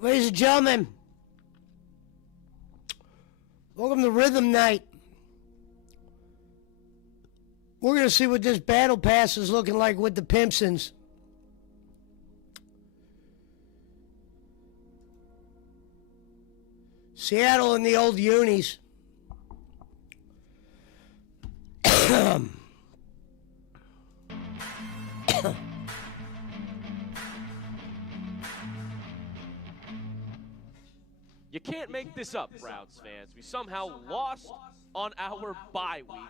Ladies and gentlemen, welcome to Rhythm Night. We're going to see what this battle pass is looking like with the Pimpsons. Seattle and the old unis. You can't make this up, Browns fans. We somehow lost on our bye week.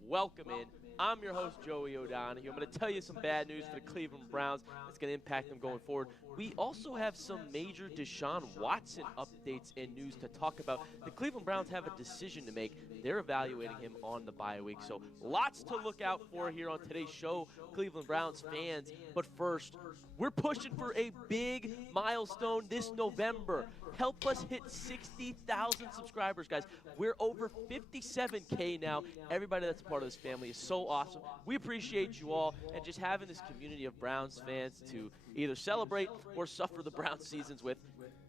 Welcome in. I'm your host, Joey O'Donohue. I'm going to tell you some bad news for the Cleveland Browns that's going to impact them going forward. We also have some major Deshaun Watson updates and news to talk about. The Cleveland Browns have a decision to make. They're evaluating him on the bye week. So lots to look out for here on today's show, Cleveland Browns fans. But first, we're pushing for a big milestone this November. Help us hit 60,000 subscribers, guys. We're over 57K now. Everybody that's a part of this family is so awesome. We appreciate you all, and just having this community of Browns fans to either celebrate or suffer the Browns seasons with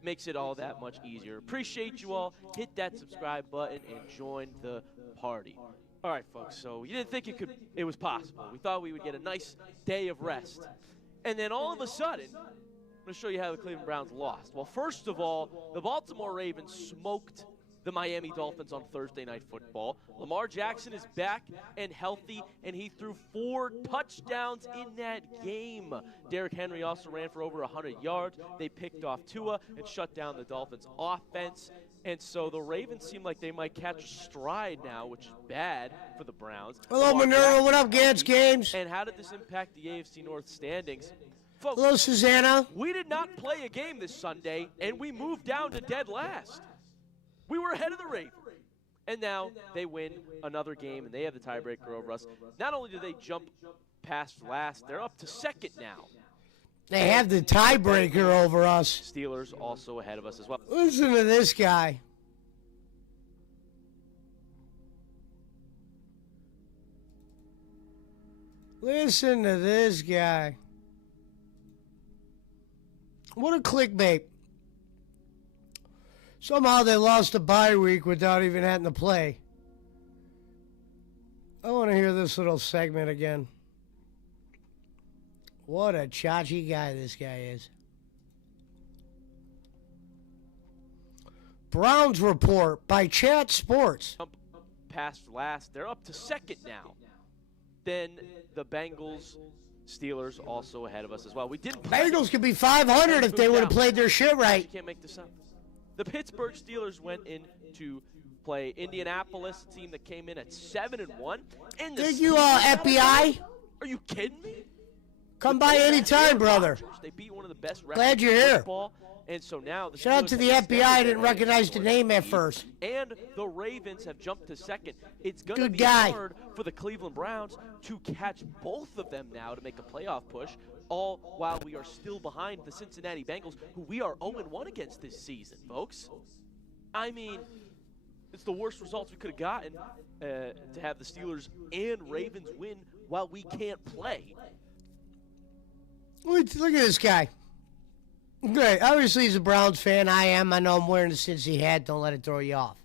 makes it all that much easier. Appreciate you all. Hit that subscribe button and join the party. All right, folks, so you didn't think it was possible. We thought we would get a nice day of rest. And then all of a sudden, I'm going to show you how the Cleveland Browns lost. Well, first of all, the Baltimore Ravens smoked the Miami Dolphins on Thursday Night Football. Lamar Jackson is back and healthy, and he threw 4 touchdowns in that game. Derrick Henry also ran for over 100 yards. They picked off Tua and shut down the Dolphins' offense. And so the Ravens seem like they might catch a stride now, which is bad for the Browns. Hello, Monero. What up, Gans Games? And how did this impact the AFC North standings? Folks, hello, Susanna. we did not play a game this Sunday, and we moved down to dead last. We were ahead of the Ravens. And now they win another game, and they have the tiebreaker over us. Not only do they jump past last, they're up to second now. They have the tiebreaker over us. Steelers also ahead of us as well. Listen to this guy. Listen to this guy. What a clickbait. Somehow they lost a bye week without even having to play. I want to hear this little segment again. What a chachi guy this guy is. Browns Report by Chat Sports. Past last, they're up to second now. Then the Bengals, Steelers also ahead of us as well. We didn't play. Bengals could be 500 if they would have played their shit right. You can't make this up. The Pittsburgh Steelers went in to play Indianapolis, a team that came in at 7-1. Thank you, FBI. Are you kidding me? Come by anytime, brother. They beat one of the best Glad you're here. Football, and so now shout out to the FBI. I didn't recognize the name at first. And the Ravens have jumped to second. It's going to be hard for the Cleveland Browns to catch both of them now to make a playoff push, all while we are still behind the Cincinnati Bengals, who we are 0-1 against this season, folks. I mean, it's the worst results we could have gotten to have the Steelers and Ravens win while we can't play. Look at this guy. Great. Obviously, he's a Browns fan. I am. I know I'm wearing the Cincy hat. Don't let it throw you off.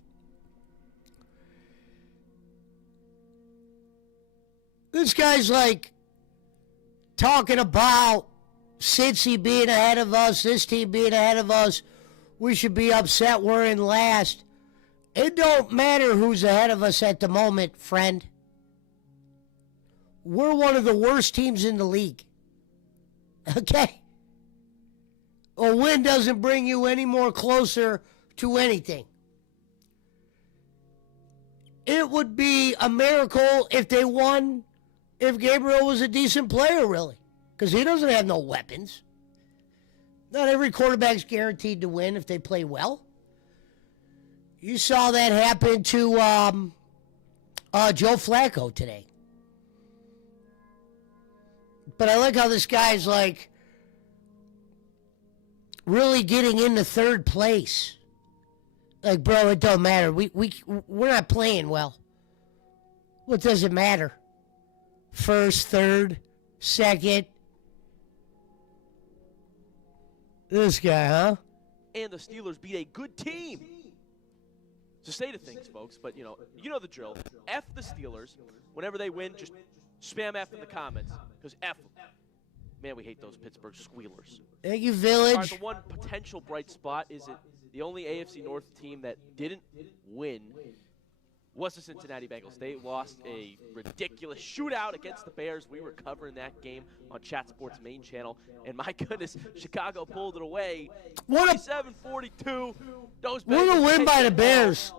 This guy's like talking about Cincy being ahead of us, this team being ahead of us. We should be upset we're in last. It don't matter who's ahead of us at the moment, friend. We're one of the worst teams in the league. Okay? A win doesn't bring you any more closer to anything. It would be a miracle if they won, if Gabriel was a decent player, really. Because he doesn't have no weapons. Not every quarterback's guaranteed to win if they play well. You saw that happen to Joe Flacco today. But I like how this guy's like really getting into third place. Like, bro, it don't matter. We're not playing well. What does it matter? First, third, second. This guy, huh? and the Steelers beat a good team. It's a state of things, folks, but you know the drill. F the Steelers. Whenever they win, just spam F in the comments, because F them. Man, we hate those Pittsburgh squealers. Thank you, Village. All right, the one potential bright spot is that the only AFC North team that didn't win was the Cincinnati Bengals. They lost a ridiculous shootout against the Bears. We were covering that game on Chat Sports main channel, and my goodness, Chicago pulled it away. 47-42. What a win by the Bears.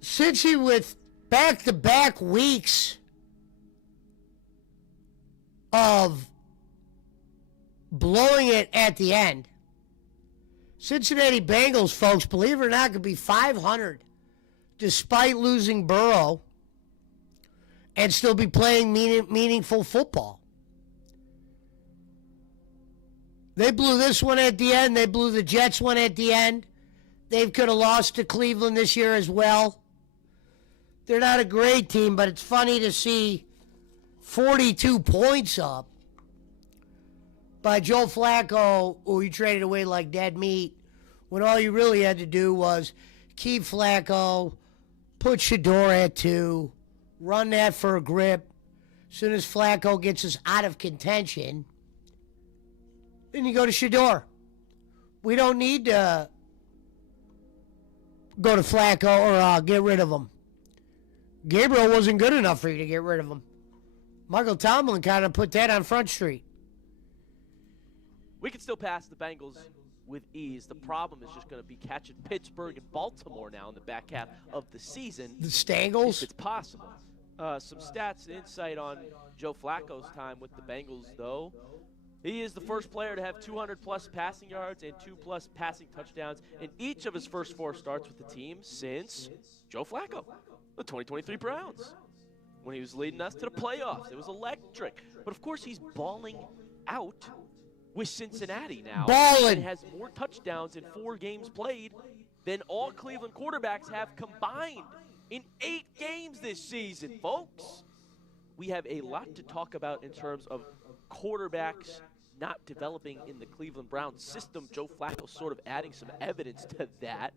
Cincy with back-to-back weeks of blowing it at the end. Cincinnati Bengals, folks, believe it or not, could be 500 despite losing Burrow and still be playing meaningful football. They blew this one at the end. They blew the Jets one at the end. They could have lost to Cleveland this year as well. They're not a great team, but it's funny to see 42 points up by Joe Flacco, who he traded away like dead meat, when all you really had to do was keep Flacco, put Shador at 2, run that for a grip. As soon as Flacco gets us out of contention, then you go to Shador. We don't need to go to Flacco or get rid of him. Gabriel wasn't good enough for you to get rid of him. Michael Tomlin kind of put that on Front Street. We can still pass the Bengals with ease. The problem is just going to be catching Pittsburgh and Baltimore now in the back half of the season. The Stangles? If it's possible. Some stats and insight on Joe Flacco's time with the Bengals, though. He is the first player to have 200-plus passing yards and 2+ passing touchdowns in each of his first 4 starts with the team since Joe Flacco, the 2023 Browns, when he was leading us to the playoffs. It was electric. But, of course, he's balling out with Cincinnati now. Ballin'. And has more touchdowns in 4 games played than all Cleveland quarterbacks have combined in 8 games this season, folks. We have a lot to talk about in terms of quarterbacks not developing in the Cleveland Browns system. Joe Flacco sort of adding some evidence to that.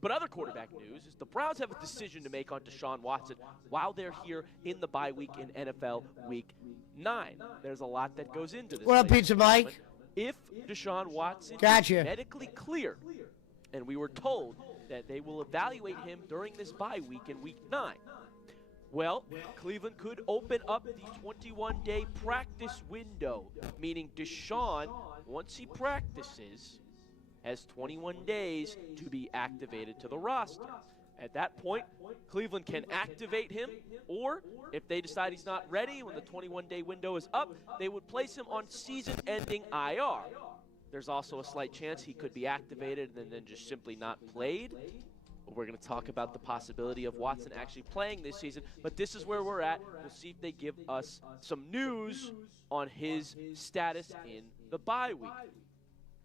But other quarterback news is the Browns have a decision to make on Deshaun Watson while they're here in the bye week in NFL Week 9. There's a lot that goes into this. What up, Pizza Mike? If Deshaun Watson Gotcha. is medically cleared, and we were told that they will evaluate him during this bye week in Week 9, well, Cleveland could open up the 21-day practice window, meaning Deshaun, once he practices, has 21 days to be activated to the roster. At that point, Cleveland can activate him, or if they decide he's not ready when the 21-day window is up, they would place him on season-ending IR. There's also a slight chance he could be activated and then just simply not played. We're going to talk about the possibility of Watson actually playing this season, but this is where we're at. We'll see if they give us some news on his status in the bye week.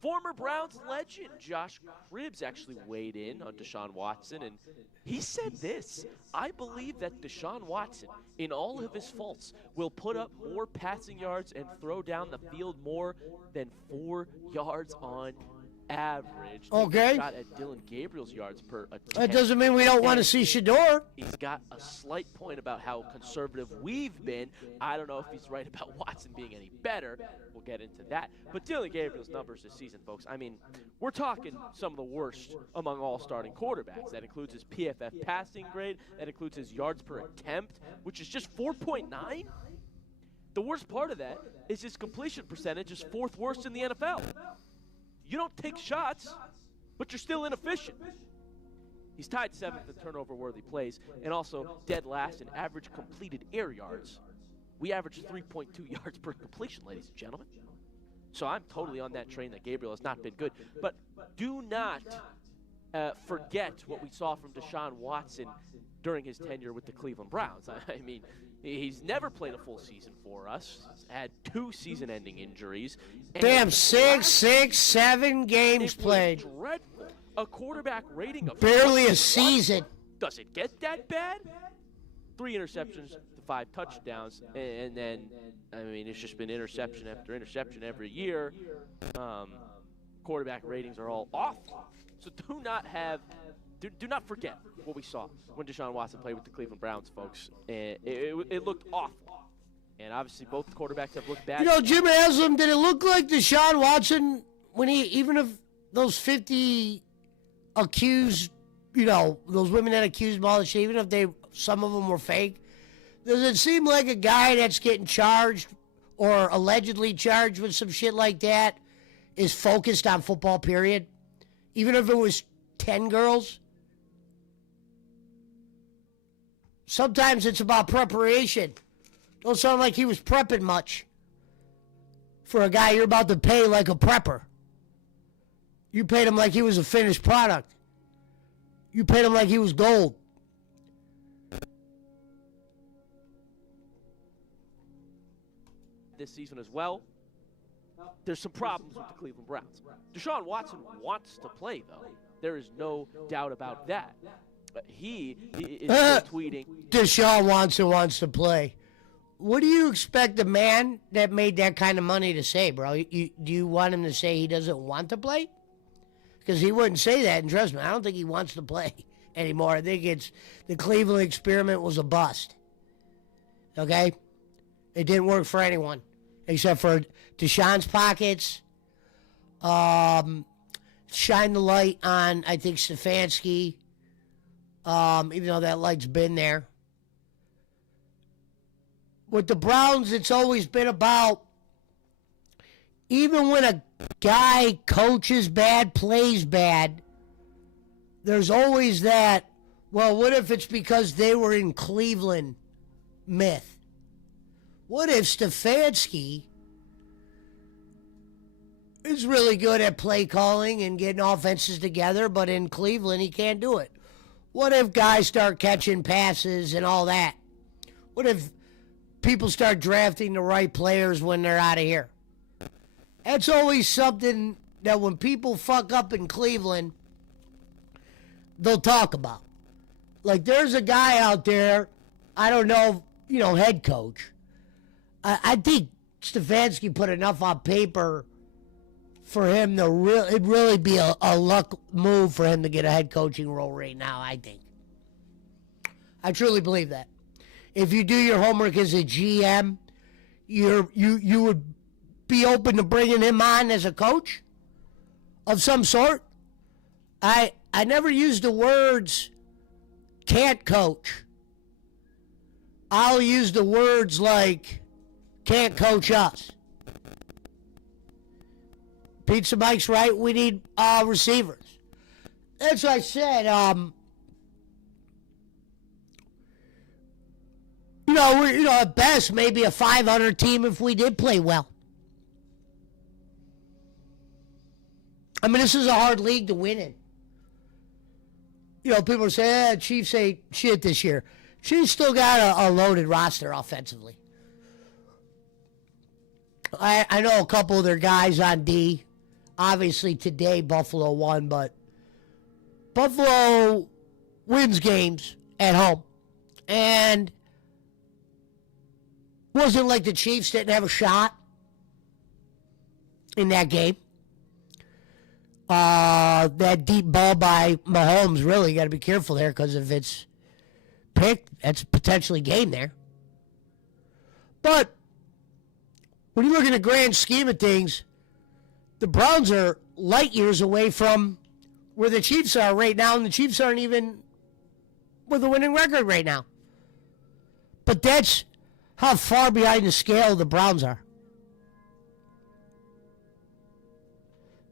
Former Browns legend Josh Cribbs actually weighed in on Deshaun Watson, and he said this: I believe that Deshaun Watson, in all of his faults, will put up more passing yards and throw down the field more than 4 yards on average. Okay. Shot at Dylan Gabriel's yards per attempt. That doesn't mean we don't want to see Shador. He's got a slight point about how conservative we've been. I don't know if he's right about Watson being any better. We'll get into that. But Dylan Gabriel's numbers this season, folks, I mean, we're talking some of the worst among all starting quarterbacks. That includes his PFF passing grade. That includes his yards per attempt, which is just 4.9. The worst part of that is his completion percentage is 4th worst in the NFL. You don't take shots, but you're still inefficient. He's tied 7th in turnover-worthy plays and also dead last in average completed air yards. We average 3.2 yards per completion, ladies and gentlemen. So I'm totally on that train that Gabriel has not been good. But do not forget what we saw from Deshaun Watson during his tenure with the Cleveland Browns. I mean, he's never played a full season for us. He's had 2 season-ending injuries. Damn, 7 games played. Dreadful. A quarterback rating of barely 21. a season. Does it get that bad? 3 interceptions to 5 touchdowns, and then, I mean, it's just been interception after interception every year. quarterback ratings are all off. So do not forget what we saw when Deshaun Watson played with the Cleveland Browns, folks. And it looked awful. And obviously both quarterbacks have looked bad. You know, Jim Haslam, did it look like Deshaun Watson when even if those 50 accused, those women that accused him all the shit, even if some of them were fake, does it seem like a guy that's getting charged or allegedly charged with some shit like that is focused on football, period? Even if it was 10 girls? Sometimes it's about preparation. Don't sound like he was prepping much for a guy you're about to pay like a prepper. You paid him like he was a finished product. You paid him like he was gold. This season as well, there's some problems with the Cleveland Browns. Deshaun Watson wants to play, though. There is no doubt about that. He is still tweeting. Deshaun Watson wants to play. What do you expect a man that made that kind of money to say, bro? Do you want him to say he doesn't want to play? Because he wouldn't say that, and trust me, I don't think he wants to play anymore. I think the Cleveland experiment was a bust. Okay? It didn't work for anyone, except for Deshaun's pockets. Shine the light on, I think, Stefanski, even though that light's been there. With the Browns, it's always been about, even when a guy coaches bad, plays bad, there's always that, well, what if it's because they were in Cleveland myth? What if Stefanski is really good at play calling and getting offenses together, but in Cleveland he can't do it? What if guys start catching passes and all that? What if people start drafting the right players when they're out of here? That's always something that when people fuck up in Cleveland, they'll talk about. Like, there's a guy out there, I don't know, head coach. I think Stefanski put enough on paper for him to it'd really be a luck move for him to get a head coaching role right now, I think. I truly believe that. If you do your homework as a GM, you would be open to bringing him on as a coach of some sort. I never used the words can't coach. I'll use the words like can't coach us. Pizza Mike's right. We need receivers. As I said, we're at best maybe a 500 team if we did play well. I mean, this is a hard league to win in. People say, Chiefs ain't shit this year. Chiefs still got a loaded roster offensively. I know a couple of their guys on D. Obviously, today Buffalo won, but Buffalo wins games at home. And wasn't like the Chiefs didn't have a shot in that game. That deep ball by Mahomes, really, you got to be careful there because if it's picked, that's potentially game there. But when you look in the grand scheme of things, the Browns are light years away from where the Chiefs are right now, and the Chiefs aren't even with a winning record right now. But that's how far behind the scale the Browns are.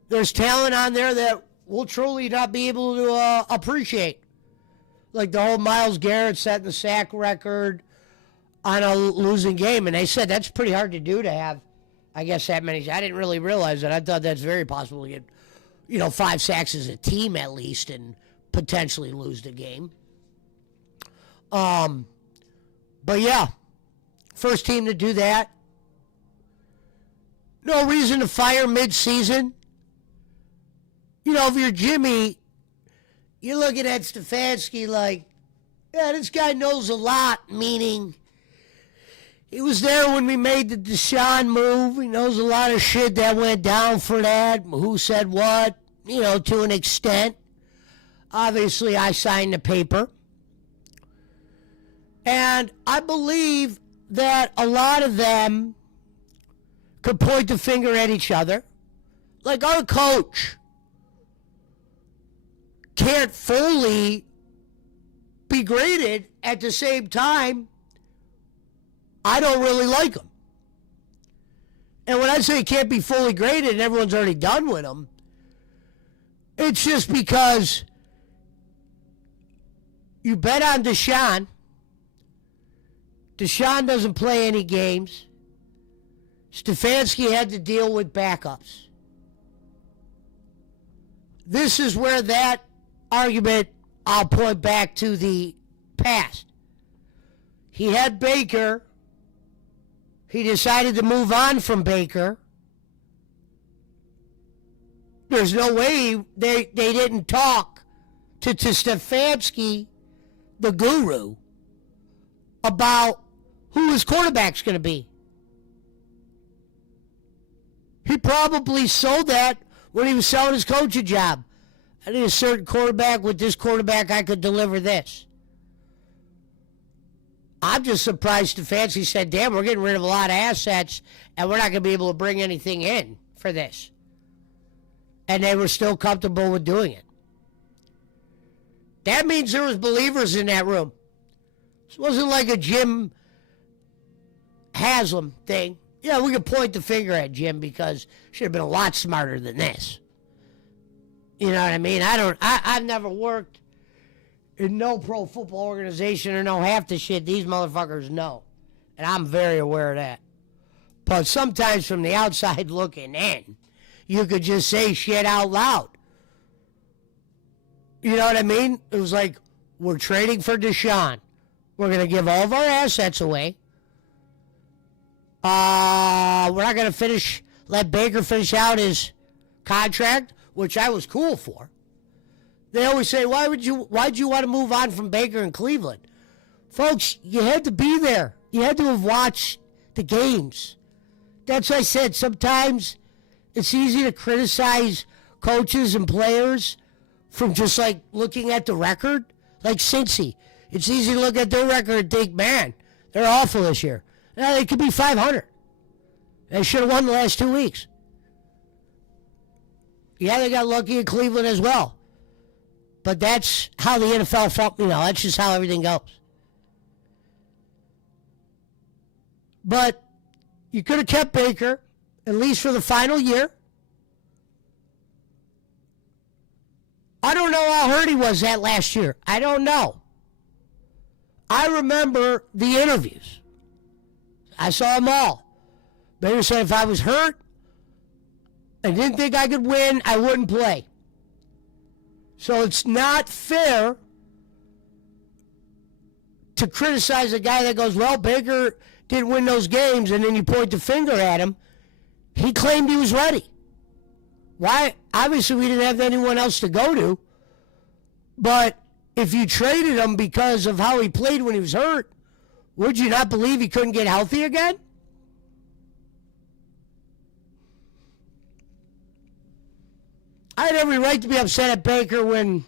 There's talent on there that we'll truly not be able to appreciate. Like the whole Myles Garrett setting the sack record on a losing game. And they said that's pretty hard to do, to have, I guess, that many. I didn't really realize that. I thought that's very possible to get, 5 sacks as a team at least and potentially lose the game. But yeah, first team to do that. No reason to fire mid-season. If you're Jimmy, you're looking at Stefanski like, yeah, this guy knows a lot, meaning He was there when we made the Deshaun move. He knows a lot of shit that went down for that. Who said what, to an extent. Obviously, I signed the paper. And I believe that a lot of them could point the finger at each other. Like our coach can't fully be graded at the same time. I don't really like him. And when I say he can't be fully graded and everyone's already done with him, it's just because you bet on Deshaun. Deshaun doesn't play any games. Stefanski had to deal with backups. This is where that argument, I'll point back to the past. He had Baker. He decided to move on from Baker. There's no way they didn't talk to Stefanski, the guru, about who his quarterback's going to be. He probably sold that when he was selling his coaching job. I need a certain quarterback. With this quarterback, I could deliver this. I'm just surprised Stefanski said, damn, we're getting rid of a lot of assets, and we're not going to be able to bring anything in for this. And they were still comfortable with doing it. That means there was believers in that room. This wasn't like a Jim Haslam thing. Yeah, we could point the finger at Jim because should have been a lot smarter than this. You know what I mean? I've never worked in no pro football organization or know half the shit these motherfuckers know. And I'm very aware of that. But sometimes from the outside looking in, you could just say shit out loud. You know what I mean? It was like, we're trading for Deshaun. We're going to give all of our assets away. We're not going to let Baker finish out his contract, which I was cool for. They always say, why'd you want to move on from Baker in Cleveland? Folks, you had to be there. You had to have watched the games. That's what I said. Sometimes it's easy to criticize coaches and players from just like looking at the record. Like Cincy. It's easy to look at their record and think, man, they're awful this year. Now, they could be 500. They should have won the last 2 weeks. Yeah, they got lucky in Cleveland as well. But that's how the NFL felt. That's just how everything goes. But you could have kept Baker, at least for the final year. I don't know how hurt he was that last year. I don't know. I remember the interviews. I saw them all. Baker said if I was hurt and didn't think I could win, I wouldn't play. So it's not fair to criticize a guy that goes, well, Baker didn't win those games, and then you point the finger at him. He claimed he was ready. Why? Obviously, we didn't have anyone else to go to. But if you traded him because of how he played when he was hurt, would you not believe he couldn't get healthy again? I had every right to be upset at Baker when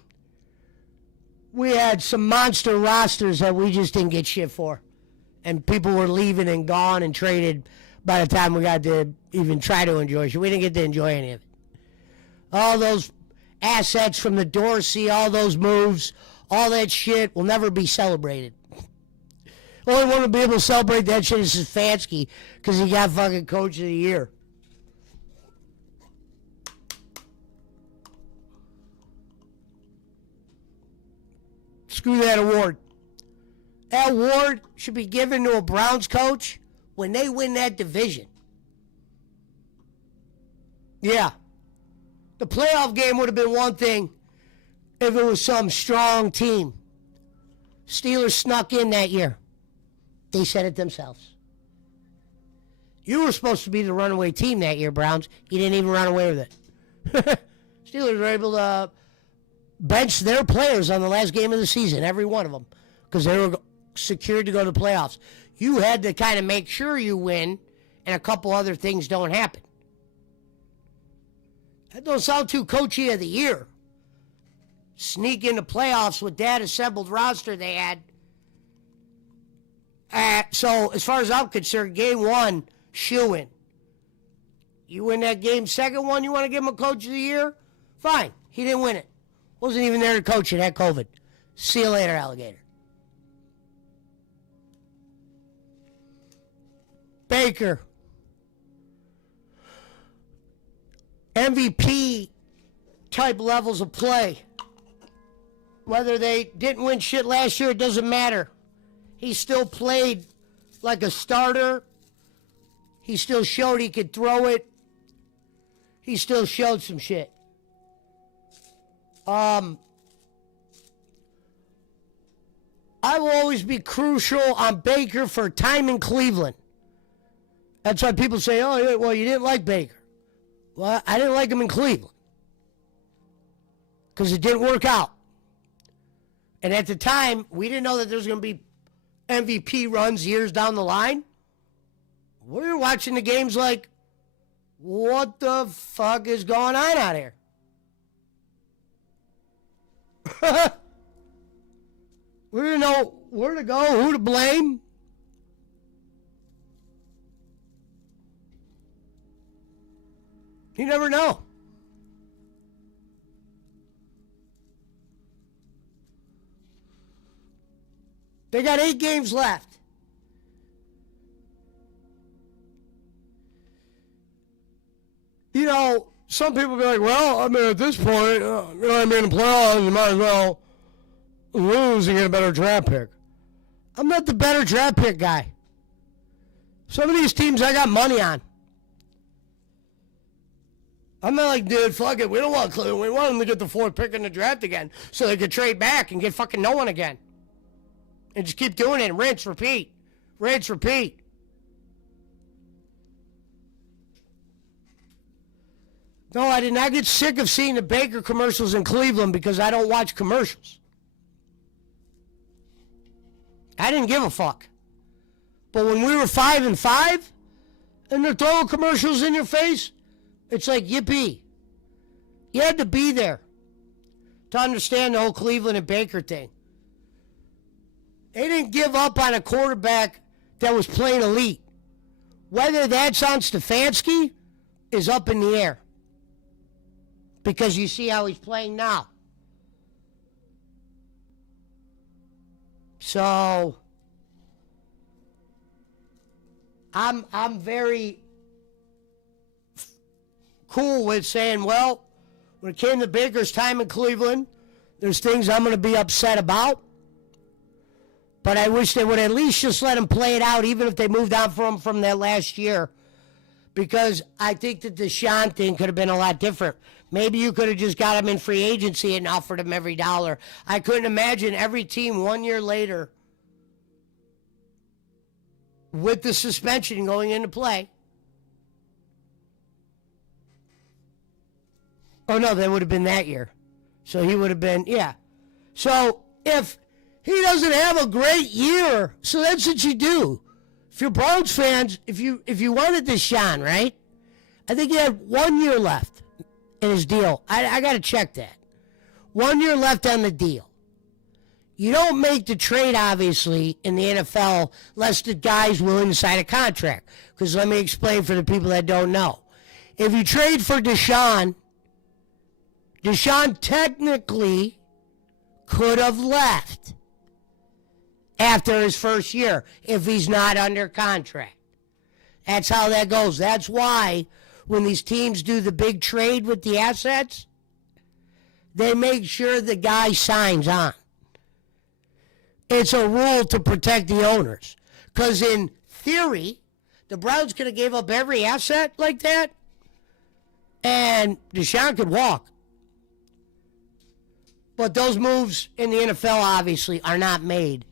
we had some monster rosters that we just didn't get shit for. And people were leaving and gone and traded by the time we got to even try to enjoy shit. We didn't get to enjoy any of it. All those assets from the Dorsey, all those moves, all that shit will never be celebrated. Only one to be able to celebrate that shit is Stefanski because he got fucking Coach of the Year. Screw that award. That award should be given to a Browns coach when they win that division. Yeah. The playoff game would have been one thing if it was some strong team. Steelers snuck in that year. They said it themselves. You were supposed to be the runaway team that year, Browns. You didn't even run away with it. Steelers were able to bench their players on the last game of the season, every one of them, because they were secured to go to the playoffs. You had to kind of make sure you win and a couple other things don't happen. That don't sound too coachy of the year. Sneak into playoffs with that assembled roster they had. So as far as I'm concerned, game one, shoo-in. You win that game. Second one, you want to give him a coach of the year? Fine. He didn't win it. Wasn't even there to coach it. Had COVID. See you later, alligator. Baker. MVP type levels of play. Whether they didn't win shit last year, it doesn't matter. He still played like a starter. He still showed he could throw it. He still showed some shit. I will always be crucial on Baker for time in Cleveland. That's why people say, oh, yeah, well, you didn't like Baker. Well, I didn't like him in Cleveland because it didn't work out. And at the time, we didn't know that there was going to be MVP runs years down the line. We were watching the games like, what the fuck is going on out here? We didn't know where to go, who to blame. You never know. They got 8 games left. You know, some people be like, well, I mean, at this point, I'm in the playoffs, you might as well lose and get a better draft pick. I'm not the better draft pick guy. Some of these teams I got money on. I'm not like, dude, fuck it. We don't want Cleveland. We want them to get the 4th pick in the draft again so they could trade back and get fucking no one again. And just keep doing it. Rinse, repeat. Rinse, repeat. No, I did not get sick of seeing the Baker commercials in Cleveland because I don't watch commercials. I didn't give a fuck. But when we were 5-5 and they're throwing commercials in your face, it's like, yippee. You had to be there to understand the whole Cleveland and Baker thing. They didn't give up on a quarterback that was playing elite. Whether that's on Stefanski is up in the air. Because you see how he's playing now. So, I'm very cool with saying, well, when it came to Baker's time in Cleveland, there's things I'm going to be upset about. But I wish they would at least just let him play it out, even if they moved on from that last year. Because I think that the Deshaun thing could have been a lot different. Maybe you could have just got him in free agency and offered him every dollar. I couldn't imagine every team 1 year later with the suspension going into play. Oh, no, that would have been that year. So he would have been, yeah. So if he doesn't have a great year, so that's what you do. If you're Browns fans, if you wanted Deshaun, right? I think he had 1 year left in his deal. I got to check that. 1 year left on the deal. You don't make the trade, obviously, in the NFL unless the guy's willing to sign a contract. Because let me explain for the people that don't know. If you trade for Deshaun technically could have left after his first year if he's not under contract. That's how that goes. That's why when these teams do the big trade with the assets, they make sure the guy signs on. It's a rule to protect the owners. Because in theory, the Browns could have gave up every asset like that, and Deshaun could walk. But those moves in the NFL, obviously, are not made.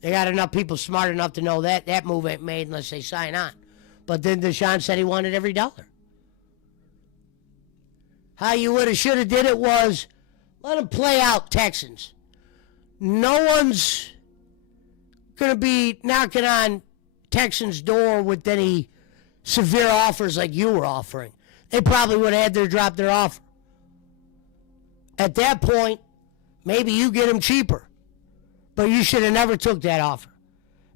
They got enough people smart enough to know that that move ain't made unless they sign on. But then Deshaun said he wanted every dollar. How you would have, should have did it was let him play out, Texans. No one's going to be knocking on Texans' door with any severe offers like you were offering. They probably would have had to drop their offer. At that point, maybe you get him cheaper. But you should have never took that offer.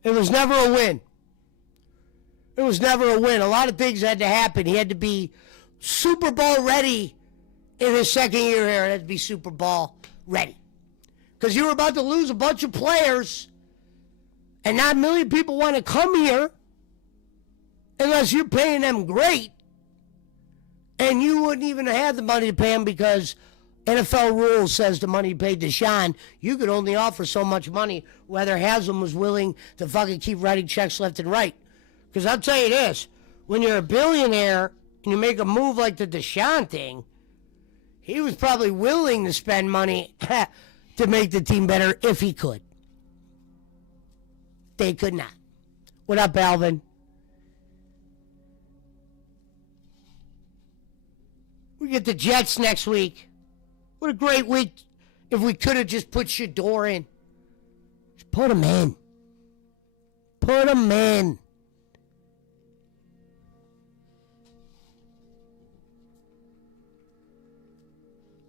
It was never a win. It was never a win. A lot of things had to happen. He had to be Super Bowl ready in his second year here. It had to be Super Bowl ready. Because you were about to lose a bunch of players, and not a million people want to come here unless you're paying them great. And you wouldn't even have the money to pay them because NFL rules says the money paid to Deshaun, you could only offer so much money, whether Haslam was willing to fucking keep writing checks left and right. Because I'll tell you this, when you're a billionaire and you make a move like the Deshaun thing, he was probably willing to spend money to make the team better if he could. They could not. What up, Alvin? We get the Jets next week. What a great week if we could have just put Shador in. Just put him in. Put him in.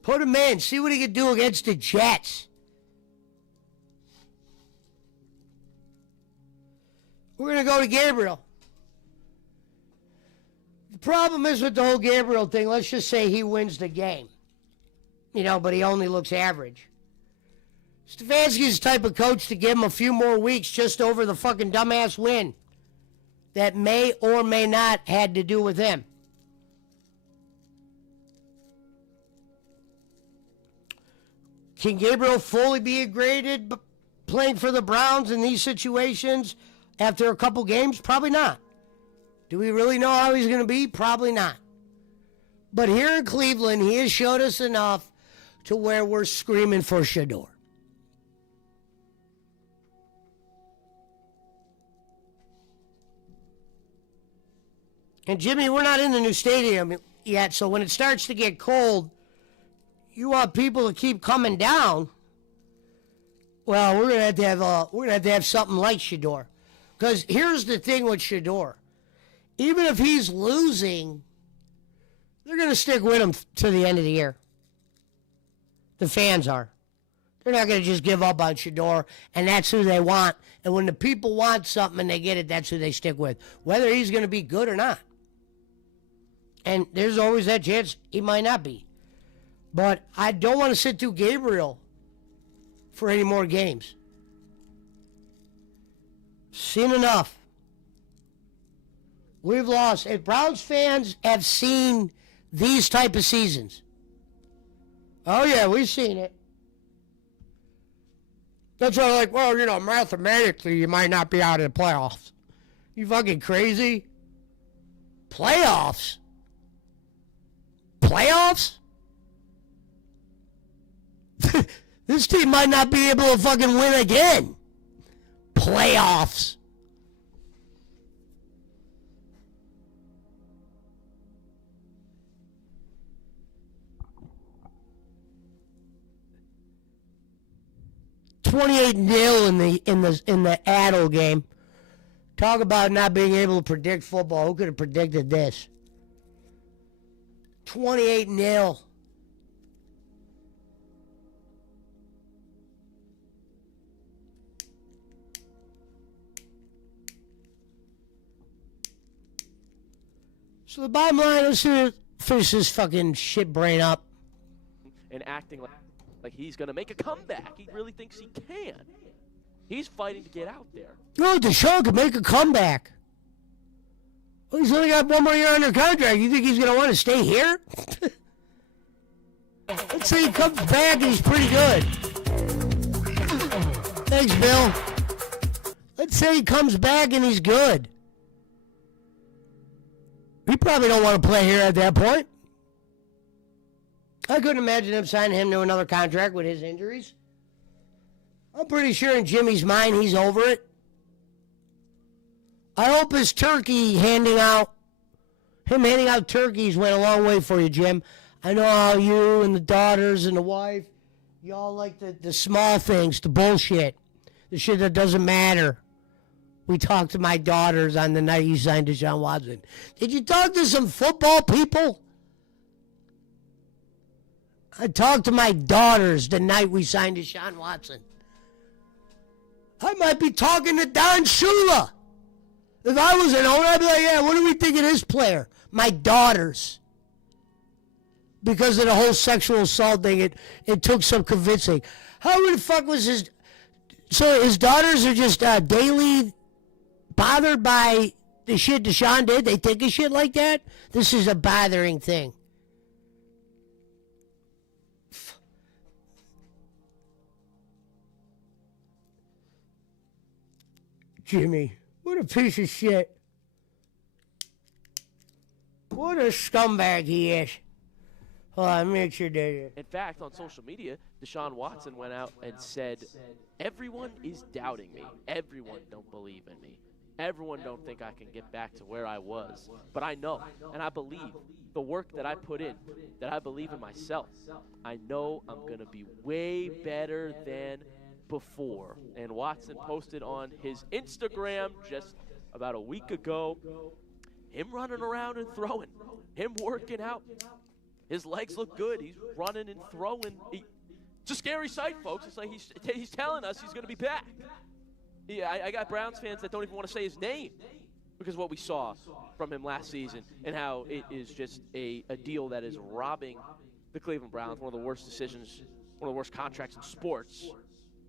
Put him in. See what he can do against the Jets. We're going to go to Gabriel. The problem is with the whole Gabriel thing, let's just say he wins the game. But he only looks average. Stefanski's the type of coach to give him a few more weeks just over the fucking dumbass win that may or may not had to do with him. Can Gabriel fully be graded playing for the Browns in these situations after a couple games? Probably not. Do we really know how he's going to be? Probably not. But here in Cleveland, he has showed us enough to where we're screaming for Shador. And Jimmy, we're not in the new stadium yet, so when it starts to get cold, you want people to keep coming down. Well, we're gonna have to have something like Shador, because here's the thing with Shador: even if he's losing, they're gonna stick with him to the end of the year. The fans are. They're not gonna just give up on Shador, and that's who they want. And when the people want something and they get it, that's who they stick with, whether he's gonna be good or not. And there's always that chance he might not be. But I don't want to sit through Gabriel for any more games. Seen enough. We've lost. If Browns fans have seen these type of seasons, oh yeah, we've seen it. That's why I'm like, mathematically you might not be out of the playoffs. You fucking crazy? Playoffs? Playoffs? This team might not be able to fucking win again. Playoffs. $28-0 in the Adel game. Talk about not being able to predict football. Who could have predicted this? 28-0. So the bottom line, let's finish this fucking shit brain up. And acting like he's going to make a comeback. He really thinks he can. He's fighting to get out there. No, Deshaun could make a comeback. Well, he's only got one more year under contract. You think he's going to want to stay here? Let's say he comes back and he's pretty good. Thanks, Bill. Let's say he comes back and he's good. He probably don't want to play here at that point. I couldn't imagine them signing him to another contract with his injuries. I'm pretty sure in Jimmy's mind he's over it. I hope his handing out turkeys went a long way for you, Jim. I know how you and the daughters and the wife, y'all like the small things, the bullshit, the shit that doesn't matter. we talked to my daughters on the night you signed Deshaun Watson. Did you talk to some football people? I talked to my daughters the night we signed Deshaun Watson. I might be talking to Don Shula. If I was an owner, I'd be like, yeah, what do we think of this player? My daughters. Because of the whole sexual assault thing, it took some convincing. How the fuck was his... So his daughters are just daily bothered by the shit Deshaun did? They think of shit like that? This is a bothering thing. Jimmy, what a piece of shit. What a scumbag he is. Hold on, make sure that. In fact, on social media, Deshaun Watson went out and said, everyone is doubting me. Everyone don't believe in me. Everyone don't think I can get back to where I was. But I know, and I believe the work that I put in, that I believe in myself. I know I'm going to be way better than before. And Watson posted on his Instagram just about a week ago, him running around and throwing, him working out. His legs look good. He's running and throwing. It's a scary sight, folks. It's like he's telling us he's going to be back. Yeah, I got Browns fans that don't even want to say his name because of what we saw from him last season and how it is just a deal that is robbing the Cleveland Browns, one of the worst decisions, one of the worst contracts in sports.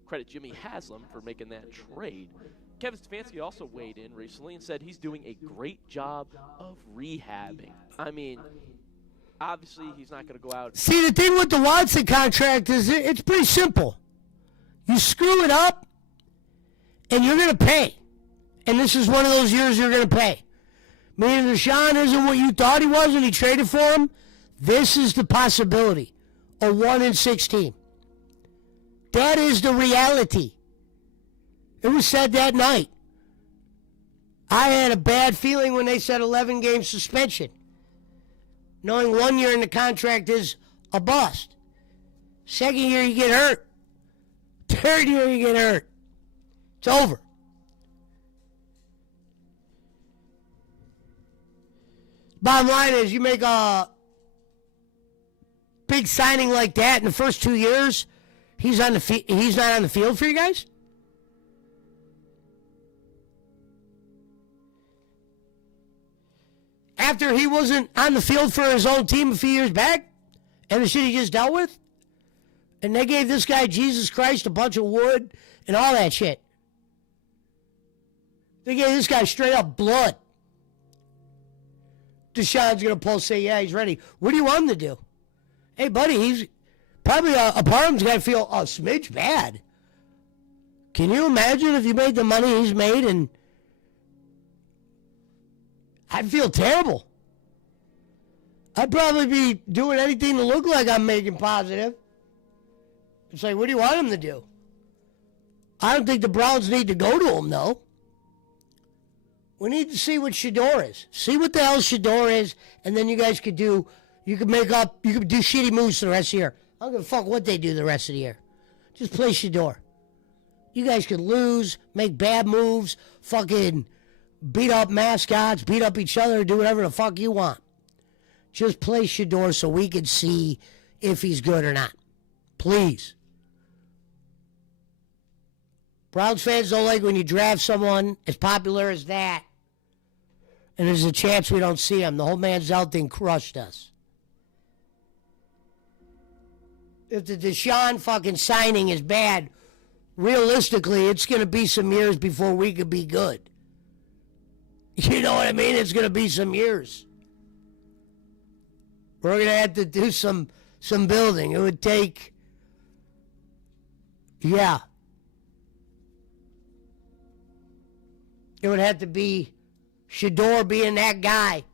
Credit Jimmy Haslam for making that trade. Kevin Stefanski also weighed in recently and said he's doing a great job of rehabbing. I mean, obviously he's not going to go out. See, the thing with the Watson contract is it's pretty simple. You screw it up, and you're going to pay. And this is one of those years you're going to pay. Meaning Deshaun isn't what you thought he was when he traded for him. This is the possibility. A 1-16. That is the reality. It was said that night. I had a bad feeling when they said 11-game suspension. Knowing 1 year in the contract is a bust. Second year, you get hurt. Third year, you get hurt. It's over. Bottom line is, you make a big signing like that in the first 2 years, he's not on the field for you guys? After he wasn't on the field for his own team a few years back, and the shit he just dealt with, and they gave this guy, Jesus Christ, a bunch of wood and all that shit. They gave this guy straight up blood. Deshaun's going to say, yeah, he's ready. What do you want him to do? Hey, buddy, he's probably a part of him's got to feel a smidge bad. Can you imagine if you made the money he's made? And I'd feel terrible. I'd probably be doing anything to look like I'm making positive. It's like, what do you want him to do? I don't think the Browns need to go to him, though. We need to see what Shador is. See what the hell Shador is, and then you guys could do, you could do shitty moves for the rest of the year. I don't give a fuck what they do the rest of the year. Just play Shador. You guys could lose, make bad moves, fucking beat up mascots, beat up each other, do whatever the fuck you want. Just play Shador so we can see if he's good or not. Please. Browns fans don't like when you draft someone as popular as that, and there's a chance we don't see him. The whole Manziel thing crushed us. If the Deshaun fucking signing is bad, realistically, it's going to be some years before we could be good. You know what I mean? It's going to be some years. We're going to have to do some building. It would take, yeah. It would have to be Shador being that guy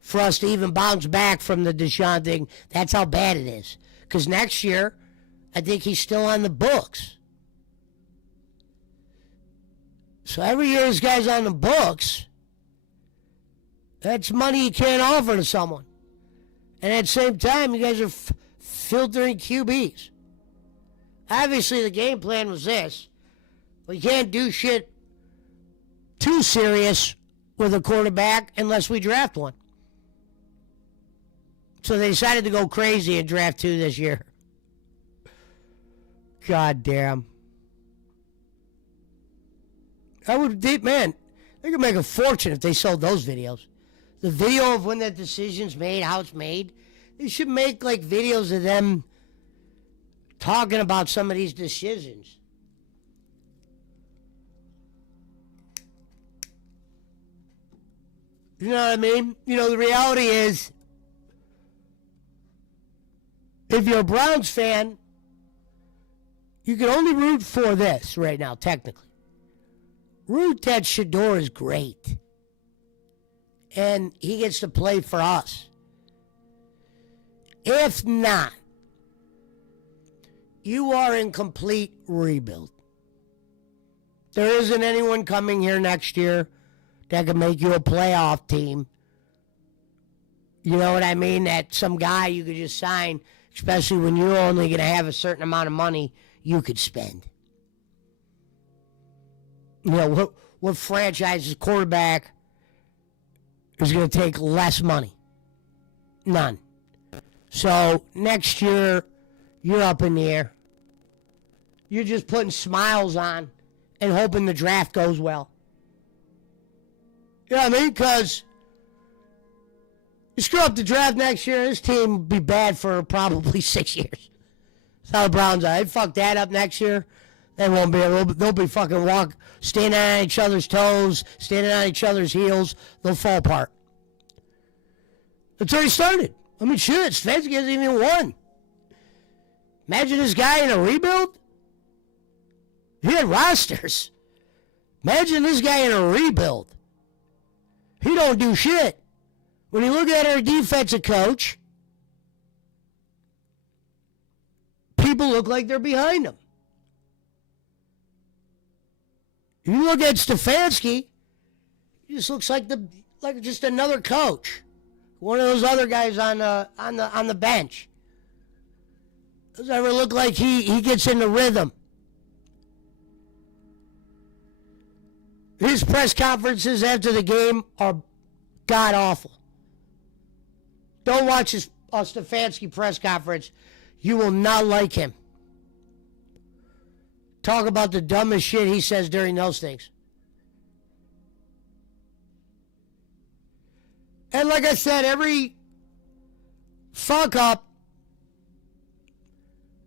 for us to even bounce back from the Deshaun thing. That's how bad it is. Because next year, I think he's still on the books. So every year this guy's on the books, that's money you can't offer to someone. And at the same time, you guys are filtering QBs. Obviously, the game plan was this. We can't do shit too serious with a quarterback unless we draft one. So they decided to go crazy and draft 2 this year. God damn. They could make a fortune if they sold those videos. The video of when that decision's made, how it's made. They should make like videos of them talking about some of these decisions. You know what I mean? You know, the reality is, if you're a Browns fan, you can only root for this right now, technically. Root that Shador is great. And he gets to play for us. If not, you are in complete rebuild. There isn't anyone coming here next year that can make you a playoff team. You know what I mean? That some guy you could just sign, especially when you're only going to have a certain amount of money you could spend. You know, what franchise's quarterback is going to take less money? None. So next year, you're up in the air. You're just putting smiles on and hoping the draft goes well. You know what I mean? Because you screw up the draft next year, this team will be bad for probably 6 years. That's how the Browns are. They fuck that up next year. They won't be able. They'll be fucking standing on each other's toes, standing on each other's heels. They'll fall apart. It's already started. I mean, shit, Stefanski hasn't even won. Imagine this guy in a rebuild. He had rosters. Imagine this guy in a rebuild. He don't do shit. When you look at our defensive coach, people look like they're behind him. You look at Stefanski, he just looks like just another coach. One of those other guys on the bench. Does it ever look like he gets into rhythm? His press conferences after the game are god awful. Don't watch a Stefanski press conference. You will not like him. Talk about the dumbest shit he says during those things. And like I said, every fuck up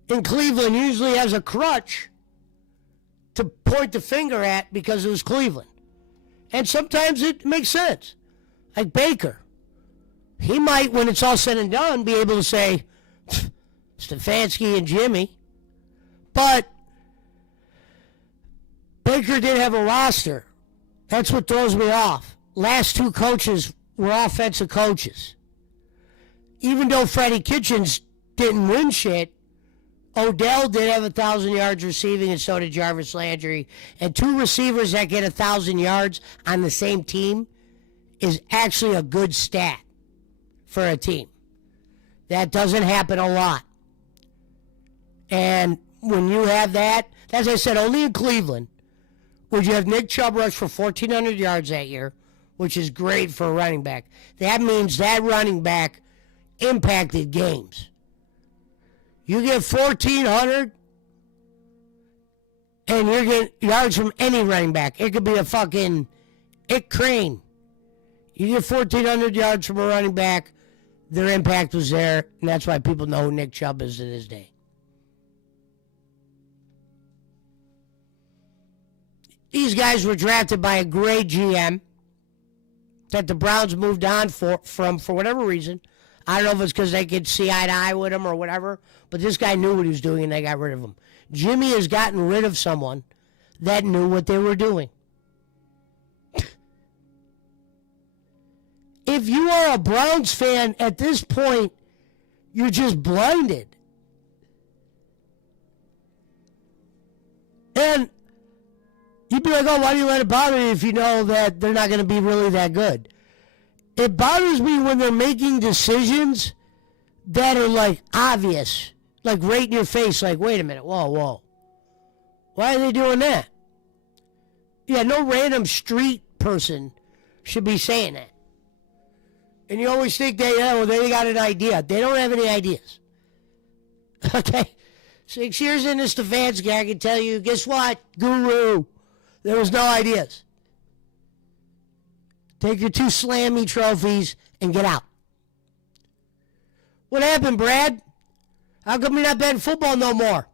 in Cleveland usually has a crutch to point the finger at because it was Cleveland. And sometimes it makes sense. Like Baker. He might, when it's all said and done, be able to say, Stefanski and Jimmy. But Baker did have a roster. That's what throws me off. Last 2 coaches were offensive coaches. Even though Freddie Kitchens didn't win shit, Odell did have 1,000 yards receiving, and so did Jarvis Landry. And 2 receivers that get 1,000 yards on the same team is actually a good stat for a team. That doesn't happen a lot. And when you have that, as I said, only in Cleveland would you have Nick Chubb rush for 1,400 yards that year, which is great for a running back. That means that running back impacted games. You get 1,400, and you're getting yards from any running back. It could be a fucking Ick Crane. You get 1,400 yards from a running back, their impact was there, and that's why people know who Nick Chubb is to this day. These guys were drafted by a great GM that the Browns moved on from for whatever reason. I don't know if it's because they could see eye to eye with him or whatever, but this guy knew what he was doing and they got rid of him. Jimmy has gotten rid of someone that knew what they were doing. If you are a Browns fan at this point, you're just blinded. And you'd be like, oh, why do you let it bother you if you know that they're not going to be really that good? It bothers me when they're making decisions that are, like, obvious. Like, right in your face. Like, wait a minute. Whoa. Why are they doing that? Yeah, no random street person should be saying that. And you always think they got an idea. They don't have any ideas. Okay? 6 years in this Stefanski, I can tell you, guess what? Guru. There was no ideas. Take your 2 Slammy trophies and get out. What happened, Brad? How come you're not betting football no more?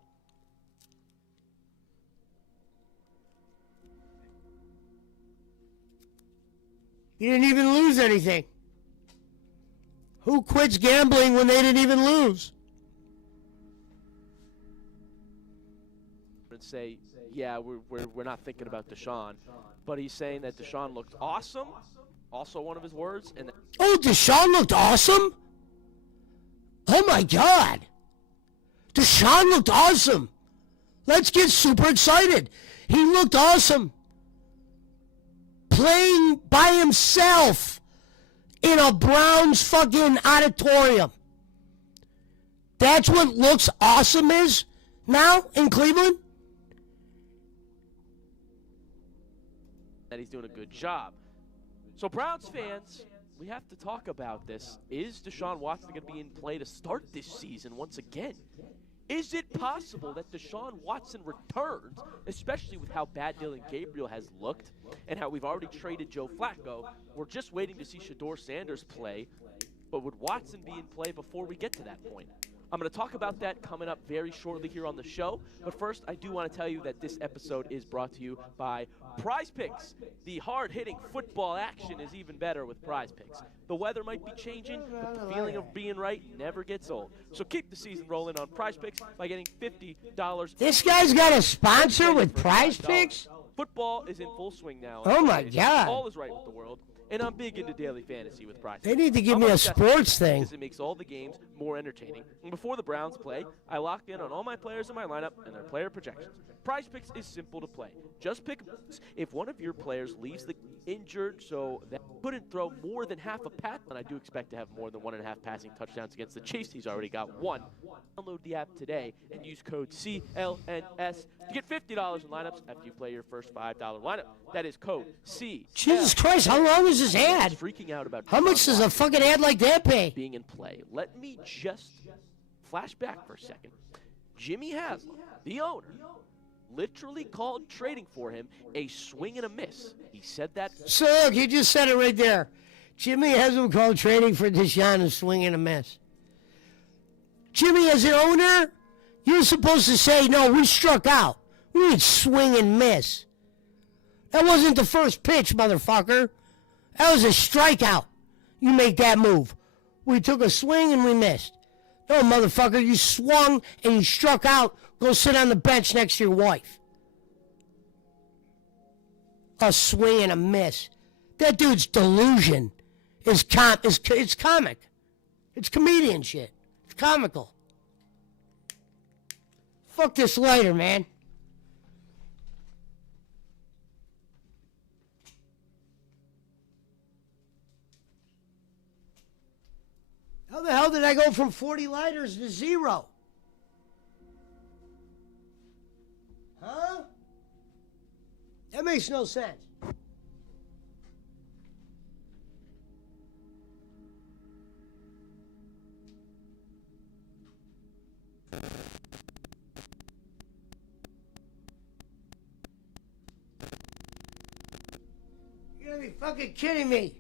You didn't even lose anything. Who quits gambling when they didn't even lose? And say, yeah, we're not thinking about Deshaun, but he's saying that Deshaun looked awesome. Also, one of his words. And oh, Deshaun looked awesome. Oh my God, Deshaun looked awesome. Let's get super excited. He looked awesome. Playing by himself in a Browns fucking auditorium. That's what looks awesome is now in Cleveland? that he's doing a good job. So Browns fans, we have to talk about this. Is Deshaun Watson going to be in play to start this season once again? Is it possible that Deshaun Watson returns, especially with how bad Dylan Gabriel has looked and how we've already traded Joe Flacco? We're just waiting to see Shedeur Sanders play, but would Watson be in play before we get to that point? I'm going to talk about that coming up very shortly here on the show. But first, I do want to tell you that this episode is brought to you by Prize Picks. The hard-hitting football action is even better with Prize Picks. The weather might be changing, but the feeling of being right never gets old. So keep the season rolling on Prize Picks by getting $50. This guy's got a sponsor with Prize Picks? Football is in full swing now. Oh, my God. All is right with the world. And I'm big into daily fantasy with Prize Picks. They need to give me a sports thing. It makes all the games more entertaining. And before the Browns play, I lock in on all my players in my lineup and their player projections. Prize Picks is simple to play. Just pick if one of your players leaves the injured so that couldn't throw more than half a pass, and I do expect to have more than 1.5 passing touchdowns against the Chiefs. He's already got one. Download the app today and use code CLNS to get $50 in lineups after you play your first $5 lineup. That is code C. Jesus Christ, how long is this ad? Freaking out about how much does a fucking ad like that pay? Being in play. Let me just flash back for a second. Jimmy Haslam, the owner, literally called trading for him a swing and a miss. He said that. So look, he just said it right there. Jimmy Haslam called trading for Deshaun a swing and a miss. Jimmy, as an owner, you're supposed to say, no, we struck out. We didn't swing and miss. That wasn't the first pitch, motherfucker. That was a strikeout. You make that move. We took a swing and we missed. No, motherfucker, you swung and you struck out. Go sit on the bench next to your wife. A swing and a miss. That dude's delusion is it's comic. It's comedian shit. It's comical. Fuck this lighter, man. How the hell did I go from 40 lighters to 0? Huh? That makes no sense. You gotta be fucking kidding me.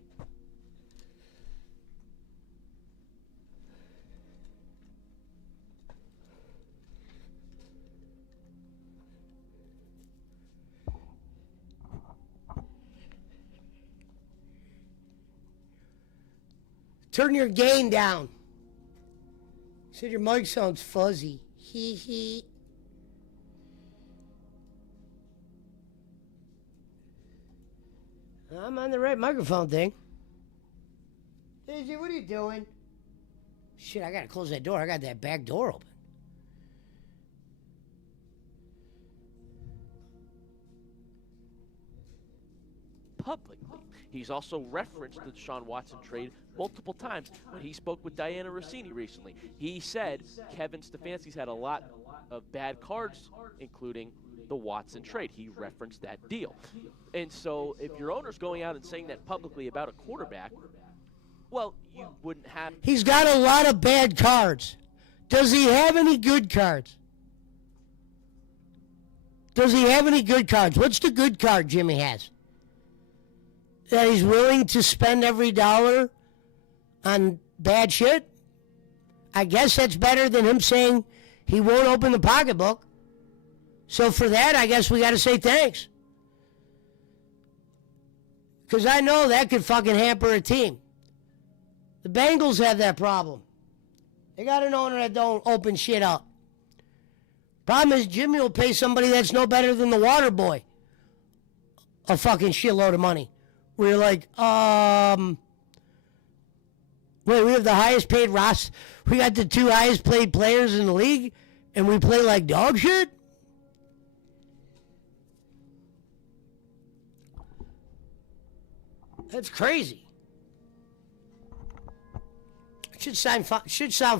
Turn your gain down. You said your mic sounds fuzzy. Hee hee. I'm on the right microphone thing. Daisy, what are you doing? Shit, I gotta close that door. I got that back door open. Publicly. He's also referenced the Deshaun Watson trade multiple times when he spoke with Diana Rossini recently. He said Kevin Stefanski's had a lot of bad cards, including the Watson trade. He referenced that deal. And so if your owner's going out and saying that publicly about a quarterback, well, you wouldn't have... He's got a lot of bad cards. Does he have any good cards? Does he have any good cards? What's the good card Jimmy has? That he's willing to spend every dollar on bad shit? I guess that's better than him saying he won't open the pocketbook. So for that, I guess we got to say thanks. Because I know that could fucking hamper a team. The Bengals have that problem. They got an owner that don't open shit up. Problem is, Jimmy will pay somebody that's no better than the water boy a fucking shitload of money. Where you're like, wait, we have the highest paid roster. We got the 2 highest paid players in the league, and we play like dog shit? That's crazy. Should sound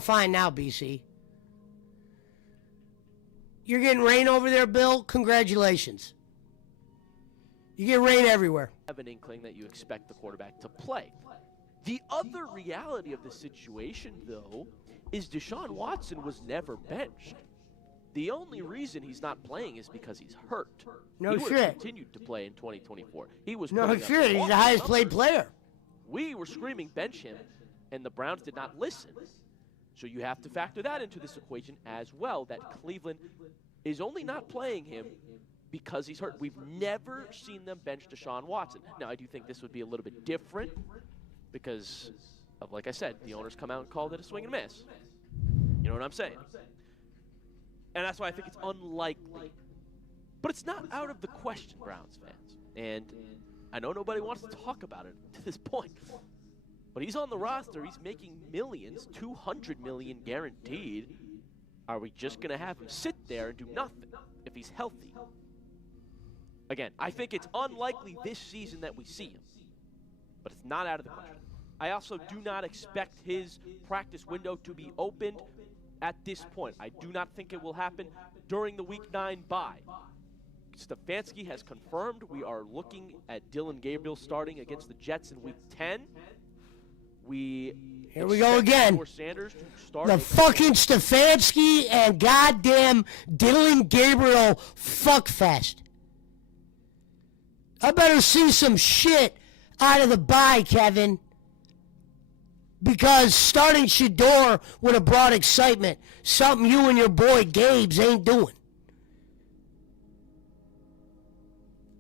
fine now, BC. You're getting rain over there, Bill? Congratulations. You get rain everywhere. Have an inkling that you expect the quarterback to play. The other reality of the situation, though, is Deshaun Watson was never benched. The only reason he's not playing is because he's hurt. No he would shit. have continued to play in 2024. He was No putting up shit. He's the highest paid player. We were screaming bench him, and the Browns did not listen. So you have to factor that into this equation as well, that Cleveland is only not playing him because he's hurt. We've never seen them bench Deshaun Watson. Now, I do think this would be a little bit different because of, like I said, the owners come out and called it a swing and a miss. You know what I'm saying? And that's why I think it's unlikely. But it's not out of the question, Browns fans. And I know nobody wants to talk about it to this point. But he's on the roster. He's making millions, $200 million guaranteed. Are we just going to have him sit there and do nothing if he's healthy? Again, I think it's unlikely this season that we see him. But it's not out of the question. I also do not expect his practice window to be opened at this point. I do not think it will happen during the Week 9 bye. Stefanski has confirmed we are looking at Dylan Gabriel starting against the Jets in Week 10. Here we go again. The fucking Stefanski and goddamn Dylan Gabriel fuckfest. I better see some shit out of the bye, Kevin. Because starting Shador would have brought excitement. Something you and your boy Gabes ain't doing.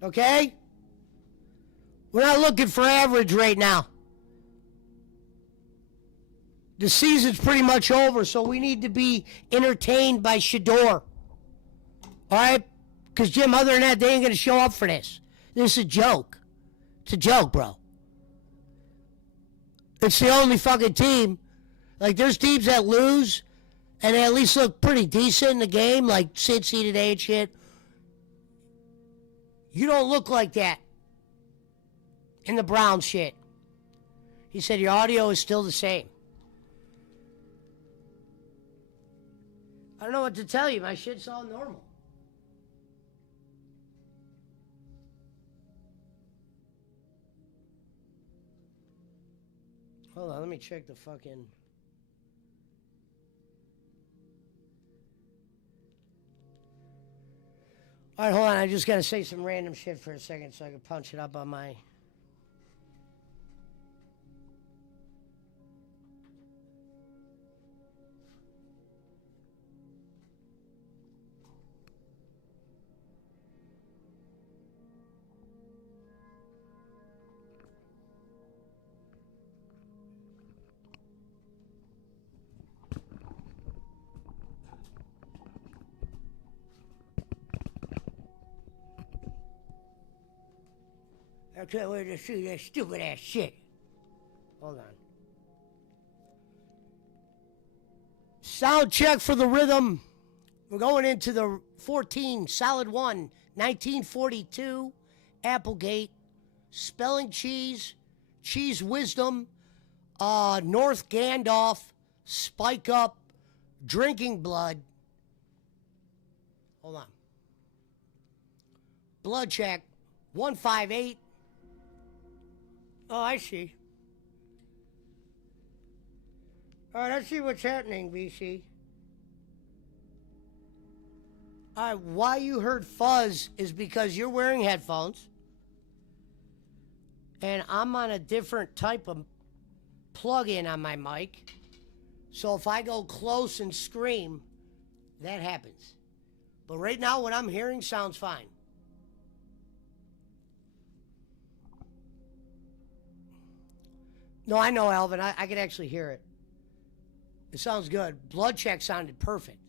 Okay? We're not looking for average right now. The season's pretty much over, so we need to be entertained by Shador. All right? Because, Jim, other than that, they ain't going to show up for this. This is a joke. It's a joke, bro. It's the only fucking team. Like, there's teams that lose, and they at least look pretty decent in the game, like Cincy today and shit. You don't look like that in the Brown shit. He said your audio is still the same. I don't know what to tell you. My shit's all normal. Hold on, let me check the fucking... All right, hold on. I just got to say some random shit for a second so I can punch it up on my... I can't wait to see that stupid ass shit. Hold on. Sound check for the rhythm. We're going into the 14, solid 1, 1942, Applegate, Spelling Cheese, Cheese Wisdom, North Gandalf, Spike Up, Drinking Blood, Hold on. Blood check, 158. Oh, I see. All right, let's see what's happening, BC. All right, why you heard fuzz is because you're wearing headphones. And I'm on a different type of plug-in on my mic. So if I go close and scream, that happens. But right now, what I'm hearing sounds fine. No, I know, Alvin. I can actually hear it. It sounds good. Blood check sounded perfect.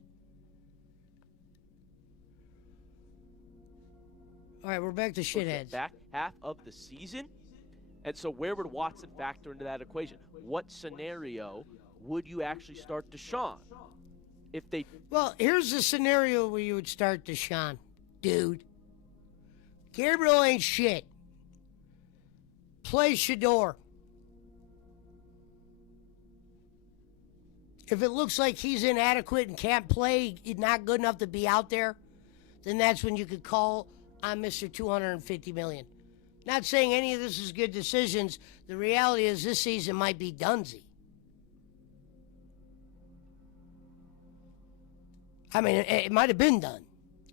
All right, we're back to shitheads. Back half of the season. And so where would Watson factor into that equation? What scenario would you actually start Deshaun? If they... Well, here's the scenario where you would start Deshaun, dude. Gabriel ain't shit. Play Shador. If it looks like he's inadequate and can't play, he's not good enough to be out there, then that's when you could call on Mr. $250 million. Not saying any of this is good decisions. The reality is this season might be donesy. I mean, it might have been done.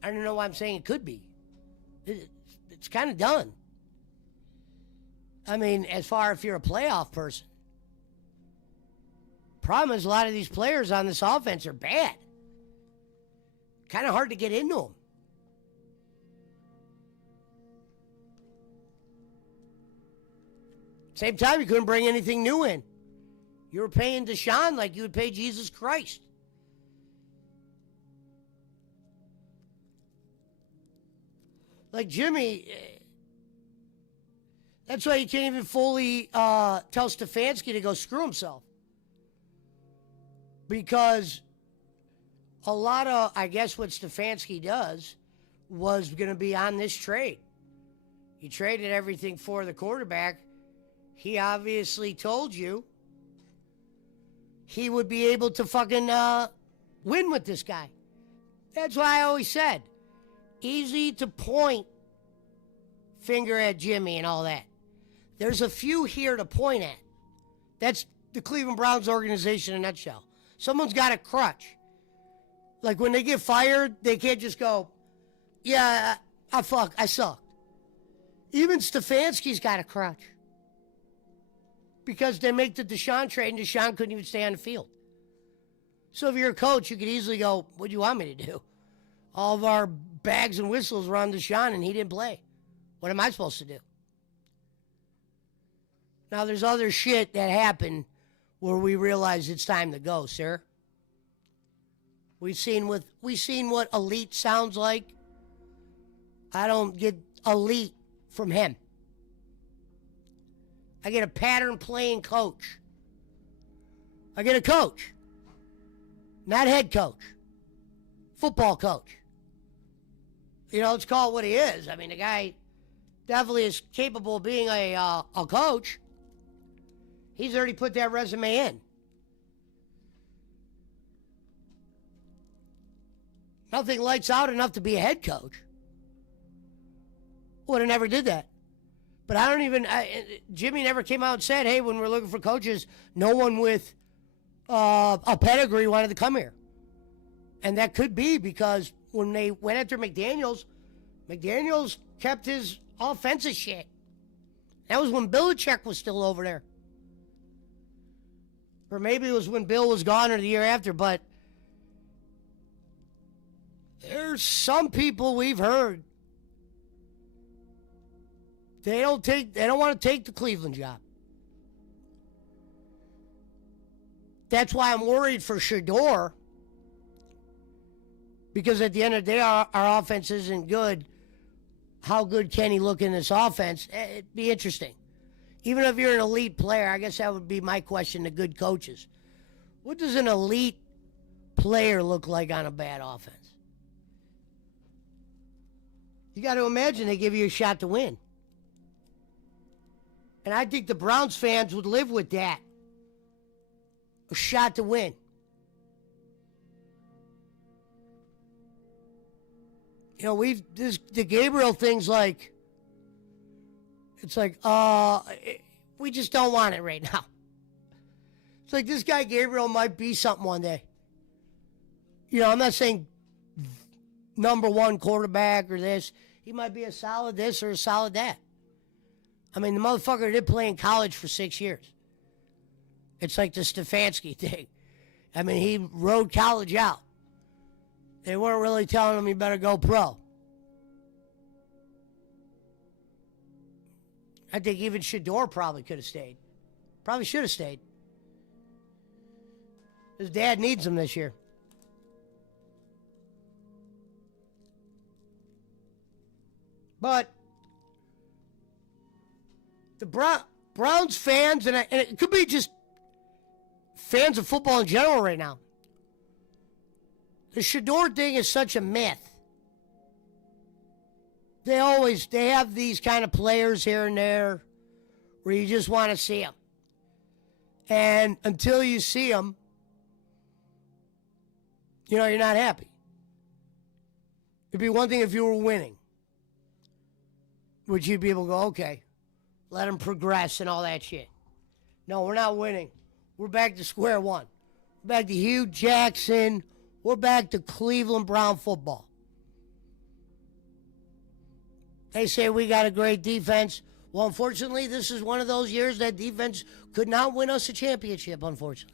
I don't know why I'm saying it could be. It's kind of done. I mean, as far if you're a playoff person. Problem is, a lot of these players on this offense are bad. Kind of hard to get into them. Same time, you couldn't bring anything new in. You were paying Deshaun like you would pay Jesus Christ. Like Jimmy, that's why you can't even fully tell Stefanski to go screw himself. Because a lot of, I guess, what Stefanski does was going to be on this trade. He traded everything for the quarterback. He obviously told you he would be able to fucking win with this guy. That's why I always said, easy to point finger at Jimmy and all that. There's a few here to point at. That's the Cleveland Browns organization in a nutshell. Someone's got a crutch. Like when they get fired, they can't just go, yeah, I sucked. Even Stefanski's got a crutch. Because they make the Deshaun trade and Deshaun couldn't even stay on the field. So if you're a coach, you could easily go, what do you want me to do? All of our bags and whistles were on Deshaun and he didn't play. What am I supposed to do? Now there's other shit that happened where we realize it's time to go, sir. We've seen what elite sounds like. I don't get elite from him. I get a pattern playing coach. I get a coach. Not head coach. Football coach. You know, let's call it what he is. I mean, the guy definitely is capable of being a coach. He's already put that resume in. Nothing lights out enough to be a head coach. Would have never did that. But Jimmy never came out and said, hey, when we're looking for coaches, no one with a pedigree wanted to come here. And that could be because when they went after McDaniels kept his offensive shit. That was when Belichick was still over there. Or maybe it was when Bill was gone or the year after, but there's some people we've heard they don't want to take the Cleveland job. That's why I'm worried for Shador. Because at the end of the day, our offense isn't good. How good can he look in this offense? It'd be interesting. Even if you're an elite player, I guess that would be my question to good coaches. What does an elite player look like on a bad offense? You got to imagine they give you a shot to win. And I think the Browns fans would live with that. A shot to win. the Gabriel thing's like, it's like, we just don't want it right now. It's like this guy Gabriel might be something one day. I'm not saying number one quarterback or this. He might be a solid this or a solid that. I mean, the motherfucker did play in college for 6 years. It's like the Stefanski thing. I mean, he rode college out. They weren't really telling him you better go pro. I think even Shador probably could have stayed. Probably should have stayed. His dad needs him this year. But the Browns fans, and it could be just fans of football in general right now, the Shador thing is such a myth. They have these kind of players here and there where you just want to see them. And until you see them, you're not happy. It'd be one thing if you were winning, which you'd be able to go, okay, let them progress and all that shit. No, we're not winning. We're back to square one. We're back to Hugh Jackson. We're back to Cleveland Brown football. They say we got a great defense. Well, unfortunately, this is one of those years that defense could not win us a championship, unfortunately.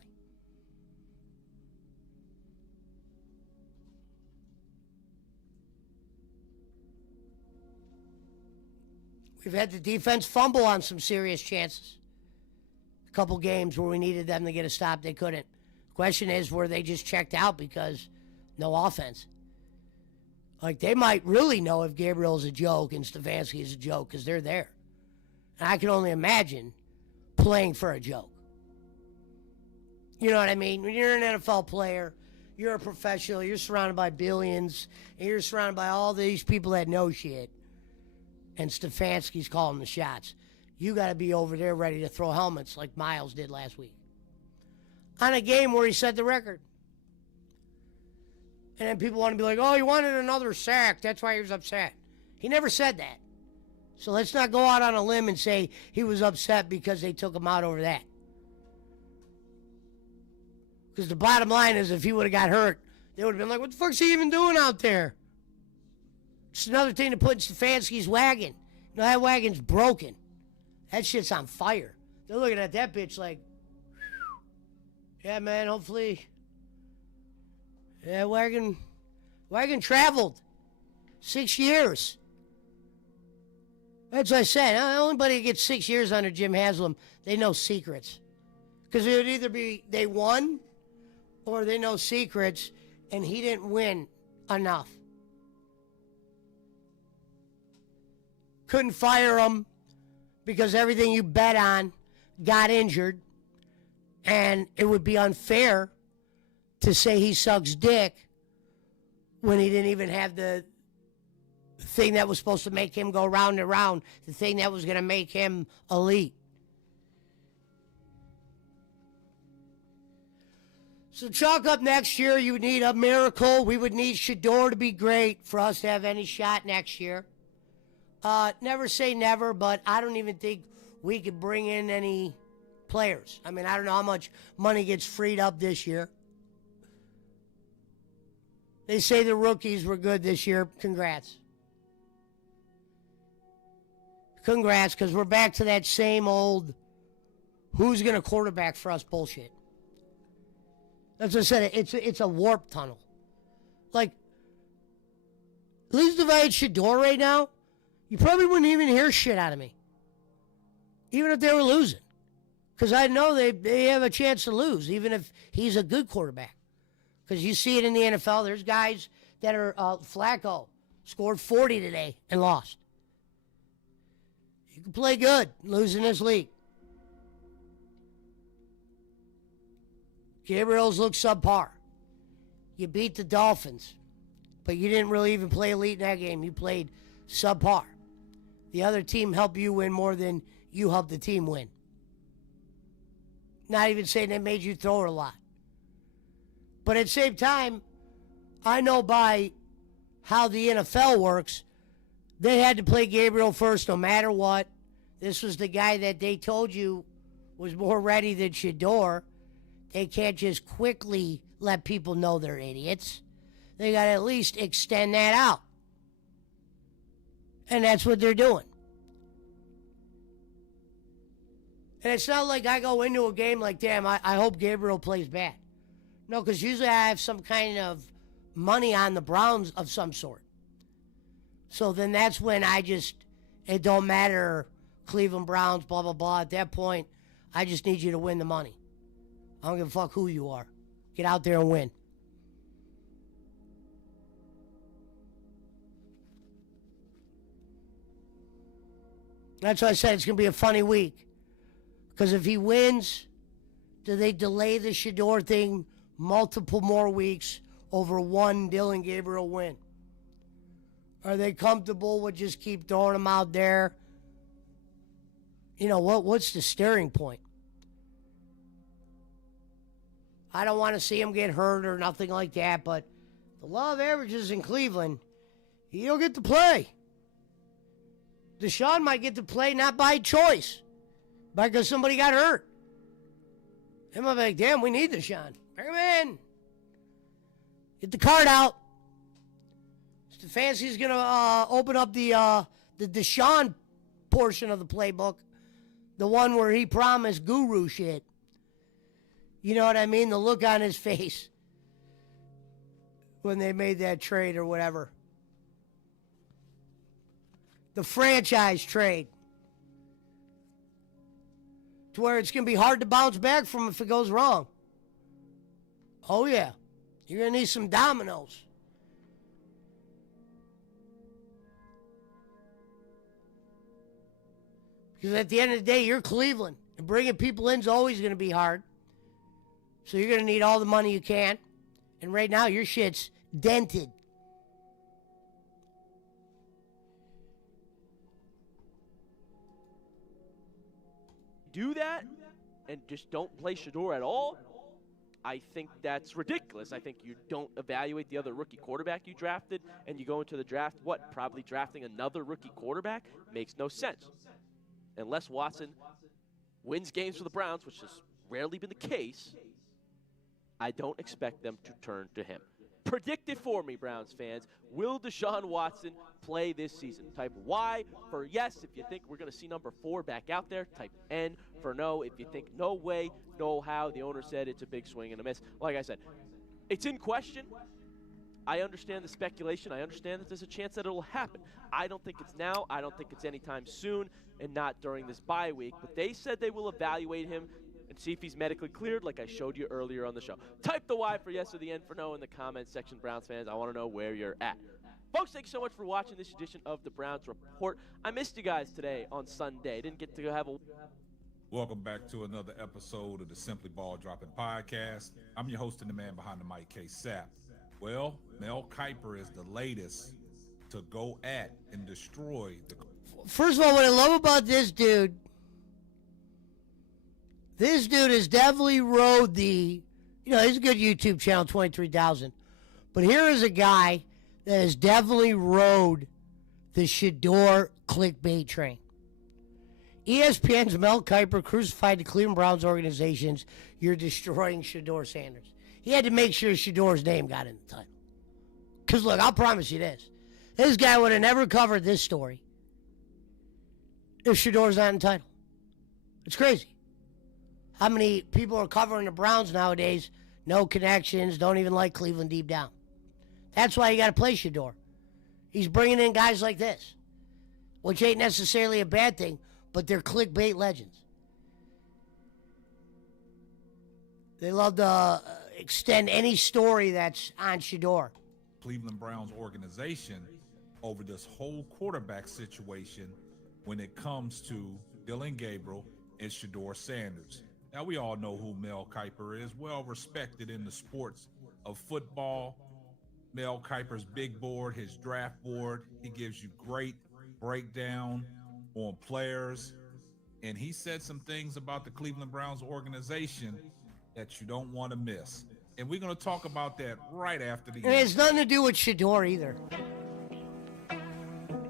We've had the defense fumble on some serious chances. A couple games where we needed them to get a stop, they couldn't. Question is, were they just checked out because no offense? Like, they might really know if Gabriel's a joke and Stefanski is a joke because they're there. And I can only imagine playing for a joke. You know what I mean? When you're an NFL player, you're a professional, you're surrounded by billions, and you're surrounded by all these people that know shit. And Stefanski's calling the shots. You got to be over there ready to throw helmets like Miles did last week. On a game where he set the record. And then people want to be like, oh, he wanted another sack. That's why he was upset. He never said that. So let's not go out on a limb and say he was upset because they took him out over that. Because the bottom line is if he would have got hurt, they would have been like, what the fuck's he even doing out there? It's another thing to put in Stefanski's wagon. That wagon's broken. That shit's on fire. They're looking at that bitch like, yeah, man, hopefully. Yeah, wagon traveled 6 years. That's what I said. Anybody who gets 6 years under Jim Haslam, they know secrets. Because it would either be they won or they know secrets, and he didn't win enough. Couldn't fire him because everything you bet on got injured, and it would be unfair to say he sucks dick when he didn't even have the thing that was supposed to make him go round and round, the thing that was going to make him elite. So chalk up next year, you would need a miracle. We would need Shador to be great for us to have any shot next year. Never say never, but I don't even think we could bring in any players. I mean, I don't know how much money gets freed up this year. They say the rookies were good this year. Congrats. Congrats, because we're back to that same old who's going to quarterback for us bullshit. That's what I said. It's a warp tunnel. Like, at least if I had Shador right now, you probably wouldn't even hear shit out of me. Even if they were losing. Because I know they have a chance to lose, even if he's a good quarterback. Because you see it in the NFL. There's guys that are, Flacco scored 40 today and lost. You can play good, lose in this league. Gabriel's looked subpar. You beat the Dolphins, but you didn't really even play elite in that game. You played subpar. The other team helped you win more than you helped the team win. Not even saying they made you throw it a lot. But at the same time, I know by how the NFL works, they had to play Gabriel first no matter what. This was the guy that they told you was more ready than Shador. They can't just quickly let people know they're idiots. They got to at least extend that out. And that's what they're doing. And it's not like I go into a game like, damn, I hope Gabriel plays bad. No, because usually I have some kind of money on the Browns of some sort. So then that's when it don't matter, Cleveland Browns, blah, blah, blah. At that point, I just need you to win the money. I don't give a fuck who you are. Get out there and win. That's why I said it's going to be a funny week. Because if he wins, do they delay the Shador thing multiple more weeks over one Dylan Gabriel win? Are they comfortable with just keep throwing him out there? You know, what's the steering point? I don't want to see him get hurt or nothing like that, but the law of averages in Cleveland, he'll get to play. Deshaun might get to play not by choice, but because somebody got hurt. They might be like, damn, we need Deshaun. Bring him in. Get the card out. Stefanski's going to open up the Deshaun portion of the playbook, the one where he promised guru shit. You know what I mean? The look on his face when they made that trade or whatever. The franchise trade. To where it's going to be hard to bounce back from if it goes wrong. Oh, yeah. You're going to need some dominoes. Because at the end of the day, you're Cleveland. And bringing people in is always going to be hard. So you're going to need all the money you can. And right now, your shit's dented. Do that and just don't play Shador at all, I think that's ridiculous. I think you don't evaluate the other rookie quarterback you drafted and you go into the draft, probably drafting another rookie quarterback? Makes no sense. Unless Watson wins games for the Browns, which has rarely been the case, I don't expect them to turn to him. Predict it for me, Browns fans. Will Deshaun Watson play this season? Type Y for yes if you think we're going to see number 4 back out there. Type N for no if you think no way, no how. The owner said it's a big swing and a miss. Like I said, it's in question. I understand the speculation. I understand that there's a chance that it'll happen. I don't think it's now. I don't think it's anytime soon and not during this bye week. But they said they will evaluate him and see if he's medically cleared like I showed you earlier on the show. Type the Y for yes or the N for no in the comments section, Browns fans. I want to know where you're at. Folks, thank you so much for watching this edition of the Browns Report. I missed you guys today on Sunday. Didn't get to have a... Welcome back to another episode of the Simply Ball Dropping Podcast. I'm your host and the man behind the mic, K-Sap. Well, Mel Kiper is the latest to go at and destroy the... First of all, what I love about this dude has definitely rode the, he's a good YouTube channel, 23,000. But here is a guy that has definitely rode the Shador clickbait train. ESPN's Mel Kiper crucified the Cleveland Browns organizations. You're destroying Shador Sanders. He had to make sure Shador's name got in the title. Because, look, I'll promise you this. This guy would have never covered this story if Shador's not in the title. It's crazy. How many people are covering the Browns nowadays? No connections, don't even like Cleveland deep down. That's why you got to play Shador. He's bringing in guys like this, which ain't necessarily a bad thing, but they're clickbait legends. They love to extend any story that's on Shador. Cleveland Browns organization over this whole quarterback situation when it comes to Dylan Gabriel and Shador Sanders. Now, we all know who Mel Kiper is, well respected in the sports of football. Mel Kiper's big board, his draft board, he gives you great breakdown on players. And he said some things about the Cleveland Browns organization that you don't want to miss. And we're going to talk about that right after the And it has nothing to do with Shador either.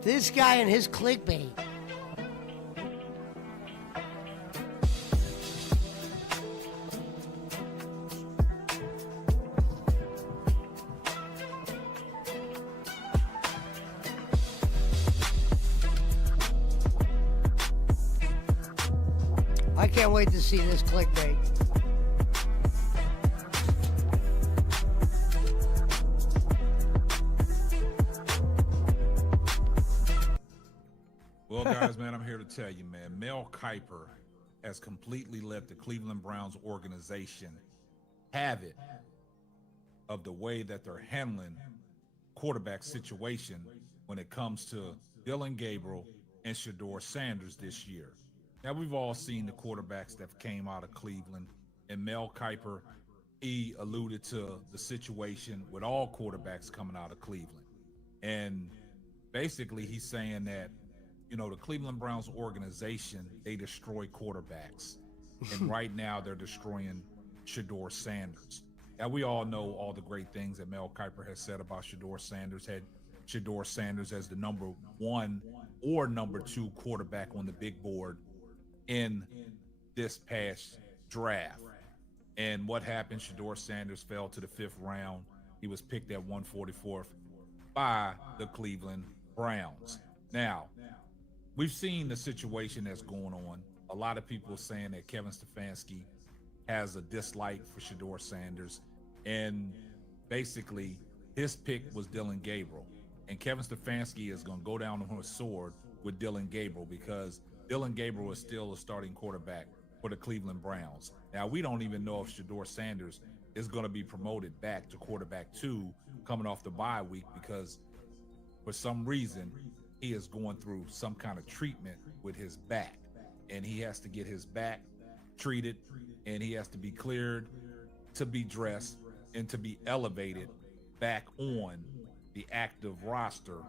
This guy and his clickbait. I can't wait to see this clickbait. Well, guys, man, I'm here to tell you, man, Mel Kiper has completely let the Cleveland Browns organization have it of the way that they're handling quarterback situation when it comes to Dylan Gabriel and Shedeur Sanders this year. Now, we've all seen the quarterbacks that came out of Cleveland, and Mel Kiper, he alluded to the situation with all quarterbacks coming out of Cleveland. And basically, he's saying that, you know, the Cleveland Browns organization, they destroy quarterbacks. And right now they're destroying Shedeur Sanders. Now, we all know all the great things that Mel Kiper has said about Shedeur Sanders, had Shedeur Sanders as the number 1 or number 2 quarterback on the big board in this past draft. And what happened? Shedeur Sanders fell to the 5th round. He was picked at 144th by the Cleveland Browns. Now, we've seen the situation that's going on. A lot of people saying that Kevin Stefanski has a dislike for Shedeur Sanders. And basically, his pick was Dylan Gabriel. And Kevin Stefanski is going to go down on his sword with Dylan Gabriel because Dylan Gabriel is still a starting quarterback for the Cleveland Browns. Now, we don't even know if Shedeur Sanders is going to be promoted back to quarterback 2 coming off the bye week because for some reason, he is going through some kind of treatment with his back, and he has to get his back treated, and he has to be cleared to be dressed and to be elevated back on the active roster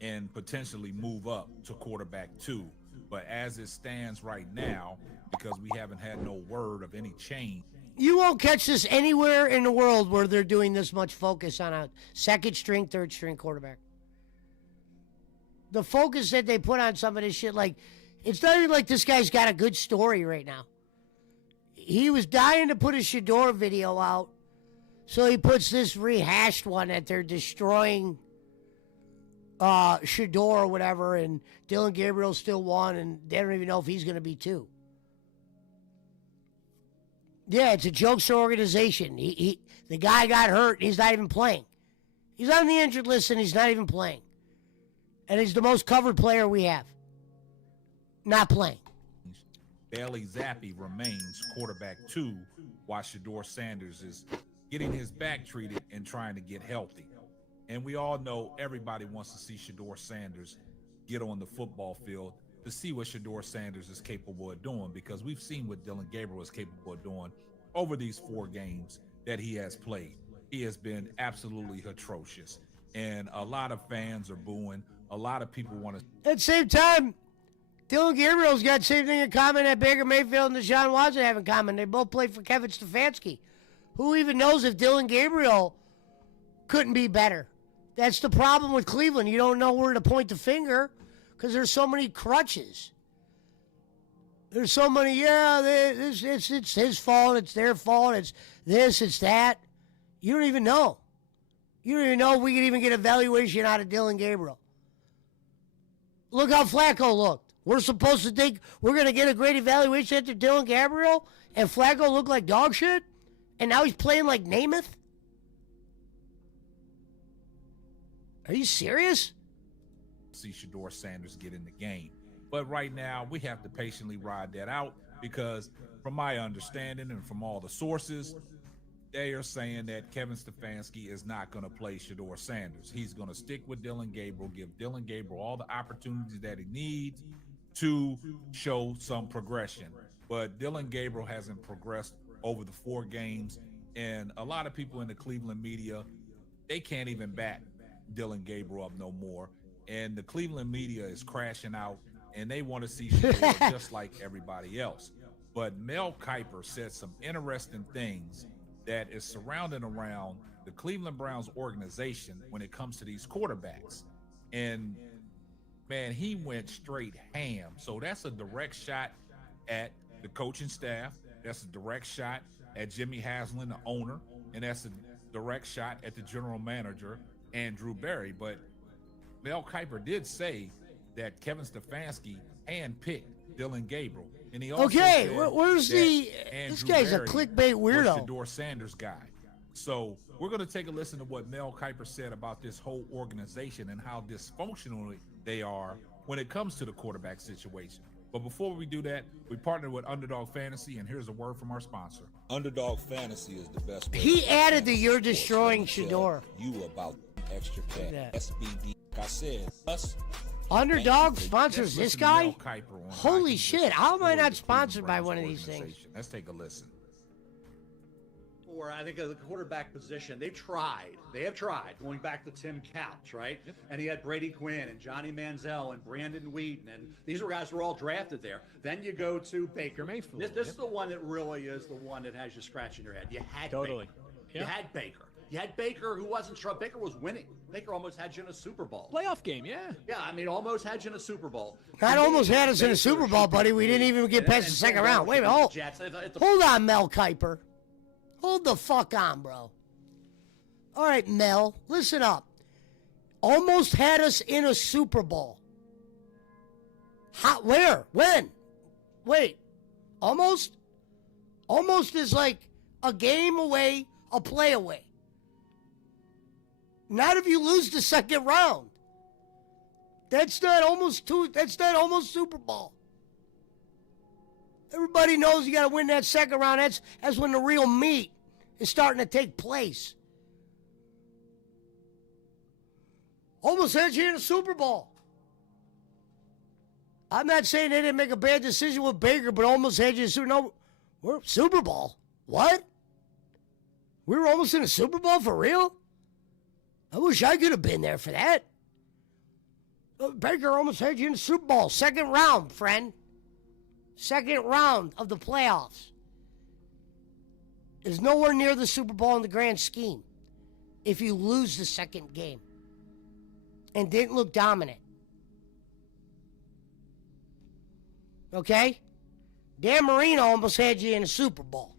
and potentially move up to quarterback 2. But as it stands right now, because we haven't had no word of any change. You won't catch this anywhere in the world where they're doing this much focus on a second string, third string quarterback. The focus that they put on some of this shit, like, it's not even like this guy's got a good story right now. He was dying to put a Shedeur video out, so he puts this rehashed one that they're destroying Shedeur or whatever, and Dylan Gabriel still won, and they don't even know if he's going to be 2. Yeah, it's a jokester organization. The guy got hurt, and he's not even playing. He's on the injured list, and he's not even playing. And he's the most covered player we have. Not playing. Bailey Zappi remains quarterback 2 while Shedeur Sanders is getting his back treated and trying to get healthy. And we all know everybody wants to see Shedeur Sanders get on the football field to see what Shedeur Sanders is capable of doing, because we've seen what Dylan Gabriel is capable of doing over these 4 games that he has played. He has been absolutely atrocious. And a lot of fans are booing. A lot of people want to. At the same time, Dylan Gabriel's got the same thing in common that Baker Mayfield and Deshaun Watson have in common. They both played for Kevin Stefanski. Who even knows if Dylan Gabriel couldn't be better? That's the problem with Cleveland. You don't know where to point the finger because there's so many crutches. There's so many, it's his fault, it's their fault, it's this, it's that. You don't even know. You don't even know if we can even get a valuation out of Dylan Gabriel. Look how Flacco looked. We're supposed to think we're going to get a great evaluation after Dylan Gabriel, and Flacco looked like dog shit, and now he's playing like Namath? Are you serious? See Shedeur Sanders get in the game. But right now, we have to patiently ride that out because from my understanding and from all the sources, they are saying that Kevin Stefanski is not going to play Shedeur Sanders. He's going to stick with Dylan Gabriel, give Dylan Gabriel all the opportunities that he needs to show some progression. But Dylan Gabriel hasn't progressed over the 4 games, and a lot of people in the Cleveland media, they can't even back Dylan Gabriel up no more. And the Cleveland media is crashing out, and they want to see Shedeur just like everybody else. But Mel Kiper said some interesting things that is surrounding around the Cleveland Browns organization when it comes to these quarterbacks. And man, he went straight ham. So that's a direct shot at the coaching staff. That's a direct shot at Jimmy Haslam, the owner, and that's a direct shot at the general manager, Andrew Berry. But Mel Kiper did say that Kevin Stefanski handpicked Dylan Gabriel. And he also Okay, said where's that this Andrew guy's a Berry clickbait was weirdo. Shedeur Sanders' guy. So we're going to take a listen to what Mel Kiper said about this whole organization and how dysfunctional they are when it comes to the quarterback situation. But before we do that, we partnered with Underdog Fantasy, and here's a word from our sponsor. Underdog Fantasy is the best way. He to added the fantasy "You're sports. destroying Let me tell Shedeur." You about extra Look cash. at that. SBD. Like I said, us. Underdog Thank you. sponsors Let's this listen to guy? Mel Kiper on Holy he shit, how am I destroyed not the sponsored Cleveland by Browns one of these things? organization. Let's take a listen. Or I think of the quarterback position, they have tried, going back to Tim Couch, right? Yep. And he had Brady Quinn and Johnny Manziel and Brandon Wheaton, and these were guys who were all drafted there. Then you go to Baker Mayfield. This is the one that really is the one that has you scratching your head. You had Baker. Yeah. You had Baker. You had Baker, who wasn't sure. Baker was winning. Baker almost had you in a Super Bowl. Playoff game, yeah. Yeah, I mean, almost had you in a Super Bowl. Not almost had us in a Super Bowl, buddy. We didn't even get past the second round. Wait a minute, hold on, Mel Kiper. Hold the fuck on, bro. All right, Mel, listen up. Almost had us in a Super Bowl. How, where? When? Wait. Almost? Almost is like a game away, a play away. Not if you lose the second round. That's not almost Super Bowl. Everybody knows you got to win that second round. That's when the real meat is starting to take place. Almost had you in a Super Bowl. I'm not saying they didn't make a bad decision with Baker, but almost had you in a Super Bowl. No, we're Super Bowl. What? We were almost in a Super Bowl for real? I wish I could have been there for that. Baker almost had you in the Super Bowl. Second round, friend. Second round of the playoffs. Is nowhere near the Super Bowl in the grand scheme if you lose the second game and didn't look dominant. Okay? Dan Marino almost had you in a Super Bowl.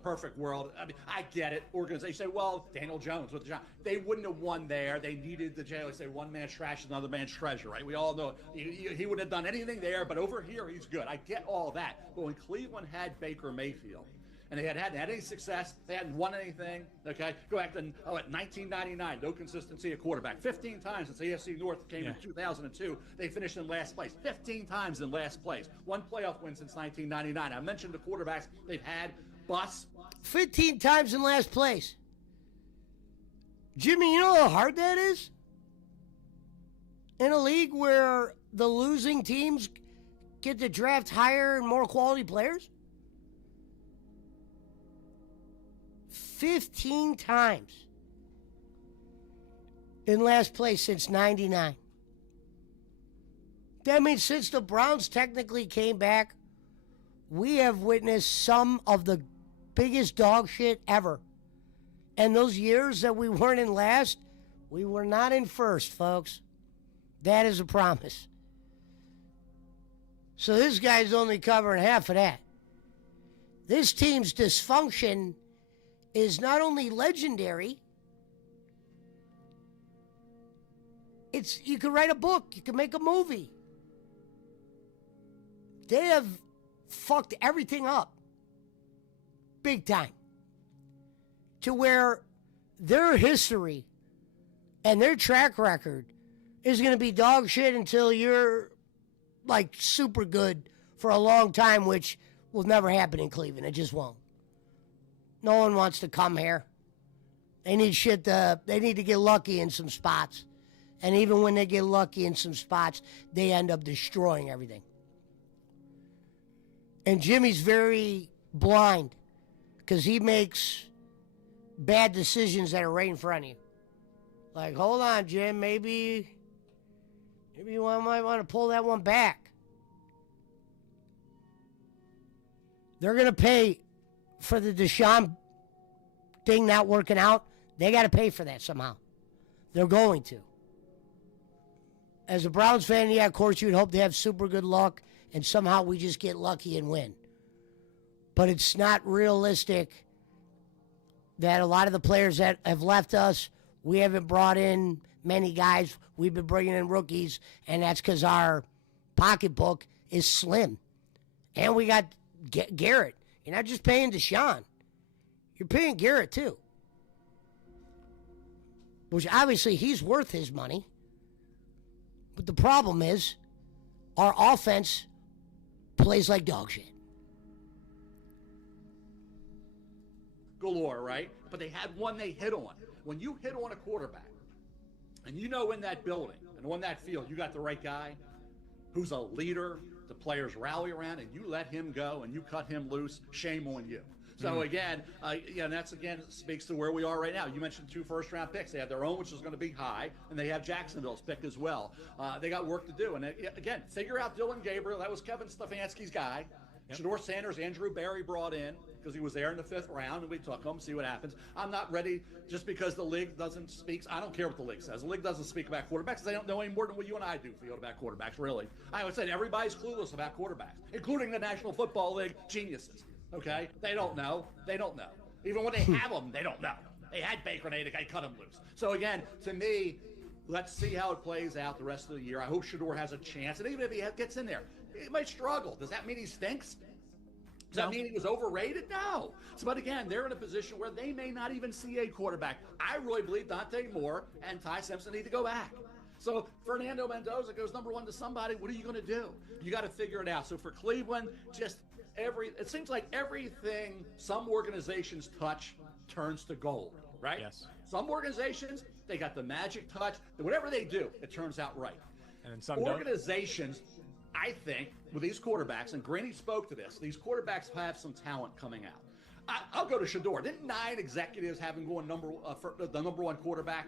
Perfect world. I mean, I get it. Organization say, well, Daniel Jones with the Giants. They wouldn't have won there. They needed the jail. They say one man's trash is another man's treasure, right? We all know he wouldn't have done anything there, but over here he's good. I get all that. But when Cleveland had Baker Mayfield, and they hadn't had any success, they hadn't won anything, okay? Go back to 1999, no consistency at quarterback. 15 times since AFC North came in 2002, they finished in last place. 15 times in last place. One playoff win since 1999. I mentioned the quarterbacks they've had. Bus. 15 times in last place. Jimmy, you know how hard that is? In a league where the losing teams get to draft higher and more quality players? 15 times in last place since 99. That means since the Browns technically came back, we have witnessed some of the biggest dog shit ever. And those years that we weren't in last, we were not in first, folks. That is a promise. So this guy's only covering half of that. This team's dysfunction is not only legendary, you can write a book, you can make a movie. They have fucked everything up. Big time. To where their history and their track record is going to be dog shit until you're like super good for a long time, which will never happen in Cleveland. It just won't. No one wants to come here. They need they need to get lucky in some spots. And even when they get lucky in some spots, they end up destroying everything. And Jimmy's very blind because he makes bad decisions that are right in front of you. Like, hold on, Jim, maybe you might want to pull that one back. They're going to pay for the Deshaun thing not working out. They got to pay for that somehow. They're going to. as a Browns fan, yeah, of course you'd hope to have super good luck and somehow we just get lucky and win. But it's not realistic that a lot of the players that have left us, we haven't brought in many guys. We've been bringing in rookies, and that's because our pocketbook is slim. And we got Garrett. You're not just paying Deshaun. You're paying Garrett, too. Which, obviously, he's worth his money. But the problem is, our offense plays like dog shit. Galore, right? But they had one they hit on. When you hit on a quarterback, and you know in that building and on that field, you got the right guy who's a leader, the players rally around, and you let him go and you cut him loose, shame on you. So again, and that's again speaks to where we are right now. You mentioned 2 first-round picks. They have their own, which is going to be high, and they have Jacksonville's pick as well. They got work to do. And again, figure out Dylan Gabriel. That was Kevin Stefanski's guy. Yep. Shador Sanders, Andrew Barry brought in because he was there in the 5th round, and we took him, see what happens. I'm not ready just because the league doesn't speak. I don't care what the league says. The league doesn't speak about quarterbacks. They don't know any more than what you and I do feel about quarterbacks, really. I would say everybody's clueless about quarterbacks, including the National Football League geniuses. Okay? They don't know. They don't know. Even when they have them, they don't know. They had Baker and they cut him loose. So again, to me, let's see how it plays out the rest of the year. I hope Shador has a chance. And even if he gets in there, he might struggle. Does that mean he stinks? Does that mean he was overrated? No. So, but again, they're in a position where they may not even see a quarterback. I really believe Dante Moore and Ty Simpson need to go back. So Fernando Mendoza goes number 1 to somebody. What are you going to do? You got to figure it out. So for Cleveland, it seems like everything some organizations touch turns to gold, right? Yes. Some organizations, they got the magic touch. Whatever they do, it turns out right. And some organizations, I think, with these quarterbacks, and Granny spoke to this, these quarterbacks have some talent coming out. I'll go to Shador. Didn't 9 executives have him going for the number 1 quarterback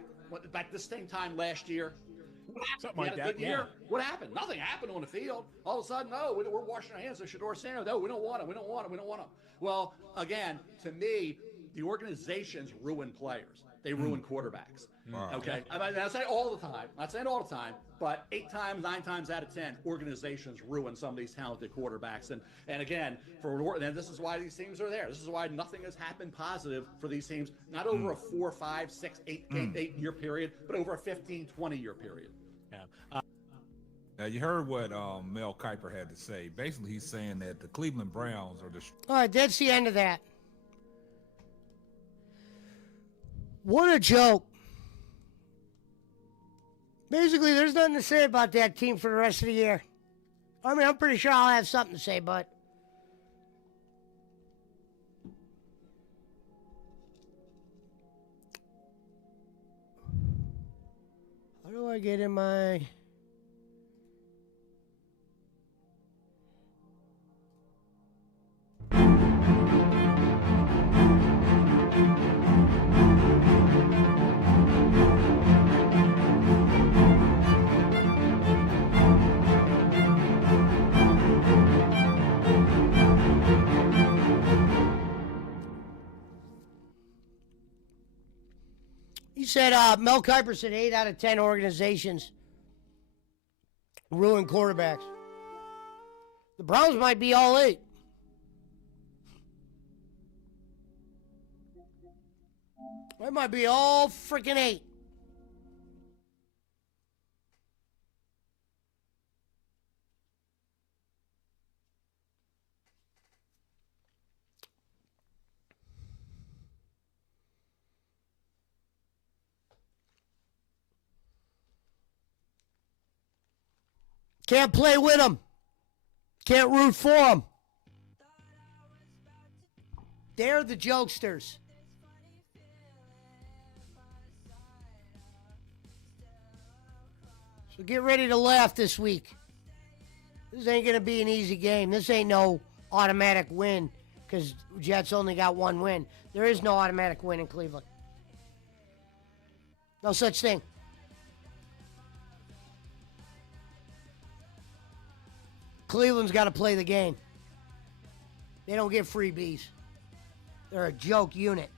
back this same time last year? Something like that, year. What happened? Nothing happened on the field. All of a sudden, we're washing our hands of Shador Sanders. No, we don't want him. We don't want him. We don't want him. Well, again, to me, the organizations ruin players. They ruin quarterbacks. Wow. Okay? I say all the time. I'm not saying all the time, but 8 times, 9 times out of 10, organizations ruin some of these talented quarterbacks. And again, and this is why these teams are there. This is why nothing has happened positive for these teams, not over a 4, 5, 6, 8 year period, but over a 15, 20-year period. Yeah. Now, you heard what Mel Kiper had to say. Basically, he's saying that the Cleveland Browns are the... All right, that's the end of that. What a joke. Basically, there's nothing to say about that team for the rest of the year. I mean, I'm pretty sure I'll have something to say, but... How do I get in my... He said, Mel Kiper said 8 out of 10 organizations ruin quarterbacks. The Browns might be all 8. They might be all freaking 8. Can't play with them. Can't root for them. They're the jokesters. So get ready to laugh this week. This ain't going to be an easy game. This ain't no automatic win because Jets only got 1 win. There is no automatic win in Cleveland. No such thing. Cleveland's got to play the game. They don't get freebies. They're a joke unit.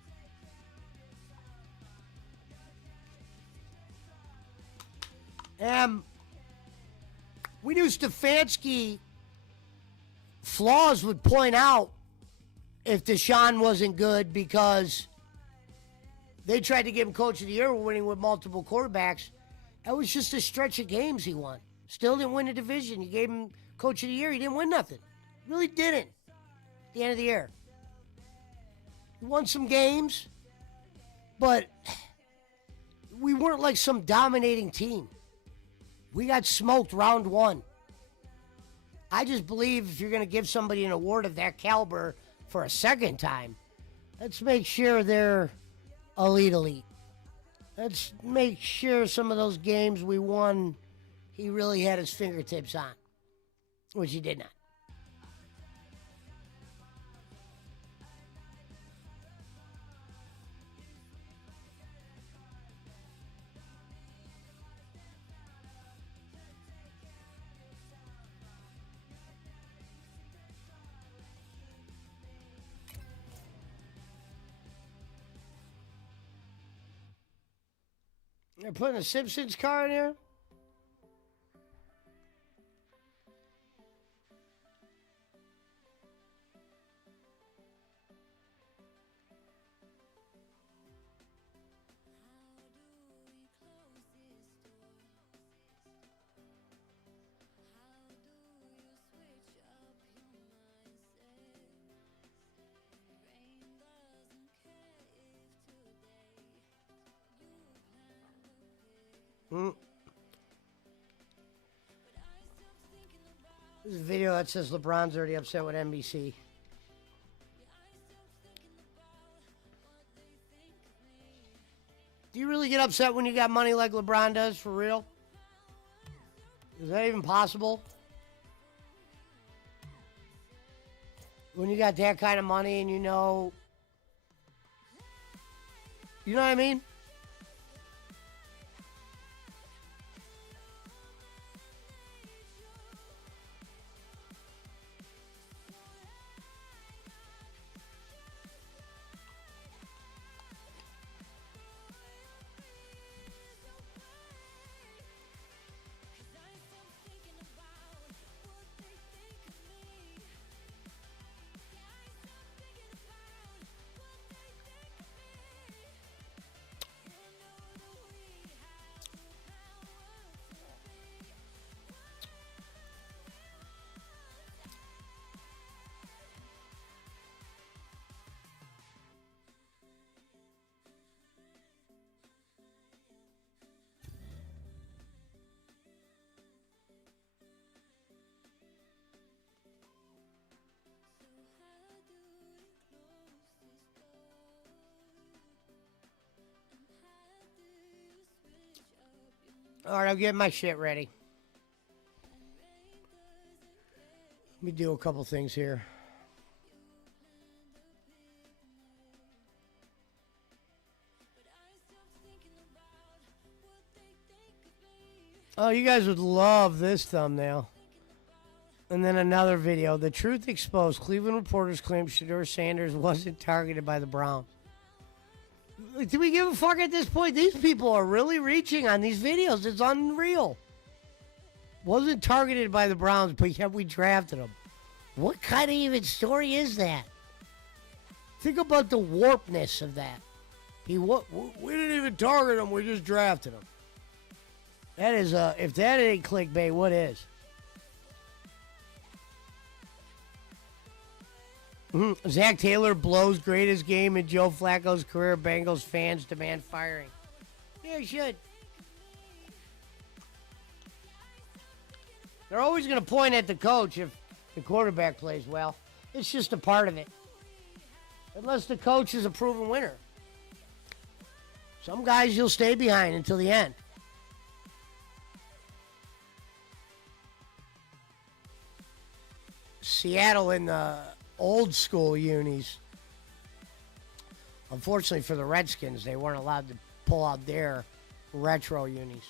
And We knew Stefanski flaws would point out if Deshaun wasn't good because they tried to give him Coach of the Year winning with multiple quarterbacks. That was just a stretch of games he won. Still didn't win the division. You gave him Coach of the Year. He didn't win nothing. Really didn't. At the end of the year. He won some games, but we weren't like some dominating team. We got smoked round one. I just believe if you're going to give somebody an award of that caliber for a second time, let's make sure they're elite. Let's make sure some of those games we won, he really had his fingertips on, which he did not. They're putting a Simpsons car in there? This is a video that says LeBron's already upset with NBC. Do you really get upset when you got money like LeBron does, for real? Is that even possible? When you got that kind of money and you know what I mean? All right, I'm getting my shit ready. Let me do a couple things here. Oh, you guys would love this thumbnail. And then another video. The truth exposed. Cleveland reporters claim Shedeur Sanders wasn't targeted by the Browns. Do we give a fuck at this point? These people are really reaching on these videos. It's unreal. Wasn't targeted by the Browns, but yet we drafted him. What kind of even story is that? Think about the warpness of that. We didn't even target him. We just drafted him. That is if that ain't clickbait, what is? Zach Taylor blows greatest game in Joe Flacco's career. Bengals fans demand firing. Yeah, he should. They're always going to point at the coach if the quarterback plays well. It's just a part of it. Unless the coach is a proven winner. Some guys you'll stay behind until the end. Seattle in the old school unis. Unfortunately for the Redskins, they weren't allowed to pull out their retro unis.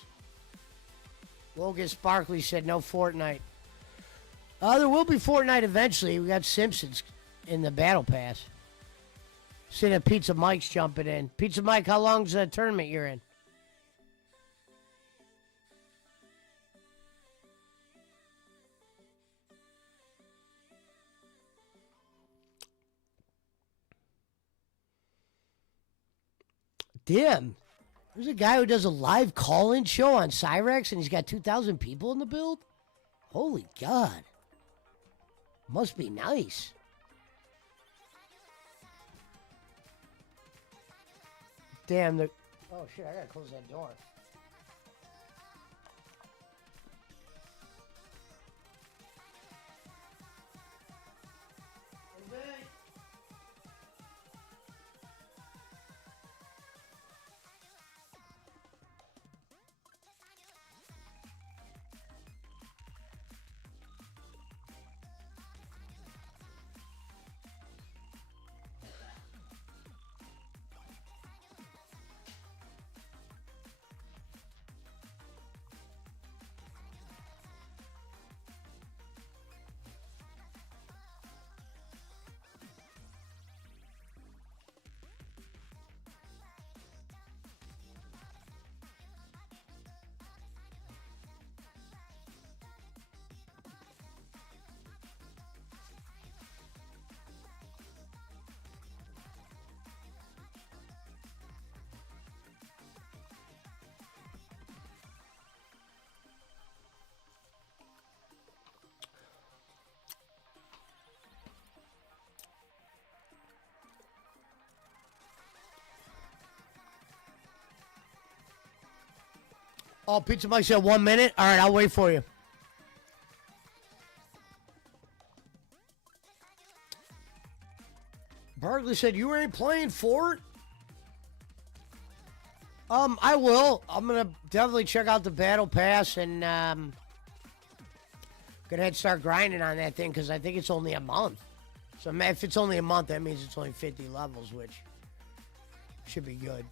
Logan Sparkley said no Fortnite. There will be Fortnite eventually. We got Simpsons in the Battle Pass. See that Pizza Mike's jumping in. Pizza Mike, how long's the tournament you're in? Damn. There's a guy who does a live call-in show on Cyrex, and he's got 2,000 people in the build? Holy God. Must be nice. Damn, the... Oh, shit, I gotta close that door. Oh, Pizza Mike said 1 minute? All right, I'll wait for you. Barkley said, you ain't playing for it? I will. I'm going to definitely check out the Battle Pass and going to head start grinding on that thing because I think it's only a month. So if it's only a month, that means it's only 50 levels, which should be good.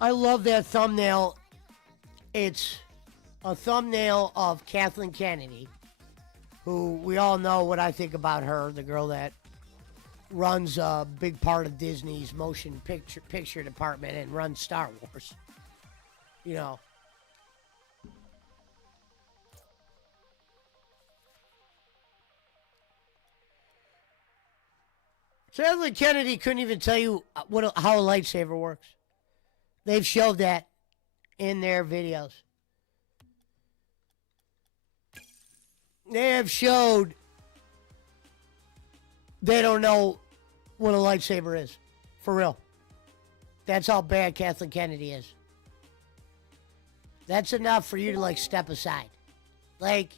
I love that thumbnail. It's a thumbnail of Kathleen Kennedy, who we all know what I think about her, the girl that runs a big part of Disney's motion picture department and runs Star Wars. You know. Kathleen Kennedy couldn't even tell you how a lightsaber works. They've showed that in their videos. They have showed they don't know what a lightsaber is. For real. That's how bad Kathleen Kennedy is. That's enough for you to, like, step aside. Like,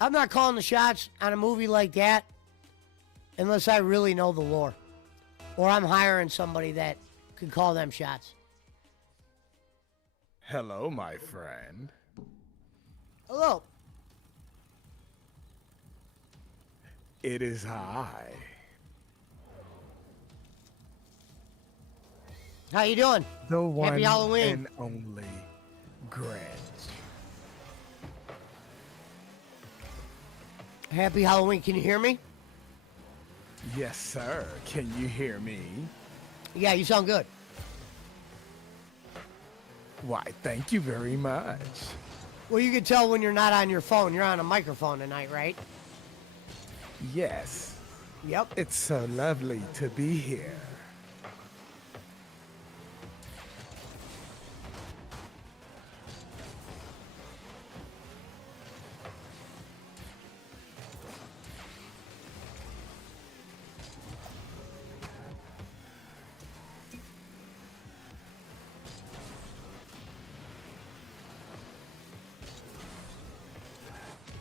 I'm not calling the shots on a movie like that unless I really know the lore. Or I'm hiring somebody that could call them shots. Hello, my friend. Hello. It is I. How you doing? The one Happy Halloween. and only Grinch. Happy Halloween. Can you hear me? Yes, sir. Can you hear me? Yeah, you sound good. Why, thank you very much. Well, you can tell when you're not on your phone. You're on a microphone tonight, right? Yes. Yep. It's so lovely to be here.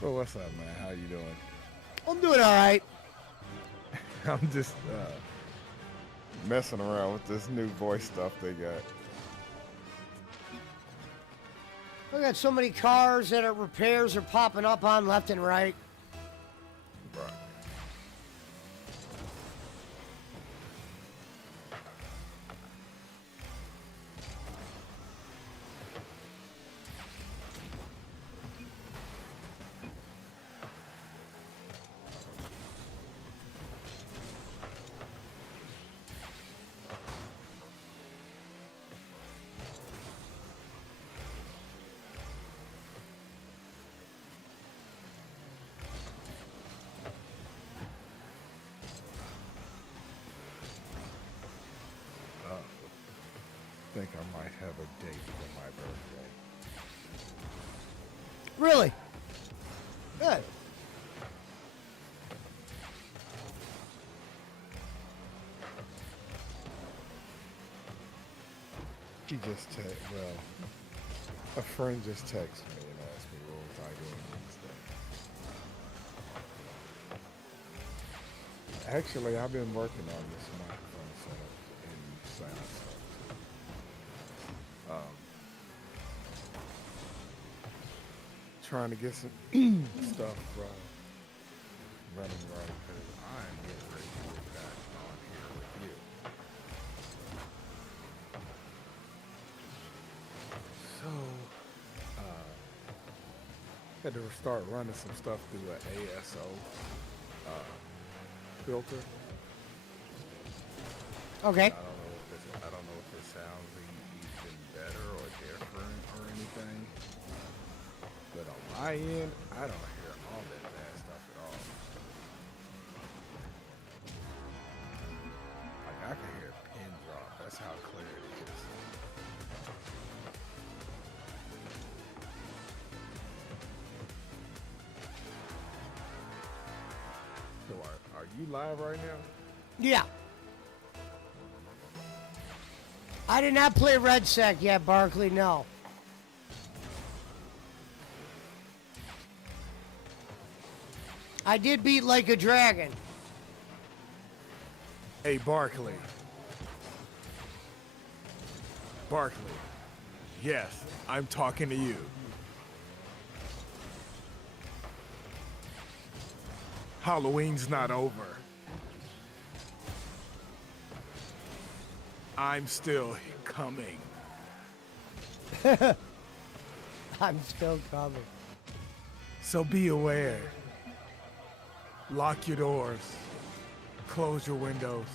Well, what's up, man? How you doing? I'm doing all right. I'm just messing around with this new voice stuff they got. I got so many cars that are repairs are popping up on left and right. Right. think I might have a date for my birthday. Really? Good. She just a friend just texted me and asked me what was I doing Wednesday. Actually, I've been working on this microphone setup and sound stuff too. Trying to get some stuff running right because I'm getting ready to get back on here with you. So, had to start running some stuff through an ASO filter. Okay. I don't know if it sounds even better or different or anything. But on my end, I don't hear all that bad stuff at all. Like I can hear a pin drop. That's how clear it is. So are you live right now? Yeah. I did not play Red Sec yet, Barkley, no. I did beat Like a Dragon. Hey, Barkley. Barkley. Yes, I'm talking to you. Halloween's not over. I'm still coming. I'm still coming. So be aware. Lock your doors. Close your windows.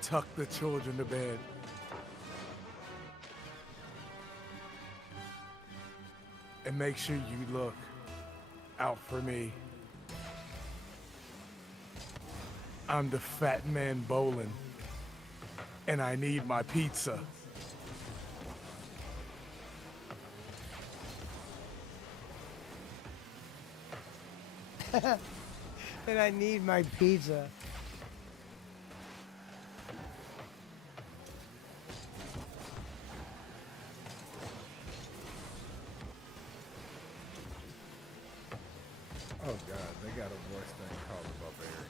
Tuck the children to bed. And make sure you look out for me. I'm the fat man bowling, and I need my pizza. And I need my pizza. Oh God, they got a voice thing called the Barbarian.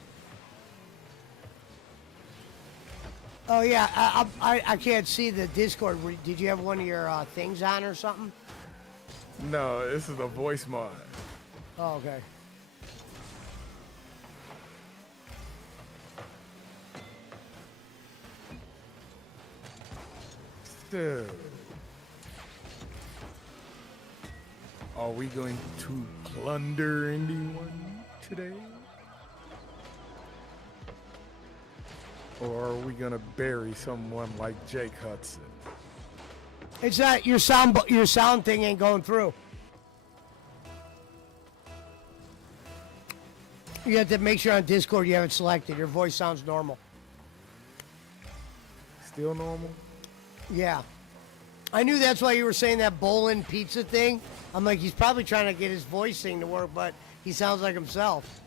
Oh yeah, I can't see the Discord. Did you have one of your things on or something? No, this is a voice mod. Oh, okay. So, are we going to plunder anyone today? Or are we gonna bury someone like Jake Hudson? It's not your sound thing ain't going through. You have to make sure on Discord you have it selected. Your voice sounds normal. Still normal? Yeah. I knew that's why you were saying that bowling pizza thing. I'm like, he's probably trying to get his voice thing to work, but he sounds like himself.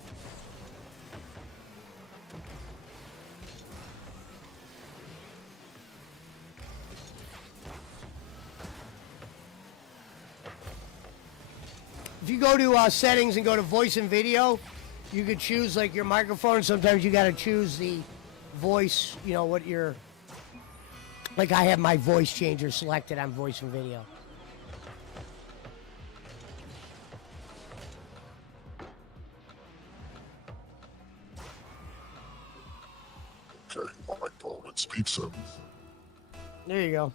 If you go to settings and go to voice and video, you could choose like your microphone. Sometimes you got to choose the voice, you know, what your... Like I have my voice changer selected on voice and video. Okay, I like Bowman's Pizza. There you go.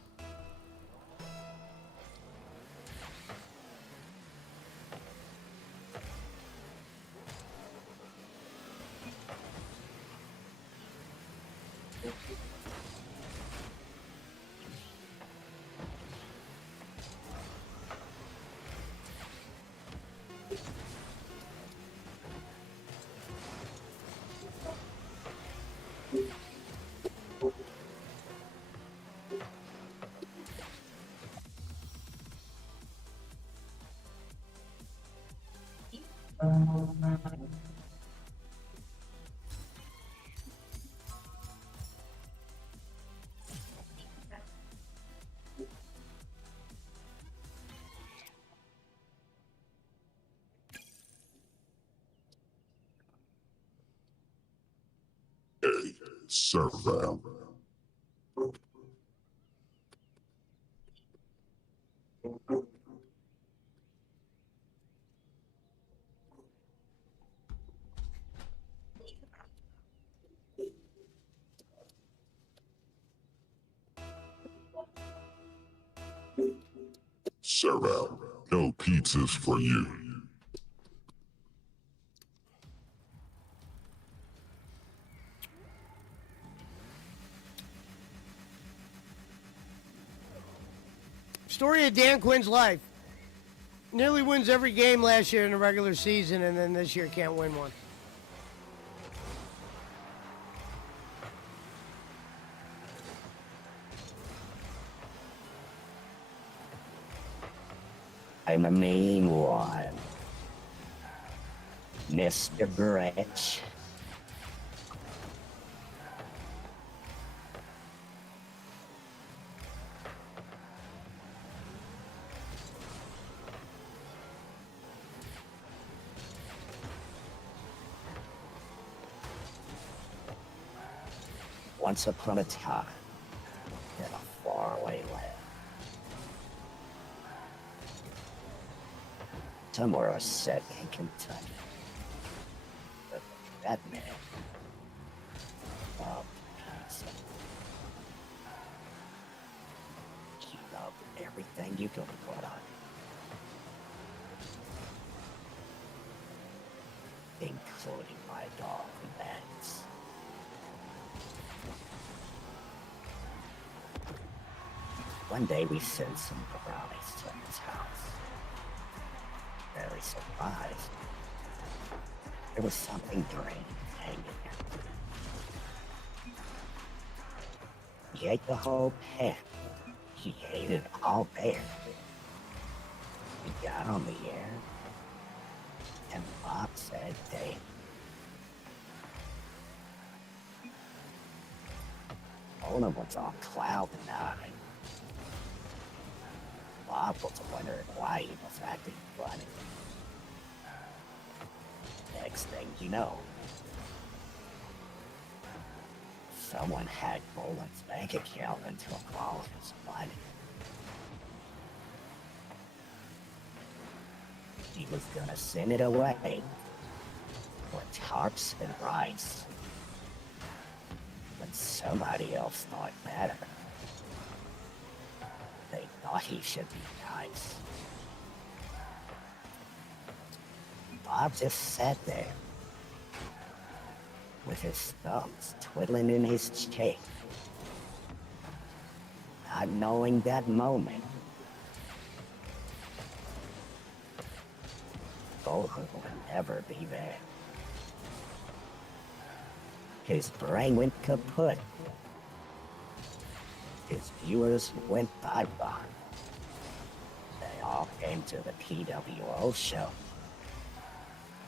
Serval. Serval. No pizzas for you. Story of Dan Quinn's life. Nearly wins every game last year in the regular season, and then this year can't win one. I'm a mean one. Mr. Gretch. Once upon a time, in a faraway land, somewhere set in Kentucky, that man loved pizza. He loved everything you could put on it, including my dog, Max. One day we sent some brownies to his house. Very surprised. There was something green hanging there. He ate the whole pan. He ate it all there. He got on the air, and Bob said, "Damn." Ona was on cloud nine. Bob was wondering why he was acting funny. Next thing you know, someone hacked Boland's bank account and took all his money. He was gonna send it away for tarps and rice. But somebody else thought better. They thought he should be nice. Bob just sat there with his thumbs twiddling in his cheek, not knowing that moment Goldhook would never be there. His brain went kaput. His viewers went bye-bye. They all came to the PWO show,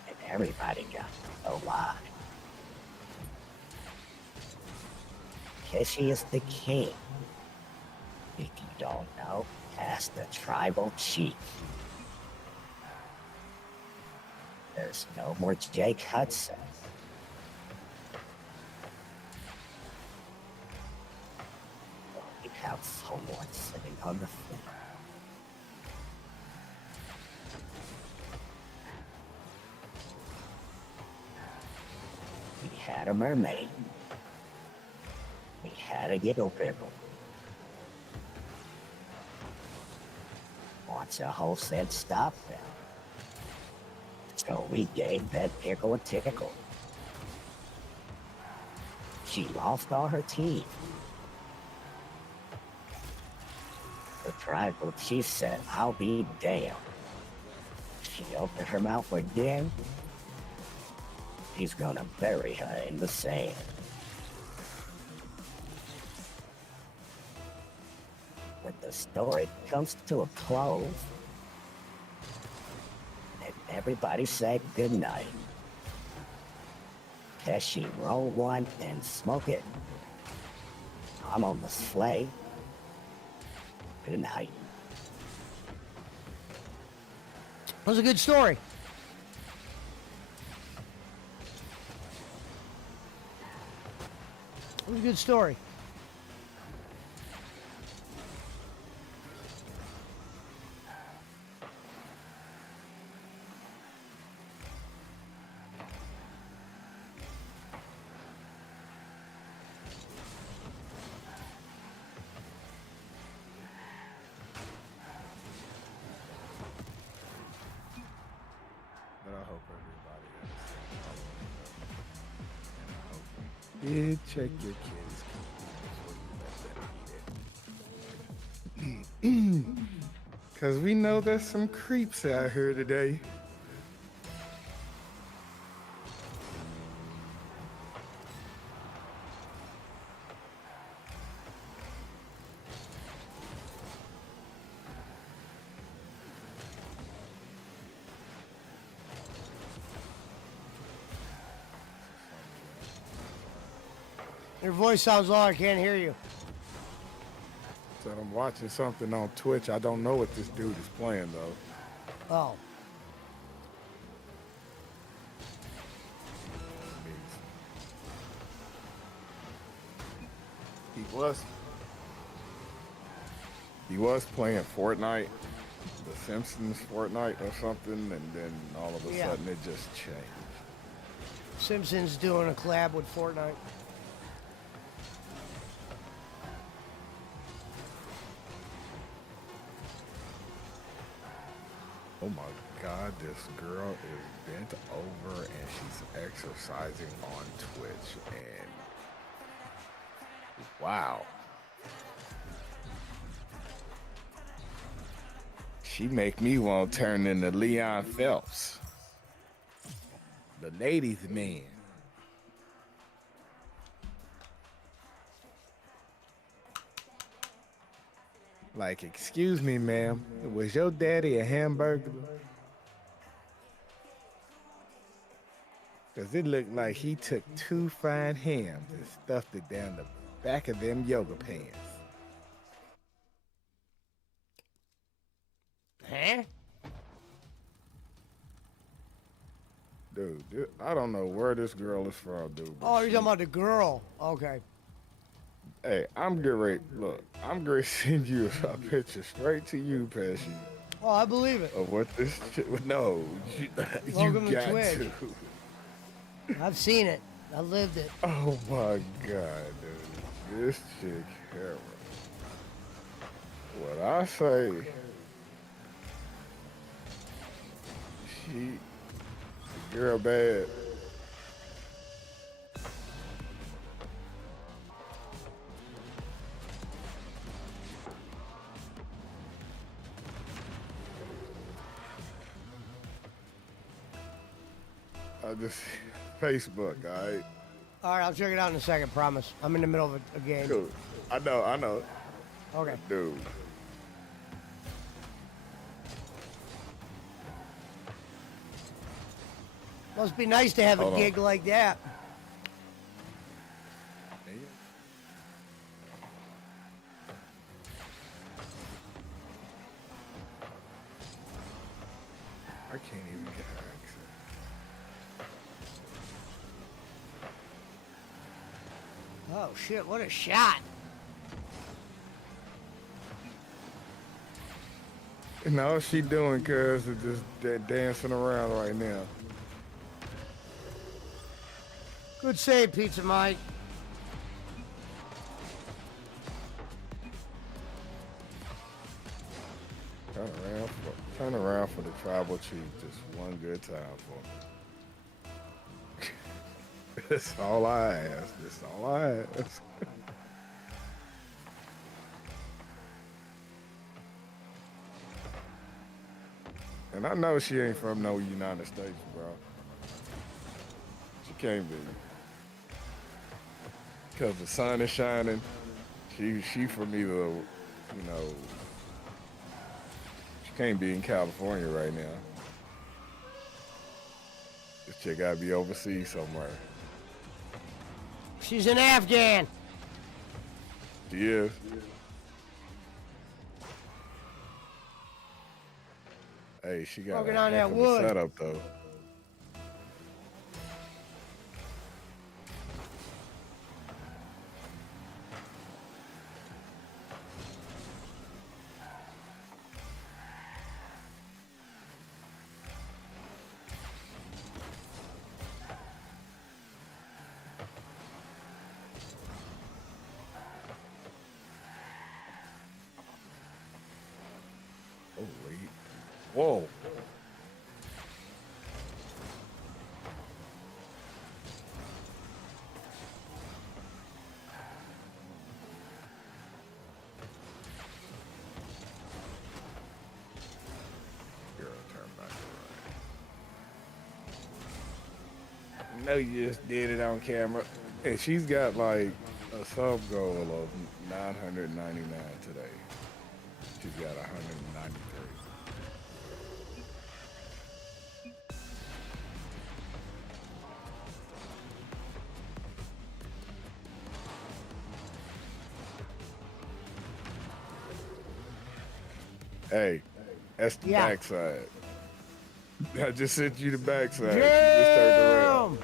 and everybody got alive. Pesci is the king. If you don't know, ask the tribal chief. There's no more Jake Hudson. We have someone sitting on the floor. We had a mermaid. We had a giggle pickle. Once a host said stop them. So we gave that pickle a tickle. She lost all her teeth. The tribal chief said, "I'll be damned." She opened her mouth again. He's gonna bury her in the sand. When the story comes to a close, and everybody said goodnight, Pesci roll one and smoke it. I'm on the sleigh. Good night. That was a good story. It was a good story. But I hope everybody understands. And I hope you check your kids' before you let them eat it. Because we know there's some creeps out here today. Your voice sounds low. I can't hear you. Said I'm watching something on Twitch. I don't know what this dude is playing though. Oh. He was playing Fortnite, The Simpsons Fortnite or something, and then all of a Yeah. sudden it just changed. Simpsons doing a collab with Fortnite. Oh my God, this girl is bent over and she's exercising on Twitch, and wow. She make me want to turn into Leon Phelps, the ladies' man. Like, excuse me, ma'am, was your daddy a hamburger? Because it looked like he took 2 fried hams and stuffed it down the back of them yoga pants. Huh? Dude, I don't know where this girl is from, dude. but Oh, you're she- talking about the girl. Okay. Hey, I'm getting ready. Look, I'm going to send you a picture straight to you, Pesci, Oh, I believe it. of what this shit. No, you Welcome to got Twitch. to. I've seen it. I lived it. Oh my God, dude. This chick, Hera. What I say, the girl bad. I just, Facebook, all right? All right, I'll check it out in a second. Promise. I'm in the middle of a game. Dude, I know. Okay. Dude. Must be nice to have Hold a on. gig like that. I can't even get her access. Oh shit! What a shot! And all she doing, cuz, is just dancing around right now. Good save, Pizza Mike. Turn around for the tribal chief. Just one good time for me. That's all I ask. That's all I ask. And I know she ain't from no United States, bro. She can't be. Because the sun is shining. She from either, you know, she can't be in California right now. This chick gotta be overseas somewhere. She's an Afghan. She is. Hey, she got Smoking a on heck that of wood. a setup though. Whoa. Girl, turn back around. No, you just did it on camera. And she's got like a sub goal of 999 today. She's got 193. Hey, that's the Yeah. backside. I just sent you the backside. She just turned around.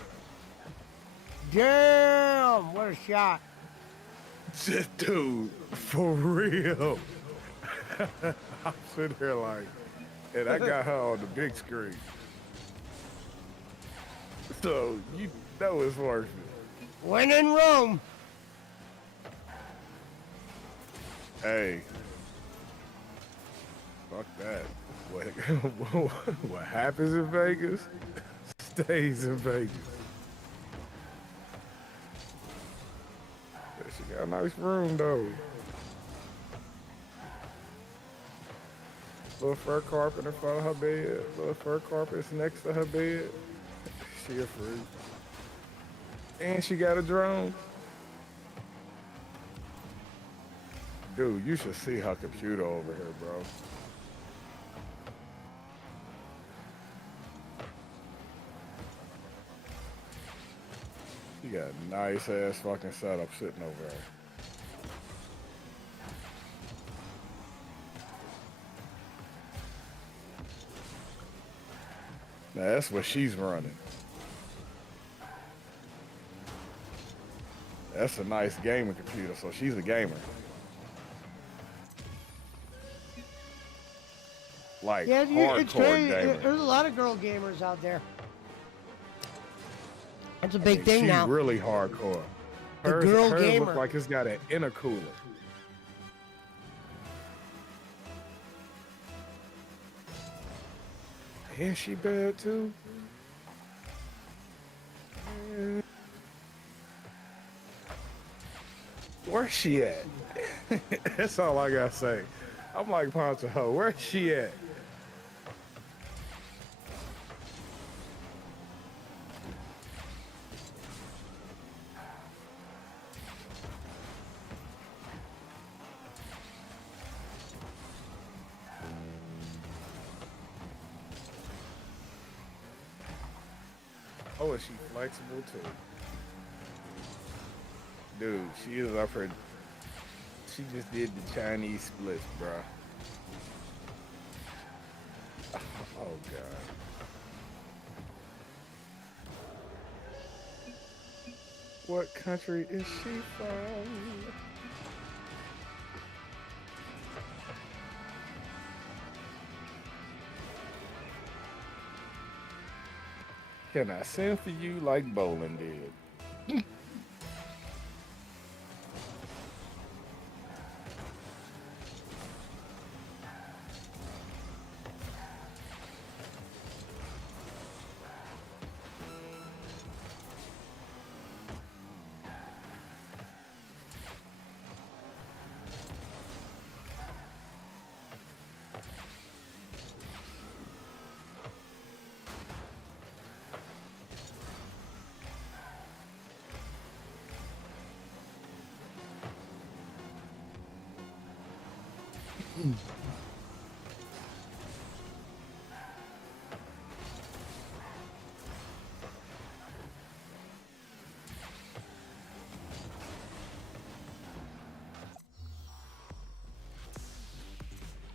Damn! What a shot. Dude, for real. I'm sitting here like, and I got her on the big screen. So you know it's worth it. When in Rome. Hey. Fuck that. What happens in Vegas stays in Vegas. She got a nice room though. Little fur carpet in front of her bed. Little fur carpet's next to her bed. She a freak. And she got a drone. Dude, you should see her computer over here, bro. She got a nice ass fucking setup sitting over there. Now that's what she's running. That's a nice gaming computer, so she's a gamer. Like Yeah, hardcore it's crazy. gamer. There's a lot of girl gamers out there. That's a big And thing she's now. really hardcore. The Hers, girl hers gamer. look like it's got an intercooler. And she bad too. Where's she at? That's all I gotta say. I'm like Poncho Ho. Where's she at? Oh, is she flexible too? Dude, she is up her. She just did the Chinese splits, bruh. Oh, God. What country is she from? Can I send for you like Bowling did?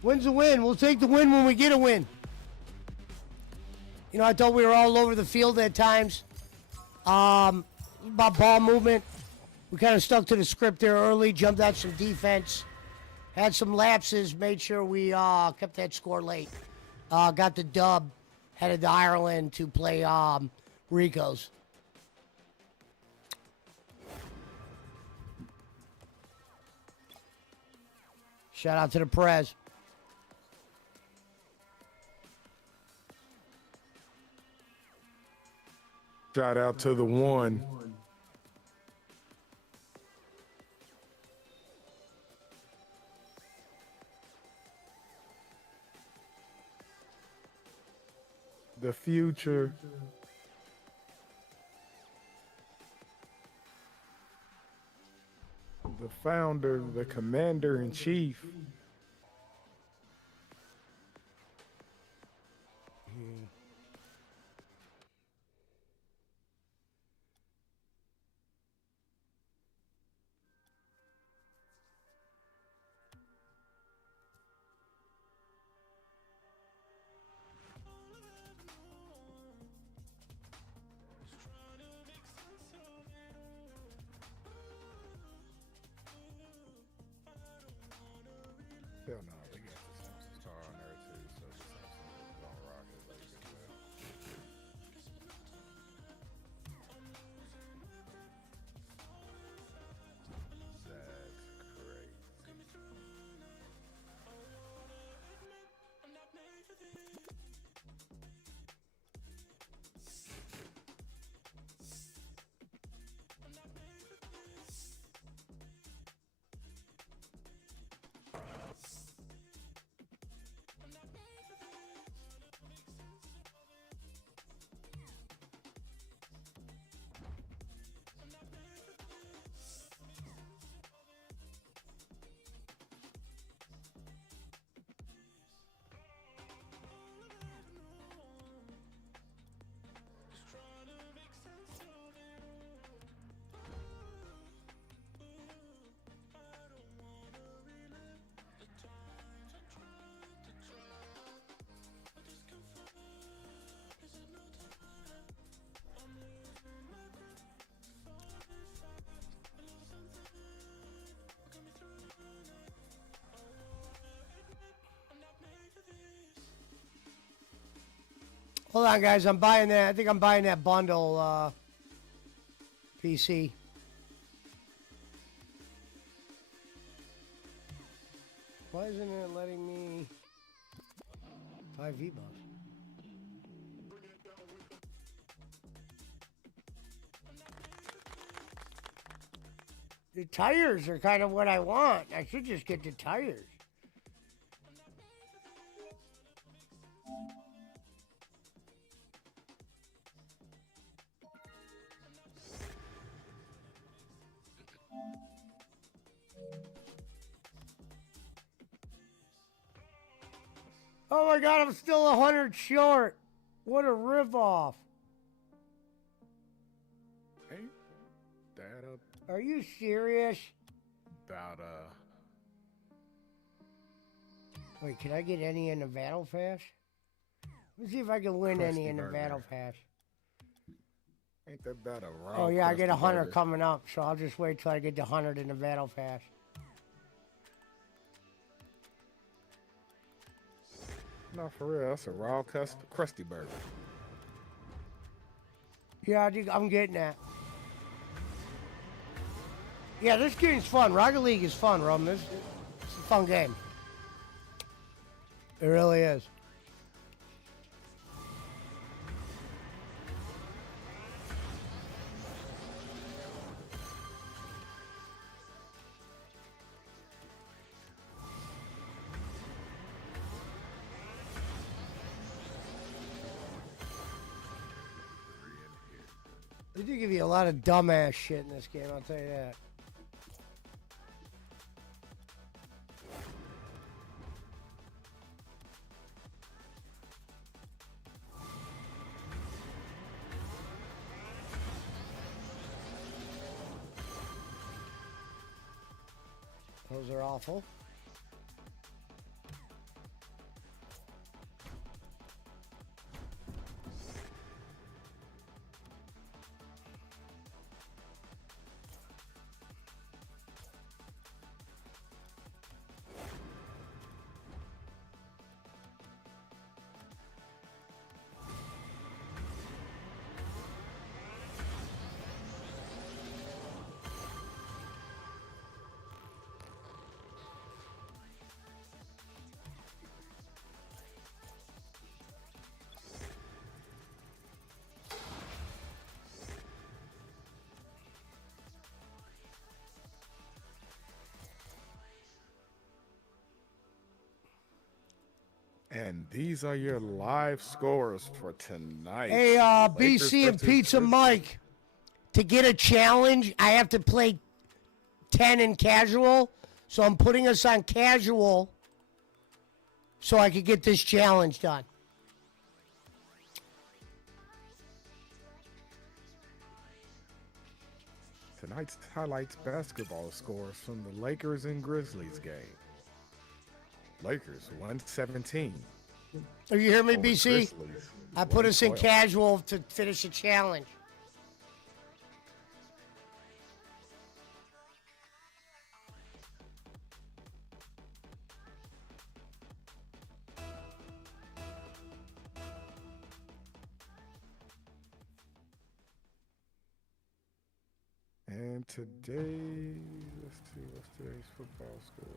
Win's a win. We'll take the win when we get a win. You know, I thought we were all over the field at times. About ball movement. We kind of stuck to the script there early, jumped out some defense, had some lapses, made sure we kept that score late. Got the dub, headed to Ireland to play Rico's. Shout out to the Perez. Shout out to the one. The future. The founder, the commander in chief. Hell no, they got the Simpsons star on there too, so the Simpsons is gonna rock it like as well. That's crazy. Hold on, guys. I'm buying that. I think I'm buying that bundle PC. Why isn't it letting me 5 V-Bucks? The tires are kind of what I want. I should just get the tires. Oh my God, I'm still 100 short. What a ripoff. Ain't that Are you serious? about Wait, can I get any in the Battle Pass? Let's see if I can win any Krusty in the Burger. Battle Pass. ain't that about a raw? Oh yeah, I get Krusty 100 Burger? coming up, so I'll just wait till I get the 100 in the Battle Pass. No, for real, that's a raw crusty burger. Yeah, I'm getting that. Yeah, this game's fun. Rocket League is fun, Roman. It's a fun game. It really is. They do give you a lot of dumbass shit in this game, I'll tell you that. Those are awful. And these are your live scores for tonight. Hey, Lakers BC and versus Pizza Grizzlies. Mike. To get a challenge, I have to play 10 in casual. So I'm putting us on casual so I could get this challenge done. Tonight's highlights basketball scores from the Lakers and Grizzlies game. Lakers 117. Are you hear me, over BC? Grizzlies, I put us in 112. casual to finish the challenge. And today, let's see, what's today's football scores?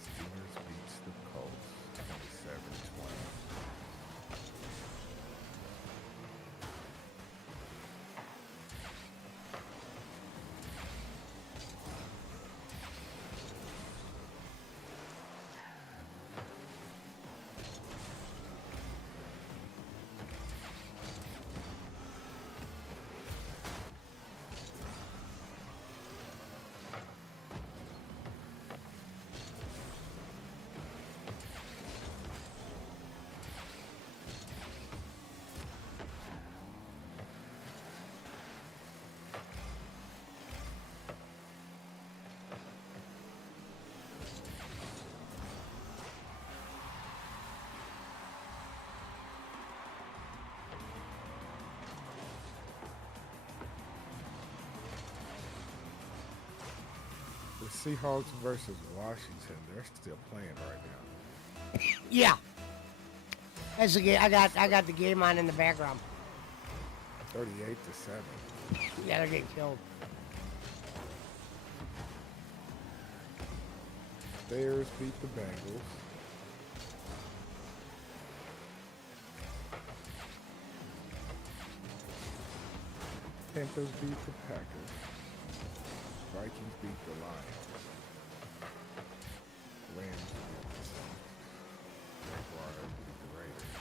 Steelers beats the Colts 27-20. The Seahawks versus Washington, they're still playing right now. Yeah. That's the game. I got the game on in the background. 38-7. Yeah, they're getting killed. Bears beat the Bengals. Panthers beat the Packers. Vikings beat the Lions. Rams beat the Saints. Jaguars beat the Raiders.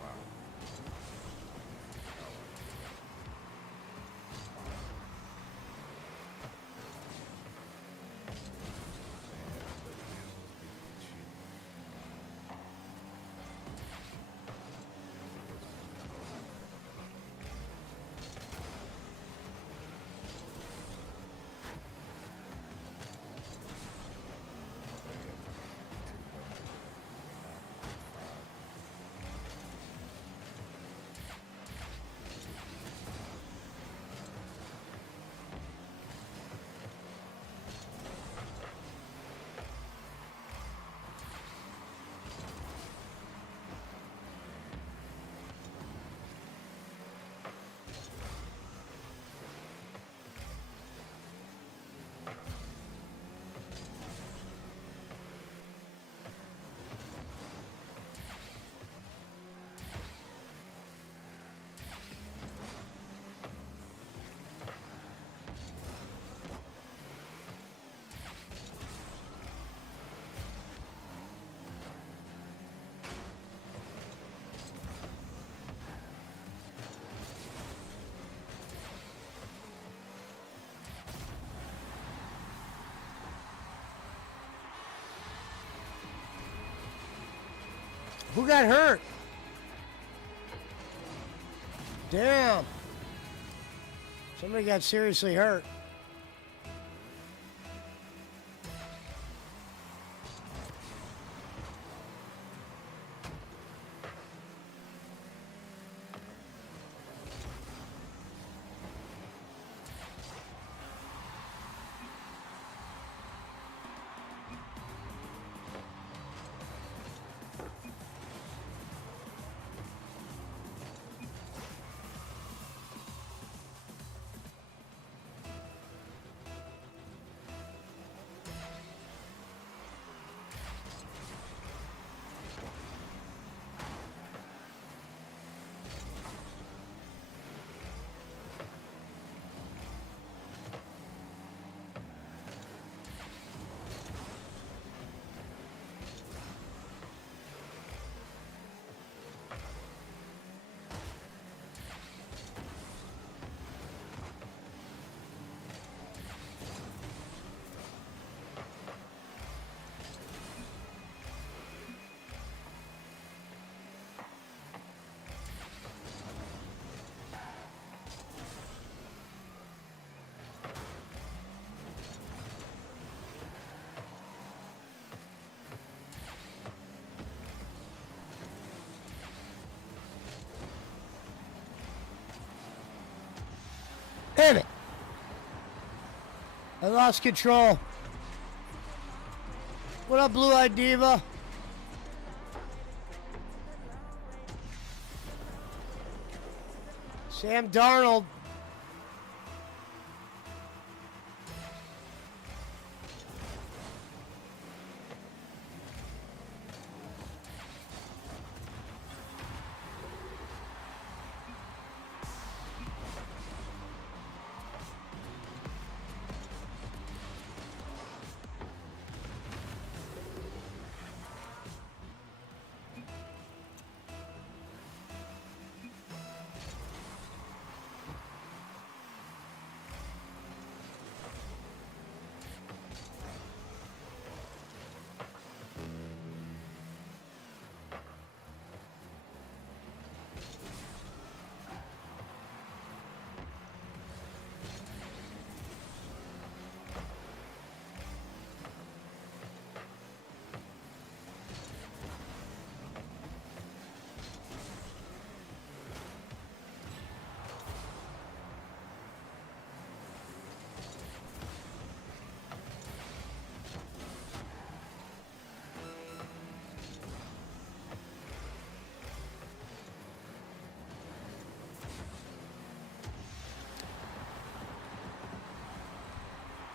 Wow. And the Bills beat the Chiefs. Who got hurt? Damn. Somebody got seriously hurt. Damn it. I lost control. What up, Blue-Eyed Diva? Sam Darnold.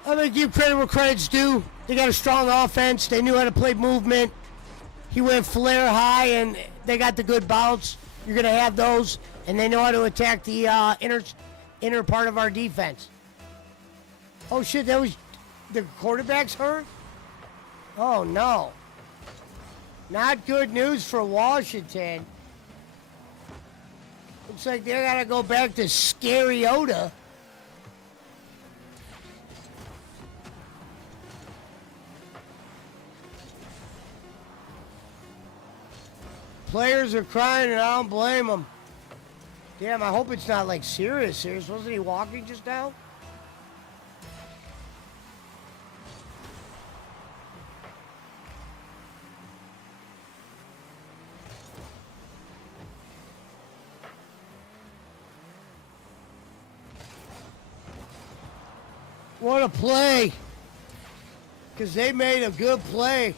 I'm going to give credit where credit's due. They got a strong offense. They knew how to play movement. He went flare high, and they got the good bounce. You're going to have those, and they know how to attack the inner part of our defense. Oh, shit, that was the quarterback's hurt? Oh, no. Not good news for Washington. Looks like they got to go back to Scariota. Players are crying, and I don't blame them. Damn, I hope it's not like serious. Wasn't he walking just now? What a play. Because they made a good play.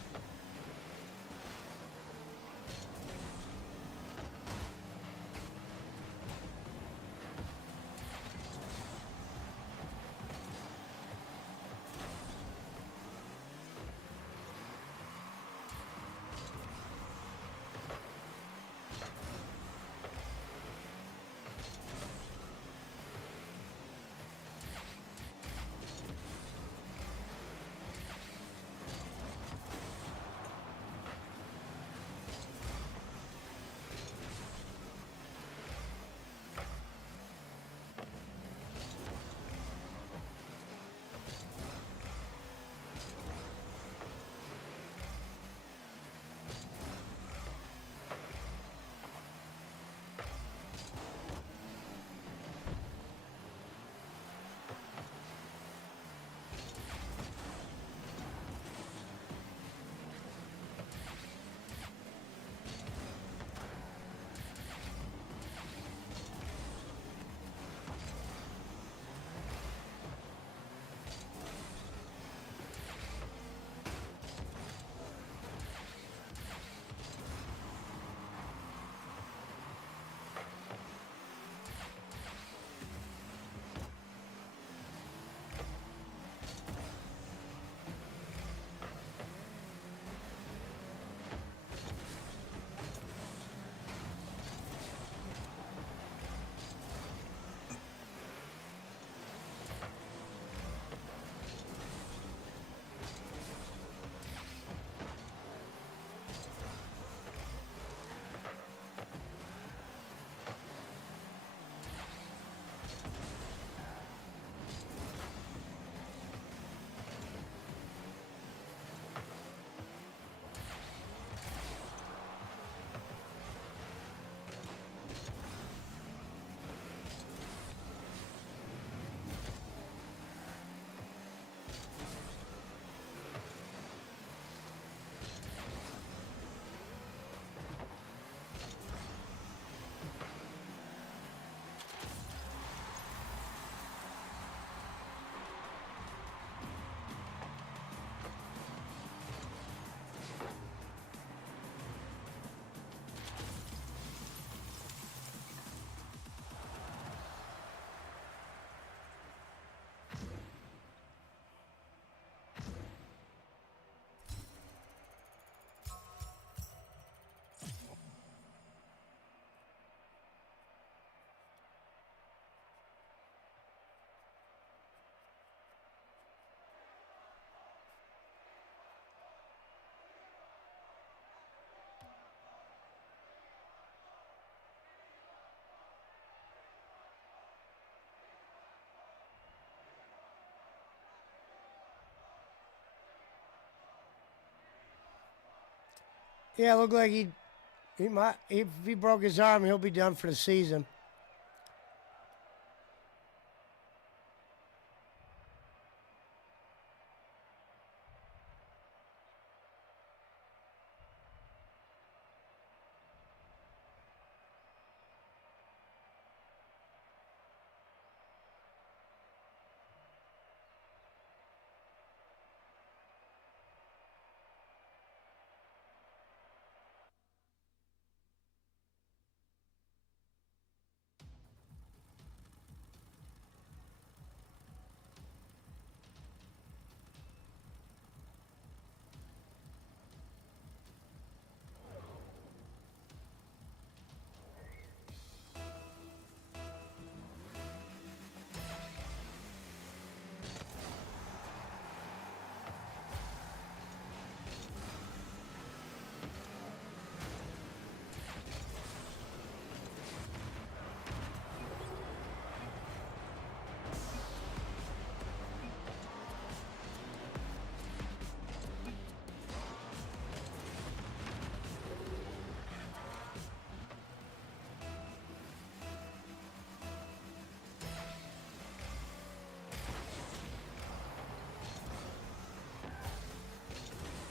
Yeah, look like he might. If he broke his arm, he'll be done for the season.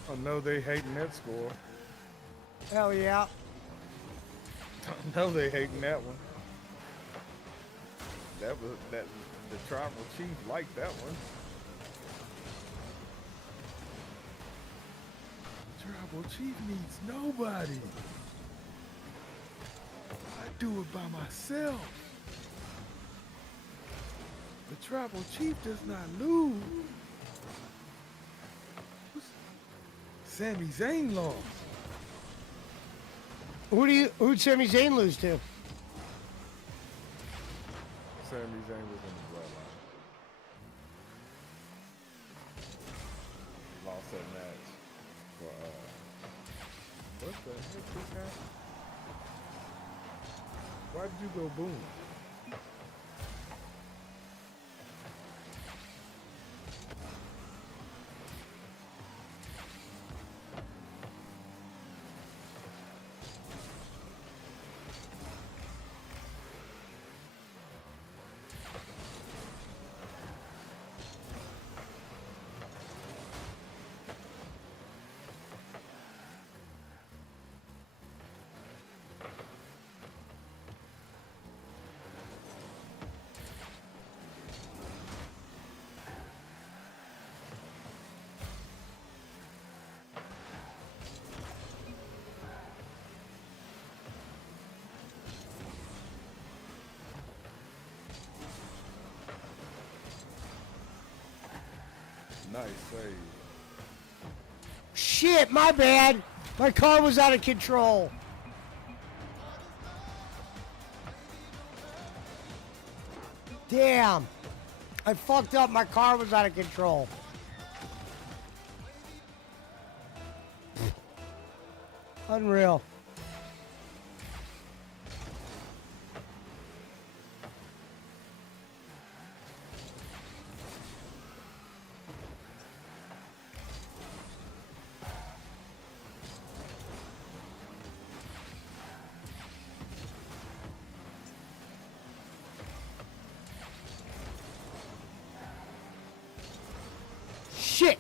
I know they hating that score. Hell yeah. I know they hating that one. That the tribal chief liked that one. The tribal chief needs nobody. I do it by myself. The tribal chief does not lose. Sami Zayn lost. Who'd Sami Zayn lose to? Sami Zayn was in the bloodline. Lost that match for what the heck just happened? Why did you go boom? Nice save. Shit, my bad. My car was out of control. Damn. I fucked up. My car was out of control. Unreal. Shit.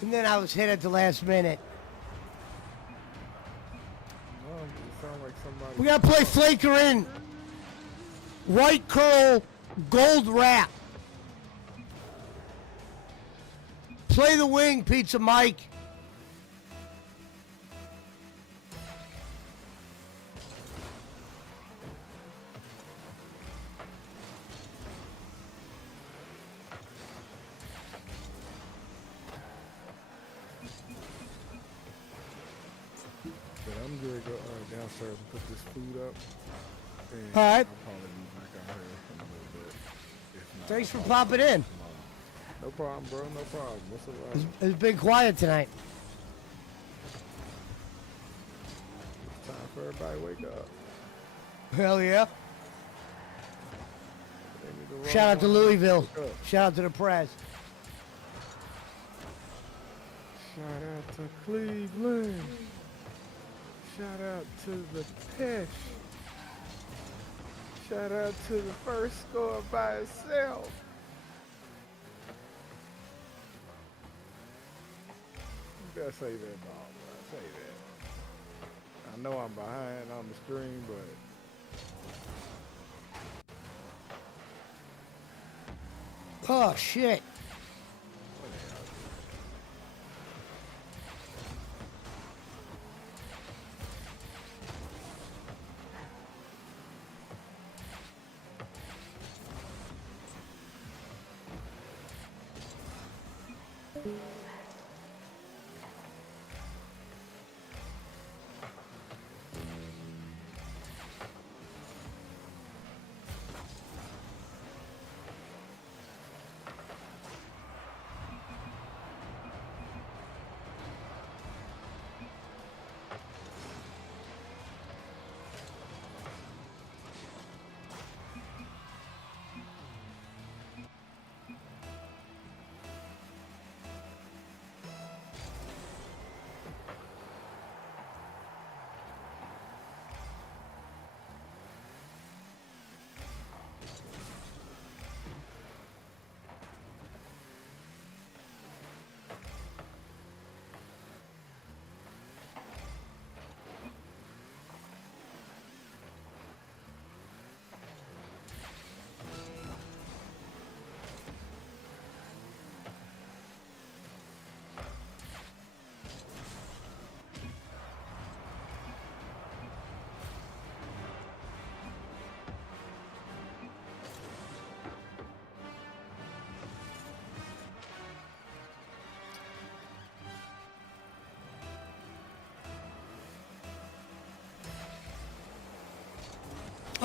And then I was hit at the last minute. Well, it sounds like somebody. We gotta play Flaker in. White curl, gold wrap. Play the wing, Pizza Mike. But I'm gonna go downstairs and put this food up. And All right. I'll probably be back out here in a little bit. If not, Thanks for I'll popping in. No problem, bro. No problem. What's up? It's been quiet tonight. It's time for everybody to wake up. Hell yeah. They need to Shout out to Louisville. Shout out to the press. Shout out to Cleveland. Shout out to the Pesci. Shout out to the first score by itself. You gotta say that, dog, bro. Say that. I know I'm behind on the stream, but Oh, shit.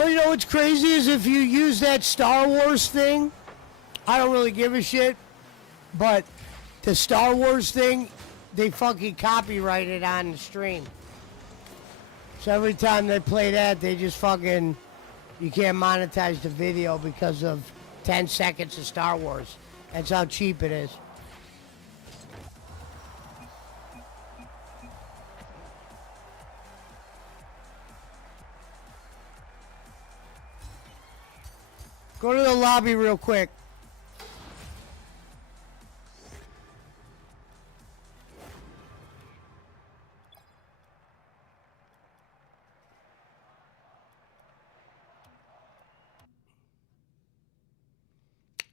Oh, you know what's crazy is if you use that Star Wars thing, I don't really give a shit, but the Star Wars thing, they fucking copyrighted on the stream. So every time they play that, they just fucking, you can't monetize the video because of 10 seconds of Star Wars. That's how cheap it is. Go to the lobby real quick.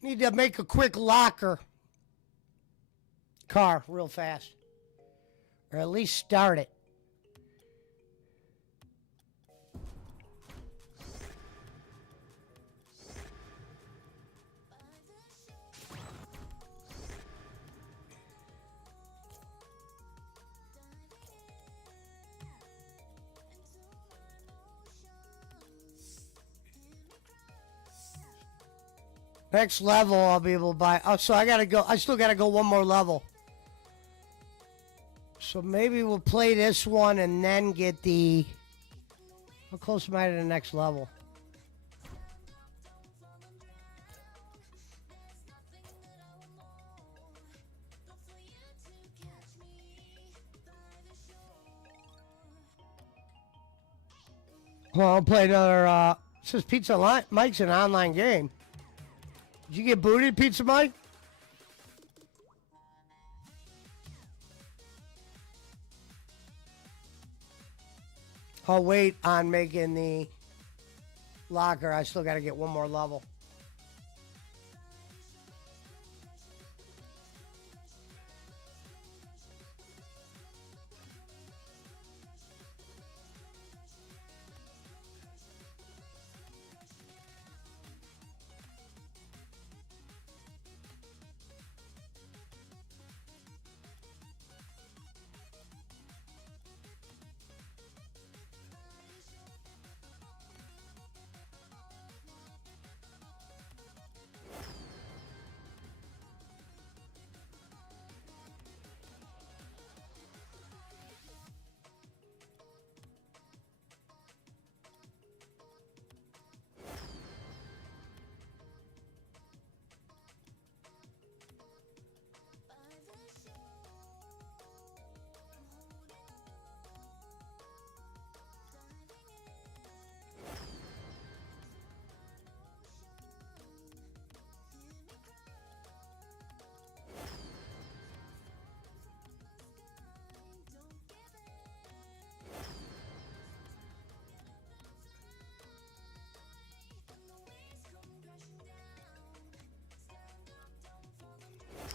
Need to make a quick locker car real fast. Or at least start it. Next level, I'll be able to buy. Oh, so I gotta go. I still gotta go one more level. So maybe we'll play this one and then get the. How close am I to the next level? Well, I'll play another. It says Pizza Mike's an online game. Did you get booted, Pizza Mike? I'll wait on making the locker. I still got to get one more level.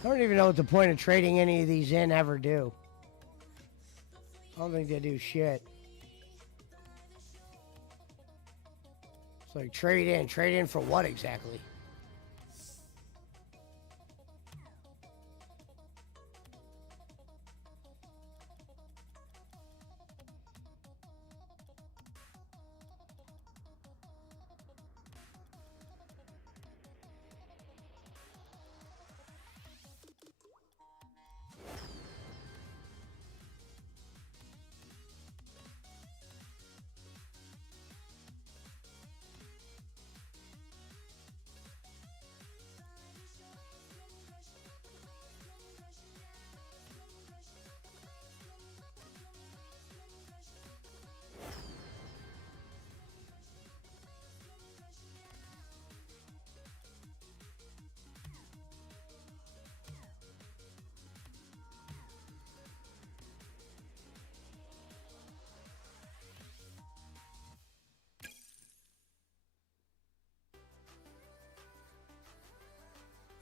I don't even know what the point of trading any of these in ever do. I don't think they do shit. It's like trade in. Trade in for what exactly?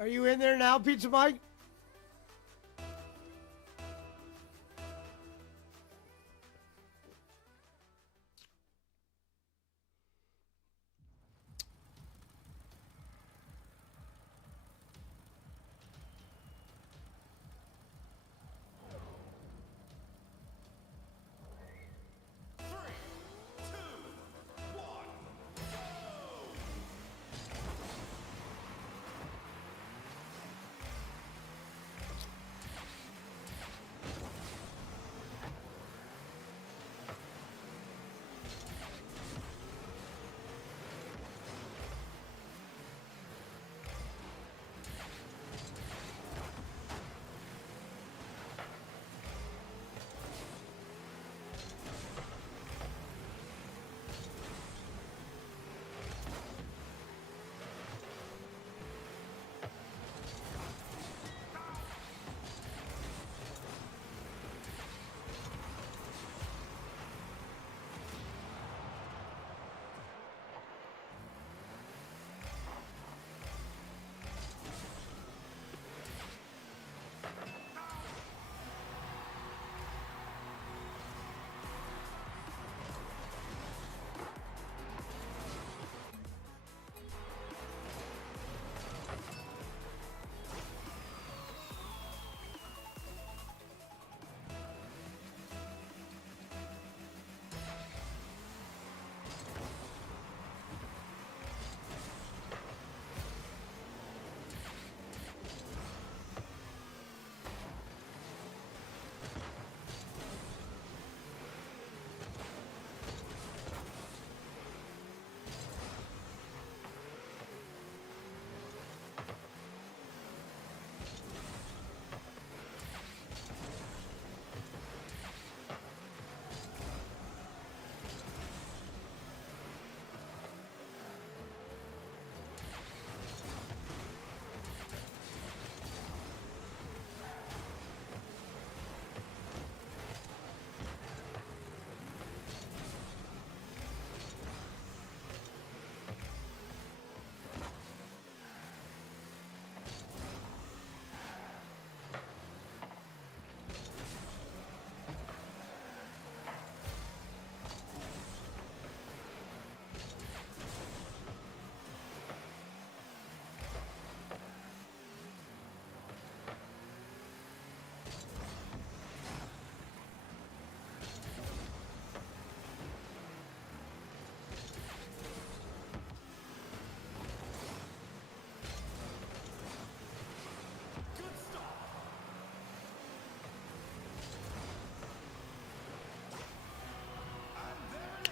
Are you in there now, Pizza Mike?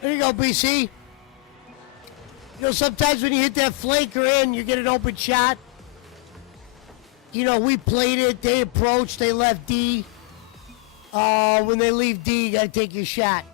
There you go, BC. You know, sometimes when you hit that flanker in, you get an open shot. You know, we played it. They approached. They left D. When they leave D, you got to take your shot.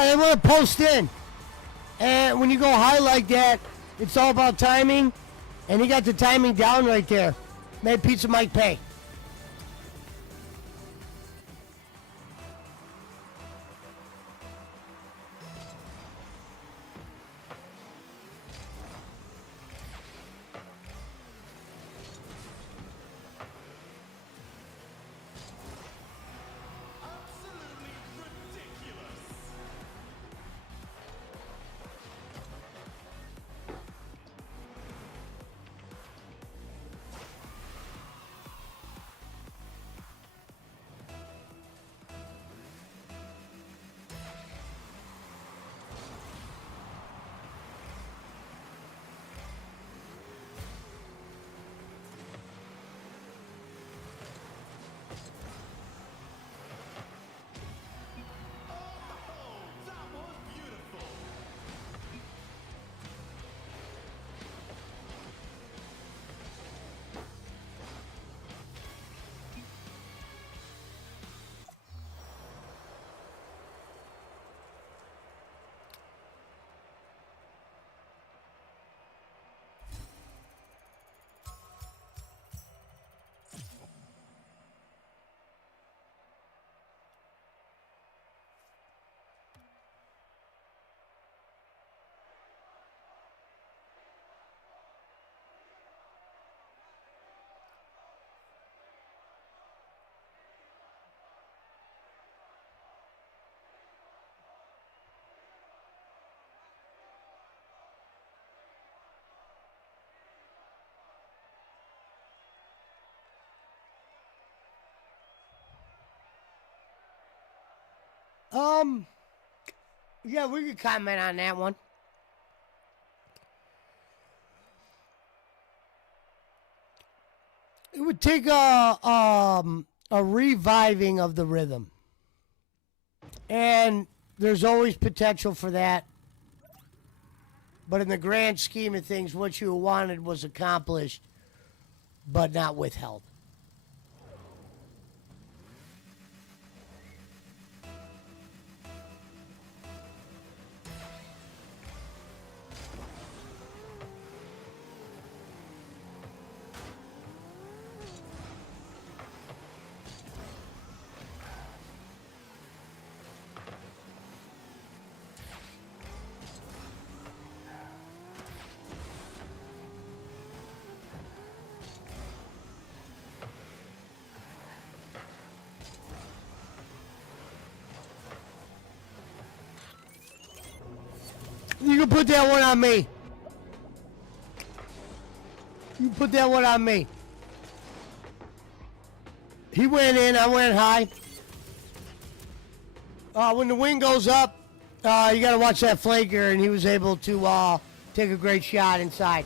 They want to post in. And when you go high like that, it's all about timing. And he got the timing down right there. Made Pizza Mike pay. Yeah, we could comment on that one. It would take a reviving of the rhythm. And there's always potential for that. But in the grand scheme of things, what you wanted was accomplished, but not withheld. You can put that one on me. You put that one on me. He went in, I went high. When the wind goes up, you got to watch that flanker, and he was able to take a great shot inside.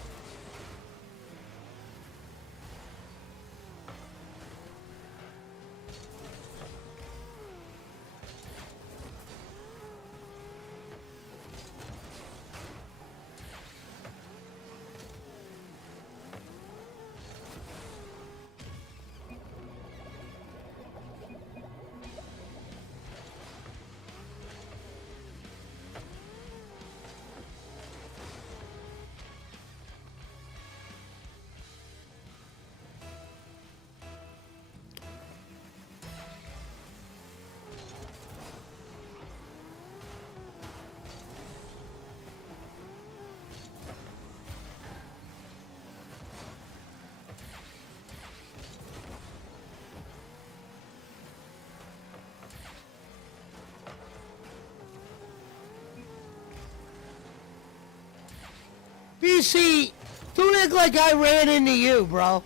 BC, don't act like I ran into you, bro.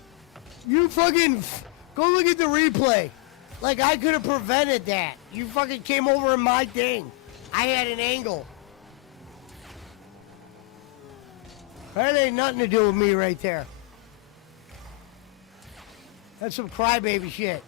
You fucking go look at the replay. Like I could have prevented that. You fucking came over in my thing. I had an angle. That ain't nothing to do with me right there. That's some crybaby shit.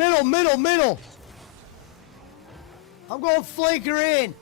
Middle, middle, middle. I'm going flanker in.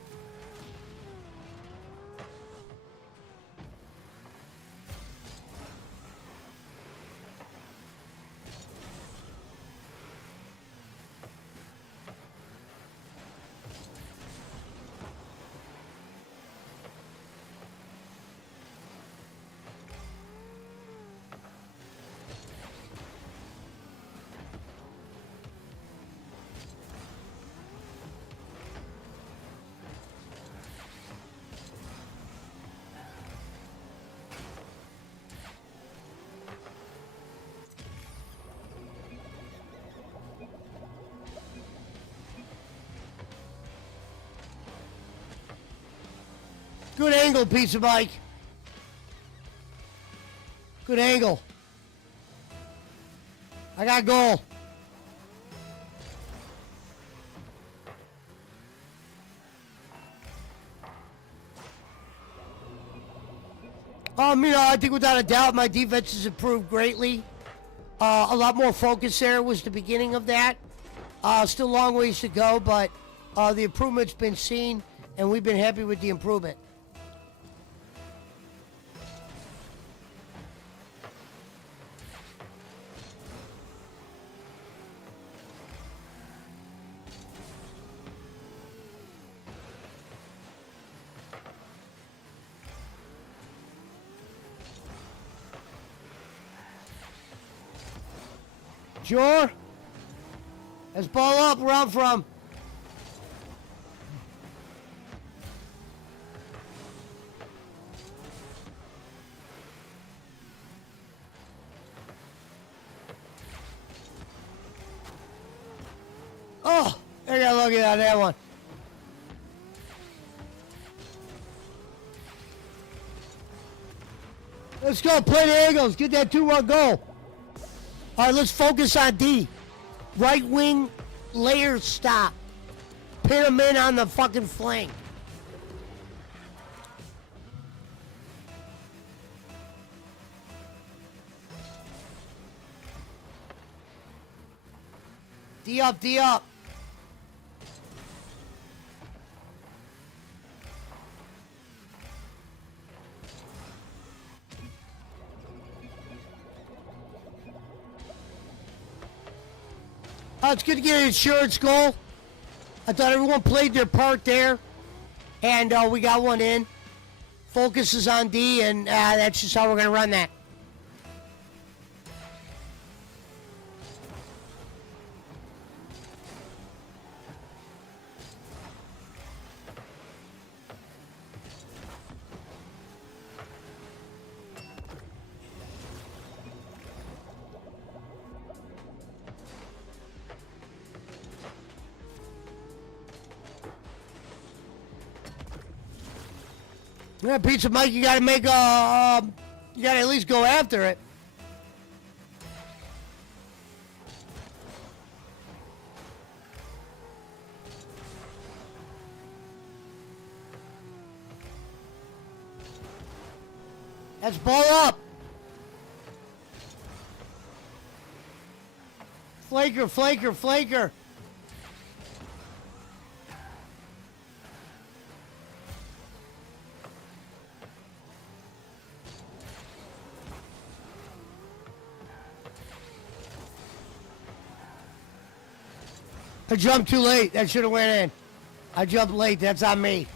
Good angle, Pizza Mike. Good angle. I got goal. I think without a doubt my defense has improved greatly. A lot more focus there was the beginning of that. Still a long ways to go, but the improvement's been seen, and we've been happy with the improvement. Sure. Let's ball up where I'm from. Oh, I got lucky on that one. Let's go play the Eagles. Get that 2-1 goal. All right, let's focus on D. Right wing layer stop. Pin him in on the fucking flank. D up, D up. It's good to get an insurance goal. I thought everyone played their part there, and we got one in. Focus is on D, and that's just how we're going to run that. Yeah, Pizza Mike, you gotta make you gotta at least go after it. That's ball up. Flanker, flanker, flanker. I jumped too late. That should have went in. I jumped late. That's on me.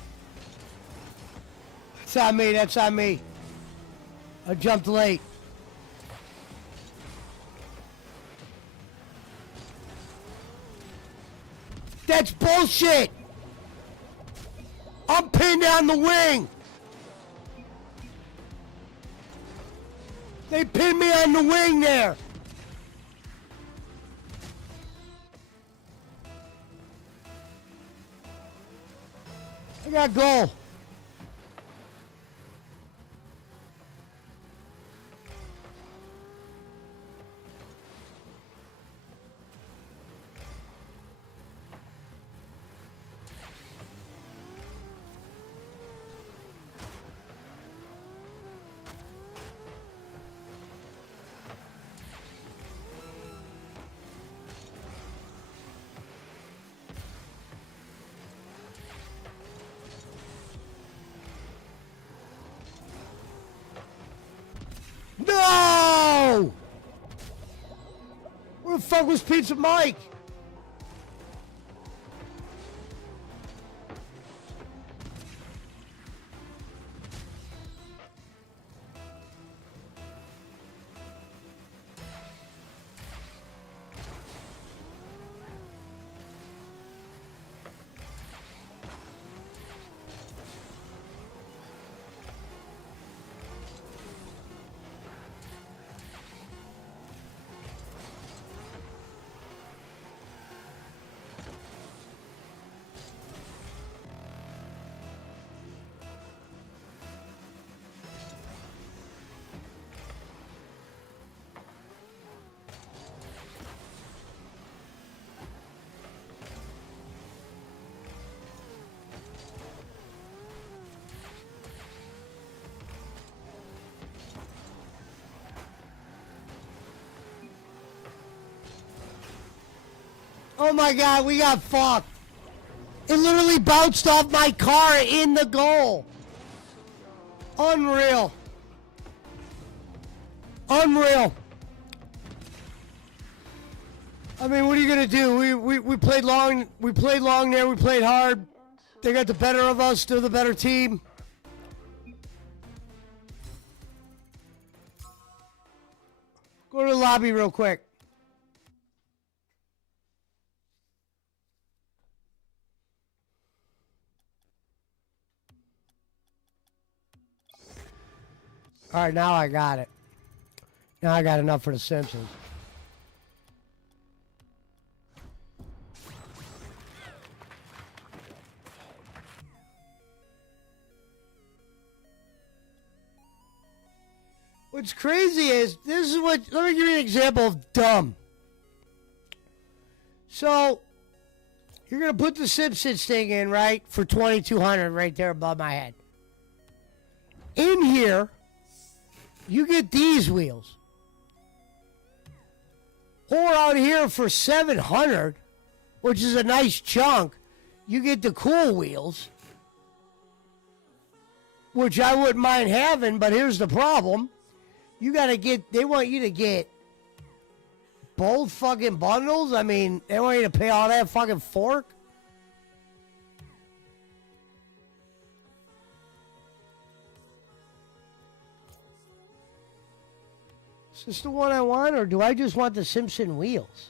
That's on me. That's on me. I jumped late. That's bullshit. I'm pinned on the wing. They pinned me on the wing there. I got goal. fuck was Pizza Mike? Oh my God, we got fucked. It literally bounced off my car in the goal. Unreal. Unreal. I mean, what are you gonna do? We played long. We played long there. We played hard. They got the better of us. They're the better team. Go to the lobby real quick. All right, now I got it. Now I got enough for the Simpsons. What's crazy is, this is what, let me give you an example of dumb. So, you're going to put the Simpsons thing in, right, for 2,200 right there above my head. In here, you get these wheels. Or out here for 700, which is a nice chunk, you get the cool wheels, which I wouldn't mind having, but here's the problem. You got to get, they want you to get both fucking bundles. I mean, they want you to pay all that fucking fork. Is this the one I want, or do I just want the Simpson wheels?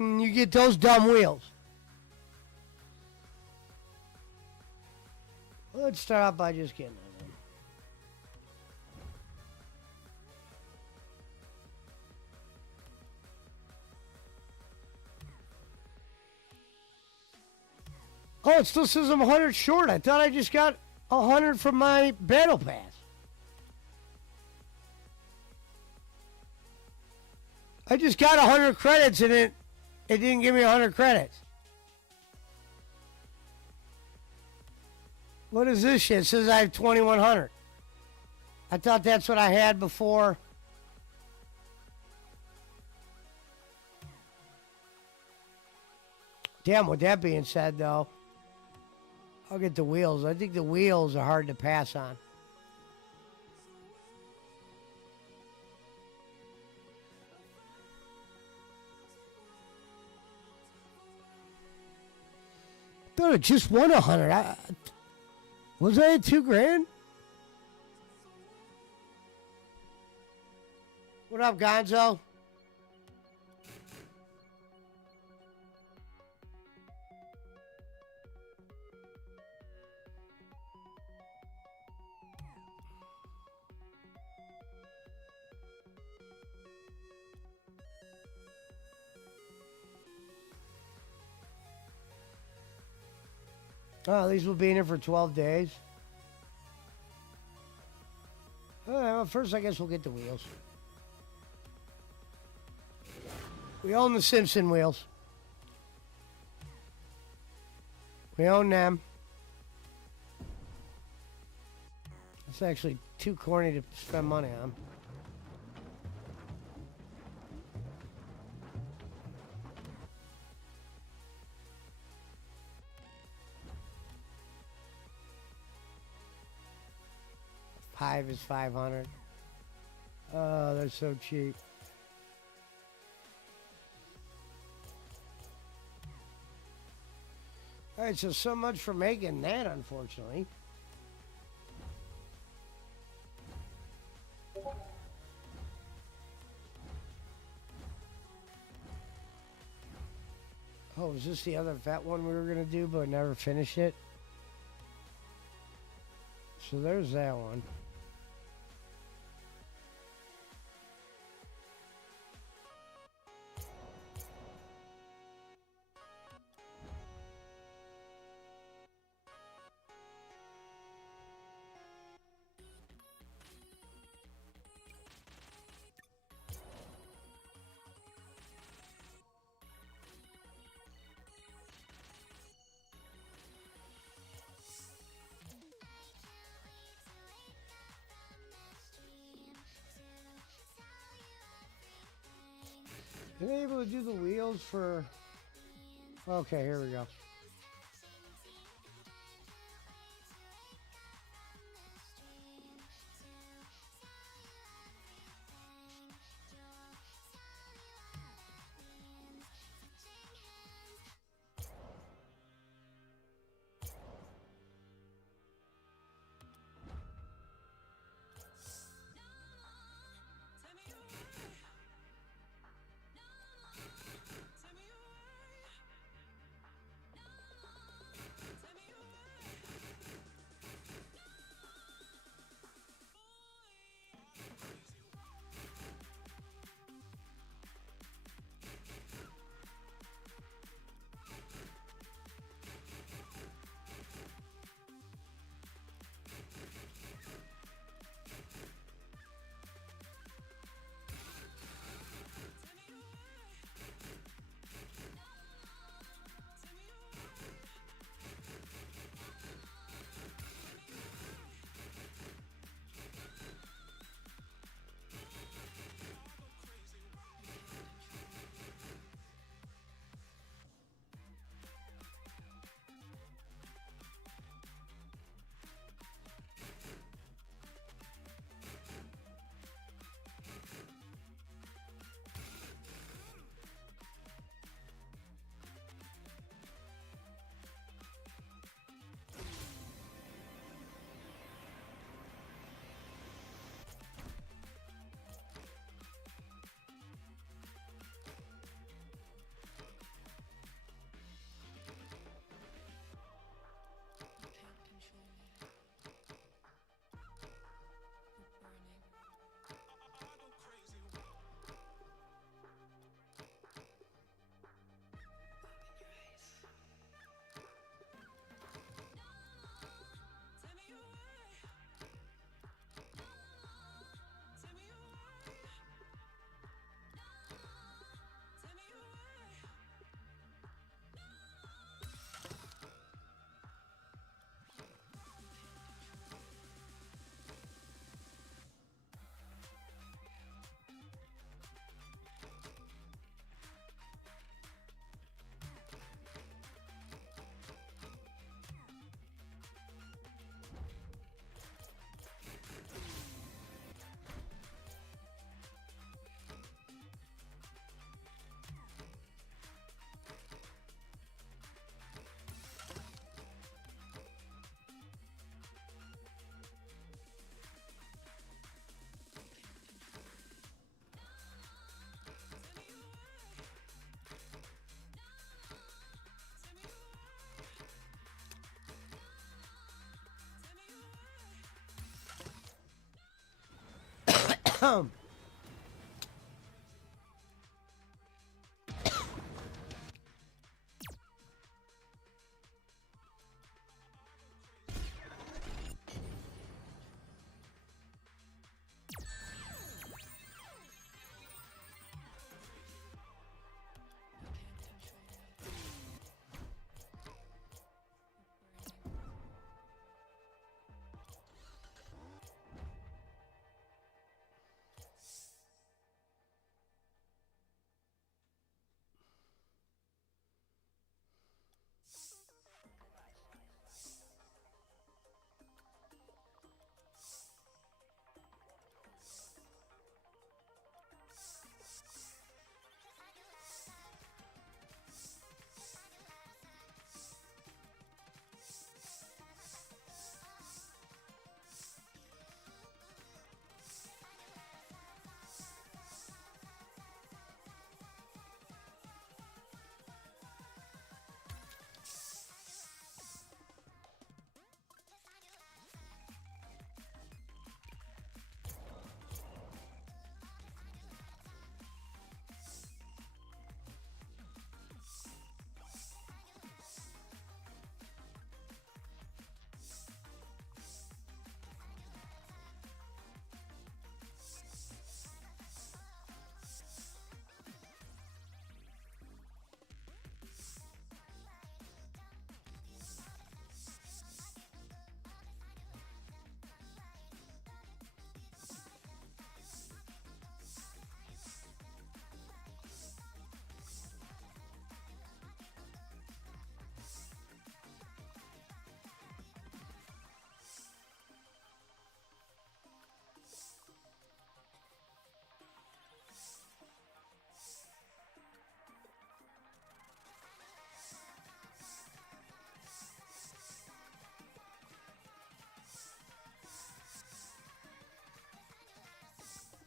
You get those dumb wheels. Let's start out by just getting them. Oh, it still says I'm 100 short. I thought I just got 100 from my battle pass. I just got 100 credits and it didn't give me 100 credits. What is this shit? It says I have 2,100. I thought that's what I had before. Damn, with that being said, though, I'll get the wheels. I think the wheels are hard to pass on. I thought I just won 100. Was I at $2,000? What up, Gonzo? Oh, these will be in here for 12 days. Well, first, I guess we'll get the wheels. We own the Simpson wheels. We own them. It's actually too corny to spend money on. Hive is 500. Oh, they're so cheap. All right, so much for making that, unfortunately. Oh, is this the other vet one we were going to do but never finished it? So there's that one. Been able to do the wheels for... Okay, here we go.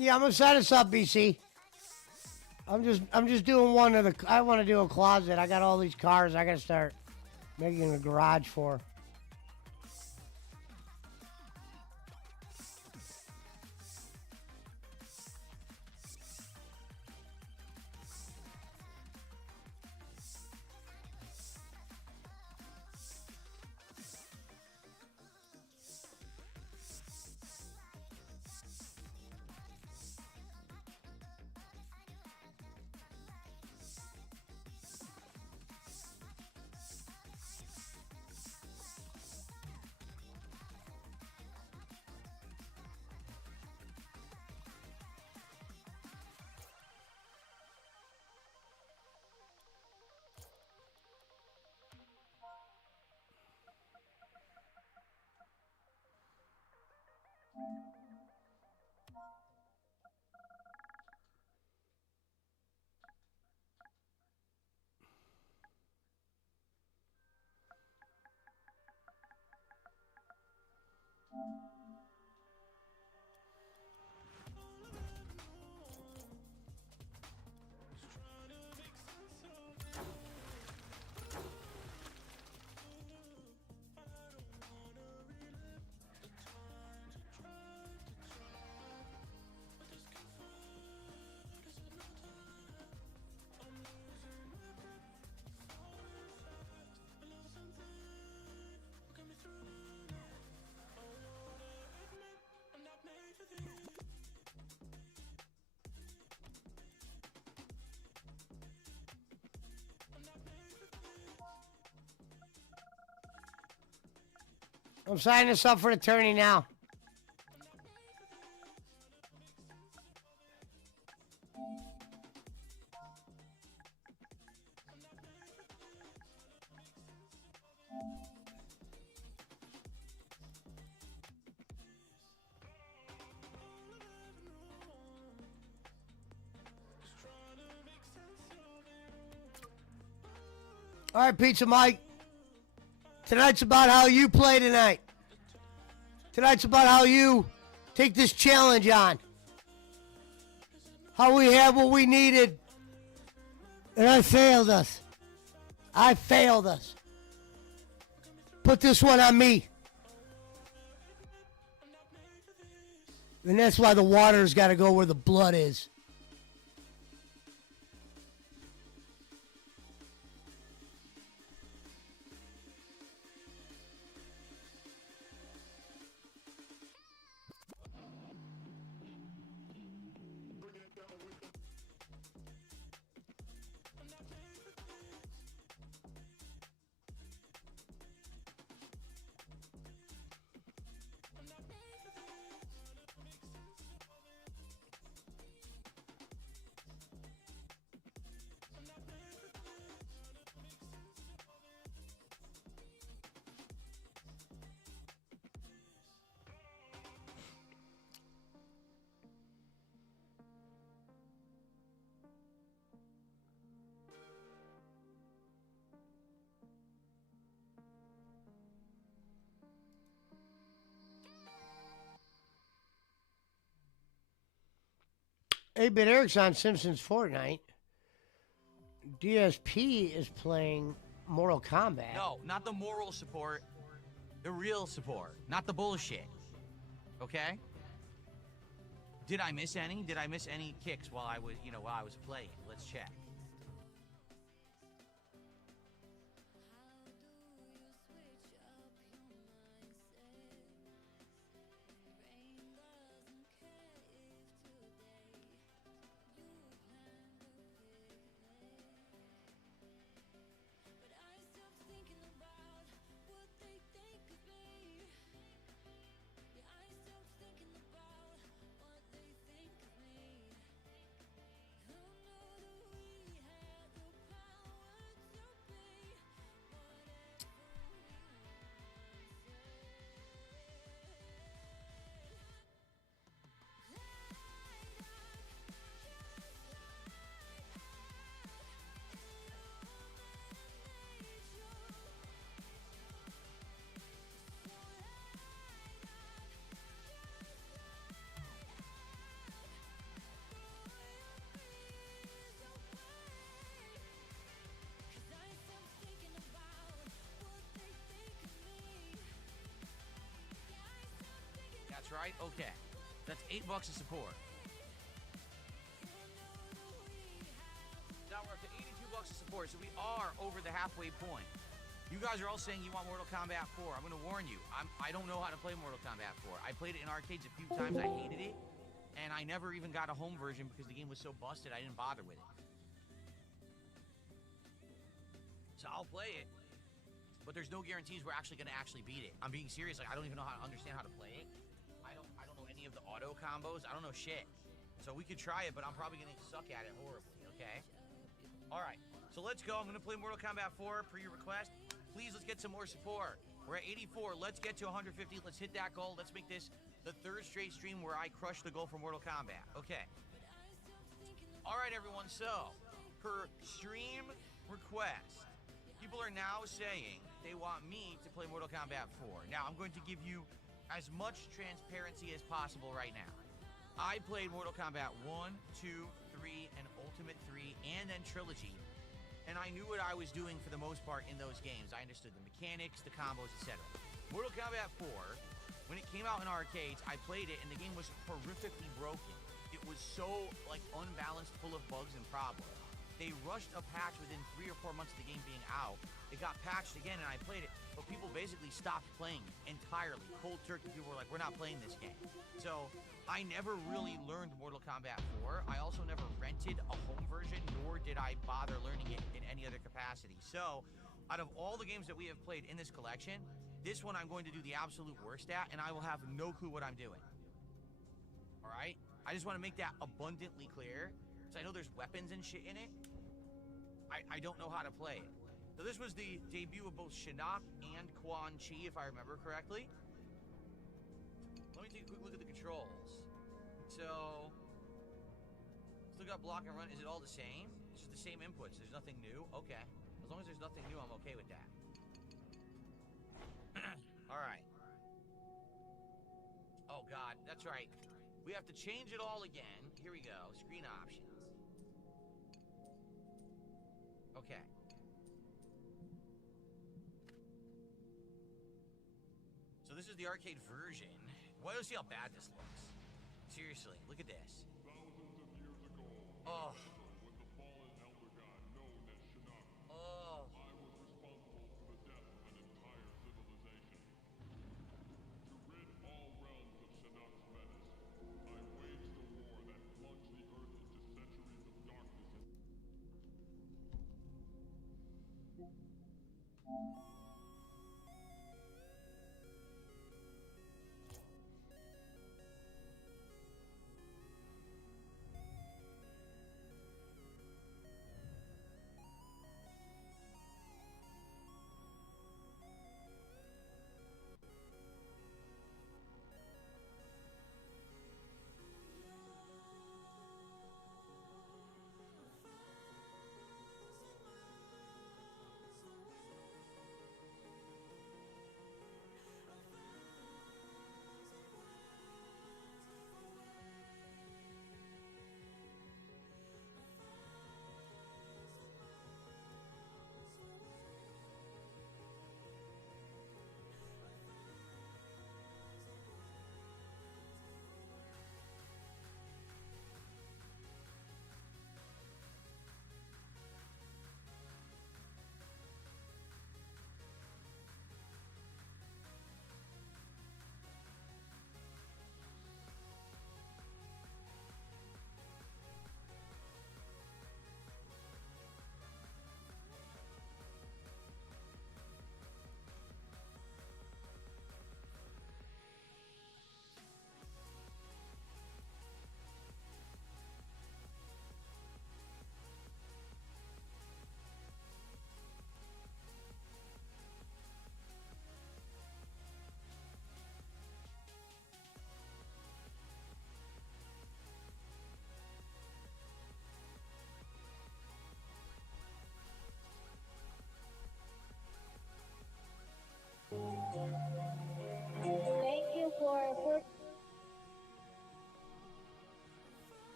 Yeah, I'm gonna set us up, BC. I'm just doing one of the. I want to do a closet. I got all these cars. I gotta start making a garage for. I'm signing us up for attorney now. All right, Pizza Mike. Tonight's about how you play tonight. Tonight's about how you take this challenge on. How we had what we needed. And I failed us. I failed us. Put this one on me. And that's why the water's got to go where the blood is. Hey, but Eric's on Simpsons Fortnite. DSP is playing Mortal Kombat. No, not the moral support. The real support, not the bullshit. Okay? Did I miss any? Did I miss any kicks while I was playing? Let's check. right? Okay. That's $8 of support. Now we're up to $82 of support, so we are over the halfway point. You guys are all saying you want Mortal Kombat 4. I'm going to warn you. I don't know how to play Mortal Kombat 4. I played it in arcades a few times. I hated it. And I never even got a home version because the game was so busted, I didn't bother with it. So I'll play it. But there's no guarantees we're actually going to beat it. I'm being serious. Like, I don't even know how to understand how to play it. I don't know any of the auto combos. I don't know shit. So we could try it, but I'm probably going to suck at it horribly, okay? All right. So let's go. I'm going to play Mortal Kombat 4 per your request. Please, let's get some more support. We're at 84. Let's get to 150. Let's hit that goal. Let's make this the third straight stream where I crush the goal for Mortal Kombat. Okay. All right, everyone. So, per stream request, people are now saying they want me to play Mortal Kombat 4. Now, I'm going to give you as much transparency as possible right now. I played Mortal Kombat 1, 2, 3, and Ultimate 3, and then Trilogy. And I knew what I was doing for the most part in those games. I understood the mechanics, the combos, etc. Mortal Kombat 4, when it came out in arcades, I played it, and the game was horrifically broken. It was so, like, unbalanced, full of bugs and problems. They rushed a patch within 3 or 4 months of the game being out. It got patched again, and I played it, but people basically stopped playing entirely. Cold turkey, people were like, we're not playing this game. So I never really learned Mortal Kombat 4. I also never rented a home version, nor did I bother learning it in any other capacity. So out of all the games that we have played in this collection, this one I'm going to do the absolute worst at, and I will have no clue what I'm doing. All right? I just want to make that abundantly clear, because I know there's weapons and shit in it. I don't know how to play it. So this was the debut of both Shinnok and Quan Chi, if I remember correctly. Let me take a quick look at the controls. So, still got block and run. Is it all the same? It's just the same inputs. There's nothing new? Okay. As long as there's nothing new, I'm okay with that. Alright. Oh god, that's right. We have to change it all again. Here we go. Screen options. Okay. So this is the arcade version. Why don't you see how bad this looks? Seriously, look at this. Oh. Oh.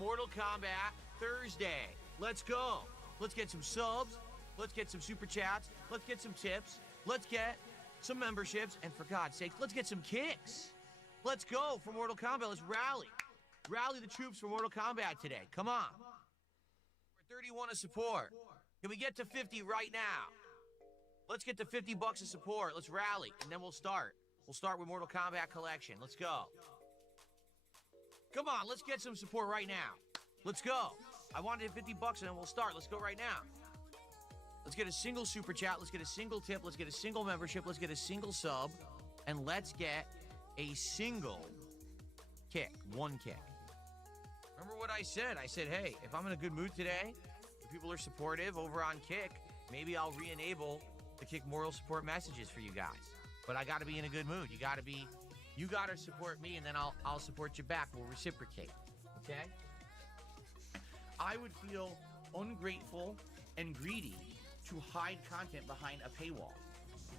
Mortal Kombat Thursday. Let's go. Let's get some subs. Let's get some super chats. Let's get some tips. Let's get some memberships. And for God's sake, let's get some kicks. Let's go for Mortal Kombat. Let's rally. Rally the troops for Mortal Kombat today. Come on. We're 31 of support. Can we get to 50 right now? Let's get to $50 of support. Let's rally, and then we'll start. We'll start with Mortal Kombat Collection. Let's go. Come on, let's get some support right now. Let's go. I wanted $50, and then we'll start. Let's go right now. Let's get a single super chat. Let's get a single tip. Let's get a single membership. Let's get a single sub. And let's get a single kick. One kick. Remember what I said? I said, hey, if I'm in a good mood today, if people are supportive over on Kick, maybe I'll re-enable the Kick Moral support messages for you guys. But I got to be in a good mood. You got to support me, and then I'll support you back. We'll reciprocate. Okay? I would feel ungrateful and greedy to hide content behind a paywall.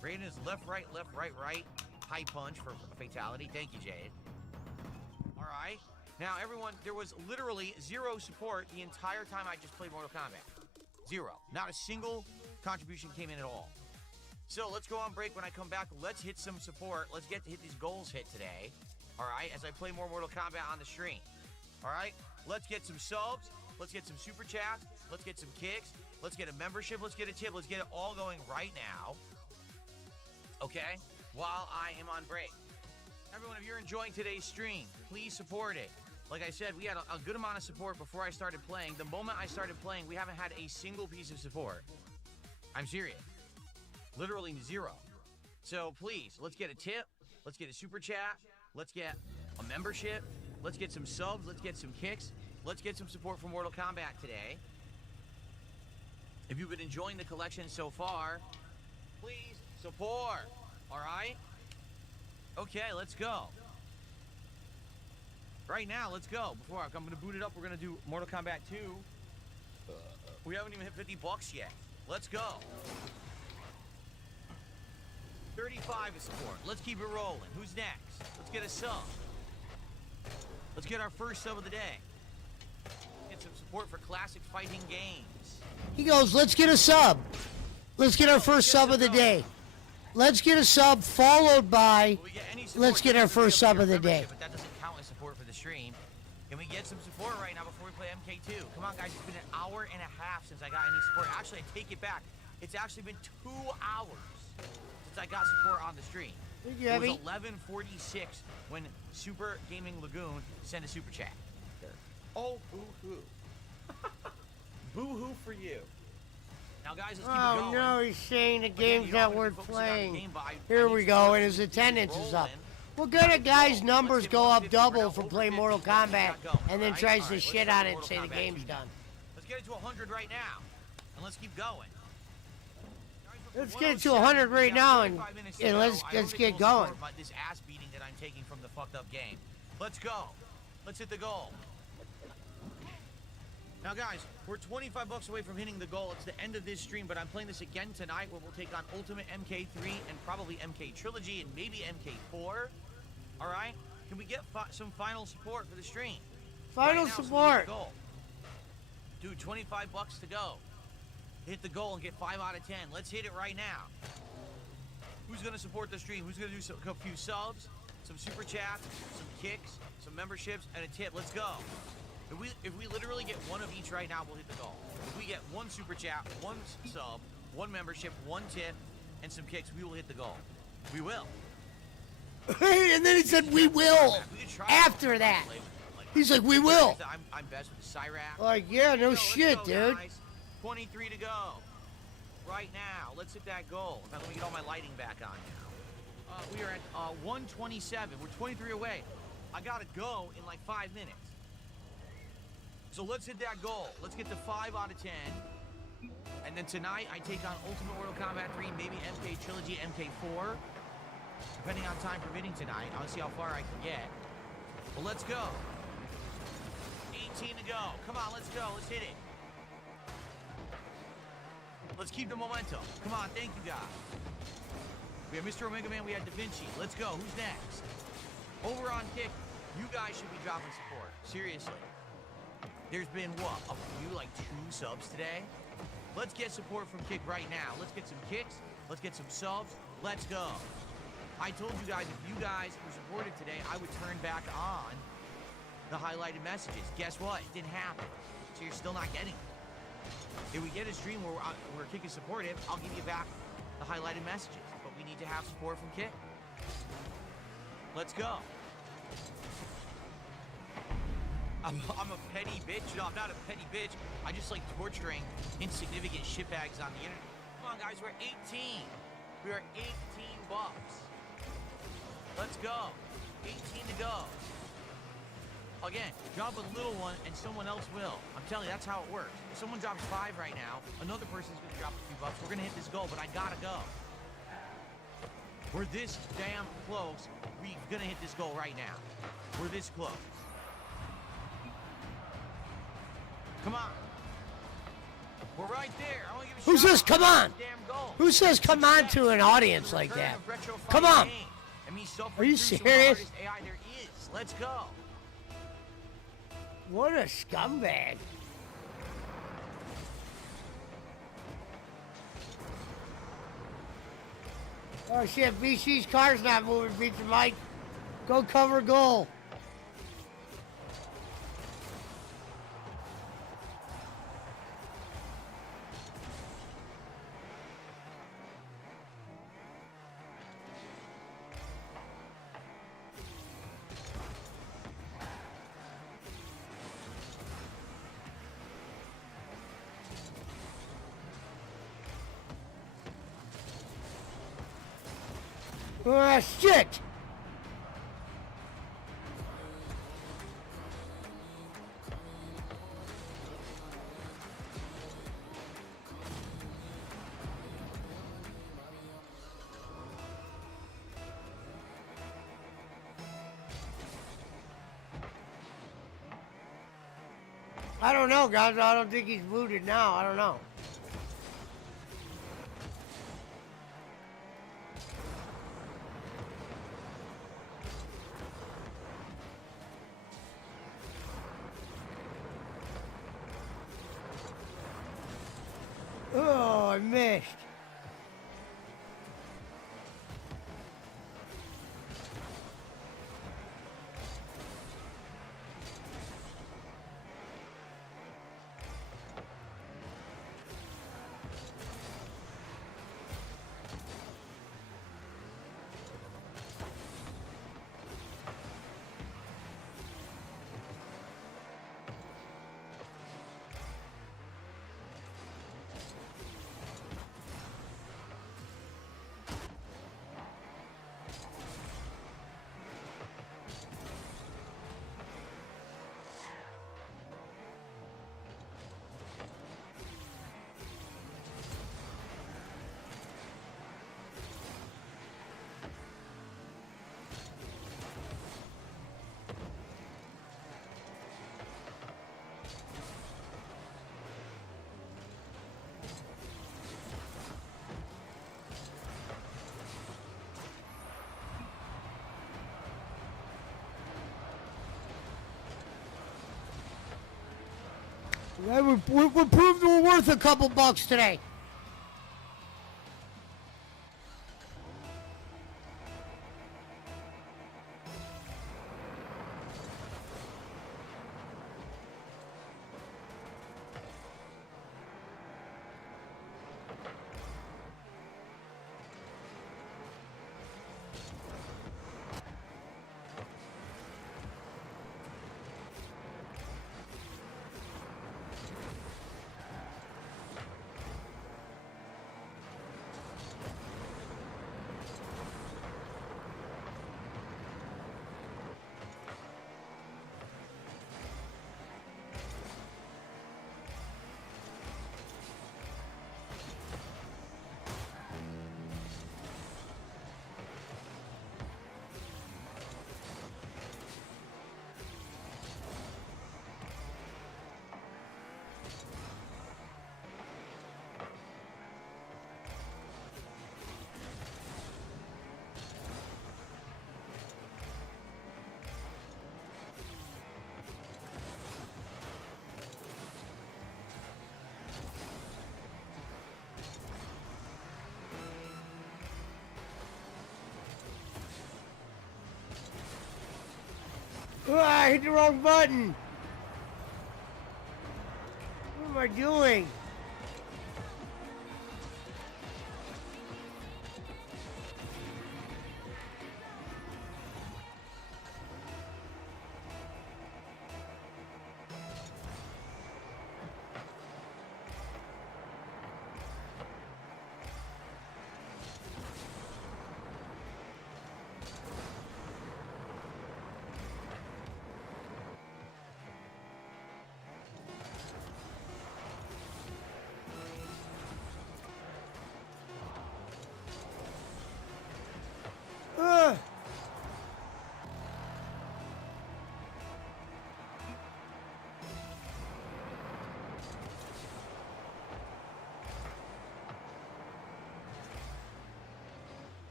Brandon is left, right, right. High punch for a fatality. Thank you, Jade. All right. Now, everyone, there was literally zero support the entire time I just played Mortal Kombat. Zero. Not a single contribution came in at all. So let's go on break. When I come back, let's hit some support. Let's hit these goals hit today. All right, as I play more Mortal Kombat on the stream. All right, let's get some subs. Let's get some super chats. Let's get some kicks. Let's get a membership. Let's get a tip. Let's get it all going right now. Okay, while I am on break. Everyone, if you're enjoying today's stream, please support it. Like I said, we had a good amount of support before I started playing. The moment I started playing, we haven't had a single piece of support. I'm serious. Literally zero. So please, let's get a tip. Let's get a super chat. Let's get a membership. Let's get some subs. Let's get some kicks. Let's get some support for Mortal Kombat today. If you've been enjoying the collection so far, please support. All right? Okay, let's go. Right now, let's go. Before I'm going to boot it up, we're going to do Mortal Kombat 2. We haven't even hit $50 yet. Let's go. 35 is support. Let's keep it rolling. Who's next? Let's get a sub. Let's get our first sub of the day. Get some support for classic fighting games. He goes, let's get a sub. Let's get our first sub of the day. Let's get a sub followed by, let's get our first sub of the day. But that doesn't count as support for the stream. Can we get some support right now before we play MK2? Come on, guys. It's been an hour and a half since I got any support. Actually, I take it back. It's actually been 2 hours since I got support on the stream. It was 11:46 when Super Gaming Lagoon sent a super chat. Oh, boo-hoo. Boo-hoo for you. Now, guys, let's keep it going. No, he's saying the game's not worth playing. Here we go, and his attendance is up. We're good at guys' numbers go up double for playing Mortal Kombat, and then tries to shit on it and say the game's done. Let's get it to 100 right now, and let's keep going. Let's get it to 100 right now, and let's get going. This ass beating that I'm taking from the fucked up game. Let's go. Let's hit the goal. Now, guys, we're $25 away from hitting the goal. It's the end of this stream, but I'm playing this again tonight where we'll take on Ultimate MK3 and probably MK Trilogy and maybe MK4. All right? Can we get some final support for the stream? Final support. Dude, $25 to go. Hit the goal and get 5 out of 10. Let's hit it right now. Who's going to support the stream? Who's going to do a few subs, some super chats, some kicks, some memberships, and a tip? Let's go. If we literally get one of each right now, we'll hit the goal. If we get one super chat, one sub, one membership, one tip, and some kicks, we will hit the goal. We will. And then he said, we will. After that. He's like, we will. I'm best with the Cyrac. Like, yeah, no shit, dude. Guys. 23 to go. Right now. Let's hit that goal. In fact, let me get all my lighting back on now. We are at 127. We're 23 away. I got to go in like 5 minutes. So let's hit that goal. Let's get to 5 out of 10. And then tonight, I take on Ultimate Mortal Kombat 3, maybe MK Trilogy, MK4. Depending on time permitting tonight. I'll see how far I can get. But let's go. 18 to go. Come on, let's go. Let's hit it. Let's keep the momentum. Come on, thank you, guys. We have Mr. Omega Man, we have Da Vinci. Let's go. Who's next? Over on Kick, you guys should be dropping support. Seriously. There's been, what, a few, like 2 subs today? Let's get support from Kick right now. Let's get some kicks. Let's get some subs. Let's go. I told you guys, if you guys were supported today, I would turn back on the highlighted messages. Guess what? It didn't happen. So you're still not getting it. If we get a stream where Kick is supportive, I'll give you back the highlighted messages. But we need to have support from Kick. Let's go. I'm a petty bitch. No, I'm not a petty bitch. I just like torturing insignificant shitbags on the internet. Come on, guys. We're 18. We are 18 bucks. Let's go. 18 to go. Again, drop a little one and someone else will. I'm telling you, that's how it works. If someone drops 5 right now, another person's going to drop a few bucks. We're going to hit this goal, but I got to go. We're this damn close. We're going to hit this goal right now. We're this close. Come on. We're right there. I want to give a Who shout says out come to on? this damn goal. Who says come on to an audience like that? Come on. Are you serious? AI there is. Let's go. What a scumbag. Oh shit, BC's car's not moving, Pizza Mike. Go cover goal. Ah, shit! I don't know, guys. I don't think he's booted now. I don't know. Oh, I missed. Yeah, we proved we're worth a couple bucks today. I hit the wrong button. What am I doing? Ugh.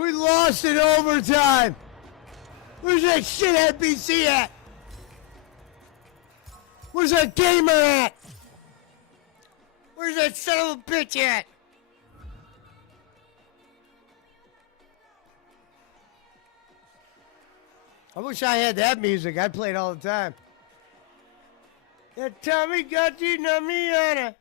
We lost in overtime. Where's that shit NBC at? Where's that gamer at? Where's that son of a bitch at? I wish I had that music. I'd play it all the time. That Tommy got you, Namiana.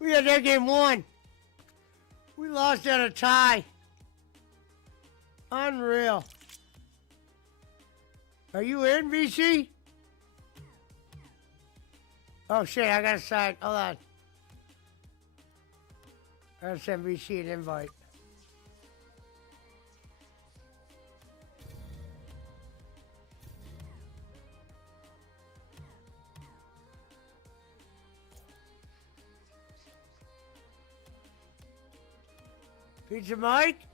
We had that game won. We lost at a tie. Unreal. Are you in, VC? Oh, shit, I gotta sign. Hold on. I gotta send VC an invite. Pizza Mike?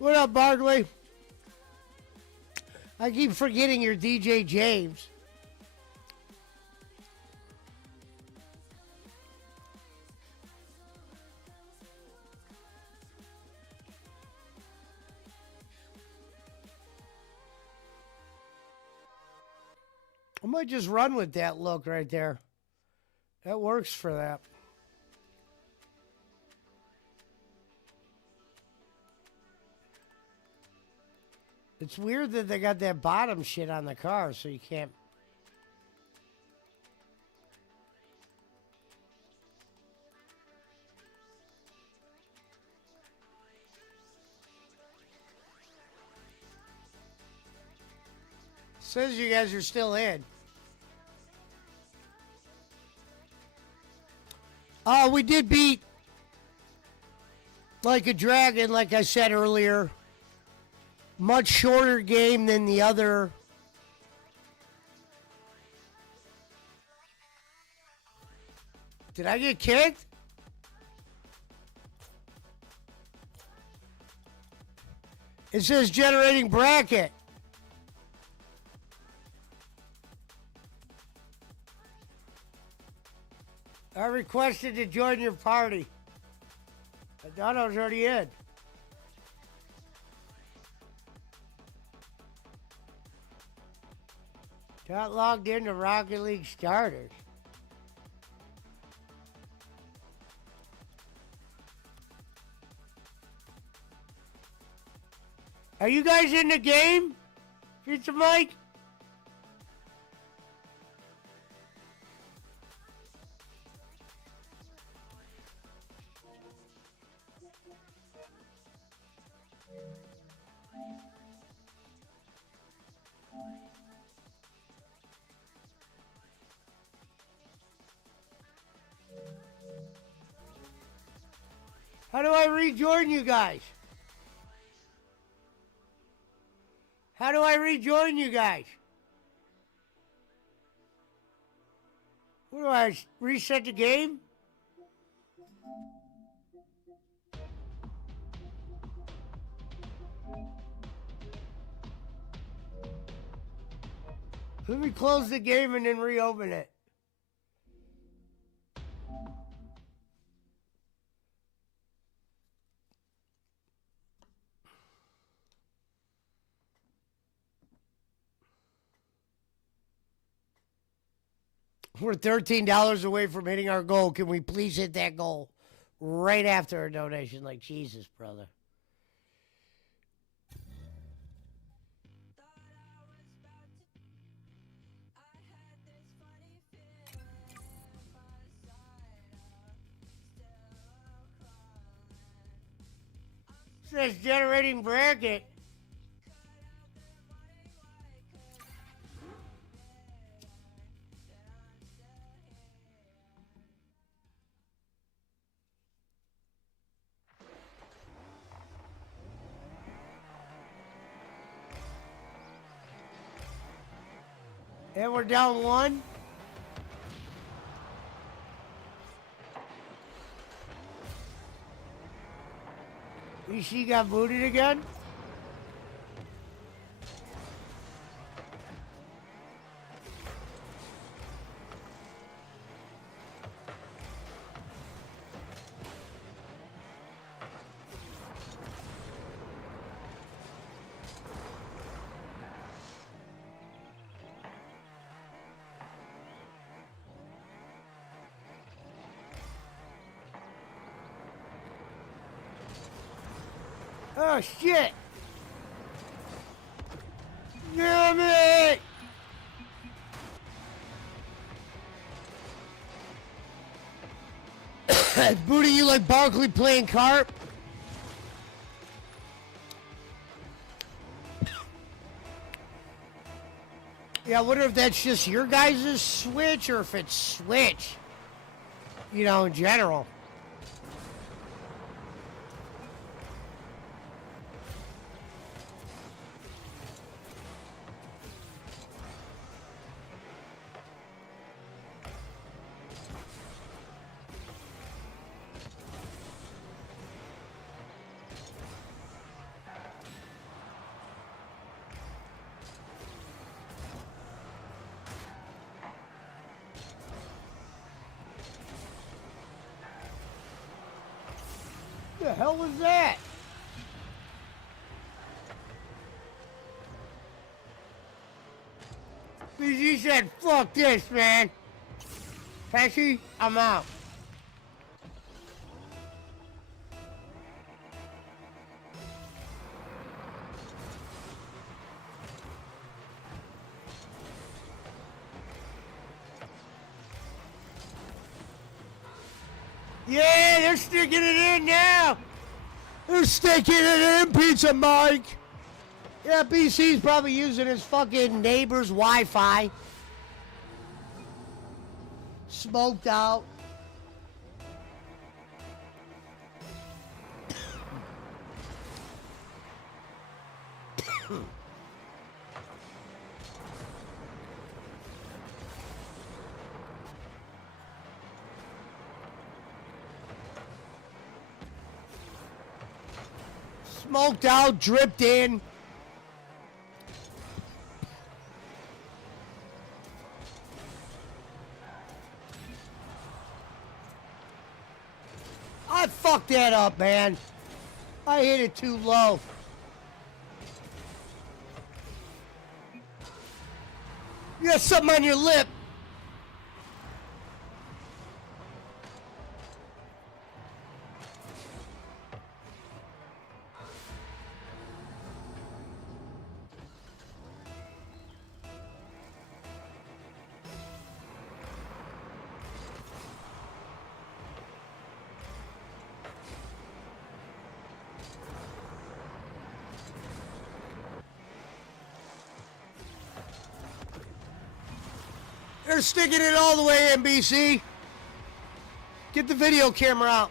What up, Barkley? I keep forgetting you're DJ James. I might just run with that look right there. That works for that. It's weird that they got that bottom shit on the car so you can't. Says you guys are still in. We did beat Like a Dragon, like I said earlier. Much shorter game than the other. Did I get kicked? It says generating bracket. I requested to join your party. I thought I was already in. Got logged into Rocket League starters. Are you guys in the game? Pizza Mike? How do I rejoin you guys? How do I rejoin you guys? What do I reset the game? Let me close the game and then reopen it. We're $13 away from hitting our goal. Can we please hit that goal right after our donation? Like, Jesus, brother. It says generating bracket. And we're down one. Ishii got booted again. Oh, shit! Damn it! Booty, you like Barkley playing carp? Yeah, I wonder if that's just your guys' Switch or if it's Switch, you know, in general. The hell was that? BG said, fuck this, man. Pesci, I'm out. Yeah, they're sticking it in now. They're sticking it in, Pizza Mike. Yeah, BC's probably using his fucking neighbor's Wi-Fi. Smoked out. Smoked out, dripped in. I fucked that up, man. I hit it too low. You got something on your lip. They're sticking it all the way, NBC. Get the video camera out.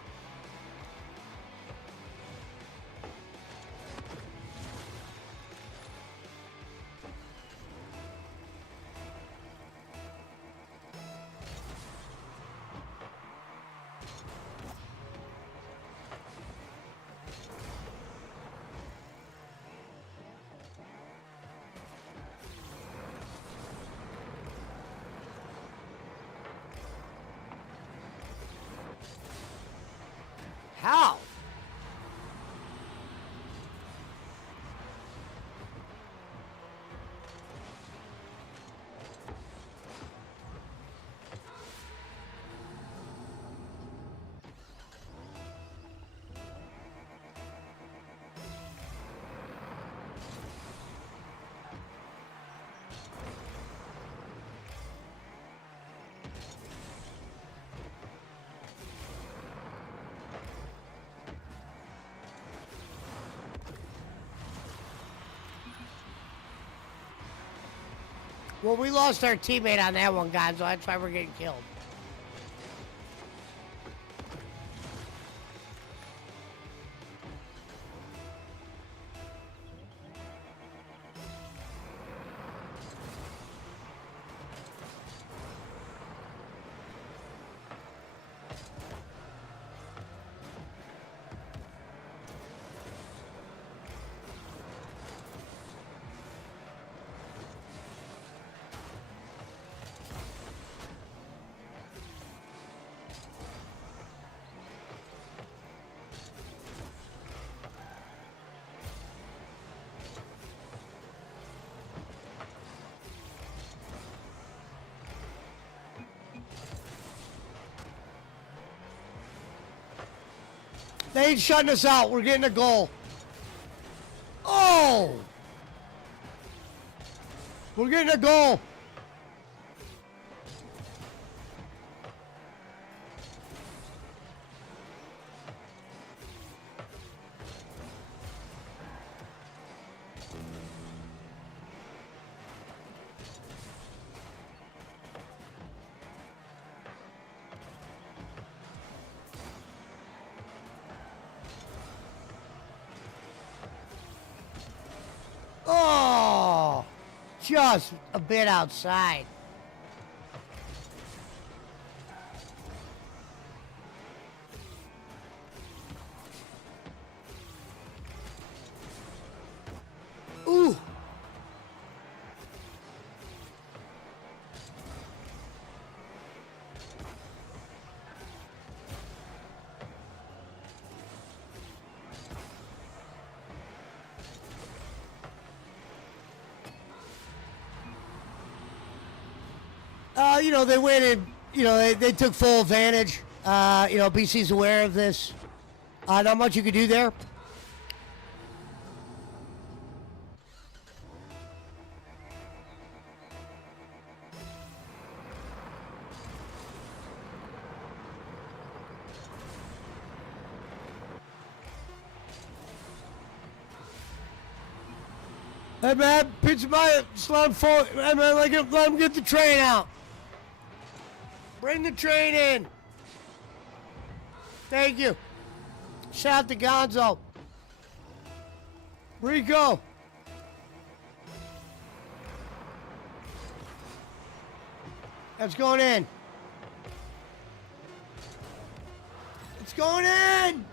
How? Well, we lost our teammate on that one, guys, so that's why we're getting killed. They ain't shutting us out. We're getting a goal. Oh! We're getting a goal. Oh, just a bit outside. Ooh. They went and, they took full advantage. BC's aware of this. Not much you could do there. Hey man, Pizza Maya, slam forward. Hey man, let him get the train out. Bring the train in. Thank you. Shout out to Gonzo. Rico. That's going in. It's going in.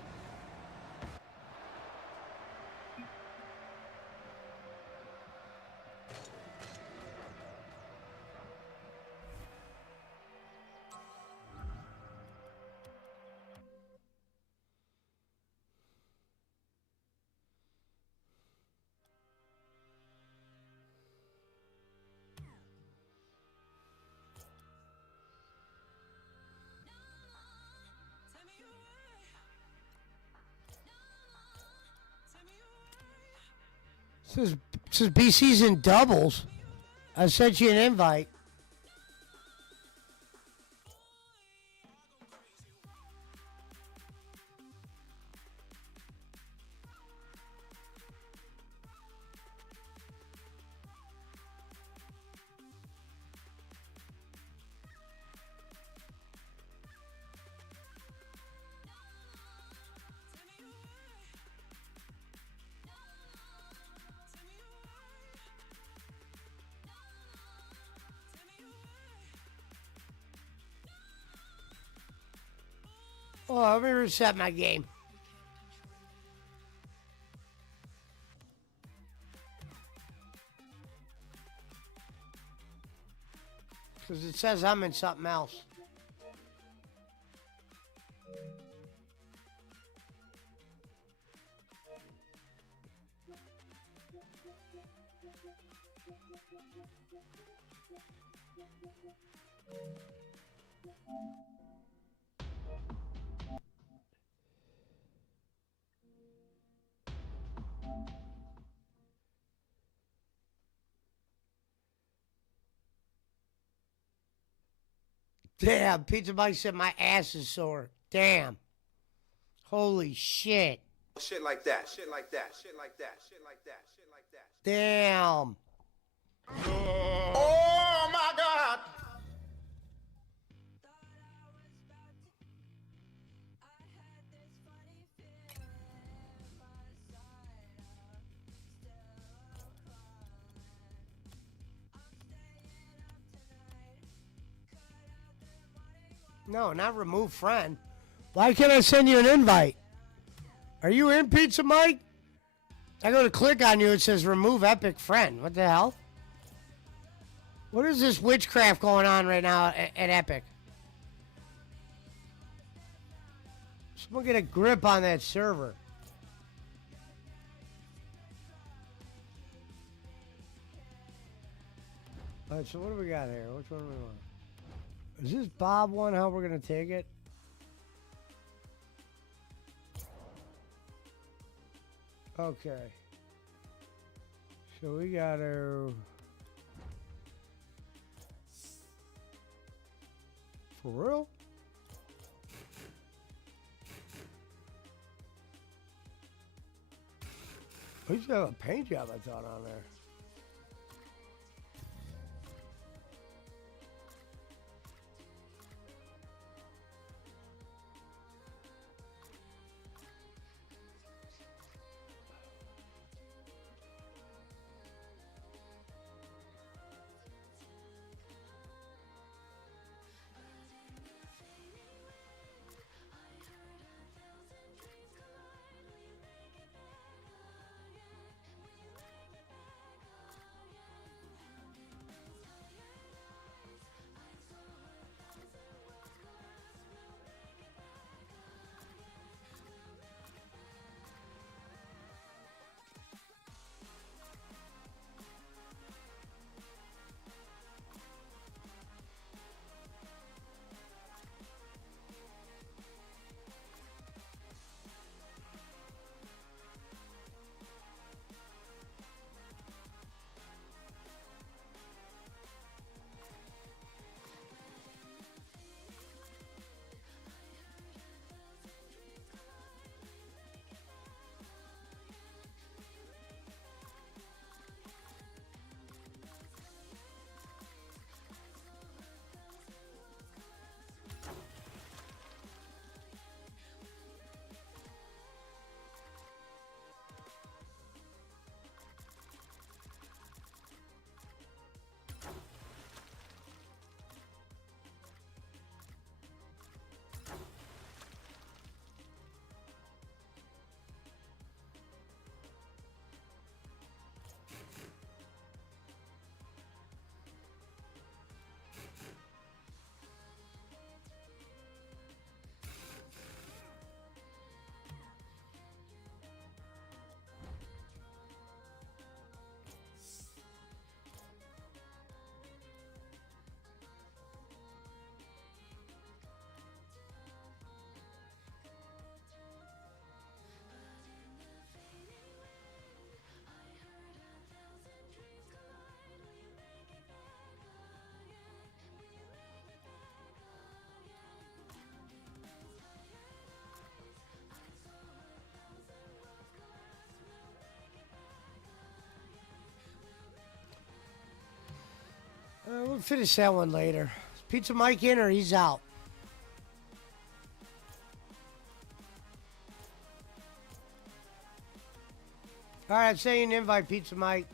Says BC's in doubles. I sent you an invite. Oh, let me reset my game. Because it says I'm in something else. Damn, Pizza Mike said my ass is sore. Damn. Holy shit. Shit like that, shit like that, shit like that, shit like that, shit like that. Damn. Oh my God. No, not remove friend. Why can't I send you an invite? Are you in, Pizza Mike? I go to click on you, it says remove epic friend. What the hell? What is this witchcraft going on right now at Epic? Someone get a grip on that server. All right, so what do we got here? Which one do we want? Is this Bob one, how we're going to take it? Okay. So we got to... For real? I used to have a paint job, I thought, on there. We'll finish that one later. Is Pizza Mike in or he's out? All right, I'm saying invite Pizza Mike.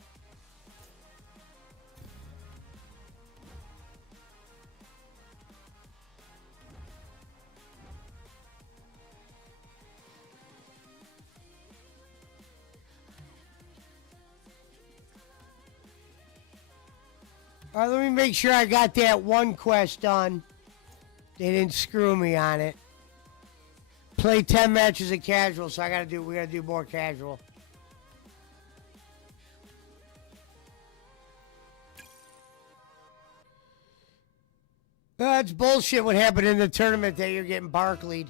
All right, let me make sure I got that one quest done. They didn't screw me on it. Play 10 matches of casual, so we gotta do more casual. That's bullshit what happened in the tournament that you're getting Barclayed.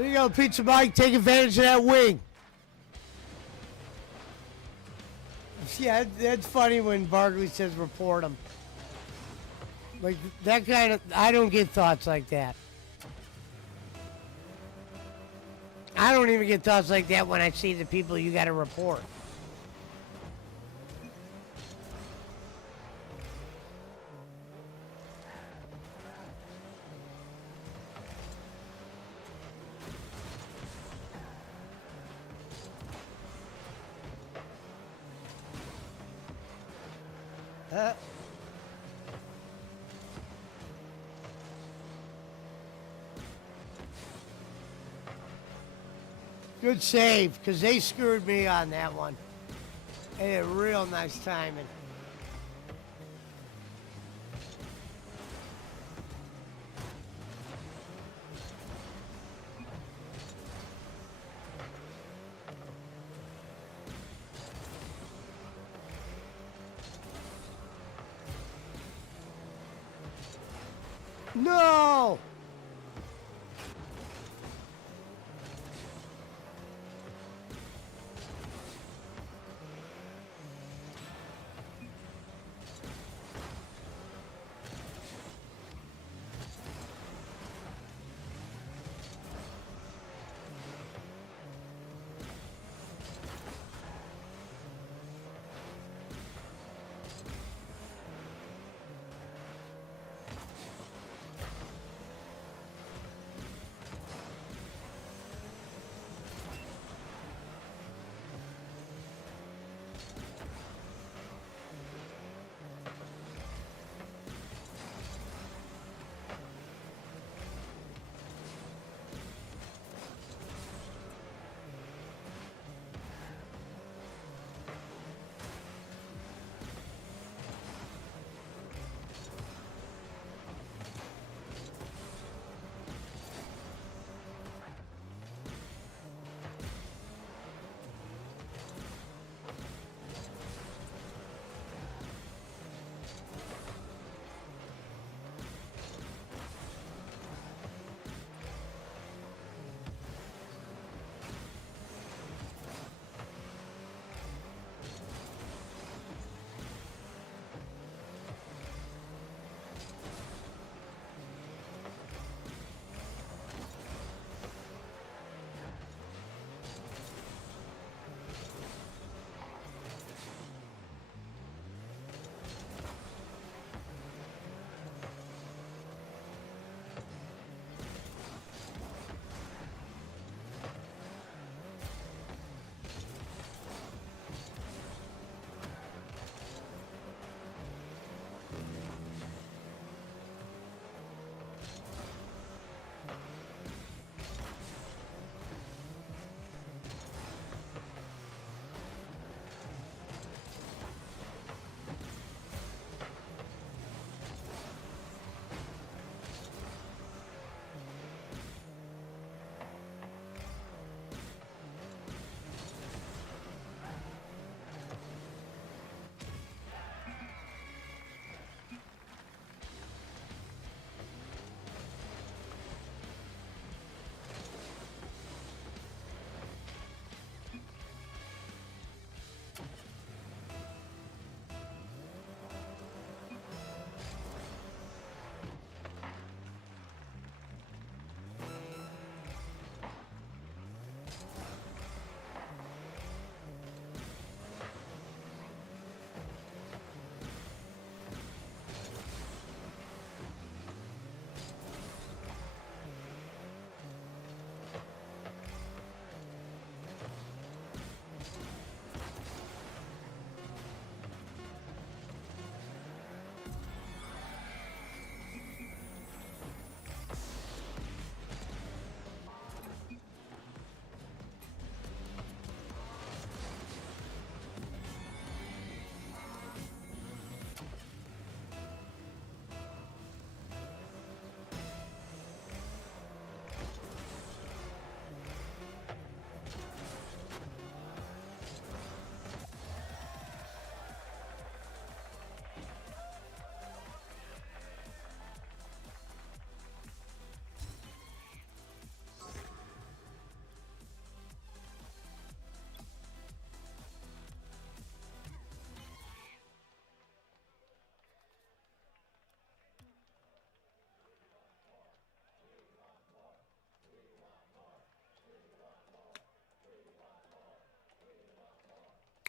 There you go, Pizza Mike. Take advantage of that wing. Yeah, that's funny when Barkley says report him. Like, that kind of... I don't get thoughts like that. I don't even get thoughts like that when I see the people you got to report. Good save, because they screwed me on that one. They had real nice timing. No!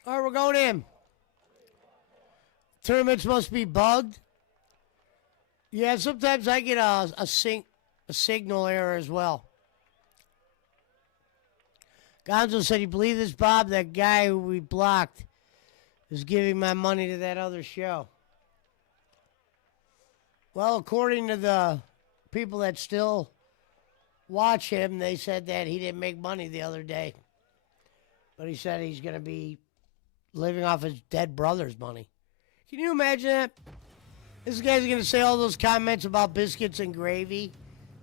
All right, we're going in. Tournaments must be bugged. Yeah, sometimes I get a signal error as well. Gonzo said, you believe this, Bob? That guy who we blocked is giving my money to that other show. Well, according to the people that still watch him, they said that he didn't make money the other day. But he said he's going to be living off his dead brother's money. Can you imagine that? This guy's going to say all those comments about biscuits and gravy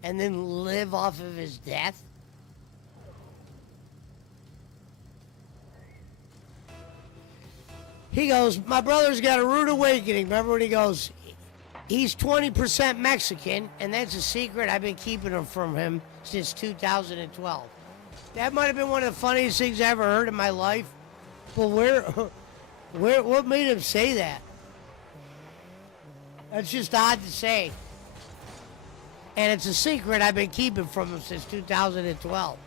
and then live off of his death? He goes, my brother's got a rude awakening. Remember when he goes, he's 20% Mexican, and that's a secret I've been keeping from him since 2012. That might have been one of the funniest things I ever heard in my life. But what made him say that? That's just odd to say. And it's a secret I've been keeping from him since 2012.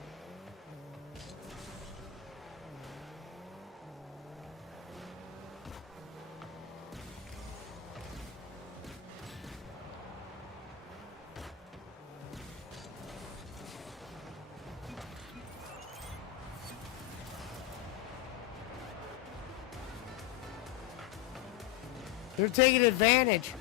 They're taking advantage.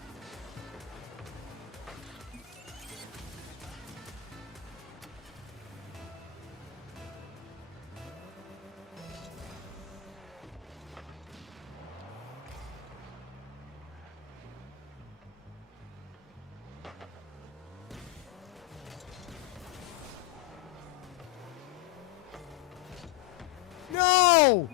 No!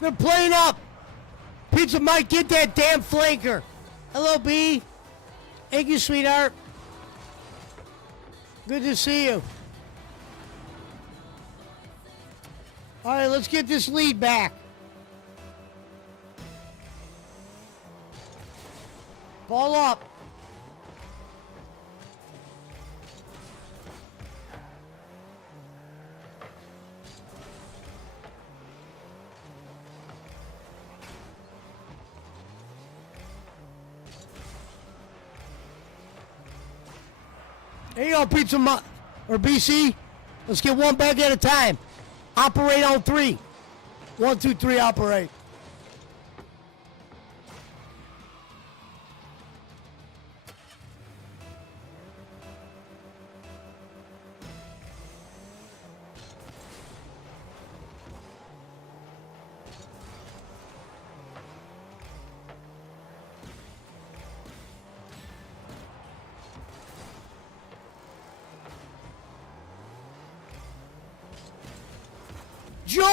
They're playing up. Pizza Mike, get that damn flanker. Hello, B. Thank you, sweetheart. Good to see you. All right, let's get this lead back. Ball up. There you go, Pizza or BC. Let's get one back at a time. Operate on 3. 1, 2, 3, operate. Jor!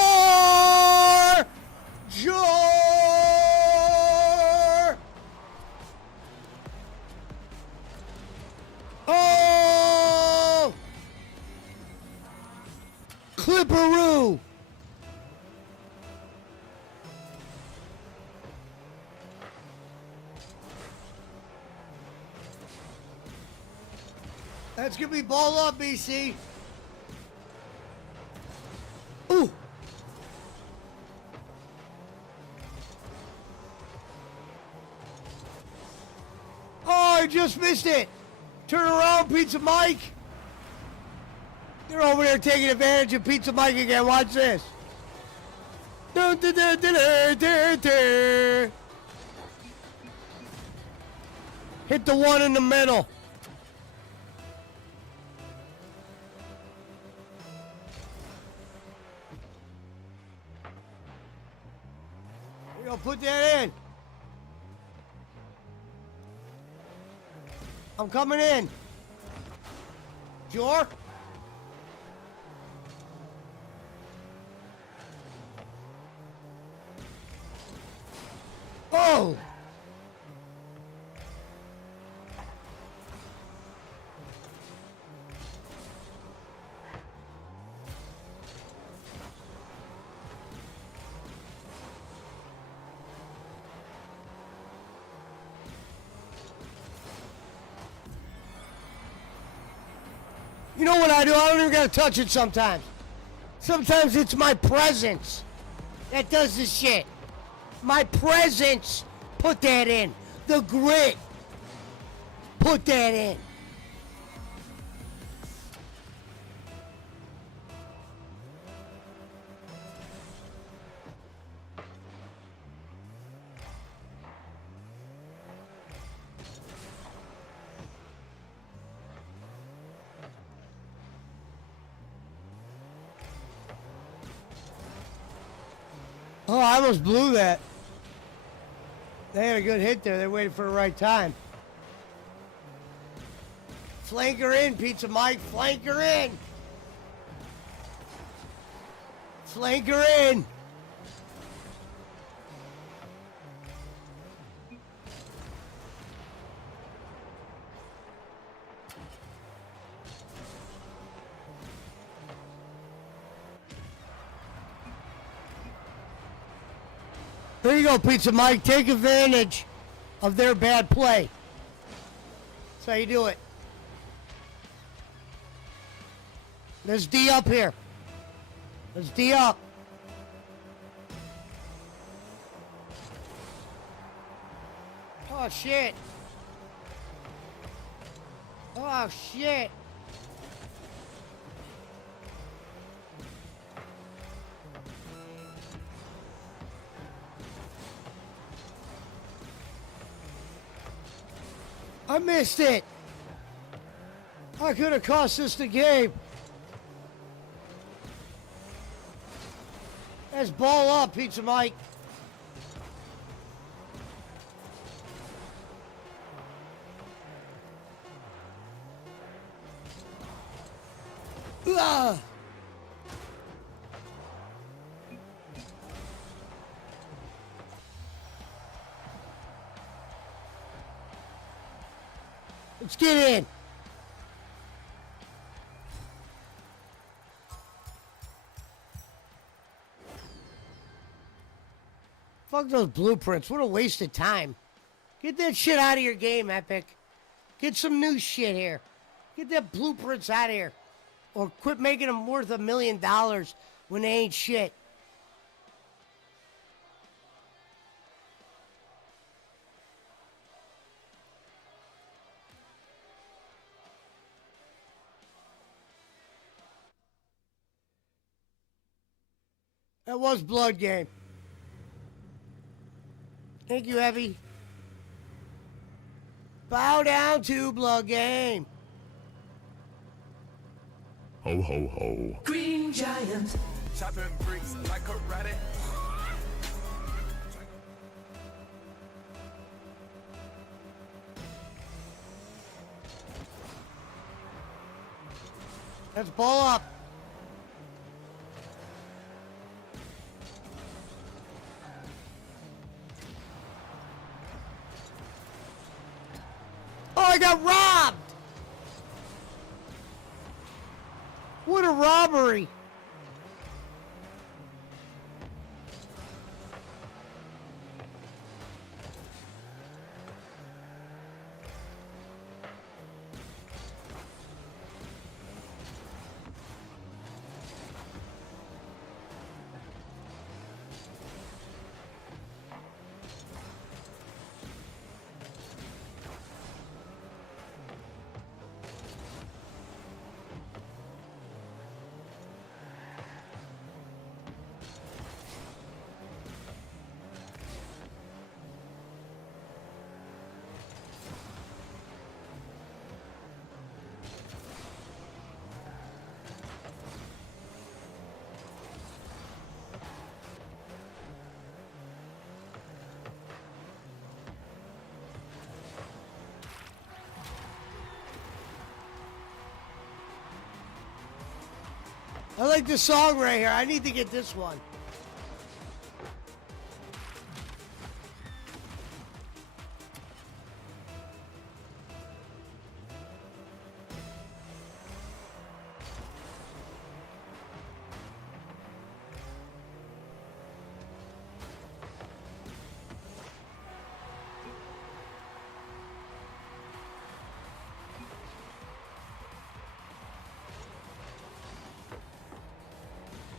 Oh! Clipperoo! That's gonna be ball up, BC. Ooh! just missed it. Turn around, Pizza Mike. They're over there taking advantage of Pizza Mike again. Watch this. Dun, dun, dun, dun, dun, dun, dun. Hit the one in the middle. We're gonna put that in. I'm coming in. Sure? Oh! You know what I do? I don't even gotta touch it sometimes. Sometimes it's my presence that does the shit. My presence. Put that in. The grit. Put that in. Oh, I almost blew that. They had a good hit there. They waited for the right time. Flank her in, Pizza Mike. Flank her in. Flank her in. There you go, Pizza Mike. Take advantage of their bad play. That's how you do it. There's D up here. There's D up. Oh, shit. Oh, shit. I missed it. I could have cost us the game. Let's ball up, Pizza Mike. Ah. Let's get in. Fuck those blueprints. What a waste of time. Get that shit out of your game, Epic. Get some new shit here. Get that blueprints out of here. Or quit making them worth $1 million when they ain't shit. That was Blood Game. Thank you, Evie. Bow down to Blood Game. Ho, ho, ho. Green Giant. Chopping bricks like a rabbit. Let's ball up. Oh, I got robbed! What a robbery! I like this song right here. I need to get this one.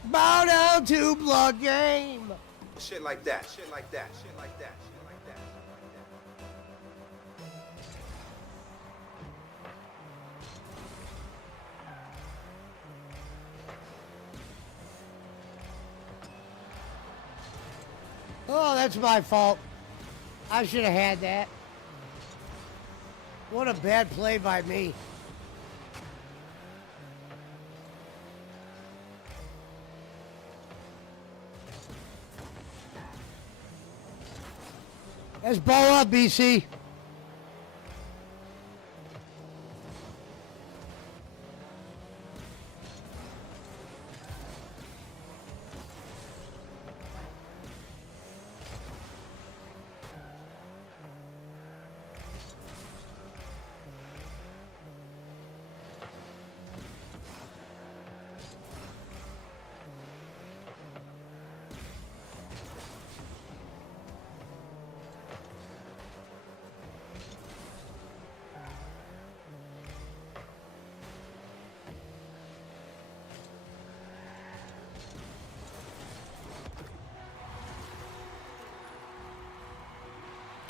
Bow down to blood game. Shit like that. Shit like that. Shit like that. Shit like that. Oh, that's my fault. I should have had that. What a bad play by me. Let's ball up, BC.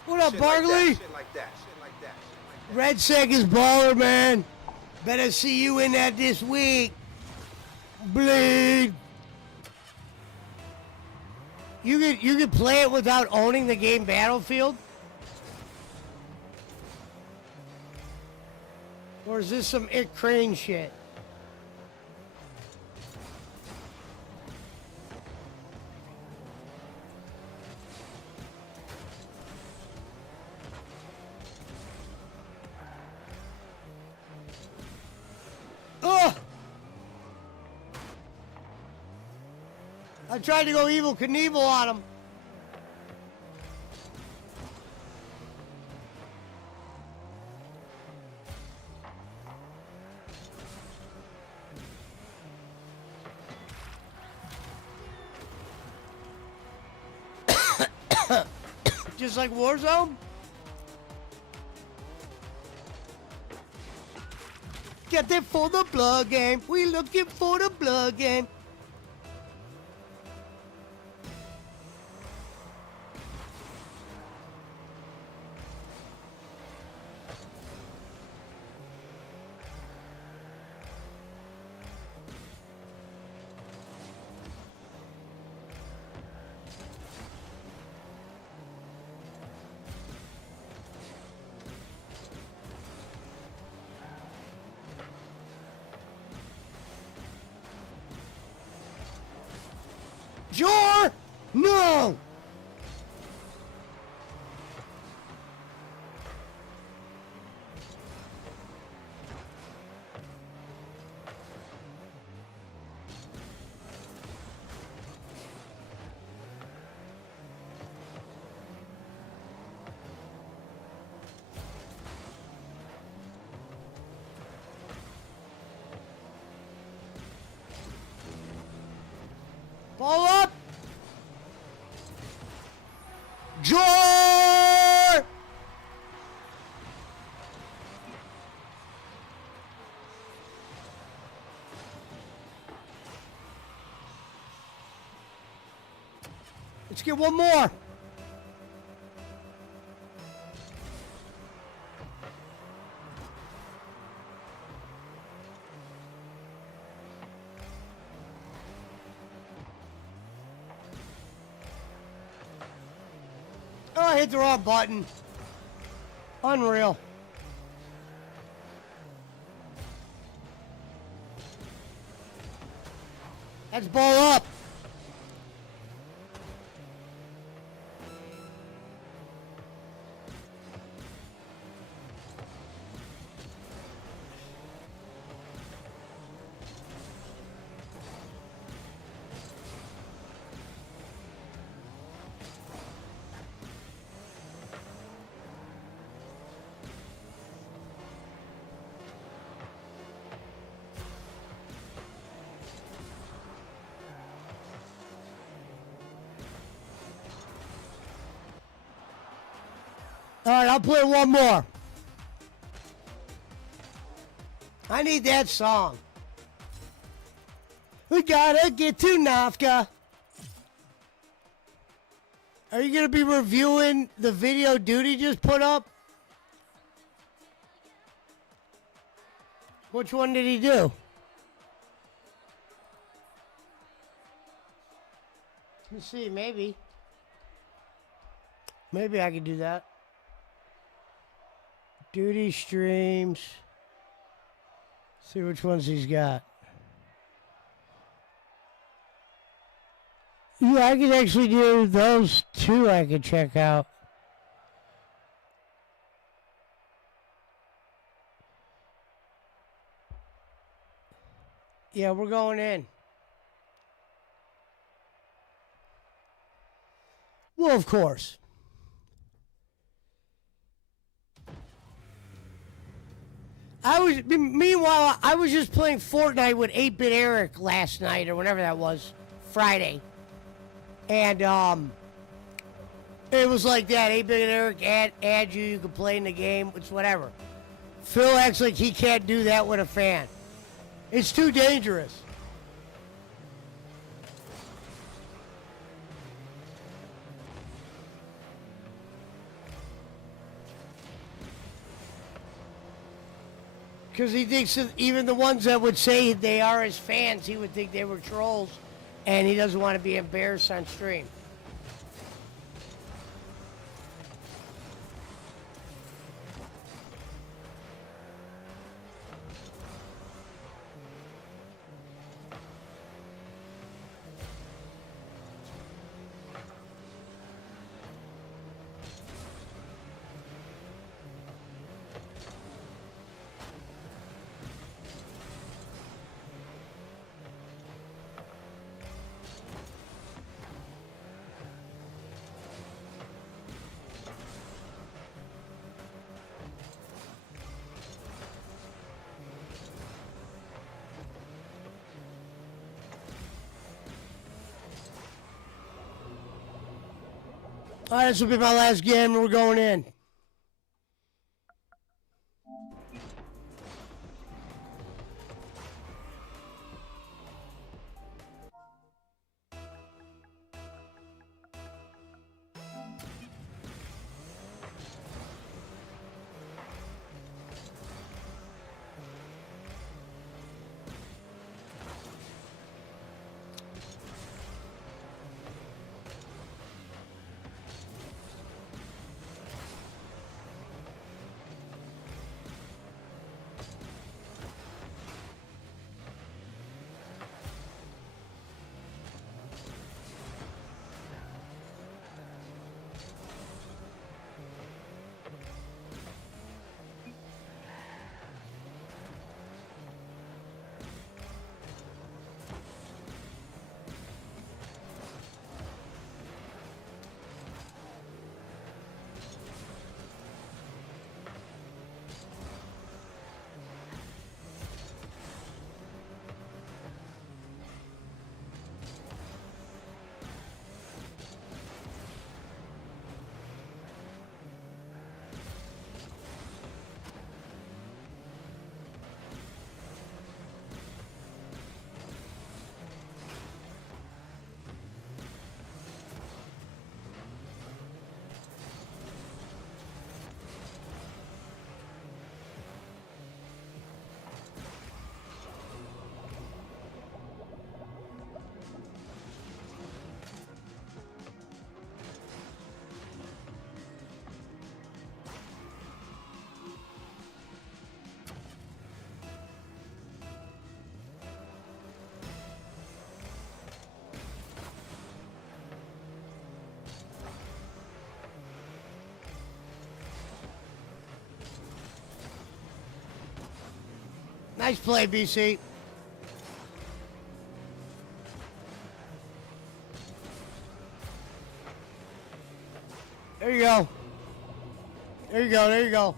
What up, Barkley? Shit like that. Shit like that. Red Seg is baller, man. Better see you in that this week. Bleed. You could play it without owning the game Battlefield? Or is this some Ick Crane shit? Oh! I tried to go Evil Knievel on him. Just like Warzone? Get there for the blood game. We looking for the blood game. Jor! No! Ball up! Jor! Let's get one more. Oh, I hit the wrong button. Unreal. That's ball up. All right, I'll play one more. I need that song. We gotta get to Nafka. Are you gonna be reviewing the video Duty just put up? Which one did he do? Let me see, maybe. Maybe I could do that. Duty streams. See which ones he's got. Yeah, I could actually do those two I could check out. Yeah, we're going in. Well, of course. Meanwhile, I was just playing Fortnite with 8-Bit Eric last night or whenever that was, Friday. And, it was like that. 8-Bit Eric add you can play in the game. It's whatever. Phil acts like he can't do that with a fan. It's too dangerous. Because he thinks that even the ones that would say they are his fans, he would think they were trolls. And he doesn't want to be embarrassed on stream. All right, this will be my last game, and we're going in. Nice play, BC. There you go. There you go. There you go.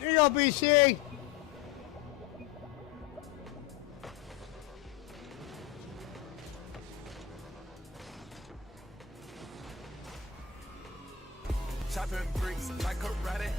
Here you go, BC. Chopping bricks like karate.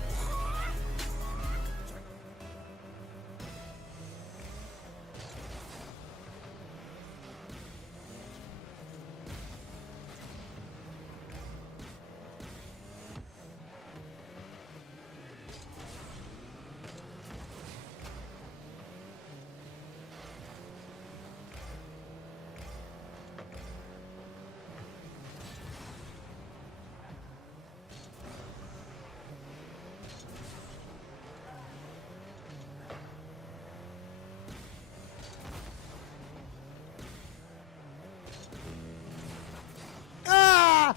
Ah!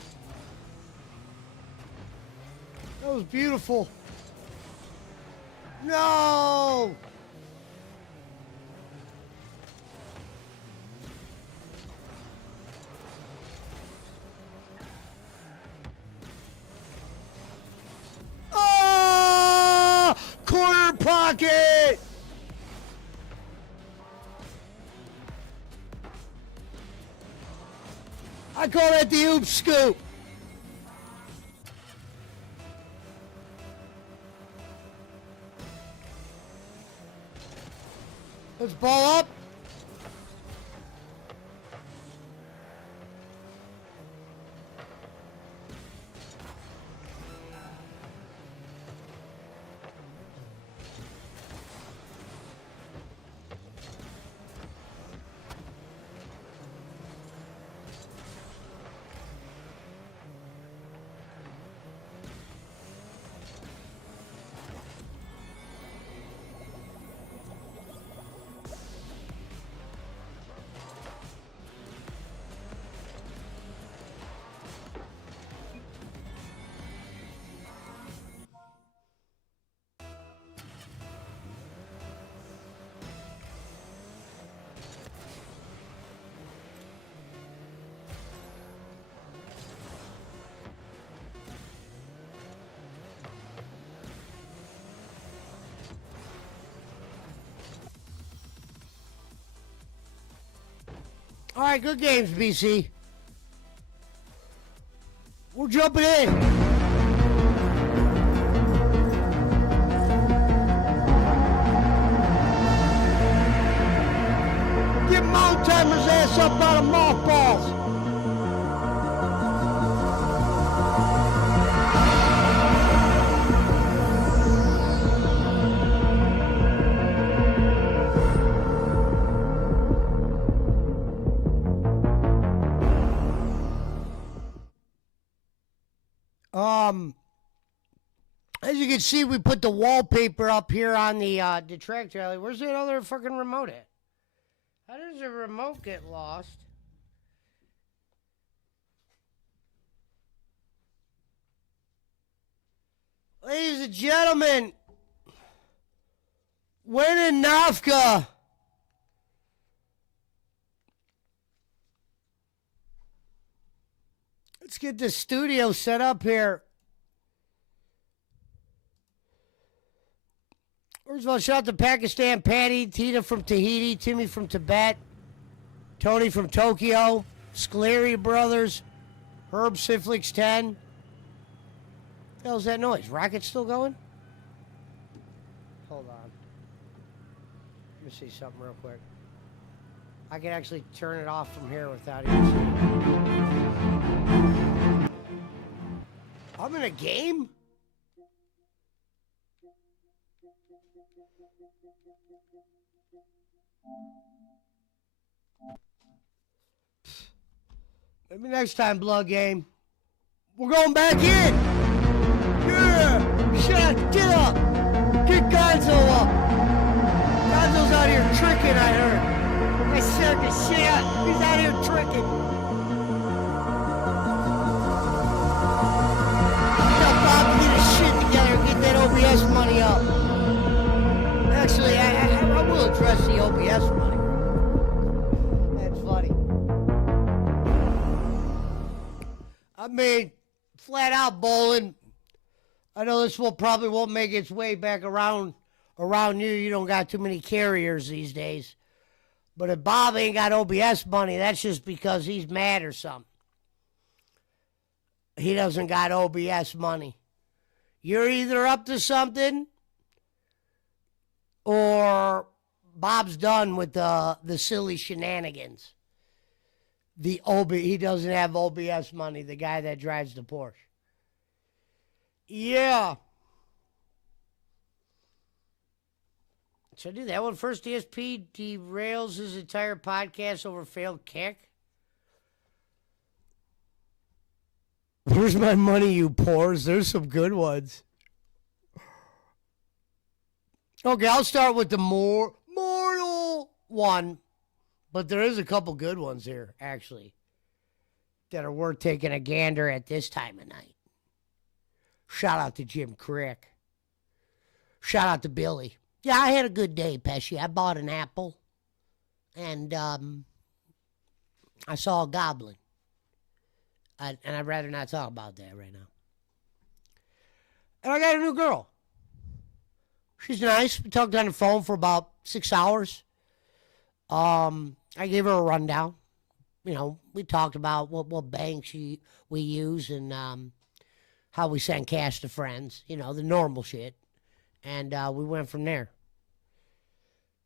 That was beautiful. No! Oh! Corner pocket! I call that the oop scoop. Let's ball up. All right, good games, BC. We're jumping in. Get Mountimer's ass up out of mothballs. As you can see, we put the wallpaper up here on the detractor alley. Where's that other fucking remote at? How does the remote get lost? Ladies and gentlemen, when in Nafka? Let's get the studio set up here. First of all, shout out to Pakistan, Patty, Tina from Tahiti, Timmy from Tibet, Tony from Tokyo, Sclery Brothers, Herb Siflix 10. What the hell's that noise? Rocket still going? Hold on. Let me see something real quick. I can actually turn it off from here without even seeing it. I'm in a game? Maybe next time, Blood Game. We're going back in. Yeah. Shut. Get up. Get Gonzo up. Gonzo's out here tricking, I heard. I said the shit. He's out here tricking. Tell Bob to get his shit together and get that OBS money up. Actually, I will address the OBS money. That's funny. I mean, flat out bowling. I know this will probably won't make its way back around you. You don't got too many carriers these days. But if Bob ain't got OBS money, that's just because he's mad or something. He doesn't got OBS money. You're either up to something or Bob's done with the silly shenanigans. He doesn't have OBS money, the guy that drives the Porsche. Yeah. Should I do that one first? DSP derails his entire podcast over failed kick. Where's my money, you pores? There's some good ones. Okay, I'll start with the mortal one. But there is a couple good ones here, actually, that are worth taking a gander at this time of night. Shout out to Jim Crick. Shout out to Billy. Yeah, I had a good day, Pesci. I bought an apple, and I saw a goblin. And I'd rather not talk about that right now. And I got a new girl. She's nice. We talked on the phone for about 6 hours. I gave her a rundown. You know, we talked about what banks we use and how we send cash to friends. You know, the normal shit. And we went from there.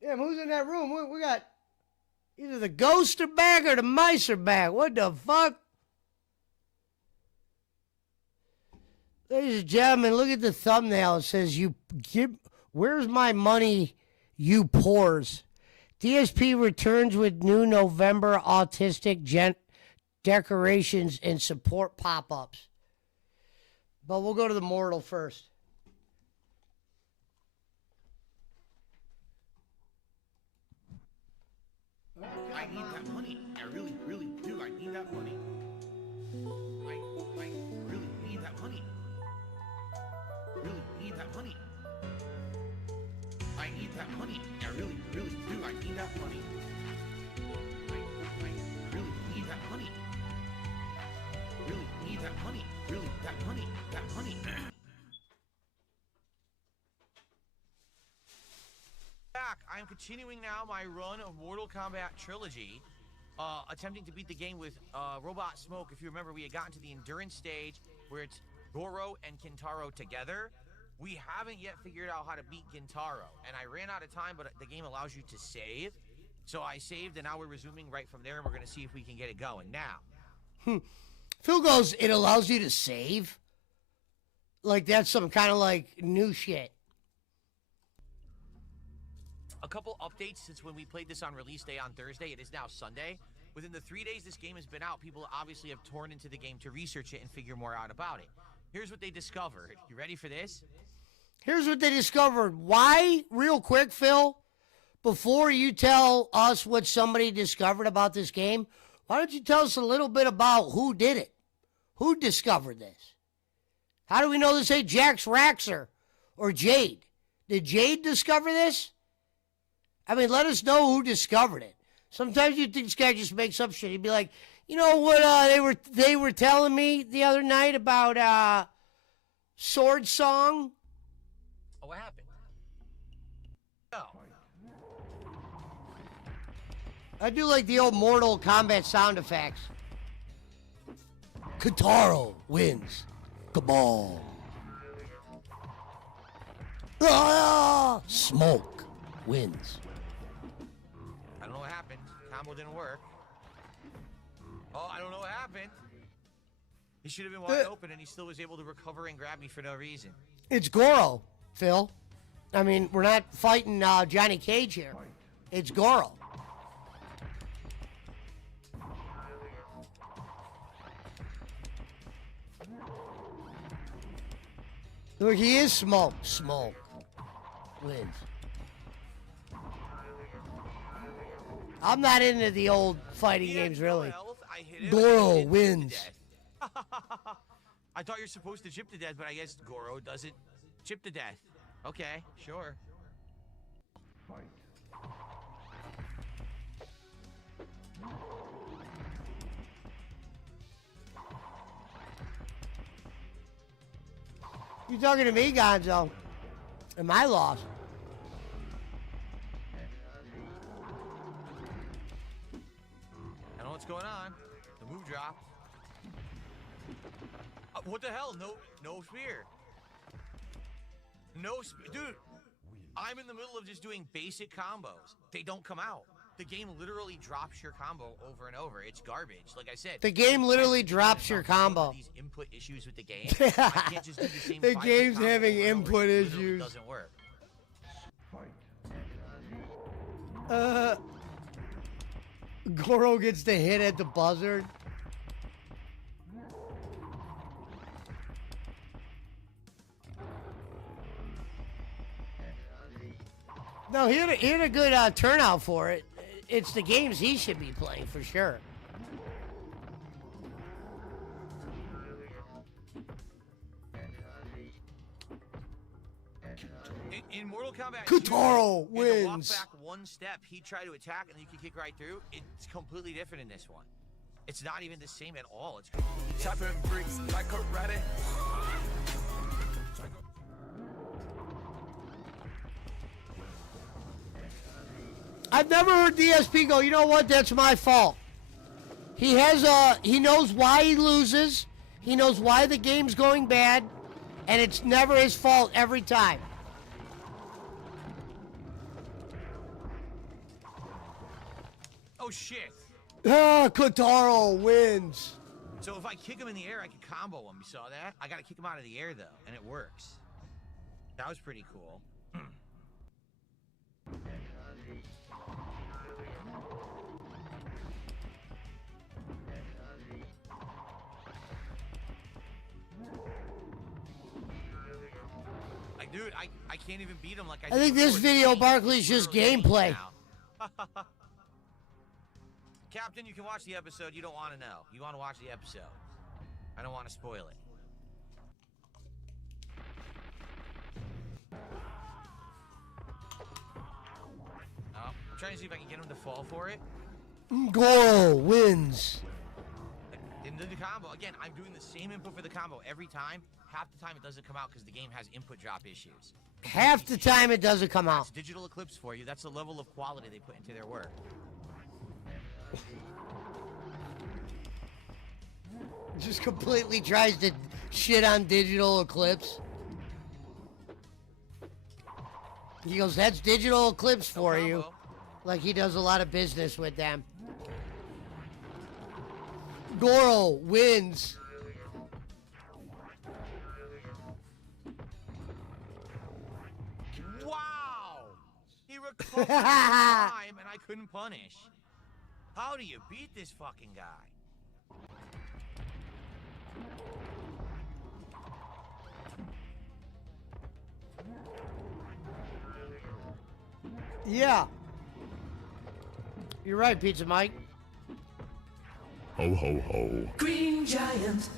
Damn, who's in that room? We got either the ghost are back or the mice are back. What the fuck? Ladies and gentlemen, look at the thumbnail. It says, where's my money, you pores? DSP returns with new November autistic decorations and support pop-ups. But we'll go to the mortal first. I need that money. I really, really do. I need that money. I really need that money. Really need that money. I need that money. I really, really do. I need that money. I really need that money. Really need that money. Really, that money. That money. Back. I am continuing now my run of Mortal Kombat Trilogy, attempting to beat the game with Robot Smoke. If you remember, we had gotten to the endurance stage where it's Goro and Kintaro together. We haven't yet figured out how to beat Gintaro, and I ran out of time, but the game allows you to save. So I saved, and now we're resuming right from there, and we're going to see if we can get it going. Now. Phil goes, it allows you to save? Like that's some kind of like new shit. A couple updates since when we played this on release day on Thursday. It is now Sunday. Within the 3 days this game has been out, people obviously have torn into the game to research it and figure more out about it. Here's what they discovered. You ready for this? Here's what they discovered. Why, real quick, Phil, before you tell us what somebody discovered about this game, why don't you tell us a little bit about who did it? Who discovered this? How do we know this ain't Jax Raxer or Jade? Did Jade discover this? I mean, let us know who discovered it. Sometimes you think this guy just makes up shit. He'd be like, you know what they were telling me the other night about Sword Song? Oh, what happened? No. I do like the old Mortal Kombat sound effects. Kintaro wins. Cabal. Ah! Smoke wins. I don't know what happened. Combo didn't work. Oh, I don't know what happened. He should have been wide open, and he still was able to recover and grab me for no reason. It's Goro, Phil. I mean, we're not fighting Johnny Cage here. It's Goro. Look, he is Smoke. Smoke wins. I'm not into the old fighting games, really. Goro wins. I thought you're supposed to chip to death, but I guess Goro doesn't chip to death. Okay, sure. You talking to me, Gonzo? Am I lost? I know what's going on. The move dropped. What the hell? No spear. Dude, I'm in the middle of just doing basic combos. They don't come out. The game literally drops your combo over and over. It's garbage. Like I said, The game literally drops your combo. These input issues with the game. I can't just do the same. The 5-hit game's combo having over and over. input It literally issues. doesn't work. Goro gets the hit at the buzzard. No, he had a good turnout for it. It's the games he should be playing for sure. In Mortal Kombat 2, Kotaro you had to walk wins. back one step, he'd try to attack, and then you can kick right through. It's completely different in this one. It's not even the same at all. It's completely different. Chopping bricks like karate. I've never heard DSP go, you know what, that's my fault. He knows why he loses. He knows why the game's going bad. And it's never his fault every time. Oh, shit. Kotaro wins. So if I kick him in the air, I can combo him. You saw that? I gotta kick him out of the air, though, and it works. That was pretty cool. Dude, I can't even beat him like I did think this before. video, Barkley's just gameplay. Captain, you can watch the episode. You don't want to know. You want to watch the episode. I don't want to spoil it. I'm trying to see if I can get him to fall for it. Goro wins. And then the combo, again, I'm doing the same input for the combo every time. Half the time it doesn't come out because the game has input drop issues. Half the time it doesn't come out. That's Digital Eclipse for you. That's the level of quality they put into their work. Just completely tries to shit on Digital Eclipse. He goes, that's Digital Eclipse for you. Like he does a lot of business with them. Goro wins. Wow! He recovered time and I couldn't punish. How do you beat this fucking guy? Yeah. You're right, Pizza Mike. Ho ho ho. Green Giant.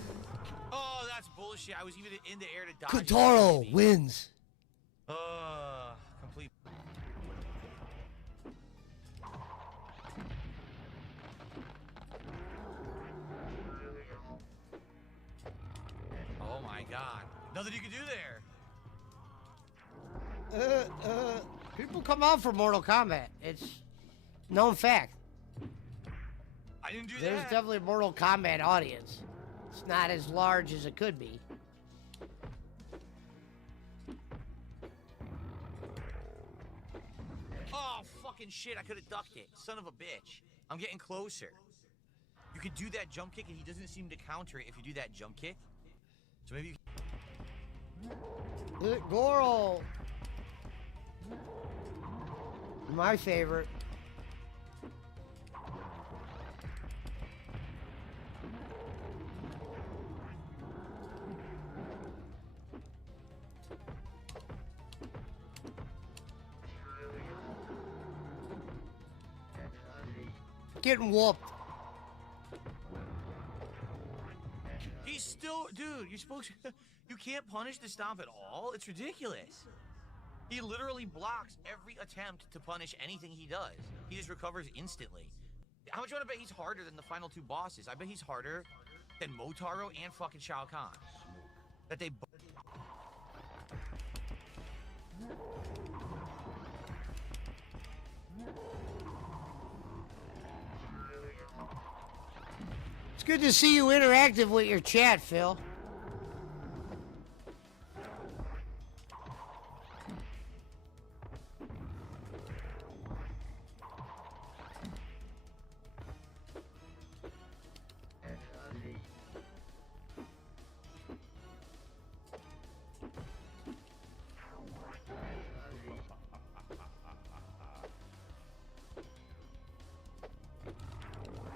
Oh, that's bullshit. I was even in the air to dodge. Kotaro wins. Complete. Oh my god. Nothing you can do there. People come out for Mortal Kombat. It's known fact. I didn't do There's that. definitely a Mortal Kombat audience. It's not as large as it could be. Oh, fucking shit. I could have ducked it. Son of a bitch. I'm getting closer. You could do that jump kick and he doesn't seem to counter it if you do that jump kick. So maybe you... Goro. My favorite. Getting whooped. He's still... Dude, you're supposed to... You can't punish the stomp at all? It's ridiculous. He literally blocks every attempt to punish anything he does. He just recovers instantly. How much you want to bet he's harder than the final two bosses? I bet he's harder than Motaro and fucking Shao Kahn. That they... It's good to see you interactive with your chat, Phil.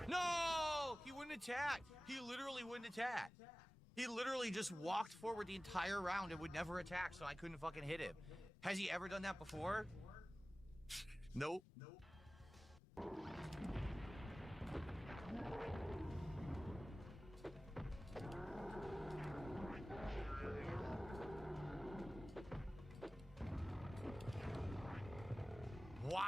No! He wouldn't attack. He literally wouldn't attack. He literally just walked forward the entire round and would never attack, so I couldn't fucking hit him. Has he ever done that before? Nope. Wow.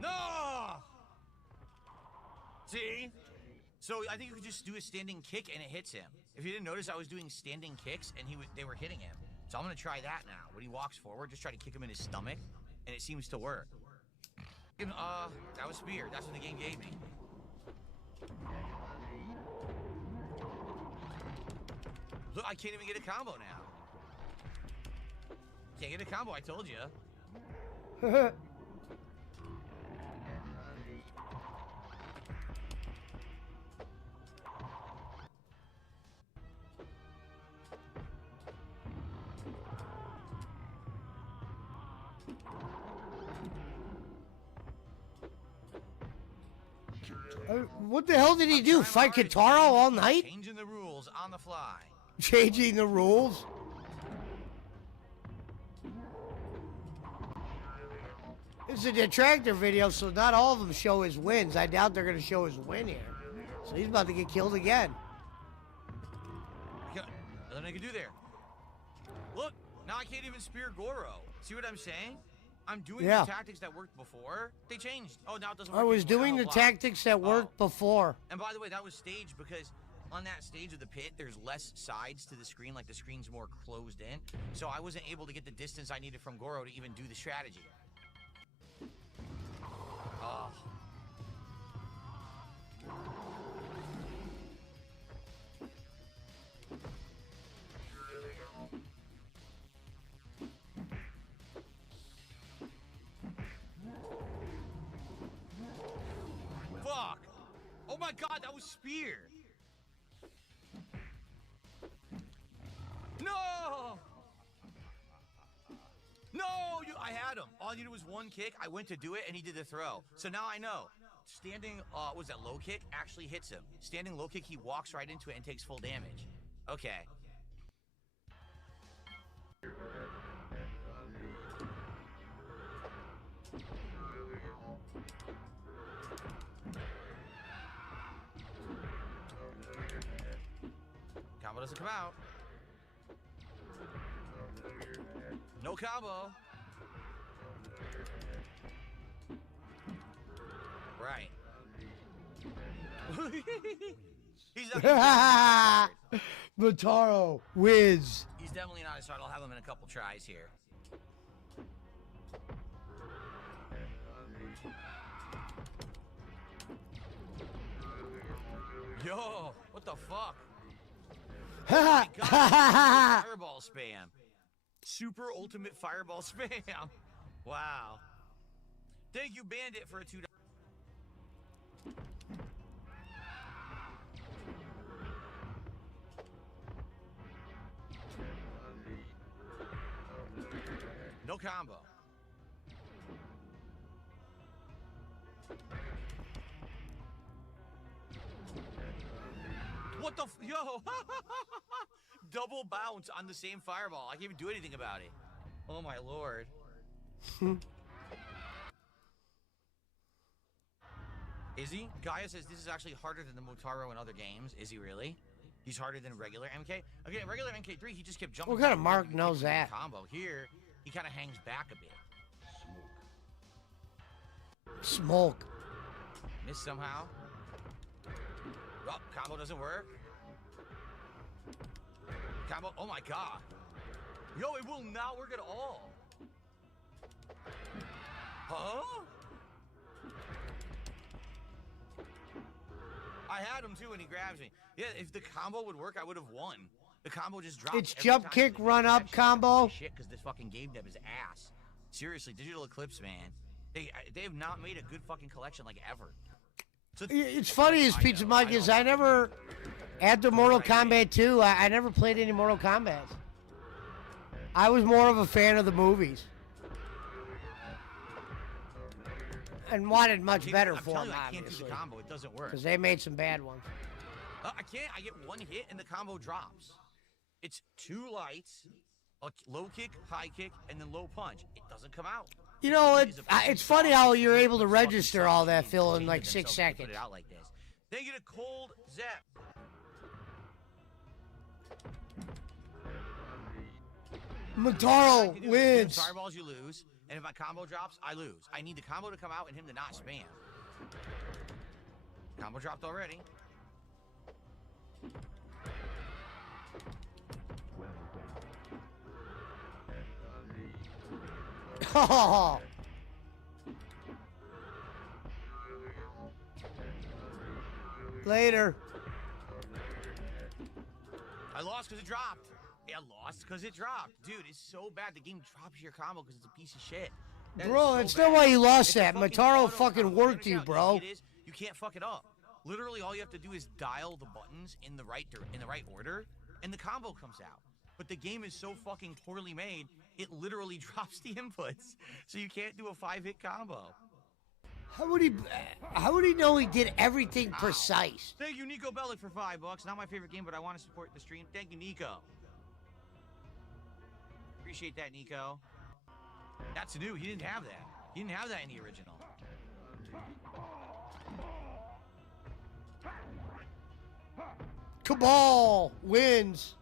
No! See? So I think you could just do a standing kick and it hits him. If you didn't notice, I was doing standing kicks and they were hitting him. So I'm gonna try that now. When he walks forward, just try to kick him in his stomach, and it seems to work. That was spear. That's what the game gave me. Look, I can't even get a combo now. Can't get a combo, I told you. What the hell did he do? Fight Kitaro all night? Changing the rules on the fly. Changing the rules? It's a detractor video, so not all of them show his wins. I doubt they're going to show his win here. So he's about to get killed again. Nothing I can do there. Look, now I can't even spear Goro. See what I'm saying? I'm doing the tactics that worked before. They changed. Oh, now it doesn't work. I was doing the tactics that worked before. And by the way, that was staged because on that stage of the pit, there's less sides to the screen. Like the screen's more closed in. So I wasn't able to get the distance I needed from Goro to even do the strategy. Oh. Fuck! Oh my god, that was spear! No! No! I had him. All you did was one kick. I went to do it, and he did the throw. So now I know. Standing, was that low kick? Actually hits him. Standing low kick, he walks right into it and takes full damage. Okay. Combo doesn't come out. No combo. Right. He's Mataro whiz. He's definitely not a start. I'll have him in a couple tries here. Yo, what the fuck? Oh my god, fireball spam. Super ultimate fireball spam. Wow. Thank you, Bandit, for a $2. No combo. What the yo? Double bounce on the same fireball. I can't even do anything about it. Oh my lord. Is he? Gaia says this is actually harder than the Motaro in other games. Is he really? He's harder than regular MK. Again, regular MK3, he just kept jumping. What kind of down, mark kept knows doing that? Combo. Here, he kind of hangs back a bit. Smoke. Miss somehow. Oh, combo doesn't work. Combo, oh my god. Yo, it will not work at all. Huh? I had him too and he grabs me. Yeah, if the combo would work, I would have won. The combo just dropped. It's every jump, time. kick, They run do up that shit. combo. Shit, because this fucking game dev is ass. Seriously, Digital Eclipse, man. They have not made a good fucking collection like ever. So It's funny as Pizza Mike is, I never, after Mortal Kombat 2, I never played any Mortal Kombat. I was more of a fan of the movies. And wanted much better I'm for telling them, you, I can't do obviously. the combo. It doesn't work. Because they made some bad ones. I can't. I get one hit and the combo drops. It's 2 lights, a low kick, high kick, and then low punch. It doesn't come out. You know, it's funny how you're able to register all that, Phil, in like 6 seconds. Put it out like this. They get a cold zap. Mataro wins. Fireballs, you lose. And if my combo drops, I lose. I need the combo to come out and him to not spam. Combo dropped already. Oh. Later. I lost because it dropped. Yeah, I lost because it dropped. Dude, it's so bad. The game drops your combo because it's a piece of shit. That is Bro, so it's bad. not why you lost It's a that. fucking Mataro auto fucking combo. worked You you, understand bro. how easy it is? You can't fuck it up. Literally, all you have to do is dial the buttons in the right order, and the combo comes out. But the game is so fucking poorly made, it literally drops the inputs, so you can't do a 5-hit combo. How would he know he did everything precise? Thank you, Nico Bellic, for $5. Not my favorite game, but I want to support the stream. Thank you, Nico. Appreciate that, Nico. That's new. He didn't have that. He didn't have that in the original. Cabal wins.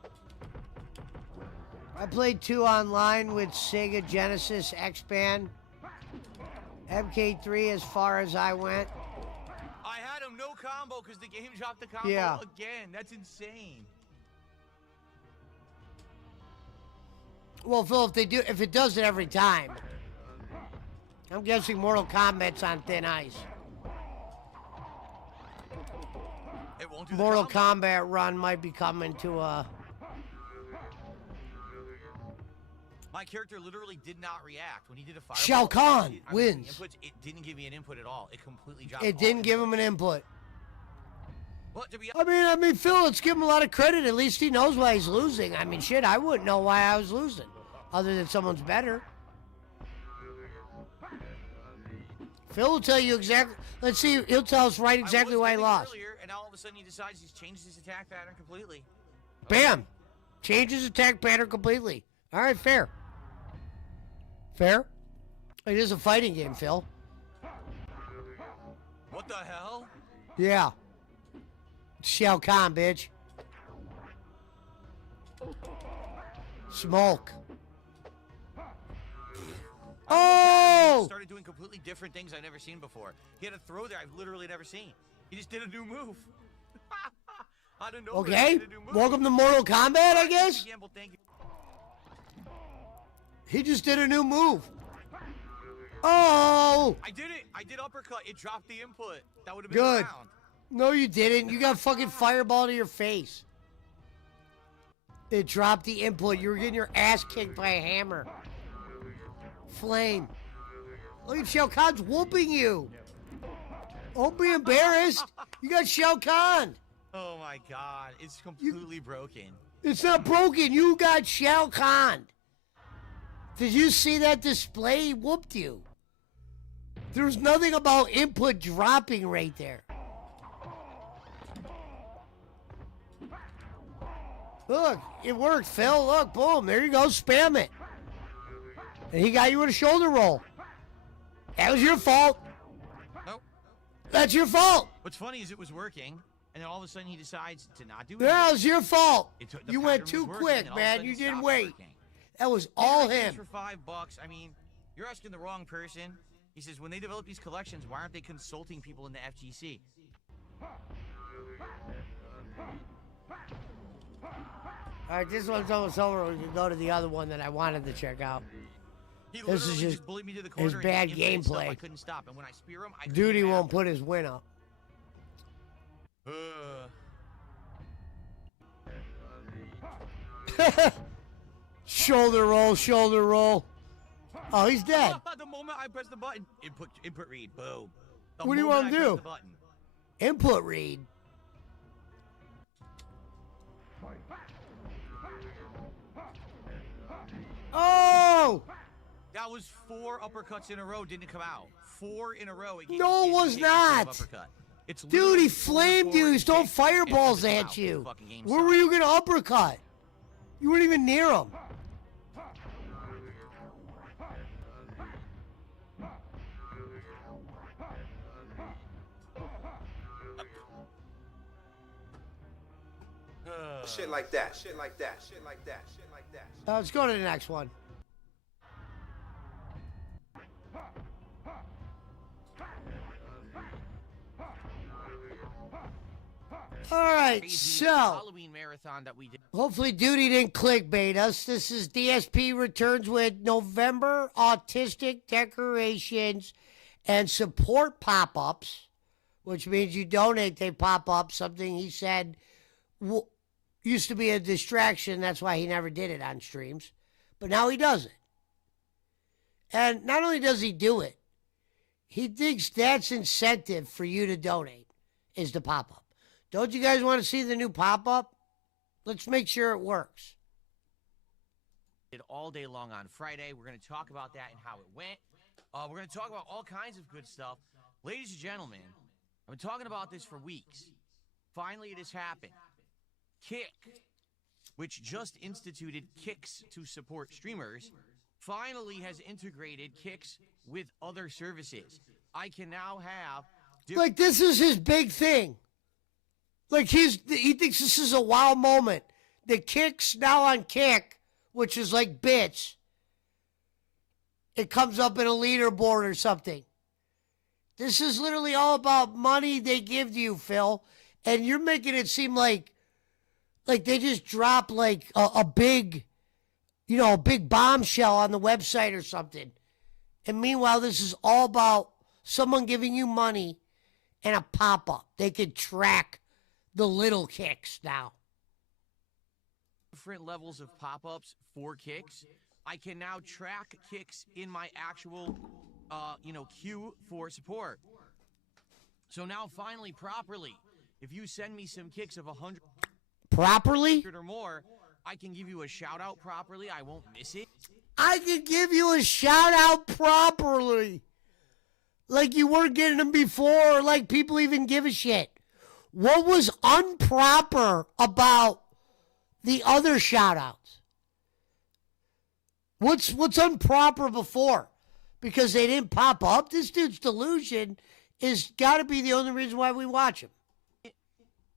I played 2 online with Sega Genesis X-Band. MK3 as far as I went. I had him no combo because the game dropped the combo Yeah. again. That's insane. Well, Phil, if it does it every time, I'm guessing Mortal Kombat's on thin ice. It won't do the Mortal combo. Kombat run might be coming to a. My character literally did not react when he did a fireball. Shao Kahn I mean, wins. Inputs, it didn't give me an input at all. It completely dropped. It all didn't give inputs. him an input. Well, to be I mean, Phil, let's give him a lot of credit. At least he knows why he's losing. I mean, shit, I wouldn't know why I was losing, other than someone's better. Phil will tell you exactly. Let's see. He'll tell us right exactly why he lost. Earlier, and now all of a sudden he decides he's changed his attack pattern completely. Bam! Changes attack pattern completely. All right, fair. Fair. It is a fighting game, Phil. What the hell? Yeah. Shao Kahn, bitch. Smoke. Oh! He started doing completely different things I've never seen before. He had a throw there I've literally never seen. He just did a new move. I don't know. Okay. Welcome to Mortal Kombat, I guess. Gamble, thank you. He just did a new move. Oh! I did it. I did uppercut. It dropped the input. That would have been Good. around. No, you didn't. You got fucking fireball to your face. It dropped the input. You were getting your ass kicked by a hammer. Flame. Look at Shao Kahn's whooping you. Don't be embarrassed. You got Shao Kahn. Oh my god. It's completely broken. It's not broken. You got Shao Kahn. Did you see that display? He whooped you. There's nothing about input dropping right there. Look, it worked, Phil. Look, boom. There you go. Spam it. And he got you with a shoulder roll. That was your fault. Nope. That's your fault. What's funny is it was working, and then all of a sudden he decides to not do it. That was your fault. The You went pattern too was working, quick, and all of a man. sudden You it didn't stopped wait. working. That was Yeah, all I did him. For $5, I mean, you're asking the wrong person. He says, when they develop these collections, why aren't they consulting people in the FGC? All right, this one's almost over. We can go to the other one that I wanted to check out. He This is literally just bullied me to the corner his and bad did infinite stuff. I gameplay. couldn't stop, and when I spear him, I couldn't Duty have won't him. put his win up. Shoulder roll, shoulder roll. Oh, he's dead. The moment I press the button, input read, boom. The What do you moment want to I press do? the button. Input read. Oh! That was 4 uppercuts in a row, didn't come out. 4 in a row. No, it was not. It's Dude, literally he forward, flamed you. forward, He's throwing kick, fireballs and at out. you. The fucking game Where were sucks. you going to uppercut? You weren't even near him. Shit like that. Shit like that. Shit like that. Shit like that. Let's go to the next one. All right, Crazy so Halloween marathon that we did. hopefully Duty didn't clickbait us. This is DSP returns with November autistic decorations and support pop-ups, which means you donate, they pop up. Something he said used to be a distraction. That's why he never did it on streams. But now he does it. And not only does he do it, he thinks that's incentive for you to donate is the pop-up. Don't you guys want to see the new pop-up? Let's make sure it works. Did all day long on Friday. We're going to talk about that and how it went. We're going to talk about all kinds of good stuff. Ladies and gentlemen, I've been talking about this for weeks. Finally, it has happened. Kick, which just instituted kicks to support streamers, finally has integrated kicks with other services. I can now have... Like, this is his big thing. Like, he thinks this is a wow moment. The kicks now on Kick, which is like bits, it comes up in a leaderboard or something. This is literally all about money they give to you, Phil. And you're making it seem like they just drop like a big, a big bombshell on the website or something. And meanwhile, this is all about someone giving you money and a pop-up. They could track the little kicks now. Different levels of pop-ups for kicks. I can now track kicks in my actual, queue for support. So now, finally, properly, if you send me some kicks of 100 properly or more, I can give you a shout-out properly. I won't miss it. I can give you a shout-out properly. Like you weren't getting them before, or like people even give a shit. What was improper about the other shout-outs? What's improper before? Because they didn't pop up? This dude's delusion is got to be the only reason why we watch him.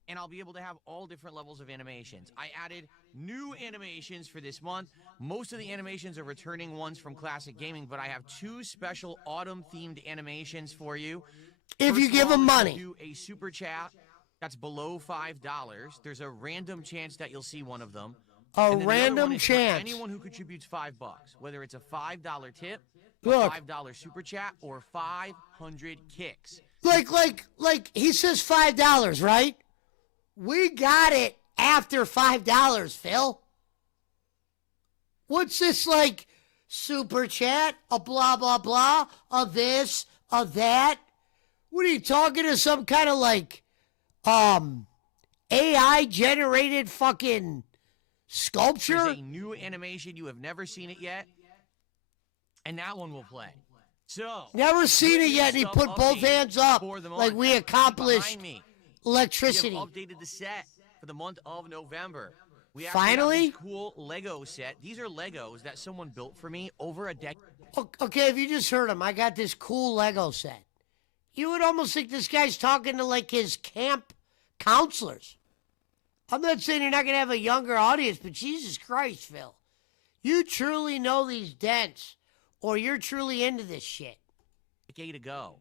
And I'll be able to have all different levels of animations. I added new animations for this month. Most of the animations are returning ones from Classic Gaming, but I have 2 special autumn-themed animations for you. If you give them money. Do a super chat that's below $5. There's a random chance that you'll see one of them. A And then the other random one is for chance. anyone who contributes $5, whether it's a $5 tip, Look. a $5 super chat, or 500 kicks. Like he says $5, right? We got it after $5, Phil. What's this like super chat? A blah, blah, blah? A this? A that? What are you talking to some kind of like AI generated fucking sculpture? There's a new animation. You have never seen it yet. And that one will play. So Never seen it yet, and he stuff put both updated hands up for the like month. we accomplished Behind me. electricity. We have updated the set for the month of November. We actually have Finally? this cool Lego set. These are Legos that someone built for me over a decade. Okay, if you just heard him, I got this cool Lego set. You would almost think this guy's talking to like his camp counselors. I'm not saying you're not going to have a younger audience, but Jesus Christ, Phil. You truly know these dents, or you're truly into this shit. Decade ago,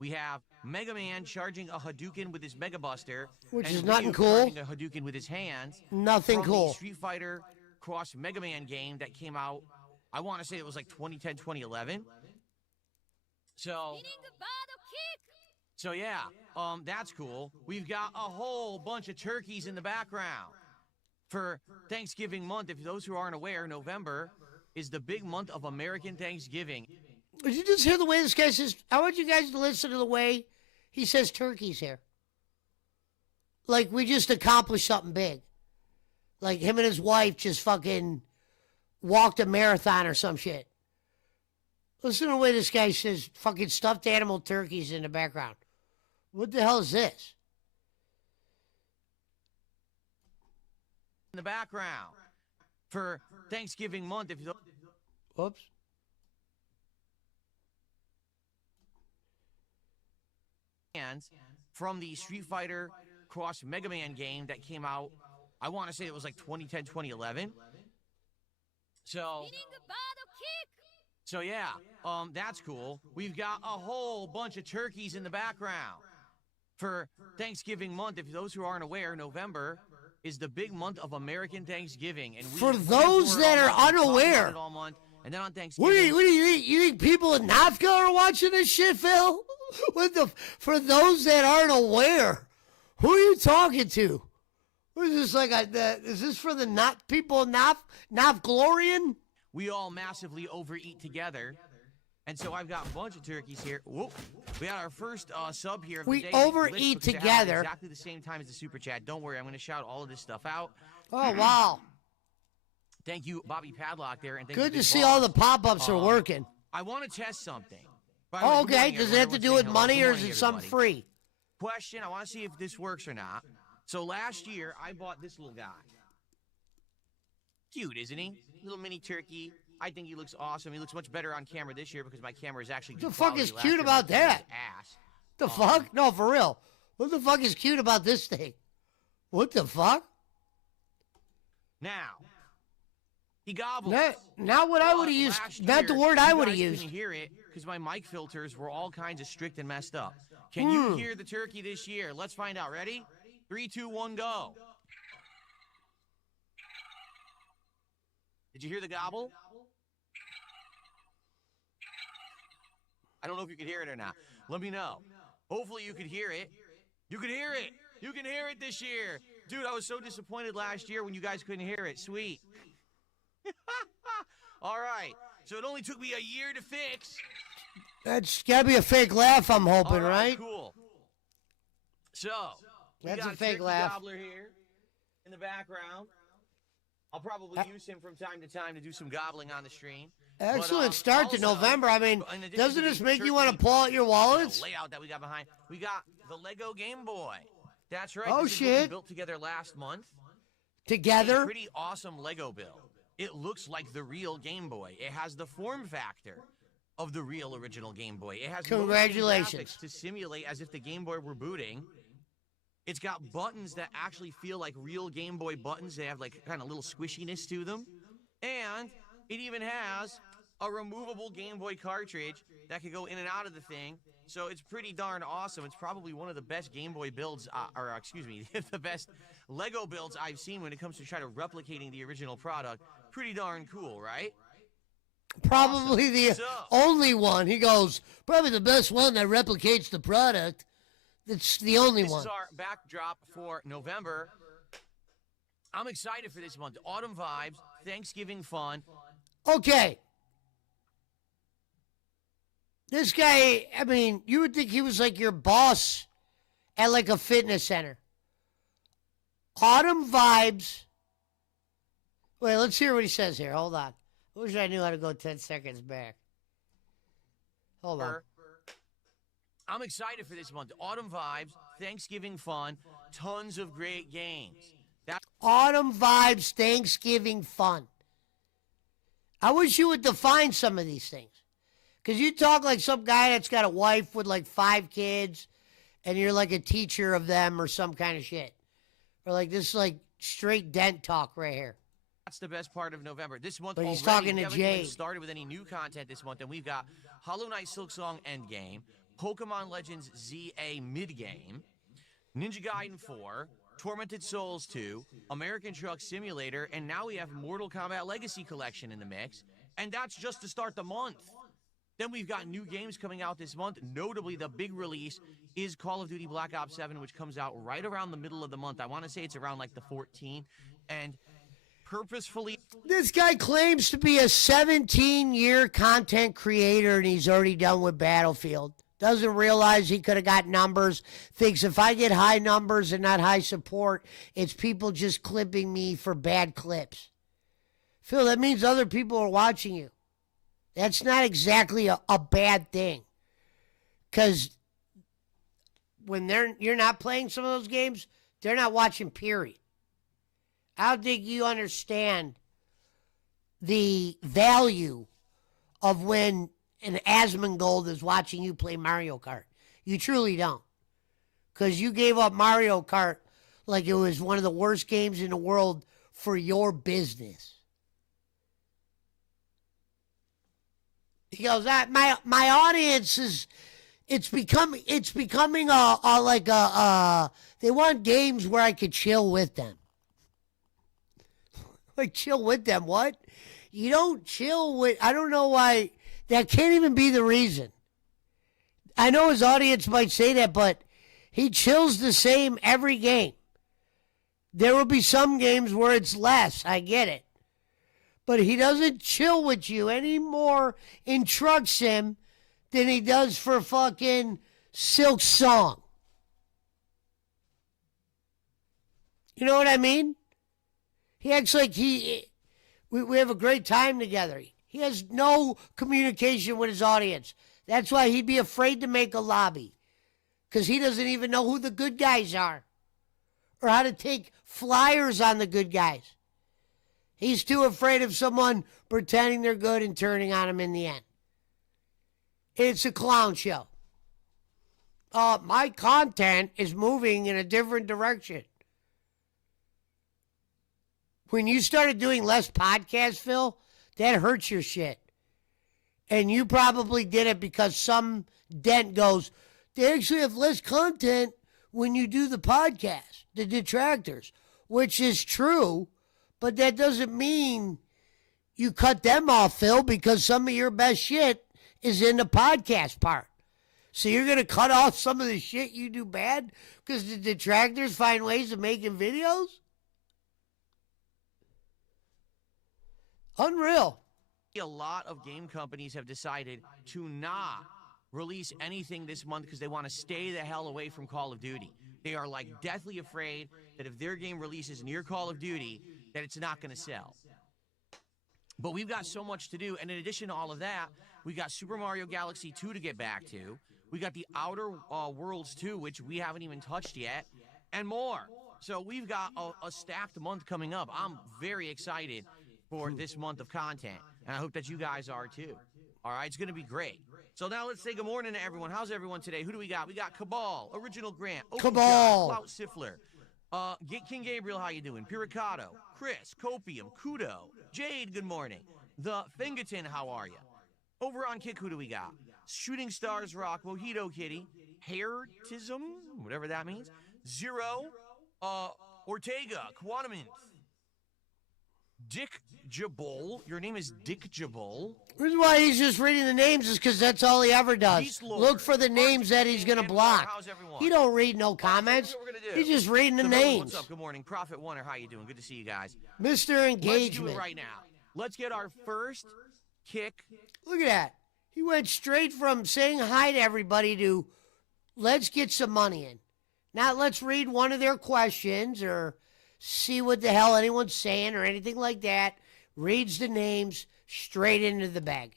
we have Mega Man charging a Hadouken with his Mega Buster, Which and is nothing Ryu cool. charging a Hadouken with his hands. Nothing from cool. The Street Fighter Cross Mega Man game that came out, I want to say it was like 2010, 2011. So yeah, that's cool. We've got a whole bunch of turkeys in the background for Thanksgiving month. If those who aren't aware, November is the big month of American Thanksgiving. Did you just hear the way this guy says? I want you guys to listen to the way he says turkeys here. Like we just accomplished something big. Like him and his wife just fucking walked a marathon or some shit. Listen to the way this guy says fucking stuffed animal turkeys in the background. What the hell is this? In the background for Thanksgiving month. If you Whoops. From the Street Fighter Cross Mega Man game that came out, I want to say it was like 2010, 2011. So yeah, that's cool. We've got a whole bunch of turkeys in the background for Thanksgiving month. If those who aren't aware, November is the big month of American Thanksgiving. And for those that are unaware, all month, and then on Thanksgiving, what do you think? You think people in Nafka are watching this shit, Phil? For those that aren't aware, who are you talking to? What is this like? Is this for the not people in Nafglorian? We all massively overeat together. And so I've got a bunch of turkeys here. Whoop. We got our first sub here. Of We the day overeat because it happened together. Exactly the same time as the super chat. Don't worry, I'm going to shout all of this stuff out. Oh, wow. Thank you, Bobby Padlock there. And thank Good you, to Big see Boss. all the pop-ups are working. I want to test something. By the Oh, way, good okay. morning, Does it everyone. have to do Everyone's with saying money hello. or Good is morning, it something everybody. free? Question, I want to see if this works or not. So last year, I bought this little guy. Cute, isn't he? Little mini turkey. I think he looks awesome. He looks much better on camera this year because my camera is actually good What the fuck quality. is Last cute year, about my camera was that? Ass. The fuck? No, for real. What the fuck is cute about this thing? What the fuck? Now, he gobbles. Not what I would have used. Not the word I would have You used. guys couldn't hear it because my mic filters were all kinds of strict and messed up. Can you hear the turkey this year? Let's find out. Ready? 3, 2, 1, go. Did you hear the gobble? I don't know if you could hear it or not. Let me know. Hopefully you could hear it. You can hear it. You can hear it this year. Dude, I was so disappointed last year when you guys couldn't hear it. Sweet. All right. So it only took me a year to fix. That's gotta be a fake laugh, I'm hoping, All right? Cool. So, we That's got a fake turkey laugh. gobbler here in the background. I'll probably use him from time to time to do some gobbling on the stream. Excellent But, start to also, November. I mean, in addition doesn't to this the make you want to turkey, pull out your wallets? layout that we got behind, we got the Lego Game Boy. That's right. Oh, this is what we shit. built together last month. Together? A pretty awesome Lego build. It looks like the real Game Boy. It has the form factor of the real original Game Boy. It has low-end Congratulations. graphics to simulate as if the Game Boy were booting. It's got buttons that actually feel like real Game Boy buttons. They have like kind of little squishiness to them. And it even has a removable Game Boy cartridge that could go in and out of the thing. So it's pretty darn awesome. It's probably one of the best Game Boy builds, the best Lego builds I've seen when it comes to try to replicating the original product. Pretty darn cool, right? Probably the So- only one. He goes, probably the best one that replicates the product. That's the only This one. is our backdrop for November. I'm excited for this month. Autumn vibes, Thanksgiving fun. Okay. This guy, I mean, you would think he was like your boss at like a fitness center. Autumn vibes. Wait, let's hear what he says here. Hold on. I wish I knew how to go 10 seconds back. Hold on. I'm excited for this month. Autumn vibes, Thanksgiving fun, tons of great games. Autumn vibes, Thanksgiving fun. I wish you would define some of these things. Because you talk like some guy that's got a wife with like 5 kids and you're like a teacher of them or some kind of shit. Or like this is like straight dent talk right here. That's the best part of November. This month, But he's already, talking we to haven't even Jade. started with any new content this month, and we've got Hollow Knight Silksong Endgame, Pokemon Legends ZA Midgame, Ninja Gaiden 4, Tormented Souls 2, American Truck Simulator, and now we have Mortal Kombat Legacy Collection in the mix, and that's just to start the month. Then we've got new games coming out this month. Notably, the big release is Call of Duty Black Ops 7, which comes out right around the middle of the month. I want to say it's around like the 14th, and purposefully... This guy claims to be a 17-year content creator, and he's already done with Battlefield. Doesn't realize he could have got numbers. Thinks if I get high numbers and not high support, it's people just clipping me for bad clips. Phil, that means other people are watching you. That's not exactly a bad thing. Because when you're not playing some of those games, they're not watching, period. I don't think you understand the value of when an Asmongold is watching you play Mario Kart. You truly don't. Because you gave up Mario Kart like it was one of the worst games in the world for your business. He goes, my audience is, it's becoming like they want games where I could chill with them. Like chill with them, what? You don't chill with, I don't know why, that can't even be the reason. I know his audience might say that, but he chills the same every game. There will be some games where it's less, I get it. But he doesn't chill with you any more in Truck Sim than he does for fucking Silk Song. You know what I mean? He acts like we have a great time together. He has no communication with his audience. That's why he'd be afraid to make a lobby. Because he doesn't even know who the good guys are. Or how to take flyers on the good guys. He's too afraid of someone pretending they're good and turning on him in the end. It's a clown show. My content is moving in a different direction. When you started doing less podcasts, Phil, that hurts your shit. And you probably did it because some dent goes, they actually have less content when you do the podcast, the detractors, which is true. But that doesn't mean you cut them off, Phil, because some of your best shit is in the podcast part. So you're going to cut off some of the shit you do bad because the detractors find ways of making videos? Unreal. A lot of game companies have decided to not release anything this month because they want to stay the hell away from Call of Duty. They are like deathly afraid that if their game releases near Call of Duty, that it's not going to sell. But we've got so much to do, and in addition to all of that, we got Super Mario Galaxy 2 to get back to. We got the Outer Worlds 2, which we haven't even touched yet, and more. So we've got a stacked month coming up. I'm very excited for this month of content, and I hope that you guys are too. All right, it's going to be great. So now let's say good morning to everyone. How's everyone today? Who do we got? We got Cabal, Original Grant, Cabal, Clout Siffler, King Gabriel, how you doing? Piricato, Chris, Copium, Kudo, Jade, good morning. The Fingerton, how are you? Over on Kick, who do we got? Shooting Stars Rock, Mojito Kitty, Hairtism, whatever that means, Zero, Ortega, Quantumint, Dick Jabol. Your name is Dick Jabol. The reason why he's just reading the names is because that's all he ever does. Look for the names that he's going to block. He don't read no comments. He's just reading the names. What's up? Good morning. Prophet Warner, how you doing? Good to see you guys. Mr. Engagement. Let's do it right now. Let's get our first kick. Look at that. He went straight from saying hi to everybody to let's get some money in. Now let's read one of their questions or see what the hell anyone's saying or anything like that. Reads the names straight into the bag.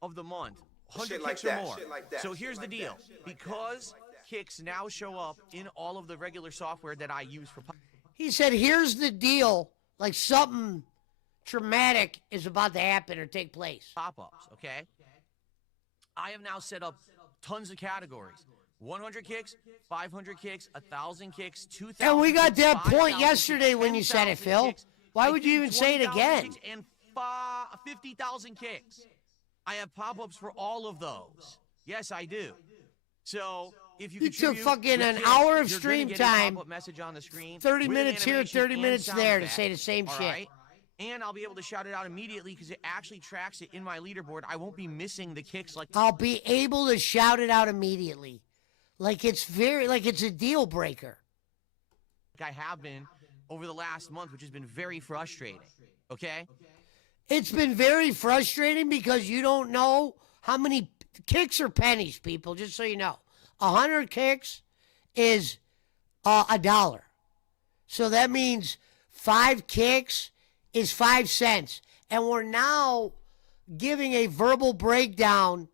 Of the month. 100 Shit kicks like or that, more. shit like that, So shit here's the like deal. that, shit like Because kicks now show up in all of the regular software that I use for... He said, here's the deal. Like something traumatic is about to happen or take place. Pop-ups, okay? I have now set up tons of categories 100 kicks, 500 kicks, 1,000 kicks, 2,000. And we got kicks, that point 5,000 yesterday kicks, when you said it, 10,000 Phil. kicks. Why I would you do even say it 20,000 again? kicks and 50,000 kicks. I have pop-ups for all of those. Yes, I do. So if you You took contribute fucking with an kicks, hour of you're gonna stream get a time, pop-up message on the screen 30 with an minutes here, animation 30 and minutes sound there to effect, say the same all shit. right? And I'll be able to shout it out immediately because it actually tracks it in my leaderboard. I won't be missing the kicks like I'll be able to shout it out immediately. Like it's a deal breaker. I have been over the last month, which has been very frustrating. Okay? It's been very frustrating because you don't know how many kicks are pennies, people, just so you know. 100 kicks is $1. So that means 5 kicks is 5 cents. And we're now giving a verbal breakdown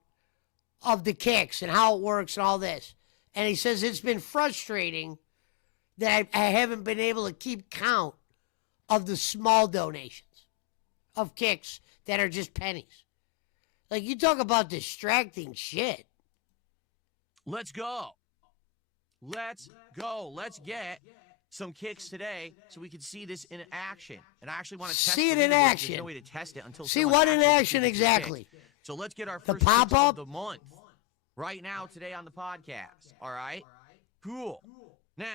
of the kicks and how it works and all this. And he says it's been frustrating that I haven't been able to keep count of the small donations of kicks that are just pennies. Like, you talk about distracting shit. Let's go. Let's go. Let's get some kicks today so we can see this in action. And I actually want to test See it the in leaderboard. action. There's no way to test it until See someone what in actually action contributes the exactly? kicks. So let's get our The first kicks pop-up? of the month right now today on the podcast. All right? Cool. Now,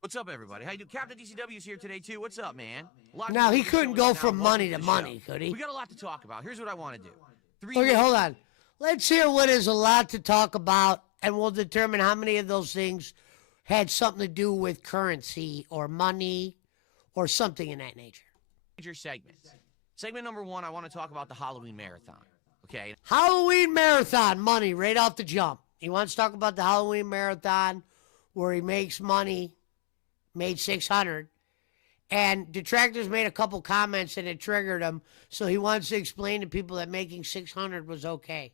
what's up, everybody? How you doing? Captain DCW's here today, too. What's up, man? Now, he couldn't go from from money to money, could he? We got a lot to talk about. Here's what I want to do. Okay, hold on. Let's hear what is a lot to talk about, and we'll determine how many of those things had something to do with currency or money or something in that nature. Major segments. Segment number 1, I want to talk about the Halloween marathon. Okay. Halloween marathon, money right off the jump. He wants to talk about the Halloween marathon where he makes money, made 600, and detractors made a couple comments and it triggered him, so he wants to explain to people that making 600 was okay.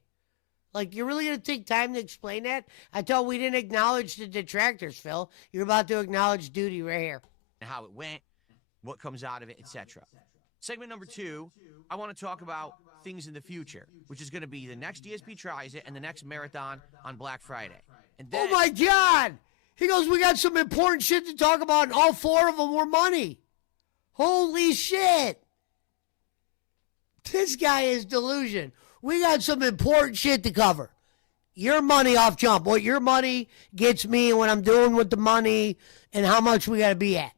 Like, you're really going to take time to explain that? I thought we didn't acknowledge the detractors, Phil. You're about to acknowledge duty right here. And how it went, what comes out of it, etc. Segment number 2, I want to talk about things in the future, which is going to be the next DSP Tries It and the next marathon on Black Friday. And then, Oh, my God! He goes, we got some important shit to talk about, and all 4 of them were money. Holy shit. This guy is delusion. We got some important shit to cover. Your money off jump. What your money gets me and what I'm doing with the money and how much we got to be at.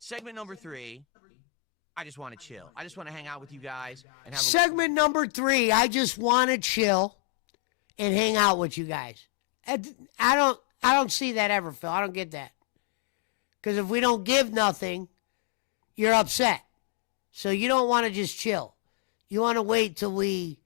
segment number 3, I just want to chill. I just want to hang out with you guys and have Segment number 3, I just want to chill and hang out with you guys. I don't see that ever, Phil. I don't get that. Because if we don't give nothing, you're upset. So you don't want to just chill. You want to wait till we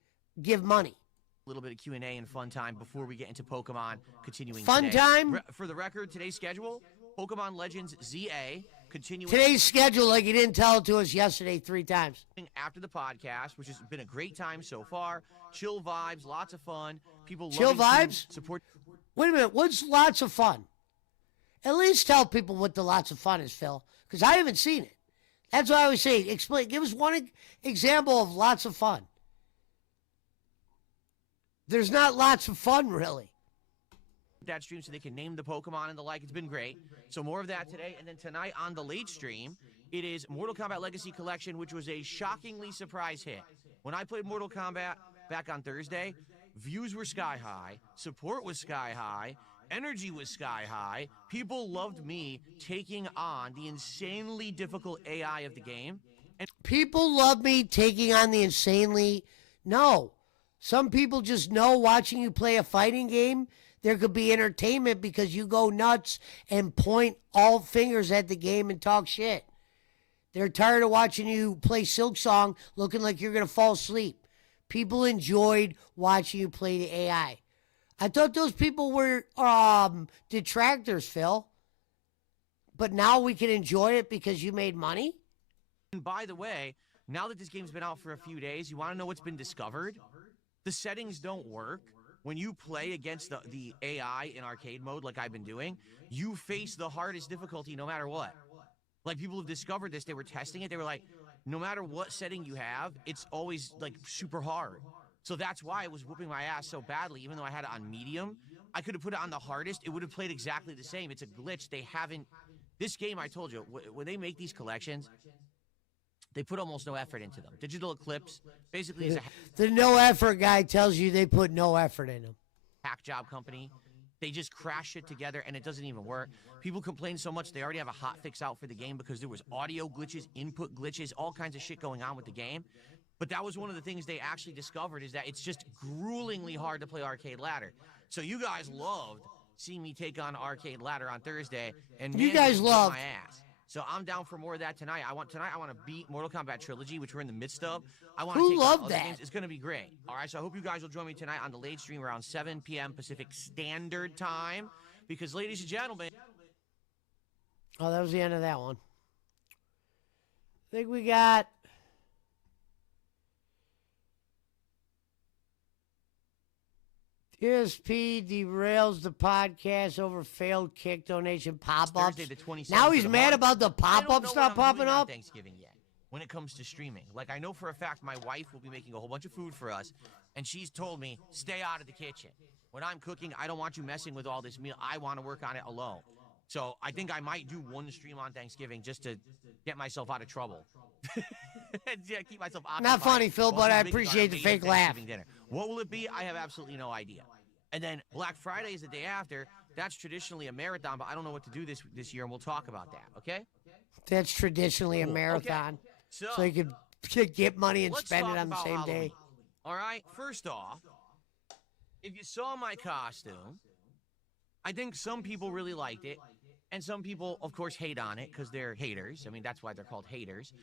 give money. a little bit of Q&A and fun time before we get into Pokemon continuing Fun today. time? For the record, today's schedule, Pokemon Legends ZA continuing Today's schedule, like you didn't tell it to us yesterday 3 times. after the podcast, which has been a great time so far. Chill vibes, lots of fun. People Chill loving to vibes? support. Wait a minute, what's lots of fun? At least tell people what the lots of fun is, Phil, because I haven't seen it. That's what I always say. Explain. Give us one example of lots of fun. There's not lots of fun, really. That stream so they can name the Pokemon and the like. It's been great. So more of that today. And then tonight on the late stream, it is Mortal Kombat Legacy Collection, which was a shockingly surprise hit. When I played Mortal Kombat back on Thursday, views were sky high, support was sky high, energy was sky high. People loved me taking on the insanely difficult AI of the game. And people love me taking on the insanely... No. Some people just know watching you play a fighting game, there could be entertainment because you go nuts and point all fingers at the game and talk shit. They're tired of watching you play Silk Song looking like you're going to fall asleep. People enjoyed watching you play the AI. I thought those people were detractors, Phil. But now we can enjoy it because you made money? And by the way, now that this game's been out for a few days, you want to know what's been discovered? The settings don't work. When you play against the AI in arcade mode like I've been doing, you face the hardest difficulty no matter what. Like, people have discovered this. They were testing it. They were like, no matter what setting you have, it's always, like, super hard. So that's why it was whooping my ass so badly, even though I had it on medium. I could have put it on the hardest. It would have played exactly the same. It's a glitch. They haven't. This game, I told you, when they make these collections, they put almost no effort into them. Digital Eclipse basically is a The no effort guy tells you they put no effort in them. hack job company. They just crash it together, and it doesn't even work. People complain so much they already have a hot fix out for the game because there was audio glitches, input glitches, all kinds of shit going on with the game. But that was one of the things they actually discovered is that it's just gruelingly hard to play Arcade Ladder. So you guys loved seeing me take on Arcade Ladder on Thursday, and You guys loved my ass. So I'm down for more of that tonight. I want to beat Mortal Kombat Trilogy, which we're in the midst of. I want to take on other games. It's going to be great. All right, so I hope you guys will join me tonight on the late stream around 7 p.m. Pacific Standard Time. Because, ladies and gentlemen... Oh, that was the end of that one. I think we got... ESP derails the podcast over failed kick donation pop-ups. Thursday, the 27th Now he's of the mad month. about the pop-ups not popping up? Thanksgiving yet. When it comes to streaming, like I know for a fact my wife will be making a whole bunch of food for us, and she's told me stay out of the kitchen. When I'm cooking, I don't want you messing with all this meal. I want to work on it alone. So I think I might do one stream on Thanksgiving just to get myself out of trouble. Yeah, keep myself occupied. Not funny, Phil, while but I I'm making our appreciate the amazing fake laugh. Thanksgiving dinner. What will it be? I have absolutely no idea. And then Black Friday is the day after. That's traditionally a marathon, but I don't know what to do this year, and we'll talk about that, okay? That's traditionally a Cool. marathon. Okay. So you could get money and Let's spend it talk on the about same Halloween. day. All right, first off, if you saw my costume, I think some people really liked it, and some people, of course, hate on it because they're haters. I mean, that's why they're called haters.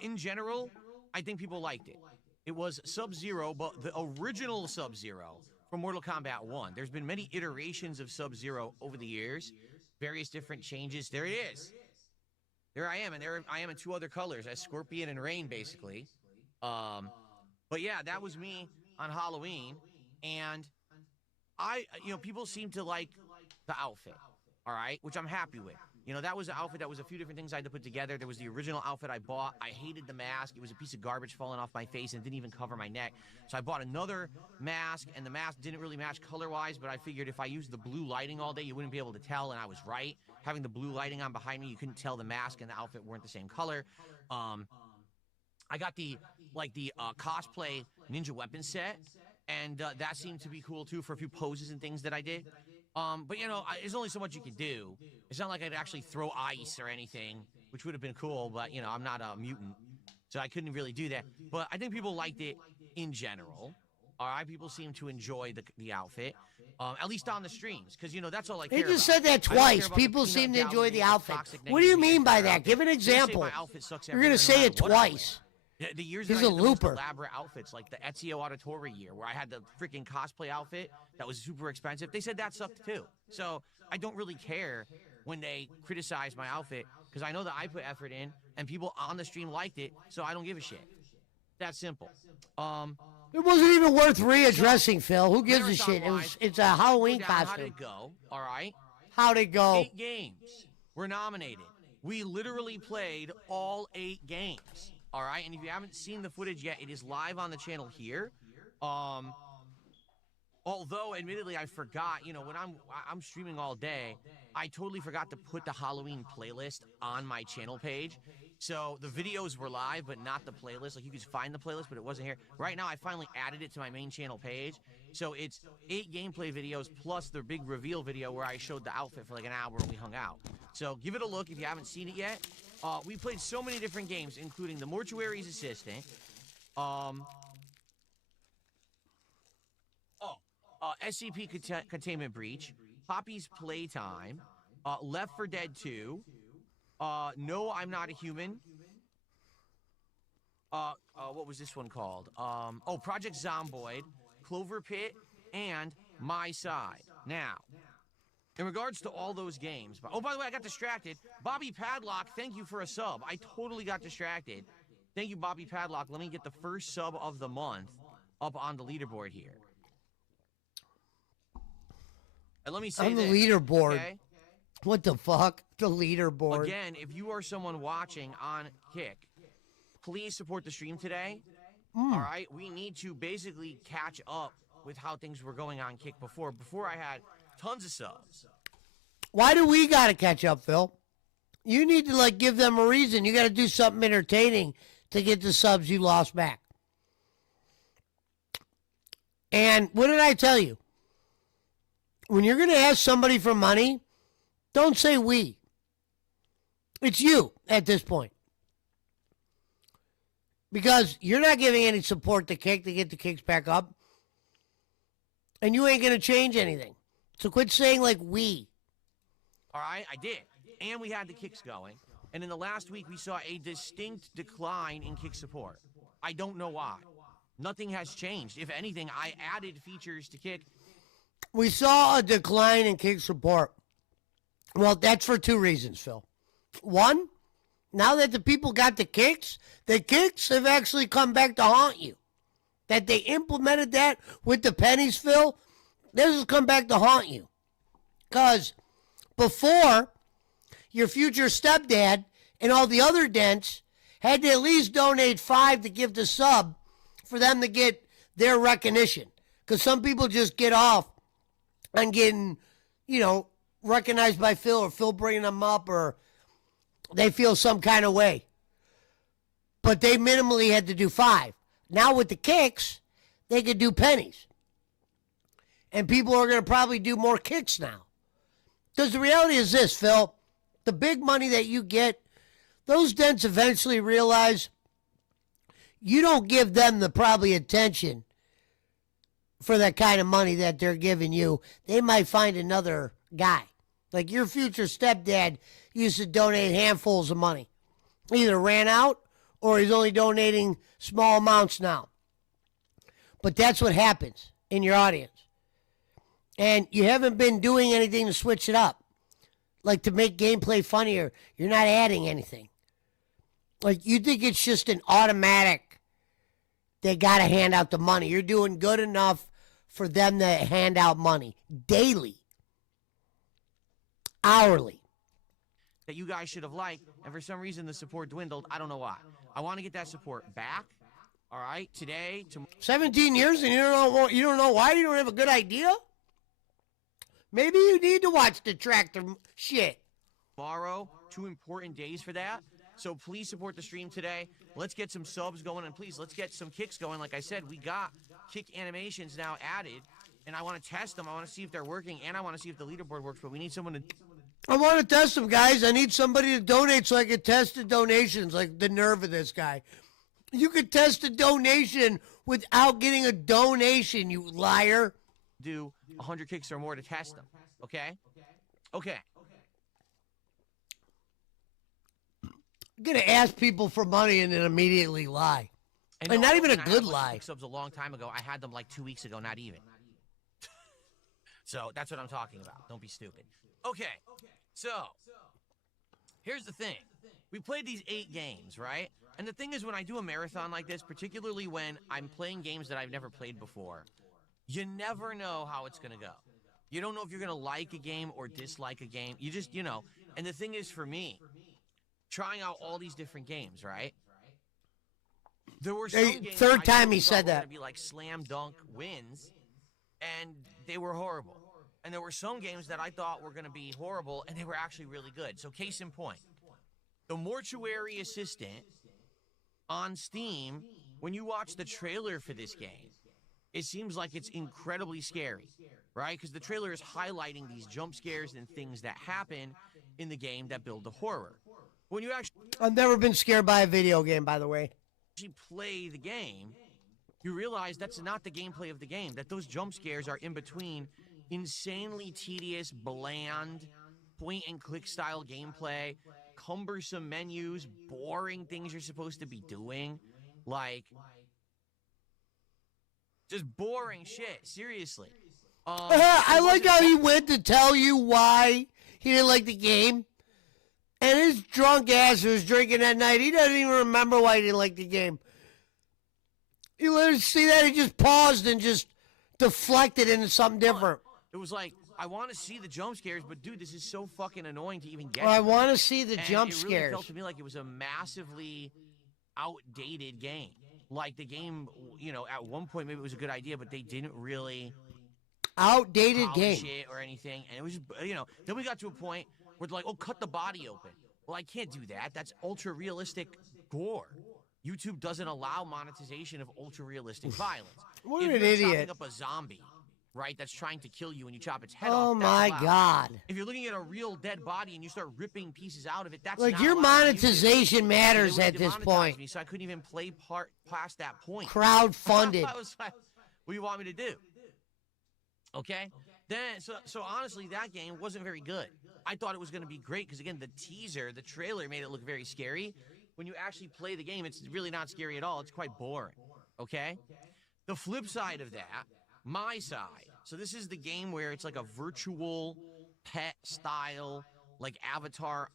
In general, I think people liked it. It was Sub-Zero, but the original Sub-Zero from Mortal Kombat 1. There's been many iterations of Sub-Zero over the years, various different changes. There it is. There I am, and there I am in two other colors, as Scorpion and Rain, basically. But yeah, that was me on Halloween, and people seem to like the outfit, all right, which I'm happy with. You know, that was an outfit that was a few different things I had to put together. There was the original outfit I bought. I hated the mask. It was a piece of garbage falling off my face and didn't even cover my neck. So I bought another mask, and the mask didn't really match color-wise, but I figured if I used the blue lighting all day, you wouldn't be able to tell, and I was right. Having the blue lighting on behind me, you couldn't tell the mask and the outfit weren't the same color. I got the cosplay ninja weapon set, and that seemed to be cool, too, for a few poses and things that I did. But, you know, there's only so much you can do. It's not like I'd actually throw ice or anything, which would have been cool, but, you know, I'm not a mutant, so I couldn't really do that. But I think people liked it in general. All right, people seem to enjoy the outfit, at least on the streams, because, you know, that's all I care He about. just said that I don't care twice. about the People peanut seem to enjoy gallery, the outfit. toxic What do you negativity mean by that are that? out Give an there. They say example. my outfit sucks You're every going year to no say matter it what I wear. twice. The years He's that I a did the most looper. elaborate outfits, like the Ezio Auditore year, where I had the freaking cosplay outfit that was super expensive, they said that sucked too. So I don't really care when they criticize my outfit, because I know that I put effort in, and people on the stream liked it, so I don't give a shit. That simple. It wasn't even worth readdressing, Phil. Who gives a shit? Marathon-wise, It's a Halloween go down. How did costume. it go? All right. How'd it go? 8 games were nominated. We literally played all 8 games. All right, and if you haven't seen the footage yet, it is live on the channel here. Although, admittedly, I forgot, you know, when I'm streaming all day, I totally forgot to put the Halloween playlist on my channel page. So the videos were live, but not the playlist. Like, you could find the playlist, but it wasn't here. Right now, I finally added it to my main channel page. So it's 8 gameplay videos plus the big reveal video where I showed the outfit for like an hour and we hung out. So give it a look if you haven't seen it yet. We played so many different games, including the Mortuary's Assistant, SCP Containment Breach, Poppy's Playtime, Left 4 Dead 2, No, I'm Not a Human. What was this one called? Project Zomboid, Clover Pit, and My Side. Now, in regards to all those games, by the way, I got distracted. Bobby Padlock, thank you for a sub. I totally got distracted. Thank you, Bobby Padlock. Let me get the first sub of the month up on the leaderboard here. And let me say On the this, leaderboard. okay? What the fuck? The leaderboard. Again, if you are someone watching on Kick, please support the stream today. All right, we need to basically catch up with how things were going on Kick before. Before I had tons of subs. Why do we got to catch up, Phil? You need to, like, give them a reason. You got to do something entertaining to get the subs you lost back. And what did I tell you? When you're going to ask somebody for money, don't say we. It's you at this point. Because you're not giving any support to Kick to get the Kicks back up. And you ain't going to change anything. So quit saying, like, we. All right, I did. And we had the Kicks going. And in the last week, we saw a distinct decline in Kick support. I don't know why. Nothing has changed. If anything, I added features to Kick. We saw a decline in Kick support. Well, that's for two reasons, Phil. One, now that the people got the Kicks have actually come back to haunt you. That they implemented that with the pennies, Phil, this has come back to haunt you. Because before, your future stepdad and all the other dents had to at least donate $5 to give the sub for them to get their recognition. Because some people just get off on getting, recognized by Phil or Phil bringing them up or they feel some kind of way. But they minimally had to do $5. Now with the Kicks, they could do pennies. And people are going to probably do more Kicks now. Because the reality is this, Phil. The big money that you get, those dents eventually realize you don't give them the probably attention for that kind of money that they're giving you. They might find another guy. Like your future stepdad used to donate handfuls of money. Either ran out or he's only donating small amounts now. But that's what happens in your audience. And you haven't been doing anything to switch it up. Like to make gameplay funnier. You're not adding anything. Like you think it's just an automatic, they got to hand out the money. You're doing good enough for them to hand out money daily, hourly. That you guys should have liked, and for some reason the support dwindled. I don't know why. I want to get that support back. All right, today, 17 years and you don't know why? You don't have a good idea? Maybe you need to watch the tractor shit. Tomorrow, 2 important days for that. So please support the stream today. Let's get some subs going, and please, let's get some Kicks going. Like I said, we got Kick animations now added, and I want to test them. I want to see if they're working, and I want to see if the leaderboard works, but we need someone to... I want to test them, guys. I need somebody to donate so I can test the donations, like the nerve of this guy. You could test a donation without getting a donation, you liar. Do 100 Kicks or more to test them, okay? Okay. I'm going to ask people for money and then immediately lie. And not even a good lie. Subs a long time ago. I had them like 2 weeks ago, not even. So that's what I'm talking about. Don't be stupid. Okay, so here's the thing. We played these 8 games, right? And the thing is, when I do a marathon like this, particularly when I'm playing games that I've never played before, you never know how it's going to go. You don't know if you're going to like a game or dislike a game. You just, And the thing is, for me, trying out all these different games, right? There were some games third time he said that. Were going to be like slam dunk wins, and they were horrible. And there were some games that I thought were going to be horrible, and they were actually really good. So case in point, the Mortuary Assistant on Steam, when you watch the trailer for this game, it seems like it's incredibly scary, right? Because the trailer is highlighting these jump scares and things that happen in the game that build the horror. When you actually... I've never been scared by a video game, by the way. Play the game, you realize that's not the gameplay of the game, that those jump scares are in between insanely tedious, bland, point-and-click style gameplay, cumbersome menus, boring things you're supposed to be doing, like, just boring shit, seriously. I like how he went to tell you why he didn't like the game, and his drunk ass who was drinking that night, he doesn't even remember why he didn't like the game. You let us see that? He just paused and just deflected into something different. It was like, I want to see the jump scares, but dude, this is so fucking annoying to even get. Well, I want to see the jump it scares. Really felt to me like it was a massively outdated game. like the game, at one point maybe it was a good idea, but they didn't really outdated polish game it or anything. And it was just, then we got to a point where they're like, oh, cut the body open. Well, I can't do that. That's ultra realistic gore. YouTube doesn't allow monetization of ultra realistic violence. What if an you're idiot. chopping up a zombie, right, that's trying to kill you and you chop its head Oh off, my that's allowed. God. If you're looking at a real dead body and you start ripping pieces out of it, that's Like, not your allowed on YouTube. monetization matters So they at would this demonetize point. me, so I couldn't even play past that point. Crowdfunded. I was like, what do you want me to do? Okay? Then, so honestly, that game wasn't very good. I thought it was going to be great because, again, the teaser, the trailer made it look very scary. When you actually play the game, it's really not scary at all. It's quite boring. Okay? The flip side of that, my side. So this is the game where it's like a virtual pet style, like avatar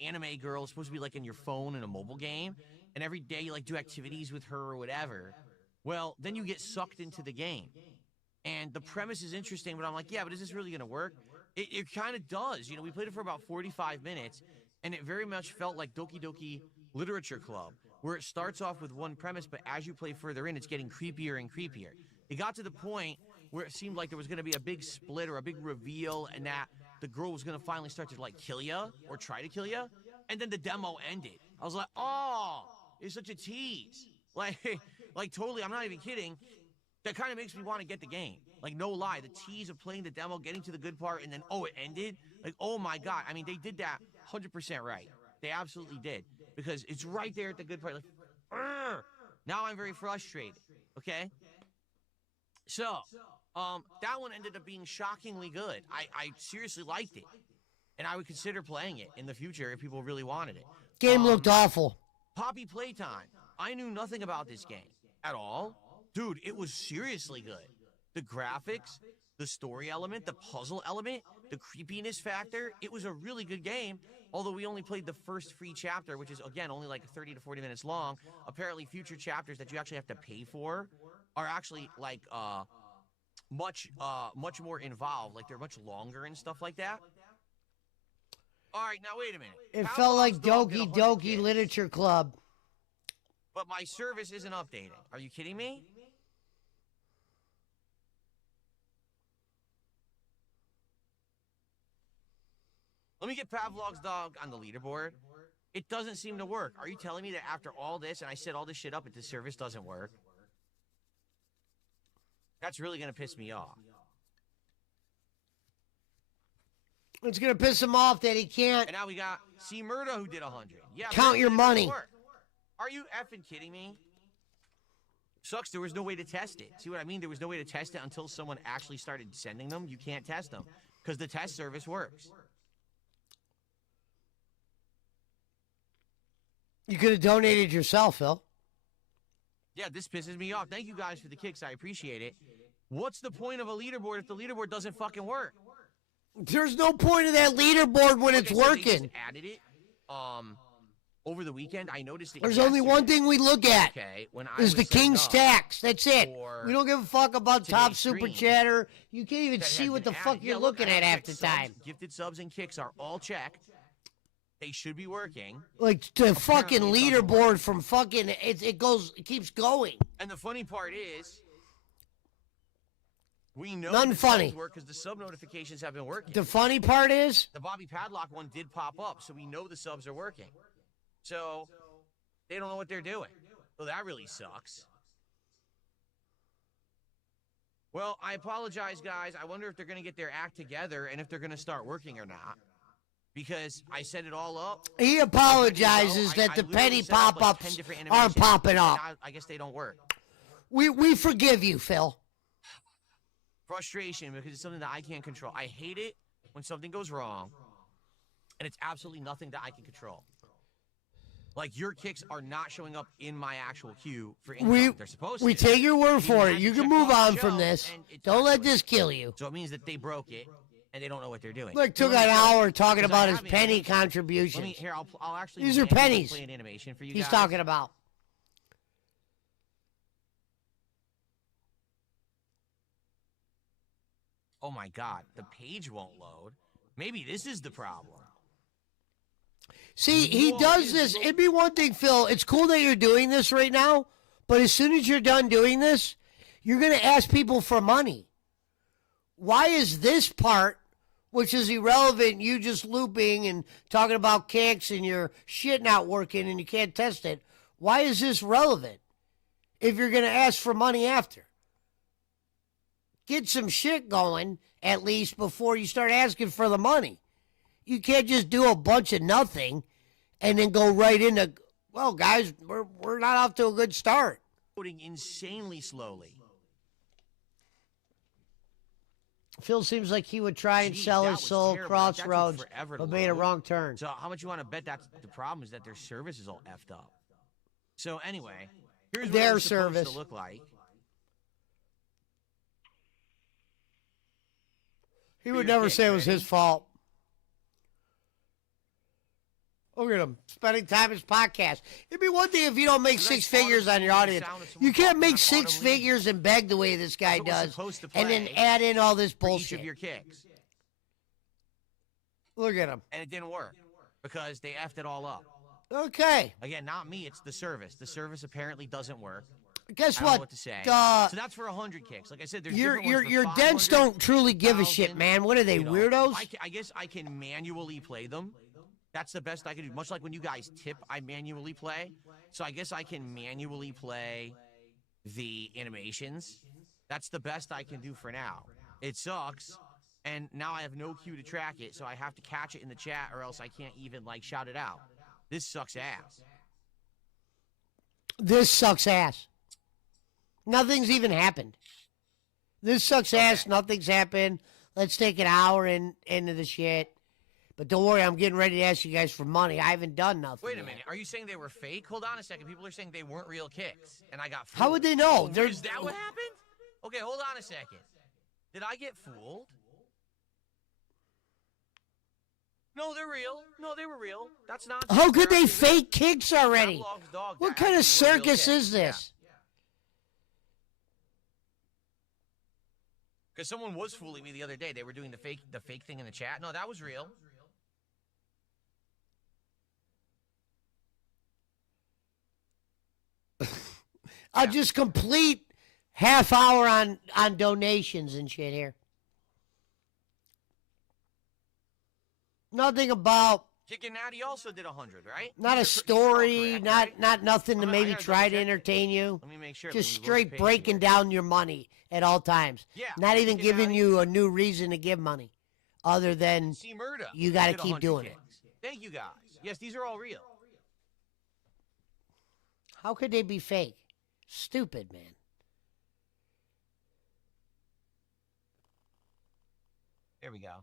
anime girl. It's supposed to be like in your phone in a mobile game. And every day you like do activities with her or whatever. Well, then you get sucked into the game. And the premise is interesting, but I'm like, yeah, but is this really going to work? It kind of does. We played it for about 45 minutes, and it very much felt like Doki Doki Literature Club, where it starts off with one premise, but as you play further in, it's getting creepier and creepier. It got to the point where it seemed like there was going to be a big split or a big reveal, and that the girl was going to finally start to, like, kill you or try to kill you, and then the demo ended. I was like, oh, it's such a tease. Like totally, I'm not even kidding. That kind of makes me want to get the game. Like, no lie, the tease of playing the demo, getting to the good part, and then, oh, it ended? Like, oh, my God. I mean, they did that 100% right. They absolutely did. Because it's right there at the good part. Like, Argh! Now I'm very frustrated, okay? So, that one ended up being shockingly good. I seriously liked it. And I would consider playing it in the future if people really wanted it. Game looked awful. Poppy Playtime. I knew nothing about this game at all. Dude, it was seriously good. The graphics, the story element, the puzzle element, the creepiness factor. It was a really good game, although we only played the first free chapter, which is, again, only like 30 to 40 minutes long. Apparently, future chapters that you actually have to pay for are actually, like, much more involved. Like, they're much longer and stuff like that. All right, now wait a minute. It How felt like long's Dog Doki Get 100 Doki Kids? Literature Club. But my service isn't updating. Are you kidding me? Let me get Pavlov's dog on the leaderboard. It doesn't seem to work. Are you telling me that after all this, and I set all this shit up, the service doesn't work? That's really going to piss me off. It's going to piss him off that he can't And now we got C. Murda who did 100. Yeah, count but your it doesn't money. work. Are you effing kidding me? Sucks there was no way to test it. See what I mean? There was no way to test it until someone actually started sending them. You can't test them because the test service works. You could have donated yourself, Phil. Yeah, this pisses me off. Thank you guys for the kicks. I appreciate it. What's the point of a leaderboard if the leaderboard doesn't fucking work? There's no point of that leaderboard when Like it's I said, they working. just added it. Over the weekend, I noticed it. There's only one thing we look at. Okay, when I Is was the setting King's up tax. That's it. for We don't give a fuck about top today's super stream chatter. You can't even that see had what the been fuck added. you're Yeah, look, looking I at have half the checked subs. time. Gifted subs and kicks are all checked. They should be working. Like the fucking Apparently it doesn't leaderboard from fucking it keeps going. And the funny part is, we know Nothing the funny. subs work because the sub notifications have been working. The funny part is The Bobby Padlock one did pop up, so we know the subs are working. So they don't know what they're doing. So that really sucks. Well, I apologize, guys. I wonder if they're going to get their act together and if they're going to start working or not. Because I set it all up. he apologizes that the literally penny set up, like, 10 pop-ups different aren't animations, popping and up. I guess they don't work. We forgive you, Phil. Frustration because it's something that I can't control. I hate it when something goes wrong and it's absolutely nothing that I can control. Like, your kicks are not showing up in my actual queue for income. They're supposed We to. take your word You for had it. to You can check move off on the from show, this. and it's Don't not let doing this it. kill you. So it means that they broke it and they don't know what they're doing. Look, took Let an me show you, hour talking 'cause about I his have penny animation. contributions. Let me, here, I'll actually These are play pennies. an animation for you He's guys. talking about. Oh my God, the page won't load. Maybe this is the problem. See, he Whoa, does is this. lo- It'd be one thing, Phil. It's cool that you're doing this right now, But as soon as you're done doing this, you're going to ask people for money. Why is this part, which is irrelevant, you just looping and talking about kicks and your shit not working and you can't test it, why is this relevant if you're going to ask for money after? Get some shit going, at least, before you start asking for the money. You can't just do a bunch of nothing and then go right into, well, guys, we're not off to a good start. Insanely slowly. Phil seems like he would try and Gee, sell that his was soul terrible. That took crossroads, forever to but made a load. wrong turn. So how much you want to bet that's the problem is that their service is all effed up. So anyway, here's what Their it's supposed service. to look like. He would never say it was his fault. Look at him, spending time in his podcast. It'd be one thing if you don't make six figures on your audience. You can't make six figures and beg the way this guy does, and then add in all this For each bullshit. of your kicks. Look at him. And it didn't work because they effed it all up. Okay. Again, not me, it's the service. The service apparently doesn't work. Guess I don't know what? what to say. So that's for 100 kicks. Like I said, there's your different ones for your dents 500, don't truly give a shit, 1,000, man. What are they, you know. weirdos? I guess I can manually play them. That's the best I can do. Much like when you guys tip, I manually play. So I guess I can manually play the animations. That's the best I can do for now. It sucks. And now I have no cue to track it, so I have to catch it in the chat or else I can't even, like, shout it out. This sucks ass. This sucks ass. Nothing's even happened. This sucks ass. Nothing's happened. Let's take an hour into the shit. But don't worry, I'm getting ready to ask you guys for money. I haven't done nothing. Wait a yet. minute. Are you saying they were fake? Hold on a second. People are saying they weren't real kicks, and I got fooled. How would they know? Oh, is that what happened? Okay, hold on a second. Did I get fooled? No, they're real. No, they were real. That's not. How could they fake kicks already? Pavlov's dog, What that kind of actually were real circus kicks. is this? Because someone was fooling me the other day. They were doing the fake thing in the chat. No, that was real. I'll just complete half hour on donations and shit here. Nothing about Kickin' Natty also did 100, right? not a You're story, correct, not right? nothing to I maybe gotta try to double check it. entertain you. Let me make sure. Just Let me load the straight page breaking here. down your money at all times. Yeah, Not even Kickin' giving Natty. you a new reason to give money, other than See Murda. you got to did keep 100 doing it. kicks. Thank you guys. Yes, these are all real. How could they be fake? Stupid, man. There we go.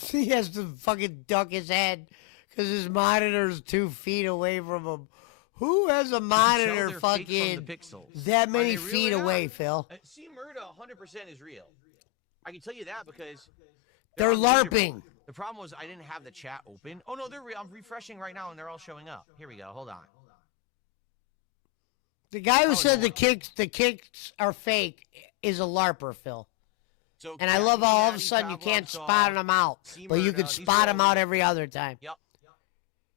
He has to fucking duck his head because his monitor's 2 feet away from him. Who has a monitor they're fake from fucking the pixels. that Are many they feet really not? away, Phil? See Murda 100% is real. I can tell you that because They're on leaderboard. LARPing. The problem was I didn't have the chat open. Oh no, they're real. I'm refreshing right now and they're all showing up. Here we go. Hold on. The guy who Oh, said no. the kicks are fake is a LARPer, Phil. So And I Captain love how all of a Natty, sudden you Pavlov can't saw spot them out, C but you Murda. can These are spot all them out real. every other time. Yep.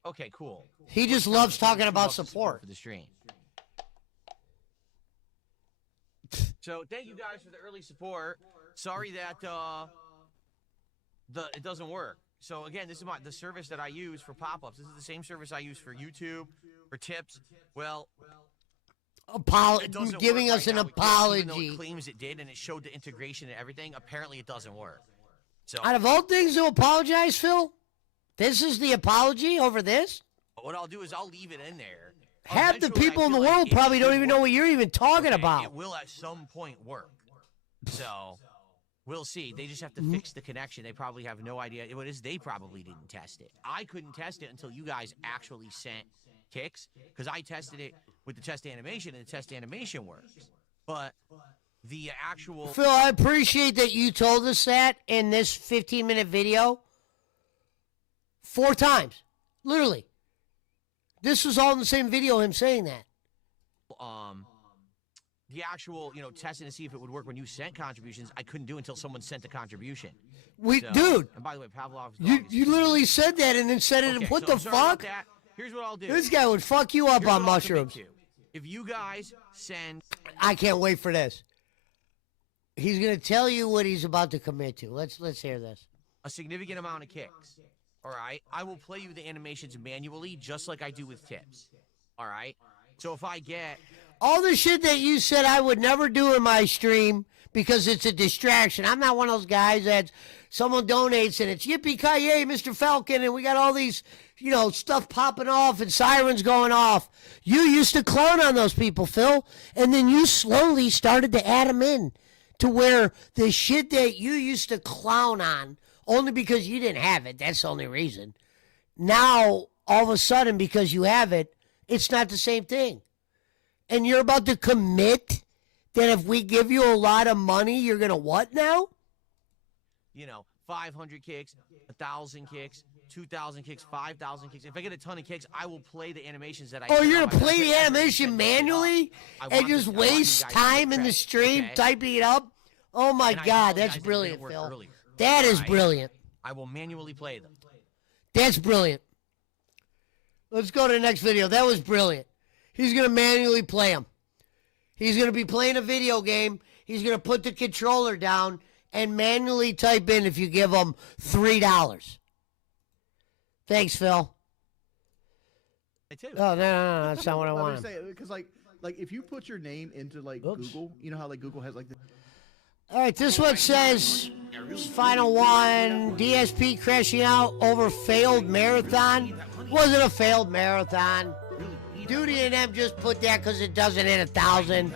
Okay, cool. He just What's loves that? talking about $2 of support. for the stream. So thank you guys for the early support. Sorry that it doesn't work. So again, this is the service that I use for pop-ups. This is the same service I use for YouTube, for tips. Well, it doesn't Giving work us right an now because even though apology. it claims it did and it showed the integration and everything, apparently it doesn't work. So Out of all things to apologize, Phil, this is the apology over this? what I'll do is I'll leave it in there. Half the Eventually, I people in the feel like world it probably don't should even know work. what you're even talking Okay, about. It will at some point work. So we'll see. They just have to Mm-hmm. fix the connection. They probably have no idea what it is. They probably didn't test it. I couldn't test it until you guys actually sent kicks because I tested it with the test animation and the test animation works. But the actual Phil, I appreciate that you told us that in this 15-minute video 4 times. Literally. This was all in the same video, him saying that. the actual, testing to see if it would work when you sent contributions, I couldn't do until someone sent a contribution. Dude. And by the way, Pavlov's You literally said that and then said it. Okay, What so the I'm sorry about fuck? that. Here's what I'll do. This guy would fuck you up Here's on what I'll commit mushrooms. to. If you guys send I can't wait for this. He's gonna tell you what he's about to commit to. Let's hear this. a significant amount of kicks, all right, I will play you the animations manually just like I do with tips, all right? So if I get all the shit that you said I would never do in my stream because it's a distraction. I'm not one of those guys that someone donates and it's yippee-ki-yay, Mr. Falcon, and we got all these, stuff popping off and sirens going off. You used to clown on those people, Phil, and then you slowly started to add them in to where the shit that you used to clown on only because you didn't have it, that's the only reason. Now, all of a sudden, because you have it, it's not the same thing. And you're about to commit that if we give you a lot of money, you're going to what now? 500 kicks, 1,000 kicks, 2,000 kicks, 5,000 kicks. If I get a ton of kicks, I will play the animations that I. Oh, you're going to play the animation manually and just waste time in the stream typing it up? Oh, my God, that's brilliant, Phil. That is brilliant. I will manually play them. That's brilliant. Let's go to the next video. That was brilliant. He's going to manually play them. He's going to be playing a video game. He's going to put the controller down and manually type in if you give him $3. Thanks, Phil. Oh, no, that's not what I want. Because, like, if you put your name into, Google, you know how, Google has, the... All right, this one says, final one, DSP crashing out over failed marathon. Wasn't a failed marathon. Duty and them just put that because it doesn't hit 1,000.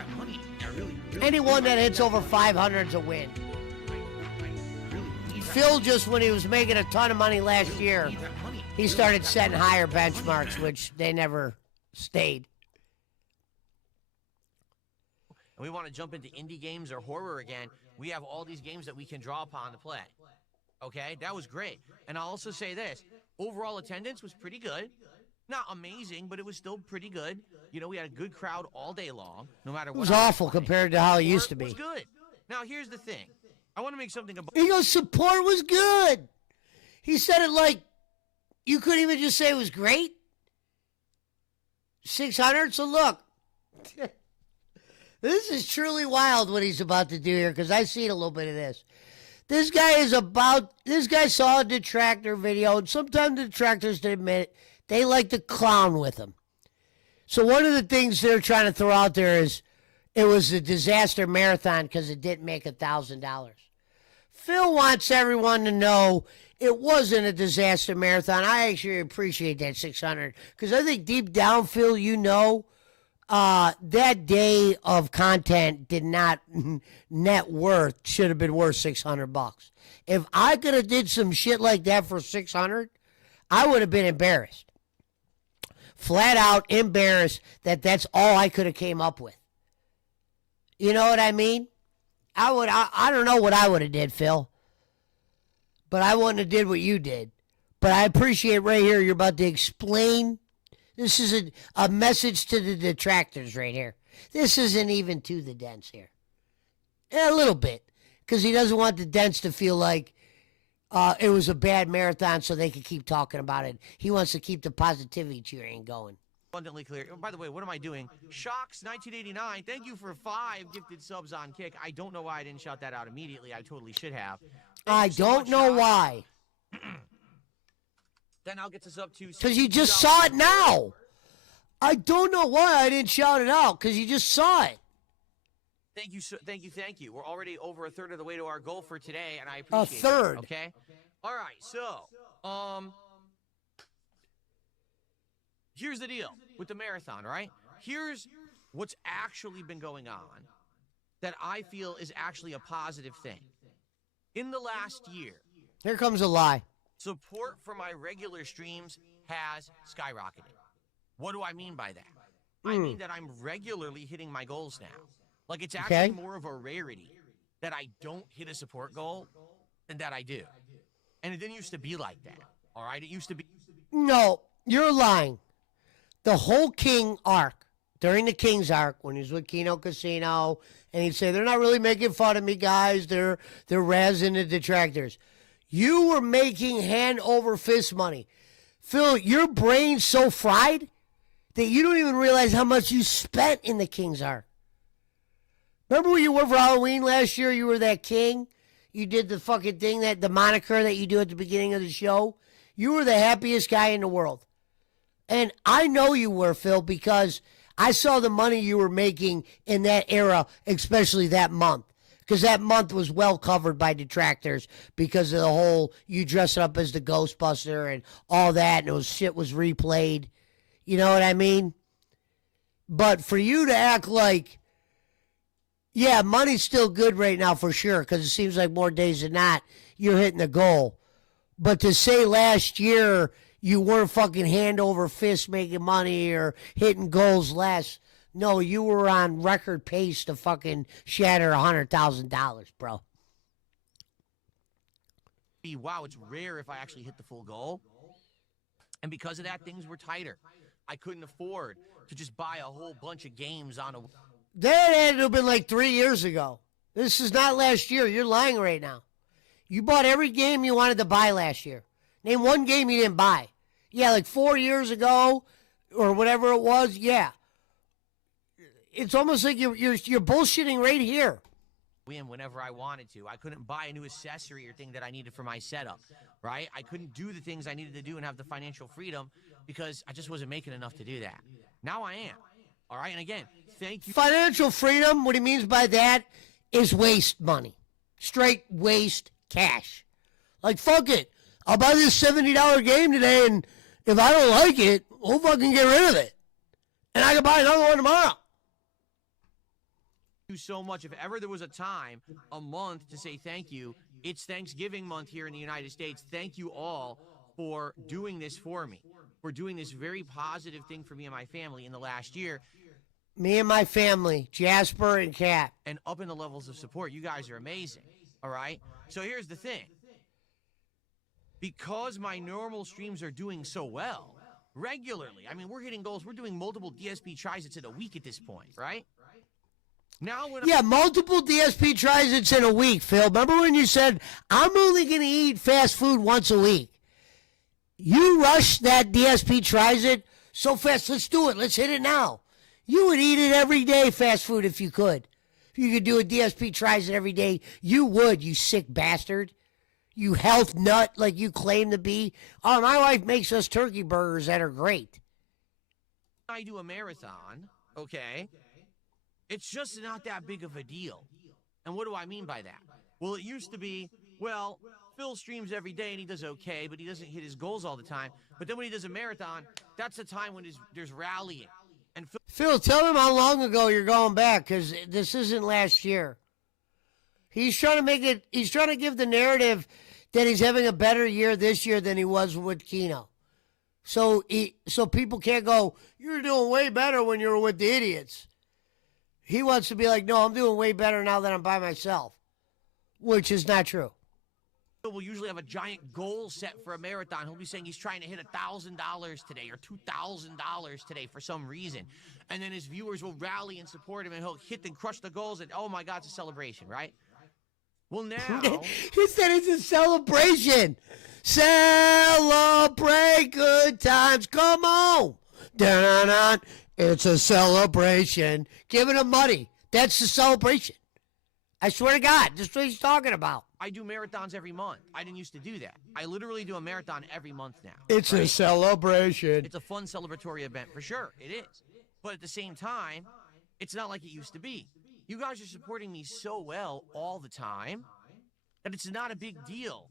Anyone that hits over 500 is a win. Phil just, when he was making a ton of money last year, he started setting higher benchmarks, which they never stayed. And we want to jump into indie games or horror again. We have all these games that we can draw upon to play. Okay, that was great. And I'll also say this. Overall attendance was pretty good. Not amazing, but it was still pretty good. We had a good crowd all day long, no matter what. It was awful compared to how it used to be. It was good. Now, here's the thing. I want to make something about... He goes, support was good. He said it like you couldn't even just say it was great. 600, so look. This is truly wild what he's about to do here because I've seen a little bit of this. This guy saw a detractor video, and sometimes the detractors admit it, they like to clown with him. So one of the things they're trying to throw out there is it was a disaster marathon because it didn't make $1,000. Phil wants everyone to know it wasn't a disaster marathon. I actually appreciate that 600 because I think deep down, Phil, that day of content did not net worth should have been worth $600. If I could have did some shit like that for 600, I would have been embarrassed. Flat out embarrassed that that's all I could have came up with. You know what I mean? I don't know what I would have did, Phil. But I wouldn't have did what you did. But I appreciate right here you're about to explain. This is a message to the detractors right here. This isn't even to the Dents here. A little bit. Because he doesn't want the Dents to feel like it was a bad marathon so they could keep talking about it. He wants to keep the positivity train going. Abundantly clear. Oh, by the way, what am I doing? Shocks 1989. Thank you for 5 gifted subs on Kick. I don't know why I didn't shout that out immediately. I totally should have. I don't know why. Then I'll get this up to... Because you just saw it now. I don't know why I didn't shout it out, because you just saw it. Thank you, thank you. We're already over a third of the way to our goal for today, and I appreciate it. A third. Okay? All right, so, here's the deal with the marathon, right? Here's what's actually been going on that I feel is actually a positive thing. In the last year... Here comes a lie. Support for my regular streams has skyrocketed. What do I mean by that? I mean that I'm regularly hitting my goals now. Like, it's actually more of a rarity that I don't hit a support goal than that I do. And it didn't used to be like that, all right? It used to be... No, you're lying. The whole King arc, during the King's Arc when he was with Keno Casino, and he'd say, they're not really making fun of me, guys. They're razzing the detractors. You were making hand over fist money. Phil, your brain's so fried that you don't even realize how much you spent in the King's Arc. Remember where you were for Halloween last year? You were that king. You did the fucking thing, the moniker that you do at the beginning of the show. You were the happiest guy in the world. And I know you were, Phil, because I saw the money you were making in that era, especially that month. Because that month was well covered by detractors because of the whole you dress up as the Ghostbuster and all that, and shit was replayed. You know what I mean? But for you to act like, yeah, money's still good right now for sure, because it seems like more days than not, you're hitting the goal. But to say last year you weren't fucking hand over fist making money or hitting goals less, no, you were on record pace to fucking shatter $100,000, bro. Wow, it's rare if I actually hit the full goal. And because of that, things were tighter. I couldn't afford to just buy a whole bunch of games on a... That had to have been like 3 years ago. This is not last year. You're lying right now. You bought every game you wanted to buy last year. Name one game you didn't buy. Yeah, like 4 years ago or whatever it was. Yeah. It's almost like you're bullshitting right here. Win whenever I wanted to. I couldn't buy a new accessory or thing that I needed for my setup, right? I couldn't do the things I needed to do and have the financial freedom because I just wasn't making enough to do that. Now I am. All right, and again, thank you. Financial freedom, what he means by that is waste money. Straight waste cash. Like, fuck it. I'll buy this $70 game today, and if I don't like it, we'll fucking get rid of it. And I can buy another one tomorrow. You so much. If ever there was a time, a month to say thank you, it's Thanksgiving month here in the United States. Thank you all for doing this for me, for doing this very positive thing for me and my family in the last year. Me and my family, Jasper and Kat. And up in the levels of support. You guys are amazing, all right? So here's the thing. Because my normal streams are doing so well, regularly, I mean, we're hitting goals. We're doing multiple DSP tries in a week at this point, right? Now when multiple DSP tries in a week, Phil. Remember when you said, I'm only going to eat fast food once a week? You rushed that DSP tries it so fast. Let's do it. Let's hit it now. You would eat it every day, fast food, if you could. If you could do a DSP tries it every day, you would, you sick bastard. You health nut like you claim to be. Oh, my wife makes us turkey burgers that are great. I do a marathon, okay, it's just not that big of a deal. And what do I mean by that? Well, it used to be, well, Phil streams every day and he does okay, but he doesn't hit his goals all the time. But then when he does a marathon, that's the time when there's rallying. And Phil, tell him how long ago you're going back, because this isn't last year. He's trying to make it, he's trying to give the narrative that he's having a better year this year than he was with Keno. So people can't go, you're doing way better when you were with the idiots. He wants to be like, no, I'm doing way better now that I'm by myself, which is not true. We'll usually have a giant goal set for a marathon. He'll be saying he's trying to hit $1,000 today or $2,000 today for some reason. And then his viewers will rally and support him, and he'll hit and crush the goals, and oh my God, it's a celebration, right? Well, now... He said it's a celebration. Celebrate good times. Come on. Dun-dun-dun. It's a celebration. Giving him money. That's the celebration. I swear to God, that's what he's talking about. I do marathons every month. I didn't used to do that. I literally do a marathon every month now. It's a celebration. It's a fun celebratory event for sure. It is. But at the same time, it's not like it used to be. You guys are supporting me so well all the time that it's not a big deal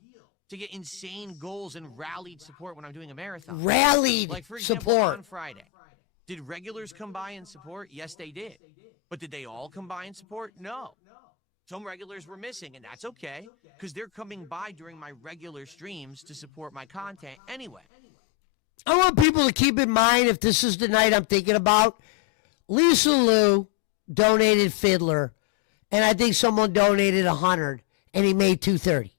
to get insane goals and rallied support when I'm doing a marathon. Rallied like, for example, support. on Friday. Did regulars come by and support? Yes, they did. But did they all come by and support? No. Some regulars were missing, and that's okay, because they're coming by during my regular streams to support my content anyway. I want people to keep in mind, if this is the night I'm thinking about, Lisa Lou donated Fiddler, and I think someone donated 100, and he made 230.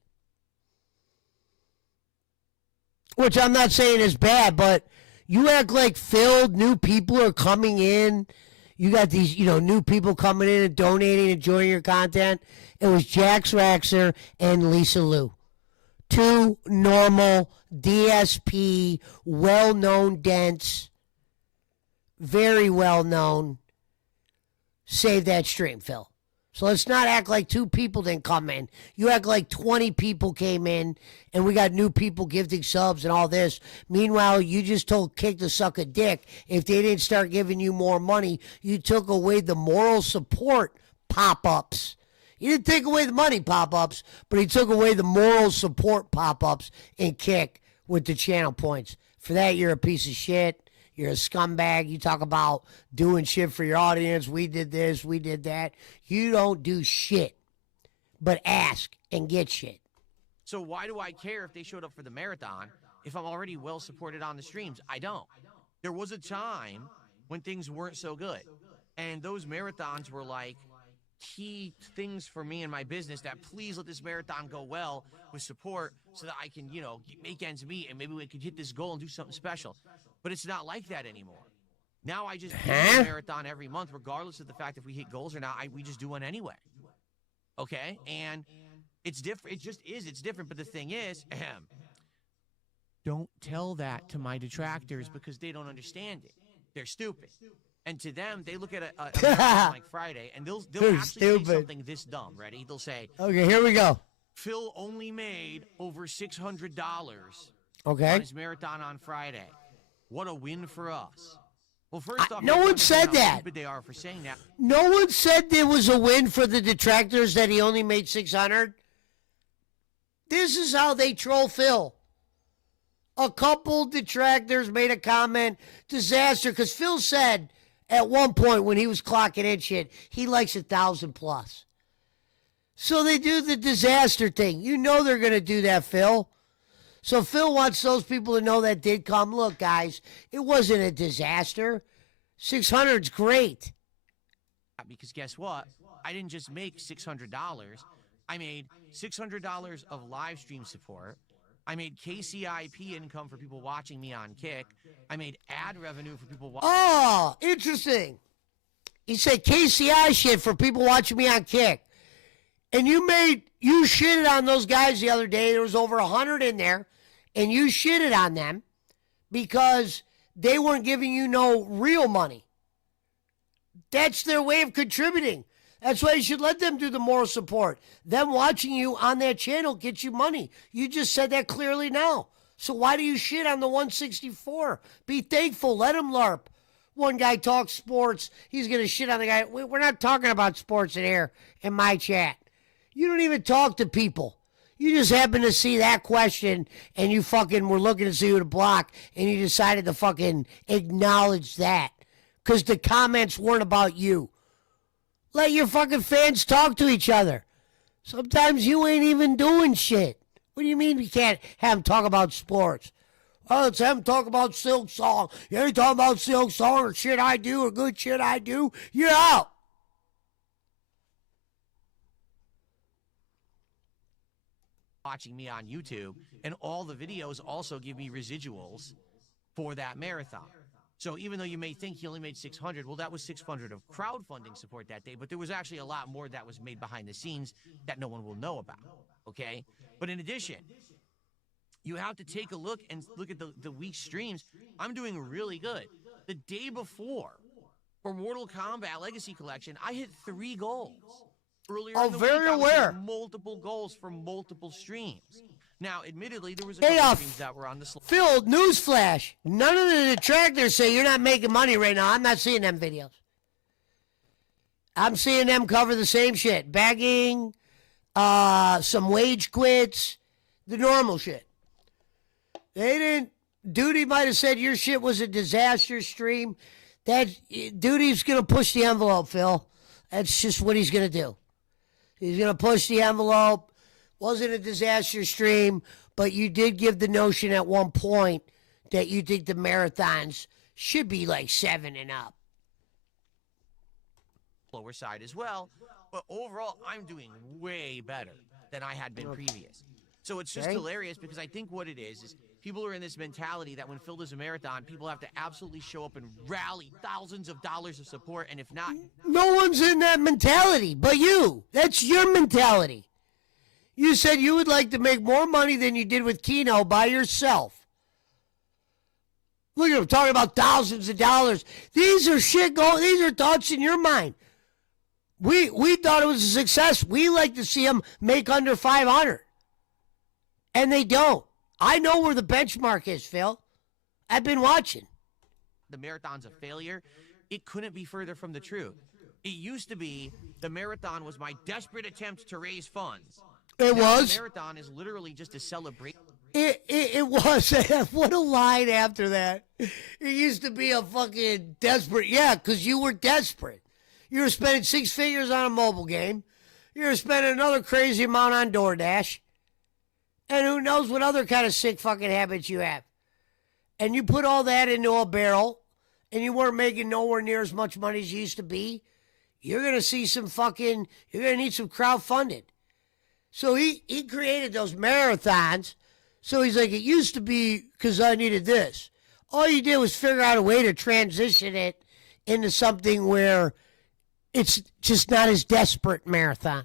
Which I'm not saying is bad, but you act like filled new people are coming in, You got these, new people coming in and donating, enjoying your content. It was Jax Raxer and Lisa Lou. Two normal DSP, well-known dents, very well-known. Save that stream, Phil. So let's not act like 2 people didn't come in. You act like 20 people came in, and we got new people gifting subs and all this. Meanwhile, you just told Kick to suck a dick. If they didn't start giving you more money, you took away the moral support pop-ups. You didn't take away the money pop-ups, but he took away the moral support pop-ups in Kick with the channel points. For that, you're a piece of shit. You're a scumbag. You talk about doing shit for your audience. We did this. We did that. You don't do shit but ask and get shit. So why do I care if they showed up for the marathon if I'm already well supported on the streams? I don't. There was a time when things weren't so good. And those marathons were like key things for me and my business that please let this marathon go well with support so that I can, make ends meet and maybe we could hit this goal and do something special. But it's not like that anymore. Now I just do a marathon every month, regardless of the fact if we hit goals or not. We just do one anyway. Okay? And it's different. It just is. It's different. But the thing is, don't tell that to my detractors because they don't understand it. They're stupid. And to them, they look at a marathon like Friday, and they'll actually say something this dumb. Ready? They'll say, okay, here we go. Phil only made over $600 on his marathon on Friday. What a win for us. Well, first off, no one said that. Stupid they are for saying that. No one said there was a win for the detractors that he only made 600. This is how they troll Phil. A couple detractors made a comment, disaster, because Phil said at one point when he was clocking in shit, he likes 1,000 plus. So they do the disaster thing. You know they're going to do that, Phil. So Phil wants those people to know that did come. Look, guys, it wasn't a disaster. 600's great. Because guess what? I didn't just make $600. I made $600 of live stream support. I made KCIP income for people watching me on Kick. I made ad revenue for people watching. Oh, interesting. He said KCI shit for people watching me on Kick. And you shitted on those guys the other day. There was over 100 in there. And you shitted on them because they weren't giving you no real money. That's their way of contributing. That's why you should let them do the moral support. Them watching you on that channel gets you money. You just said that clearly now. So why do you shit on the 164? Be thankful. Let them LARP. One guy talks sports. He's going to shit on the guy. We're not talking about sports in here in my chat. You don't even talk to people. You just happened to see that question and you fucking were looking to see who to block and you decided to fucking acknowledge that because the comments weren't about you. Let your fucking fans talk to each other. Sometimes you ain't even doing shit. What do you mean we can't have them talk about sports? Oh, let's have them talk about Silk Song. You ain't talking about Silk Song or shit I do or good shit I do. You're out. Watching me on YouTube, and all the videos also give me residuals for that marathon. So even though you may think he only made 600, well, that was 600 of crowdfunding support that day, but there was actually a lot more that was made behind the scenes that no one will know about, okay? But in addition, you have to take a look and look at the week streams. I'm doing really good. The day before, for Mortal Kombat Legacy Collection, I hit 3 goals. Earlier in the week, I was hitting multiple goals for multiple streams. Now, admittedly, there was a couple of streams that were on the slide. Phil, newsflash. None of the detractors say you're not making money right now. I'm not seeing them videos. I'm seeing them cover the same shit. Begging, some wage quits, the normal shit. They didn't. Duty might have said your shit was a disaster stream. Duty's going to push the envelope, Phil. That's just what he's going to do. He's going to push the envelope. Wasn't a disaster stream, but you did give the notion at one point that you think the marathons should be like 7 and up. Lower side as well, but overall, I'm doing way better than I had been previous. So it's just hilarious because I think what it is people are in this mentality that when Phil does a marathon, people have to absolutely show up and rally thousands of dollars of support, and if not... No one's in that mentality but you. That's your mentality. You said you would like to make more money than you did with Keno by yourself. Look at him talking about thousands of dollars. These are these are thoughts in your mind. We thought it was a success. We like to see them make under 500. And they don't. I know where the benchmark is, Phil. I've been watching. The marathon's a failure. It couldn't be further from the truth. It used to be the marathon was my desperate attempt to raise funds. It now was. The marathon is literally just a celebration. It was. What a line after that. It used to be a fucking desperate. Yeah, because you were desperate. You were spending 6 figures on a mobile game. You were spending another crazy amount on DoorDash. And who knows what other kind of sick fucking habits you have. And you put all that into a barrel, and you weren't making nowhere near as much money as you used to be. You're going to see you're going to need some crowdfunded. So he created those marathons. So he's like, it used to be because I needed this. All you did was figure out a way to transition it into something where it's just not as desperate marathon.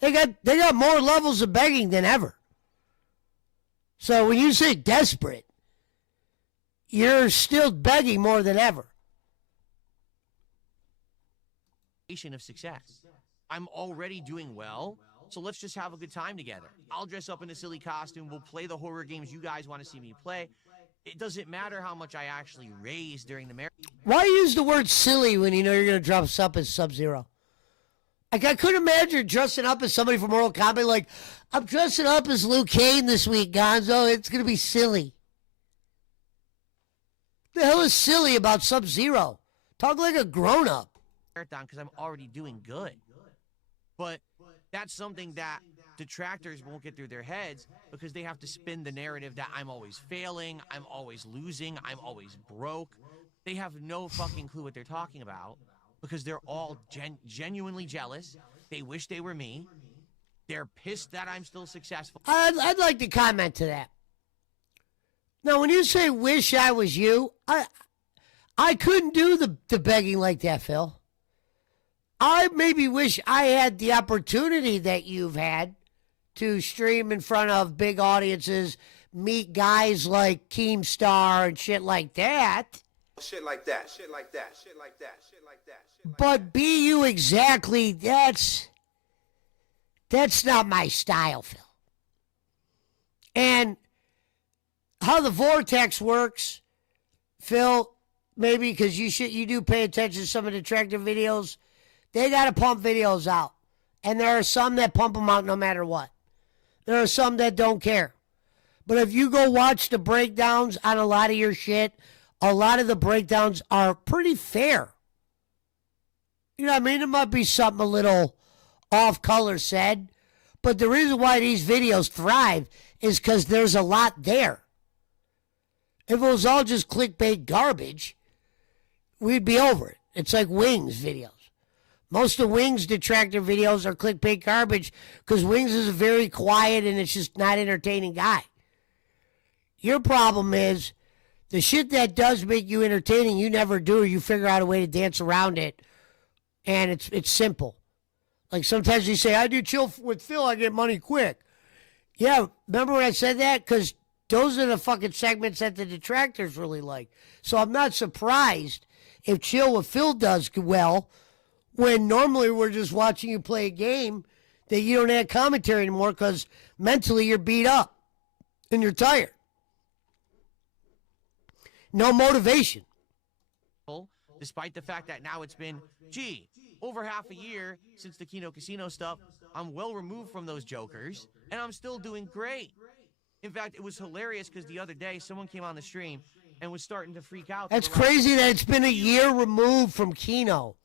They got more levels of begging than ever. So when you say desperate, you're still begging more than ever. Of success. I'm already doing well, so let's just have a good time together. I'll dress up in a silly costume. We'll play the horror games you guys want to see me play. It doesn't matter how much I actually raise during the marathon. Why use the word silly when you know you're going to dress up as Sub-Zero? Like, I couldn't imagine dressing up as somebody from Mortal Kombat. Like, I'm dressing up as Liu Kang this week, Gonzo. It's going to be silly. The hell is silly about Sub-Zero? Talk like a grown-up. Marathon because I'm already doing good. But that's something that detractors won't get through their heads because they have to spin the narrative that I'm always failing, I'm always losing, I'm always broke. They have no fucking clue what they're talking about because they're all genuinely jealous. They wish they were me. They're pissed that I'm still successful. I'd like to comment to that. Now, when you say wish I was you, I couldn't do the begging like that, Phil. I maybe wish I had the opportunity that you've had to stream in front of big audiences, meet guys like Keemstar and shit like that. Shit like that, shit like that, shit like that, shit like that. But be you exactly, that's not my style, Phil. And how the vortex works, Phil, maybe because you do pay attention to some of the attractive videos, they got to pump videos out. And there are some that pump them out no matter what. There are some that don't care. But if you go watch the breakdowns on a lot of your shit, a lot of the breakdowns are pretty fair. You know what I mean? It might be something a little off color said, but the reason why these videos thrive is because there's a lot there. If it was all just clickbait garbage, we'd be over it. It's like Wings videos. Most of Wings detractor videos are clickbait garbage because Wings is a very quiet and it's just not entertaining guy. Your problem is the shit that does make you entertaining, you never do, or you figure out a way to dance around it, and it's simple. Like sometimes you say, I do chill with Phil, I get money quick. Yeah, remember when I said that? Because those are the fucking segments that the detractors really like. So I'm not surprised if Chill with Phil does well when normally we're just watching you play a game that you don't have commentary anymore because mentally you're beat up and you're tired. No motivation. Despite the fact that now it's been, over half a year since the Keno Casino stuff, I'm well removed from those jokers, and I'm still doing great. In fact, it was hilarious because the other day someone came on the stream and was starting to freak out. That's crazy that it's been a year removed from Keno.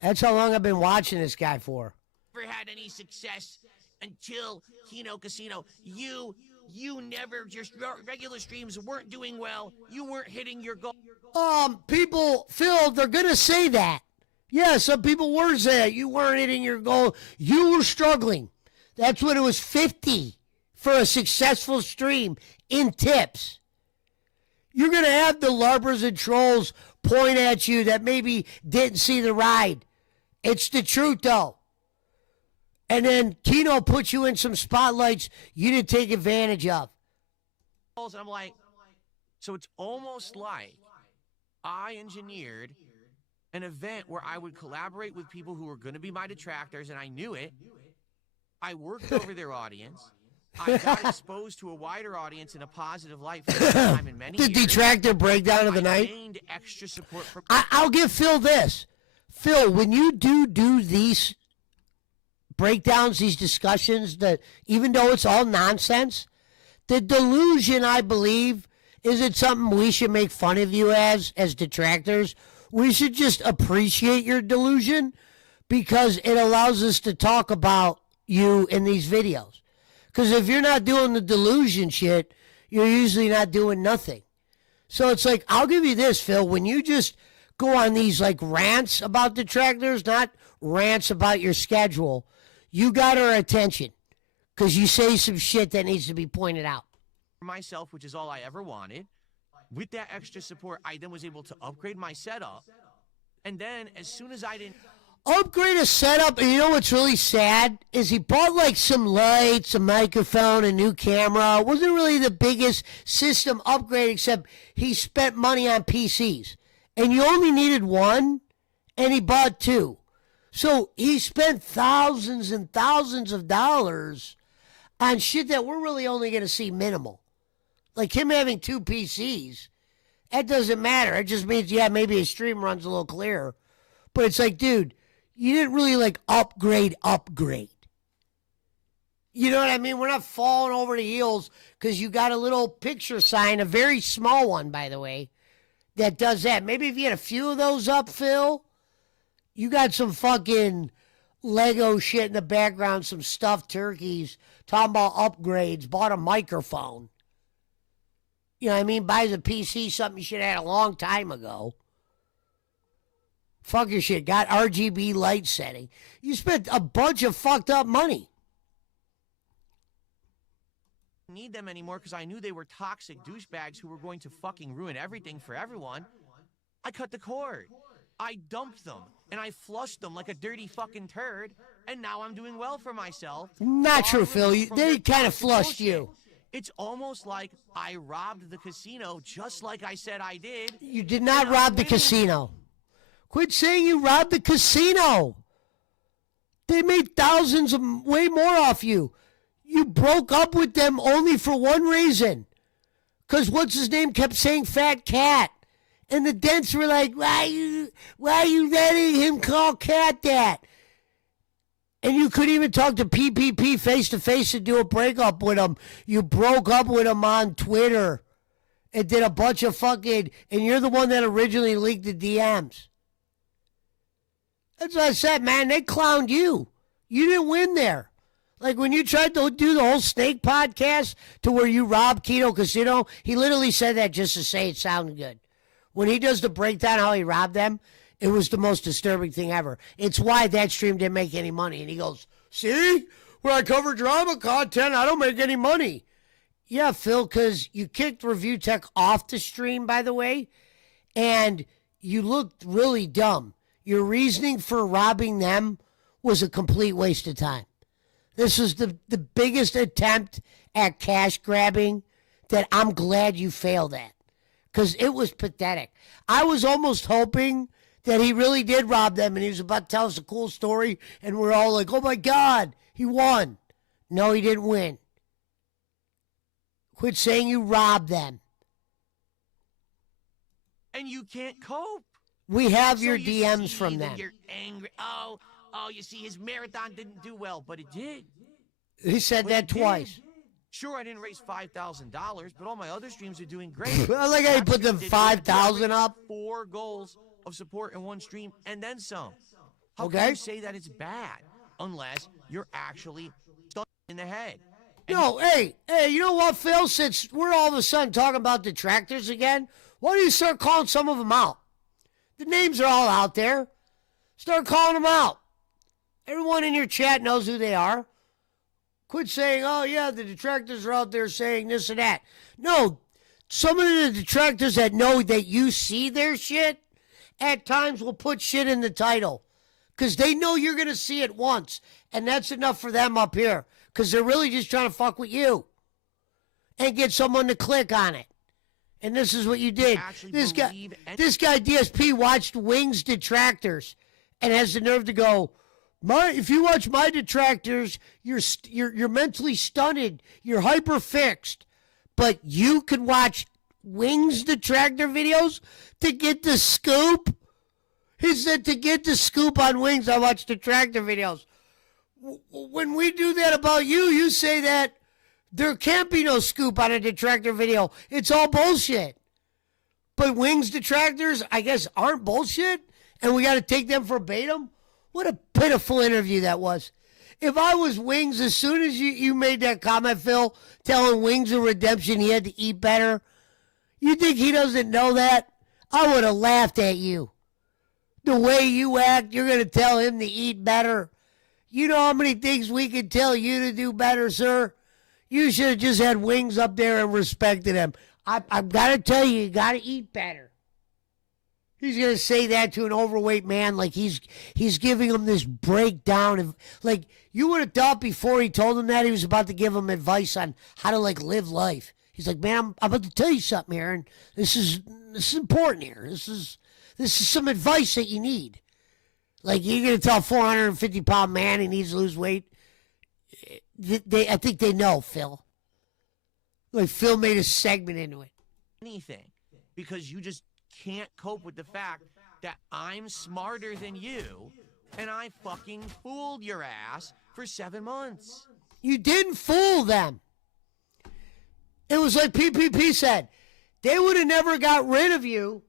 That's how long I've been watching this guy for. Never had any success until Keno Casino. You never, your regular streams weren't doing well. You weren't hitting your goal. People, Phil, they're going to say that. Yeah, some people were saying you weren't hitting your goal. You were struggling. That's when it was 50 for a successful stream. in tips. You're going to have the LARPers and trolls point at you that maybe didn't see the ride. It's the truth, though. And then Keno puts you in some spotlights you didn't take advantage of. And I'm like, so it's almost like I engineered an event where I would collaborate with people who were going to be my detractors, and I knew it. I worked over their audience. I got exposed to a wider audience in a positive light for the first time in many The years. detractor breakdown of the night. Gained extra support from I'll give Phil this. Phil, when you do these breakdowns, these discussions, that even though it's all nonsense, the delusion, I believe, is it something we should make fun of you as detractors? We should just appreciate your delusion because it allows us to talk about you in these videos. Because if you're not doing the delusion shit, you're usually not doing nothing. So it's like, I'll give you this, Phil. When you just go on these like rants about detractors, not rants about your schedule, you got our attention. Because you say some shit that needs to be pointed out. myself, which is all I ever wanted. With that extra support, I then was able to upgrade my setup. And then as soon as I didn't... Upgrade a setup, and you know what's really sad is he bought like some lights, a microphone, a new camera. It wasn't really the biggest system upgrade, except he spent money on PCs. And you only needed one, and he bought two. So he spent thousands and thousands of dollars on shit that we're really only going to see minimal. Like him having two PCs, that doesn't matter. It just means, yeah, maybe his stream runs a little clearer. But it's like, dude, you didn't really like upgrade. You know what I mean? We're not falling over the heels because you got a little picture sign, a very small one, by the way, that does that. Maybe if you had a few of those up, Phil, you got some fucking Lego shit in the background, some stuffed turkeys, talking about upgrades, bought a microphone. You know what I mean? Buys a PC, something you should have had a long time ago. Fuck your shit. Got RGB light setting. You spent a bunch of fucked up money. Need them anymore because I knew they were toxic douchebags who were going to fucking ruin everything for everyone. I cut the cord. I dumped them and I flushed them like a dirty fucking turd, and now I'm doing well for myself. Not true, Phil. They kind of flushed bullshit. you. It's almost like I robbed the casino just like I said I did. You did not rob the casino. Quit saying you robbed the casino. They made thousands of way more off you. You broke up with them only for one reason. Because what's his name kept saying fat cat. And the dents were like, why are you letting him call Cat that? And you couldn't even talk to PPP face to face and do a breakup with him. You broke up with him on Twitter and did a bunch of fucking, and you're the one that originally leaked the DMs. That's what I said, man. They clowned you. You didn't win there. Like when you tried to do the whole Snake podcast to where you robbed Keto Casino, he literally said that just to say it sounded good. When he does the breakdown how he robbed them, it was the most disturbing thing ever. It's why that stream didn't make any money. And he goes, see? When I cover drama content, I don't make any money. Yeah, Phil, because you kicked Review Tech off the stream, by the way, and you looked really dumb. Your reasoning for robbing them was a complete waste of time. This was the biggest attempt at cash grabbing that I'm glad you failed at, because it was pathetic. I was almost hoping that he really did rob them and he was about to tell us a cool story and we're all like, oh my God, he won. No, he didn't win. Quit saying you robbed them. And you can't cope. We have So your you DMs see from that them. You're angry. Oh, you see, his marathon didn't do well, but it did. He said But that it did. twice. Sure, I didn't raise $5,000, but all my other streams are doing great. I like how you put the 5,000 up. 4 goals of support in one stream and then some. How Okay. can you say that it's bad unless you're actually stuck in the head? No, hey, you know what, Phil? Since we're all of a sudden talking about detractors again, why don't you start calling some of them out? The names are all out there. Start calling them out. Everyone in your chat knows who they are. Quit saying, oh, yeah, the detractors are out there saying this and that. No, some of the detractors that know that you see their shit at times will put shit in the title because they know you're going to see it once, and that's enough for them up here because they're really just trying to fuck with you and get someone to click on it. And this is what you did. This guy DSP watched Wings detractors and has the nerve to go, if you watch my detractors, you're mentally stunted. You're hyper fixed. But you could watch Wings detractor videos to get the scoop. He said to get the scoop on Wings, I watch detractor videos. When we do that about you, you say that there can't be no scoop on a detractor video. It's all bullshit. But Wings detractors, I guess, aren't bullshit, and we got to take them verbatim? What a pitiful interview that was. If I was Wings, as soon as you made that comment, Phil, telling Wings of Redemption he had to eat better, you think he doesn't know that? I would have laughed at you. The way you act, you're going to tell him to eat better. You know how many things we could tell you to do better, sir? You should have just had Wings up there and respected him. I've got to tell you, you got to eat better. He's going to say that to an overweight man like he's giving him this breakdown. Of, like, you would have thought before he told him that he was about to give him advice on how to, like, live life. He's like, man, I'm about to tell you something here, and this is important here. This is some advice that you need. Like, you're going to tell a 450-pound man he needs to lose weight? I think they know, Phil. Like, Phil made a segment into it. Anything. Because you just can't cope with the fact that I'm smarter than you, and I fucking fooled your ass for 7 months. You didn't fool them. It was like PPP said. They would have never got rid of you.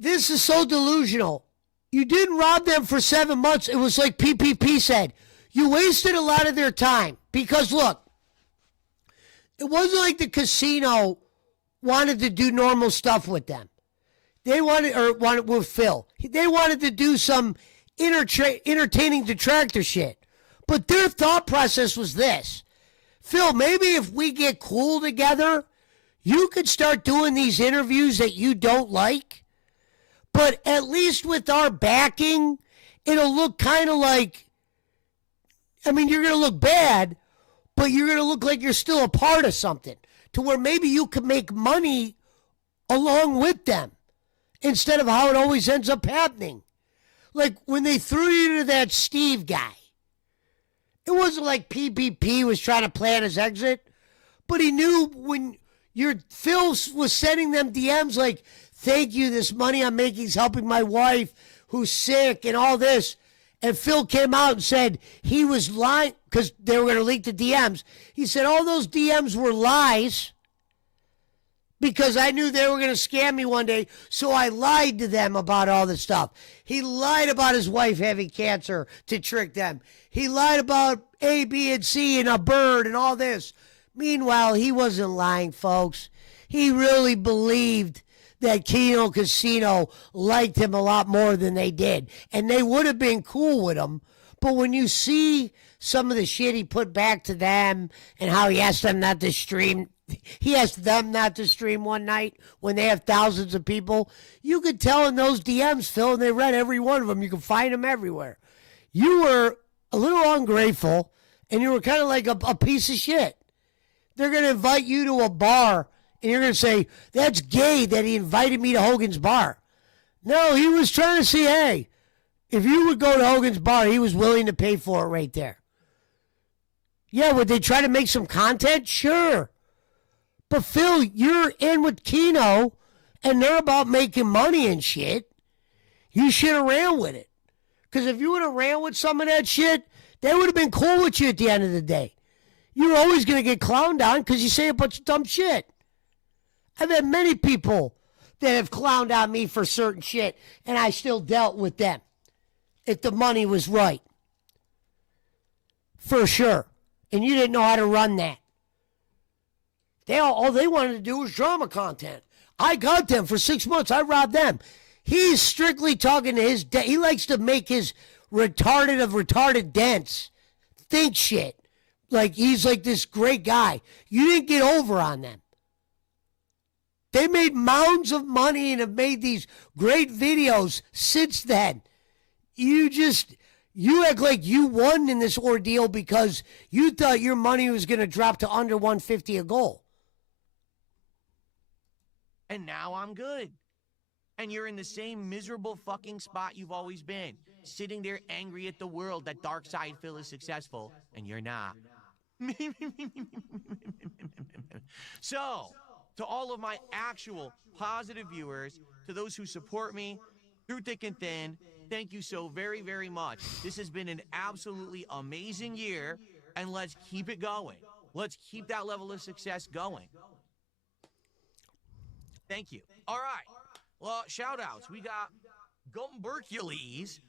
This is so delusional. You didn't rob them for 7 months. It was like PPP said. You wasted a lot of their time. Because, look, it wasn't like the casino wanted to do normal stuff with them. They wanted with Phil. They wanted to do some entertaining detractor shit. But their thought process was this. Phil, maybe if we get cool together, you could start doing these interviews that you don't like. But at least with our backing, it'll look kind of like, I mean, you're going to look bad, but you're going to look like you're still a part of something to where maybe you could make money along with them instead of how it always ends up happening. Like when they threw you to that Steve guy, it wasn't like PPP was trying to plan his exit, but he knew when Phil was sending them DMs like, thank you, this money I'm making is helping my wife who's sick and all this. And Phil came out and said he was lying because they were going to leak the DMs. He said all those DMs were lies because I knew they were going to scam me one day, so I lied to them about all this stuff. He lied about his wife having cancer to trick them. He lied about A, B, and C and a bird and all this. Meanwhile, he wasn't lying, folks. He really believed that Keno Casino liked him a lot more than they did. And they would have been cool with him. But when you see some of the shit he put back to them and how he asked them not to stream, he asked them not to stream one night when they have thousands of people, you could tell in those DMs, Phil, and they read every one of them. You can find them everywhere. You were a little ungrateful, and you were kind of like a piece of shit. They're going to invite you to a bar, and you're going to say, that's gay that he invited me to Hogan's bar. No, he was trying to see, hey, if you would go to Hogan's bar, he was willing to pay for it right there. Yeah, would they try to make some content? Sure. But Phil, you're in with Keno, and they're about making money and shit. You should have ran with it. Because if you would have ran with some of that shit, they would have been cool with you at the end of the day. You're always going to get clowned on because you say a bunch of dumb shit. I've had many people that have clowned on me for certain shit, and I still dealt with them if the money was right. For sure. And you didn't know how to run that. All they wanted to do was drama content. I got them for 6 months. I robbed them. He's strictly talking to his he likes to make his retarded of retarded dents think shit. Like, he's like this great guy. You didn't get over on them. They made mounds of money and have made these great videos since then. You act like you won in this ordeal because you thought your money was going to drop to under 150 a goal. And now I'm good. And you're in the same miserable fucking spot you've always been. Sitting there angry at the world that Dark Side Phil is successful, and you're not. So, to all of my actual positive viewers, to those who support me through thick and thin, thank you so very, very much. This has been an absolutely amazing year, and let's keep it going. Let's keep that level of success going. Thank you. All right. Well, shout-outs. We got Gumbercules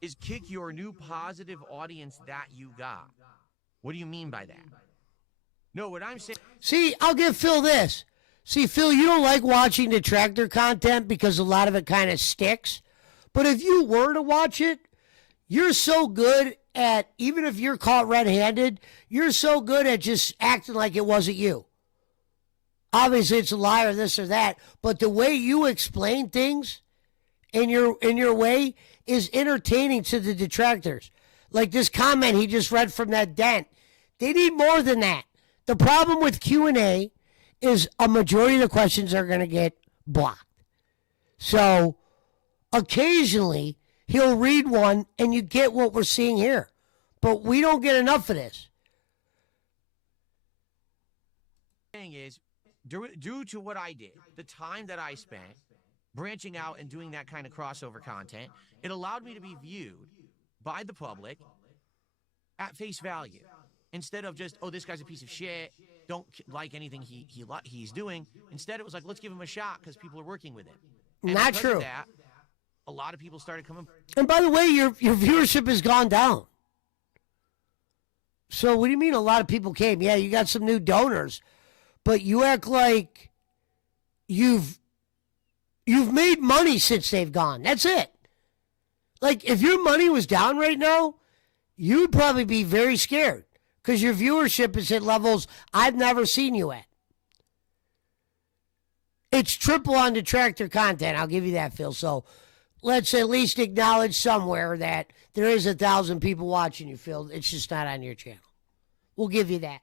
is kick your new positive audience that you got. What do you mean by that? No, what I'm saying... See, I'll give Phil this. See, Phil, you don't like watching detractor content because a lot of it kind of sticks. But if you were to watch it, you're so good at, even if you're caught red-handed, you're so good at just acting like it wasn't you. Obviously, it's a lie or this or that, but the way you explain things in your way is entertaining to the detractors. Like this comment he just read from that Dent. They need more than that. The problem with Q&A is a majority of the questions are going to get blocked. So occasionally he'll read one and you get what we're seeing here. But we don't get enough of this. Thing is, due to what I did, the time that I spent branching out and doing that kind of crossover content, it allowed me to be viewed by the public at face value. Instead of just, oh, this guy's a piece of shit, don't like anything he's doing. Instead, it was like, let's give him a shot because people are working with him. And Not because true. of that, a lot of people started coming. And by the way, your viewership has gone down. So what do you mean a lot of people came? Yeah, you got some new donors. But you act like you've made money since they've gone. That's it. Like, if your money was down right now, you'd probably be very scared because your viewership is at levels I've never seen you at. It's triple on detractor content. I'll give you that, Phil. So let's at least acknowledge somewhere that there is 1,000 people watching you, Phil. It's just not on your channel. We'll give you that.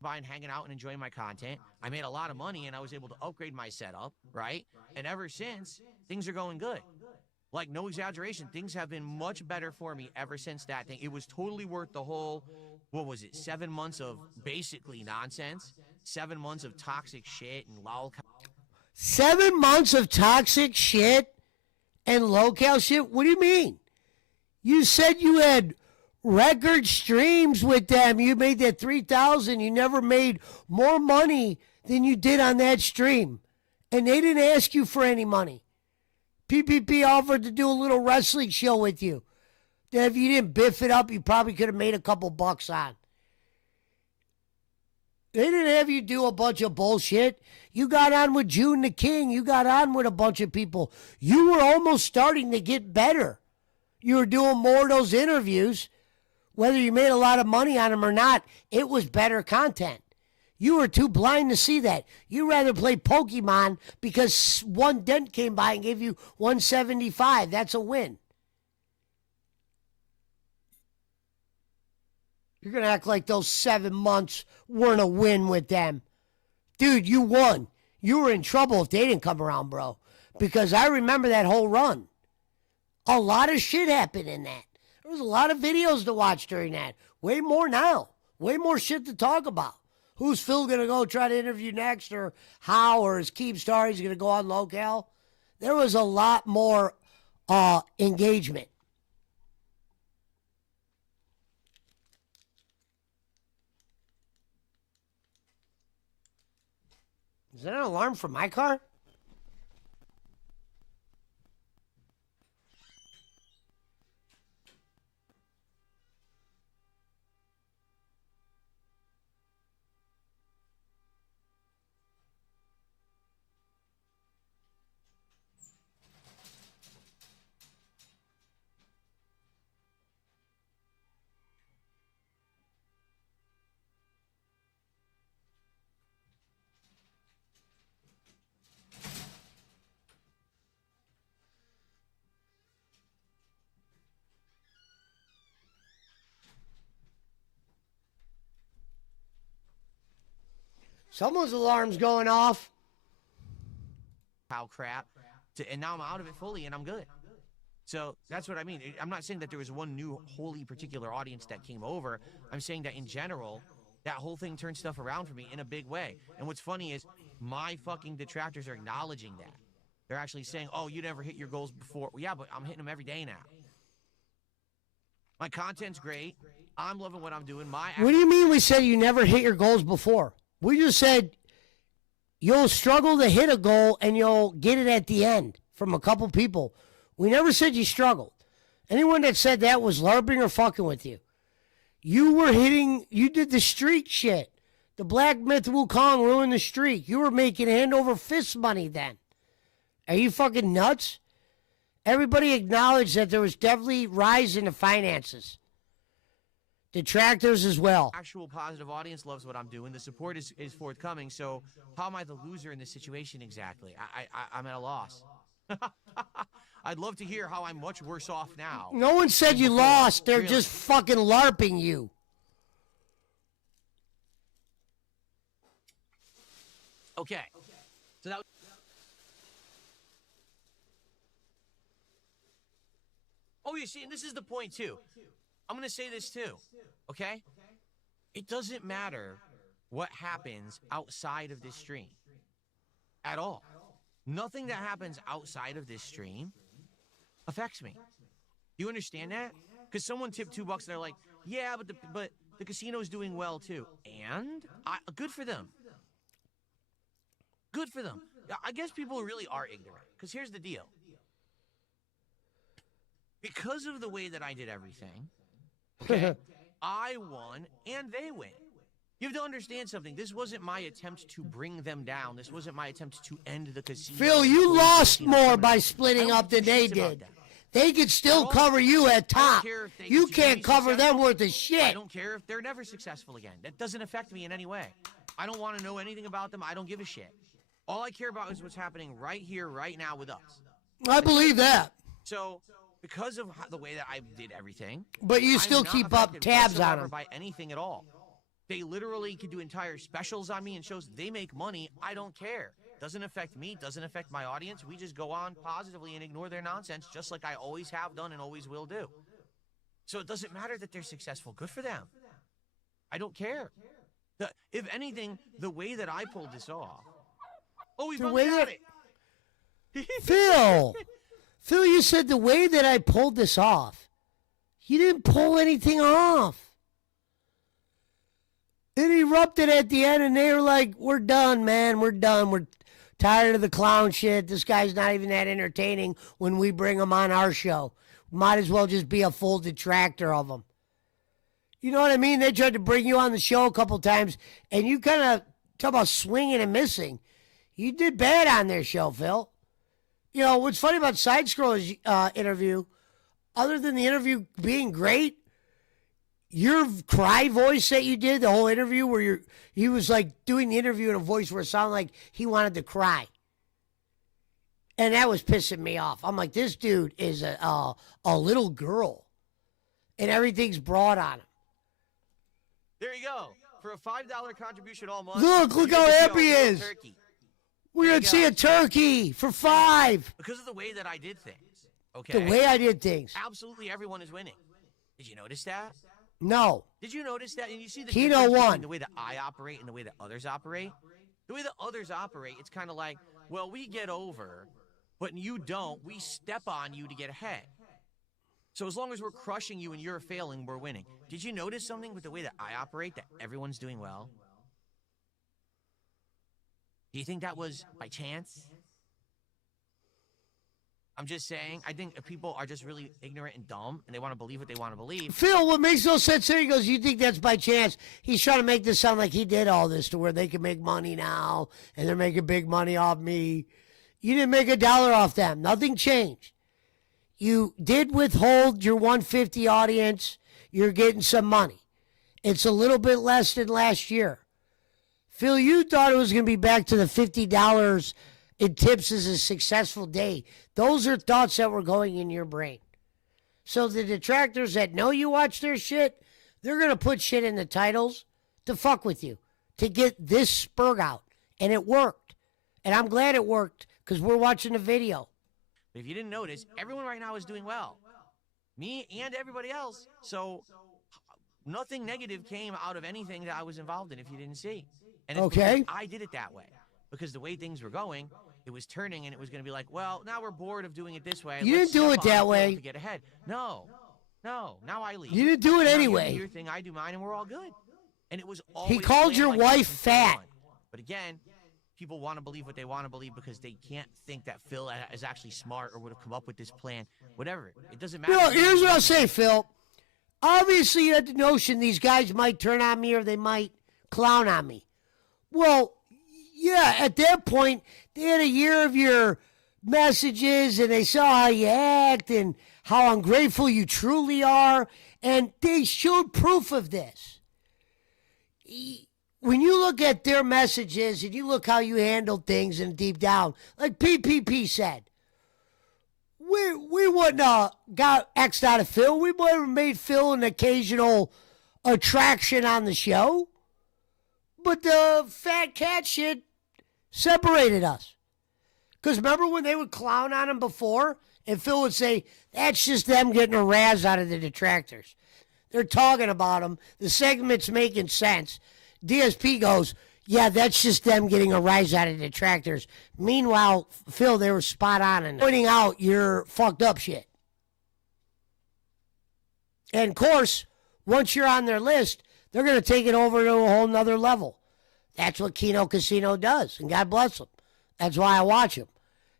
By and hanging out and enjoying my content. I made a lot of money and I was able to upgrade my setup, right? And ever since, things are going good. Like, no exaggeration, things have been much better for me ever since that thing. It was totally worth the whole, 7 months of basically nonsense, 7 months of toxic shit and lol. 7 months of toxic shit and locale shit? What do you mean? You said you had record streams with them. You made that 3,000. You never made more money than you did on that stream. And they didn't ask you for any money. PPP offered to do a little wrestling show with you. That if you didn't biff it up, you probably could have made a couple bucks on. They didn't have you do a bunch of bullshit. You got on with June the King. You got on with a bunch of people. You were almost starting to get better. You were doing more of those interviews. Whether you made a lot of money on them or not, it was better content. You were too blind to see that. You'd rather play Pokemon because one dent came by and gave you 175. That's a win. You're going to act like those 7 months weren't a win with them. Dude, you won. You were in trouble if they didn't come around, bro. Because I remember that whole run. A lot of shit happened in that. There was a lot of videos to watch during that. Way more now. Way more shit to talk about. Who's Phil going to go try to interview next, or how, or is Keemstar, he's going to go on locale? There was a lot more engagement. Is that an alarm for my car? Someone's alarm's going off. How crap. And now I'm out of it fully, and I'm good. So that's what I mean. I'm not saying that there was one new wholly particular audience that came over. I'm saying that in general, that whole thing turned stuff around for me in a big way. And what's funny is my fucking detractors are acknowledging that. They're actually saying, oh, you never hit your goals before. Well, yeah, but I'm hitting them every day now. My content's great. I'm loving what I'm doing. What do you mean we said you never hit your goals before? We just said you'll struggle to hit a goal and you'll get it at the end from a couple people. We never said you struggled. Anyone that said that was LARPing or fucking with you. You did the streak shit. The Black Myth Wukong ruined the streak. You were making hand over fist money then. Are you fucking nuts? Everybody acknowledged that there was definitely rise in the finances. Detractors as well. Actual positive audience loves what I'm doing. The support is forthcoming. So how am I the loser in this situation exactly? I'm at a loss. I'd love to hear how I'm much worse off now. No one said you lost. They're just fucking LARPing you. Okay. So that. Oh, you see, and this is the point too. I'm going to say this too, okay? It doesn't matter what happens outside of this stream at all. Nothing that happens outside of this stream affects me. Do you understand that? Because someone tipped $2 and they're like, yeah, but the casino's doing well too. And good for them. Good for them. I guess people really are ignorant. Because here's the deal. Because of the way that I did everything, okay, I won and they win. You have to understand something. This wasn't my attempt to bring them down. This wasn't my attempt to end the casino. Phil, you lost more by splitting up than they did. They could still cover you at top. You can't cover them worth of shit. I don't care if they're never successful again. That doesn't affect me in any way. I don't want to know anything about them. I don't give a shit. All I care about is what's happening right here, right now with us. I believe that. So, because of the way that I did everything, but you still keep up tabs on them. By anything at all. They literally could do entire specials on me and shows. They make money. I don't care. Doesn't affect me. Doesn't affect my audience. We just go on positively and ignore their nonsense, just like I always have done and always will do. So it doesn't matter that they're successful. Good for them. I don't care. If anything, the way that I pulled this off. Oh, we finally got it. Phil, you said the way that I pulled this off. You didn't pull anything off. It erupted at the end, and they were like, we're done, man. We're done. We're tired of the clown shit. This guy's not even that entertaining when we bring him on our show. Might as well just be a full detractor of him. You know what I mean? They tried to bring you on the show a couple times, and you kind of talk about swinging and missing. You did bad on their show, Phil. You know, what's funny about Side Scroller's interview, other than the interview being great, your cry voice that you did, the whole interview where he was like doing the interview in a voice where it sounded like he wanted to cry. And that was pissing me off. I'm like, this dude is a little girl. And everything's broad on him. There you go. For a $5 contribution all month. Look how happy he is. We're going to see a turkey for $5. Because of the way that I did things. Okay. The way I did things. Absolutely everyone is winning. Did you notice that? No. Did you notice that? And you see the Keno difference won. between the way that I operate and the way that others operate? The way that others operate, it's kind of like, well, we get over, but you don't. We step on you to get ahead. So as long as we're crushing you and you're failing, we're winning. Did you notice something with the way that I operate, that everyone's doing well? Do you think that was by chance? I'm just saying, I think people are just really ignorant and dumb, and they want to believe what they want to believe. Phil, what makes no sense there, he goes, you think that's by chance? He's trying to make this sound like he did all this to where they can make money now, and they're making big money off me. You didn't make $1 off them. Nothing changed. You did withhold your 150 audience. You're getting some money. It's a little bit less than last year. Phil, you thought it was going to be back to the $50 in tips as a successful day. Those are thoughts that were going in your brain. So the detractors that know you watch their shit, they're going to put shit in the titles to fuck with you. to get this spurt out. And it worked. And I'm glad it worked because we're watching the video. If you didn't notice, everyone right now is doing well. Me and everybody else. So nothing negative came out of anything that I was involved in if you didn't see. And it's Okay. I did it that way. Because the way things were going, it was turning and it was going to be like, well, now we're bored of doing it this way. You Let's didn't do step it that on the field way. to get ahead. No. Now I leave. You didn't do it Now anyway. You do your thing, I do mine, and we're all good. And it was always He called planned your like wife this from day fat. one. But again, people want to believe what they want to believe because they can't think that Phil is actually smart or would have come up with this plan. Whatever. It doesn't matter. You know, here's what I'll say, Phil. Obviously, you had the notion these guys might turn on me or they might clown on me. Well, yeah, at that point, they had a year of your messages and they saw how you act and how ungrateful you truly are, and they showed proof of this. When you look at their messages and you look how you handled things and deep down, like PPP said, we wouldn't have got X'd out of Phil. We would have made Phil an occasional attraction on the show. But the fat cat shit separated us. Because remember when they would clown on him before? And Phil would say, that's just them getting a razz out of the detractors. They're talking about him. The segment's making sense. DSP goes, yeah, that's just them getting a rise out of detractors. Meanwhile, Phil, they were spot on in pointing out your fucked up shit. And of course, once you're on their list, they're going to take it over to a whole nother level. That's what Kino Casino does, and God bless them. That's why I watch them.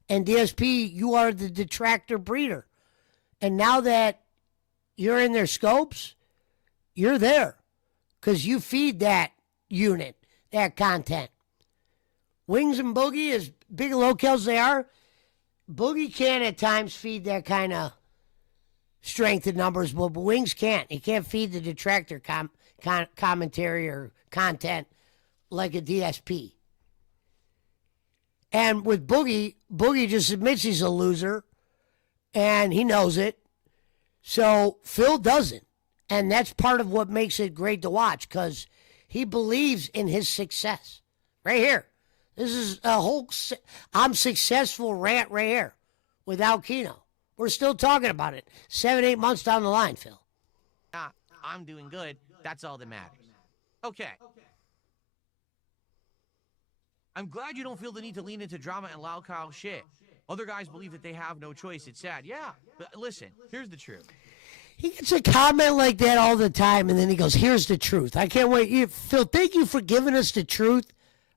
And DSP, you are the detractor breeder. And now that you're in their scopes, you're there because you feed that unit, that content. Wings and Boogie, as big and low kills they are, Boogie can at times feed that kind of strength in numbers, but Wings can't. He can't feed the detractor commentary or content like a DSP. And with Boogie, Boogie just admits he's a loser, and he knows it. So Phil doesn't. And that's part of what makes it great to watch, because he believes in his success. Right here. This is a whole I'm successful rant right here without Kino. We're still talking about it 7-8 months down the line, Phil. I'm doing good. That's all that matters. Okay. I'm glad you don't feel the need to lean into drama and loud cow shit. Other guys believe that they have no choice. It's sad. Yeah, but listen, here's the truth. He gets a comment like that all the time, and then he goes, here's the truth. I can't wait. Phil, thank you for giving us the truth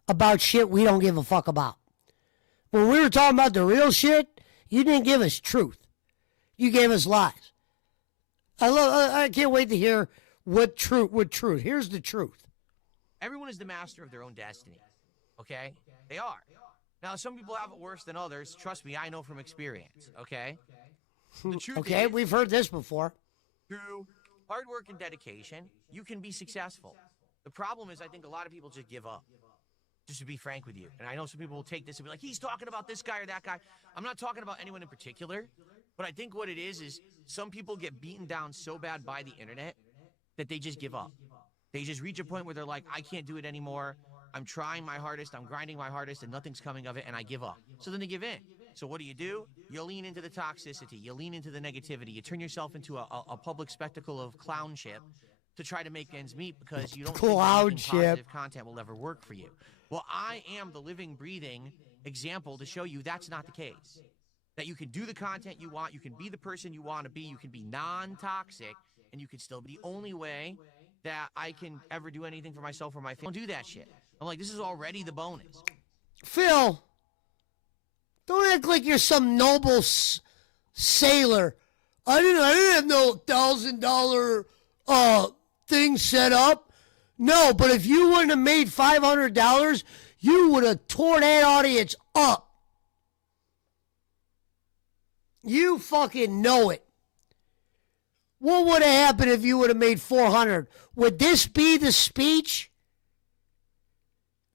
about shit we don't give a fuck about. When we were talking about the real shit, you didn't give us truth. You gave us lies. I can't wait to hear what truth. Here's the truth. Everyone is the master of their own destiny. Okay? They are. Now, some people have it worse than others. Trust me, I know from experience. Okay? The truth Okay, is, we've heard this before. through hard work and dedication, you can be successful. The problem is I think a lot of people just give up. Just to be frank with you. And I know some people will take this and be like, he's talking about this guy or that guy. I'm not talking about anyone in particular. But I think what it is some people get beaten down so bad by the internet that they just give up. They just reach a point where they're like, I can't do it anymore. I'm trying my hardest. I'm grinding my hardest, and nothing's coming of it, and I give up. So then they give in. So what do? You lean into the toxicity. You lean into the negativity. You turn yourself into a public spectacle of clownship to try to make ends meet because you don't think anything positive content will ever work for you. Well, I am the living, breathing example to show you that's not the case. That you can do the content you want, you can be the person you want to be, you can be non-toxic, and you can still be the only way that I can ever do anything for myself or my family. Don't do that shit. I'm like, this is already the bonus. Phil, don't act like you're some noble sailor. I didn't have no $1,000 thing set up. No, but if you wouldn't have made $500, you would have tore that audience up. You fucking know it. What would have happened if you would have made $400? Would this be the speech?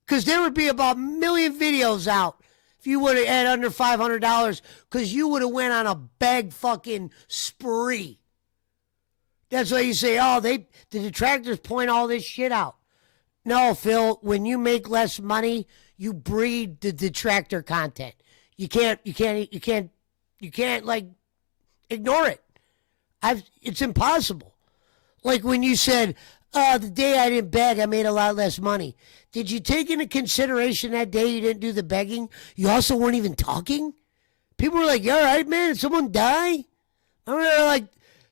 Because there would be about 1 million videos out if you would have had under $500, because you would have went on a bag fucking spree. That's why you say, oh, the detractors point all this shit out. No, Phil, when you make less money, you breed the detractor content. You can't like ignore it. It's impossible. Like when you said, the day I didn't beg, I made a lot less money. Did you take into consideration that day you didn't do the begging? You also weren't even talking? People were like, you all right, man? Did someone die? I mean, they're like,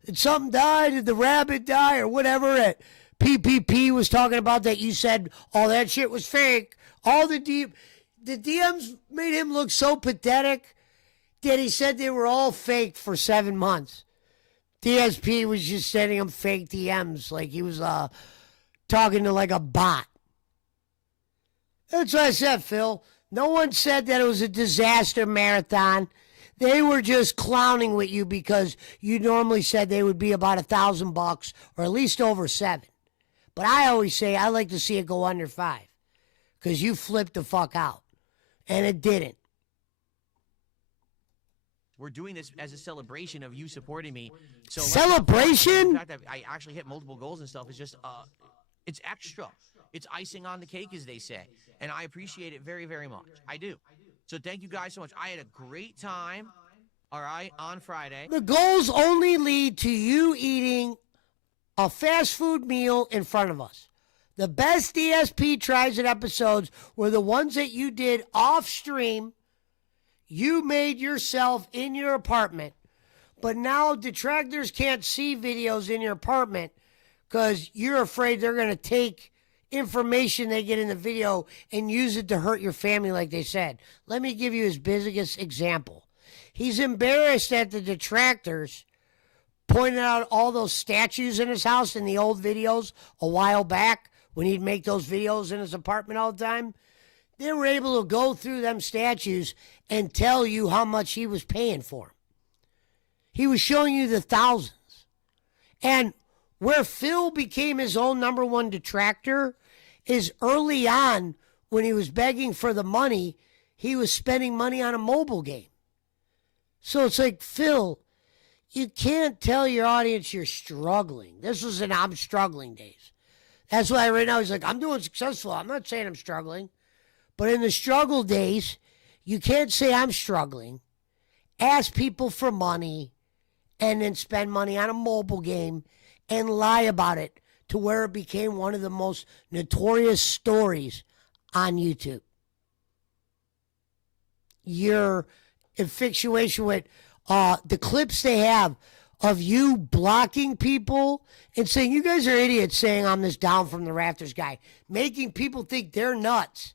did something die? Did the rabbit die? Or whatever at PPP was talking about that you said all that shit was fake. All the DMs made him look so pathetic that he said they were all fake for 7 months. DSP was just sending him fake DMs like he was talking to like a bot. That's what I said, Phil. No one said that it was a disaster marathon. They were just clowning with you because you normally said they would be about $1,000 or at least over 7. But I always say I like to see it go under 5 because you flipped the fuck out. And it didn't. We're doing this as a celebration of you supporting me. So celebration? The fact that I actually hit multiple goals and stuff is just, it's extra. It's icing on the cake, as they say. And I appreciate it very, very much. I do. So thank you guys so much. I had a great time, all right, on Friday. The goals only lead to you eating a fast food meal in front of us. The best DSP Tries It episodes were the ones that you did off stream. You made yourself in your apartment. But now detractors can't see videos in your apartment because you're afraid they're going to take information they get in the video and use it to hurt your family like they said. Let me give you his biggest example. He's embarrassed that the detractors pointed out all those statues in his house in the old videos a while back when he'd make those videos in his apartment all the time. They were able to go through them statues and tell you how much he was paying for them. He was showing you the thousands. And where Phil became his own number one detractor is early on when he was begging for the money, he was spending money on a mobile game. So it's like, Phil, you can't tell your audience you're struggling. This was in I'm struggling days. That's why right now he's like, I'm doing successful. I'm not saying I'm struggling. But in the struggle days, you can't say I'm struggling, ask people for money, and then spend money on a mobile game and lie about it to where it became one of the most notorious stories on YouTube. Your infatuation with the clips they have of you blocking people and saying, you guys are idiots, saying I'm this down from the rafters guy, making people think they're nuts.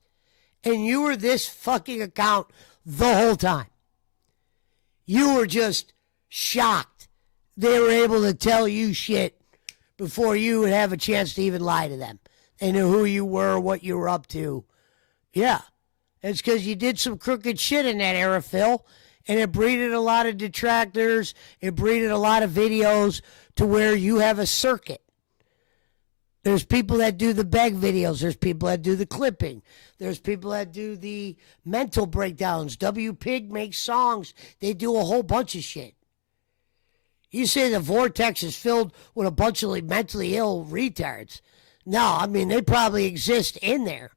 And you were this fucking account the whole time. You were just shocked they were able to tell you shit before you would have a chance to even lie to them. They knew who you were, what you were up to. Yeah. It's because you did some crooked shit in that era, Phil. And it breeded a lot of detractors. It breeded a lot of videos to where you have a circuit. There's people that do the beg videos. There's people that do the clipping. There's people that do the mental breakdowns. W Pig makes songs. They do a whole bunch of shit. You say the vortex is filled with a bunch of mentally ill retards. No, I mean, they probably exist in there.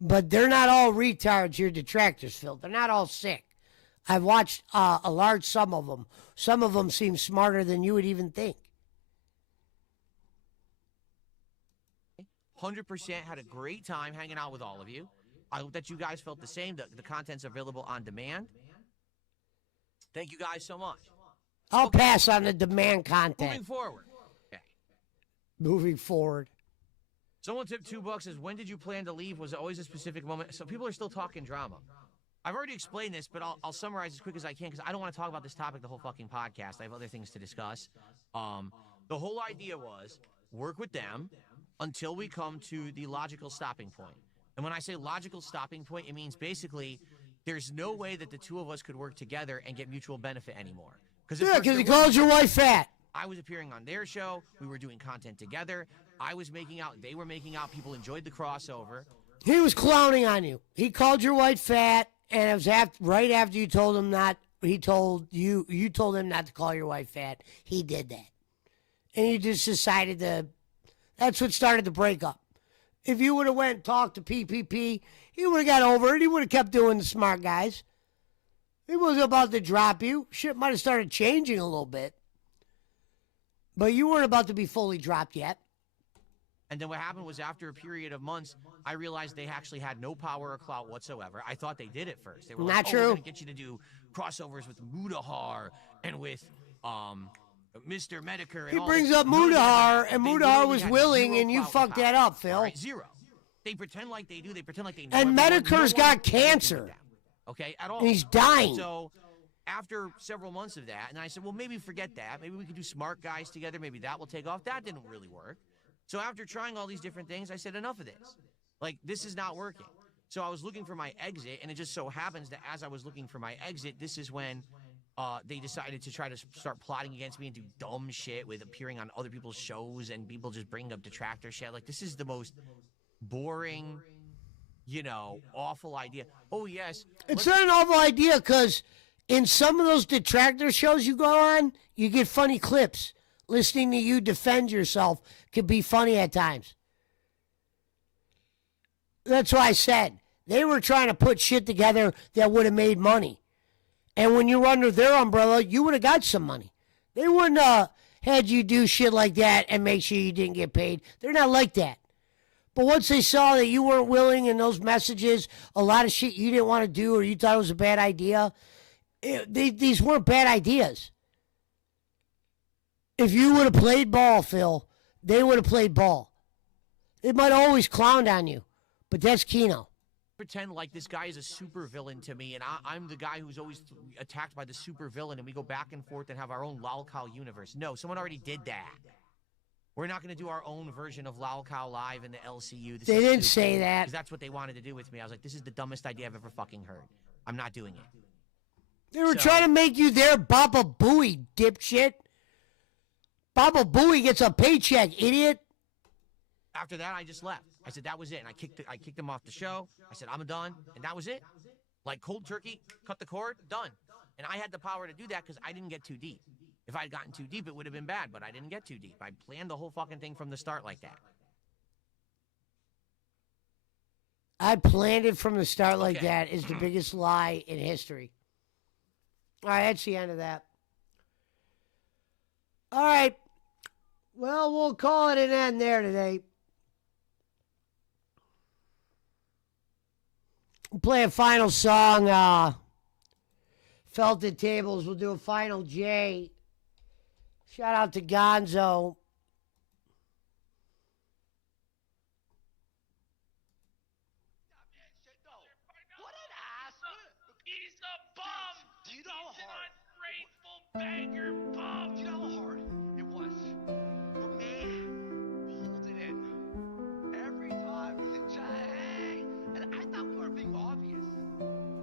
But they're not all retards, your detractors, Phil. They're not all sick. I've watched a large sum of them. Some of them seem smarter than you would even think. 100% had a great time hanging out with all of you. I hope that you guys felt the same. The content's available on demand. Thank you guys so much. I'll pass on the demand content. Moving forward. Okay. Moving forward. Someone tipped $2 says, when did you plan to leave? Was it always a specific moment? So people are still talking drama. I've already explained this, but I'll summarize as quick as I can because I don't want to talk about this topic the whole fucking podcast. I have other things to discuss. The whole idea was work with them until we come to the logical stopping point. And when I say logical stopping point, it means basically there's no way that the two of us could work together and get mutual benefit anymore. Yeah, because he called your wife fat. I was appearing on their show. We were doing content together. I was making out. They were making out. People enjoyed the crossover. He was clowning on you. He called your wife fat, and it was right after you told him not. He told you told him not to call your wife fat. He did that, and you just decided to. That's what started the breakup. If you would have went and talked to PPP, he would have got over it. He would have kept doing the smart guys. He wasn't about to drop you. Shit might have started changing a little bit. But you weren't about to be fully dropped yet. And then what happened was after a period of months, I realized they actually had no power or clout whatsoever. I thought they did at first. They were Not like, true. we're going to get you to do crossovers with Mudahar and with Mr. Medicare. And He all brings this. up None of that Mudahar, happened. and They Mudahar literally was had willing, zero and you clout fucked power. that up, Phil. All right, zero. They pretend like they do. They pretend like they know. And everyone. Medicare's No got one did anything cancer. with them, okay, at all. And he's dying. So after several months of that, and I said, well, maybe forget that. Maybe we could do smart guys together. Maybe that will take off. That didn't really work. So after trying all these different things, I said, enough of this. Like, this is not working. So I was looking for my exit, and it just so happens that as I was looking for my exit, this is when they decided to try to start plotting against me and do dumb shit with appearing on other people's shows and people just bring up detractor shit. Like, this is the most boring, awful idea. Oh, yes. It's not an awful idea because in some of those detractor shows you go on, you get funny clips. Listening to you defend yourself could be funny at times. That's why I said they were trying to put shit together that would have made money. And when you were under their umbrella, you would have got some money. They wouldn't have had you do shit like that and make sure you didn't get paid. They're not like that. But once they saw that you weren't willing and those messages, a lot of shit you didn't want to do or you thought it was a bad idea, these weren't bad ideas. If you would have played ball, Phil, they would have played ball. They might have always clowned on you, but that's Keno. Pretend like this guy is a super villain to me, and I'm the guy who's always attacked by the super villain, and we go back and forth and have our own Lal Cow universe. No, someone already did that. We're not going to do our own version of Lal Cow live in the LCU. They didn't say that. Because that's what they wanted to do with me. I was like, this is the dumbest idea I've ever fucking heard. I'm not doing it. They were trying to make you their Baba Booey, dipshit. Baba Booey gets a paycheck, idiot. After that, I just left. I said that was it, and I kicked him off the show. I said I'm done, and that was it. Like cold turkey, cut the cord, done. And I had the power to do that because I didn't get too deep. If I had gotten too deep, it would have been bad, but I didn't get too deep. I planned the whole fucking thing from the start like that. I planned it from the start like that is the biggest lie in history. All right, that's the end of that. All right. Well, we'll call it an end there today. We'll play a final song. Felted Tables. We'll do a final J. Shout out to Gonzo. He's a bum. Do you know how hard? He's an ungrateful beggar bum. Do you know how hard it was for me to hold it in every time he said, "Jay," and I thought we were being obvious.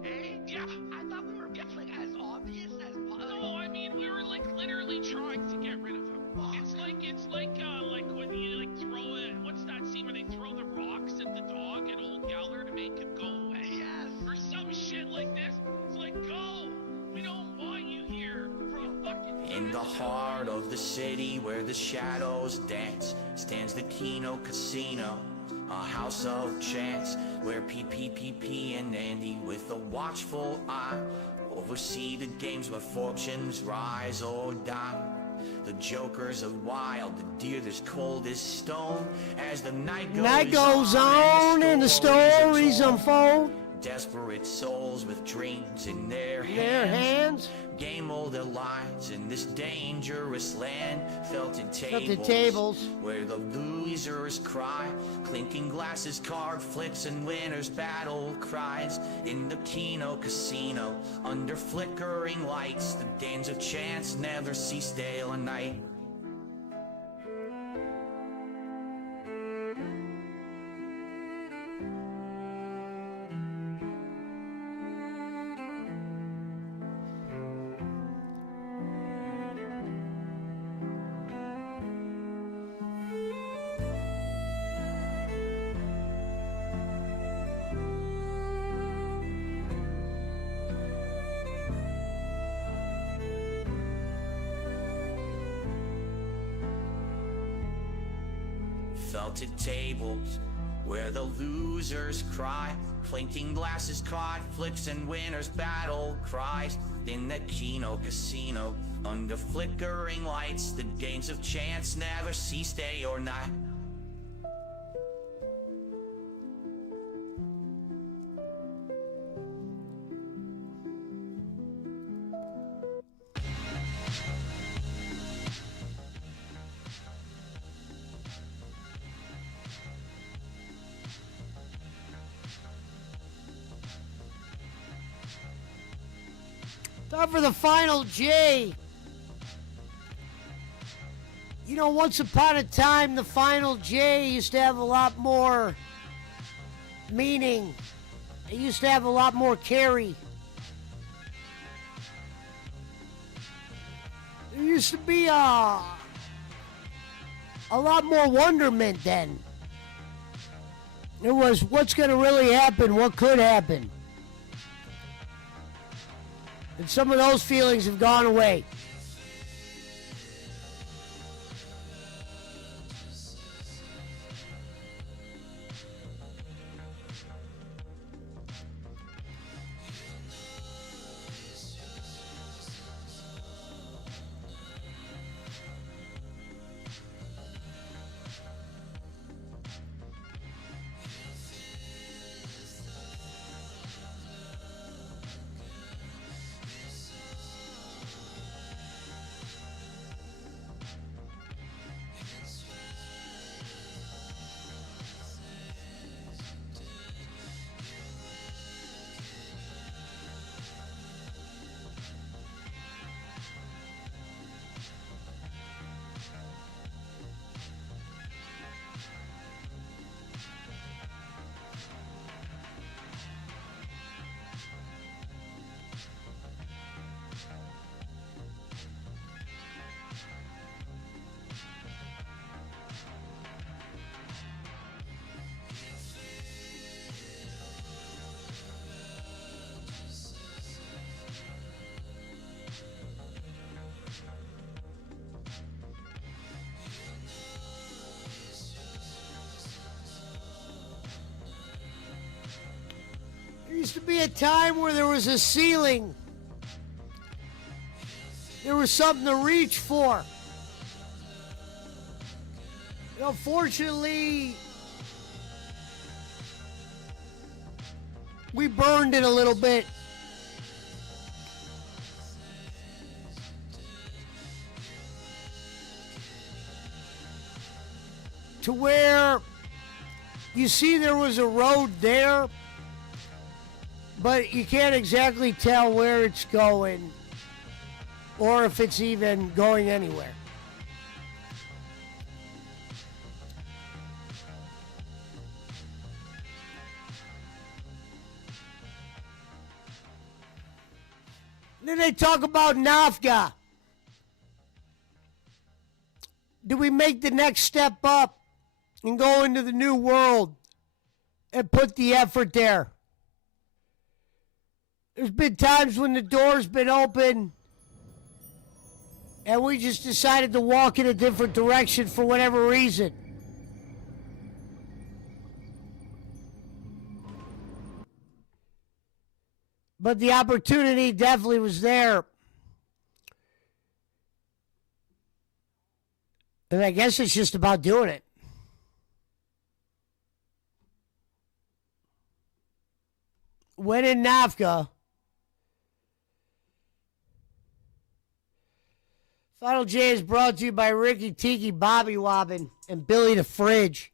Hey, yeah, I thought we were like as obvious as possible. No, I mean we were like literally trying to get rid of him. It's like when you like throw it. What's that scene where they throw the rocks at the dog at Old Yeller to make him go away? Yes. Or some shit like this. It's like, go. We don't want you here. You fucking In the heart of the city where the shadows dance stands the Keno Casino, a house of chance where PPPP and Andy with a watchful eye oversee the games where fortunes rise or die. The jokers are wild, the deer that's cold as stone. As the night goes on and the stories unfold. Desperate souls with dreams in their hands. Game all their lives in this dangerous land. Felted Felted tables, tables. where the losers cry. Clinking glasses, card flips, and winners' battle cries. In the Keno Casino, under flickering lights, the games of chance never cease day or night. Felted tables where the losers cry. Clinking glasses, caught flips, and winners battle cries. In the Kino Casino, under flickering lights, the games of chance never cease day or night. Time for the final J. You know, once upon a time, the final J used to have a lot more meaning. It used to have a lot more carry. There used to be a lot more wonderment then. It was what's going to really happen, what could happen. And some of those feelings have gone away. There used to be a time where there was a ceiling. There was something to reach for. You know, fortunately, we burned it a little bit. To where you see there was a road there, but you can't exactly tell where it's going or if it's even going anywhere. Then they talk about Nafga. Do we make the next step up and go into the new world and put the effort there? There's been times when the door's been open and we just decided to walk in a different direction for whatever reason. But the opportunity definitely was there. And I guess it's just about doing it. When in Nafka, Final J is brought to you by Ricky Tiki, Bobby Wobbin, and Billy the Fridge.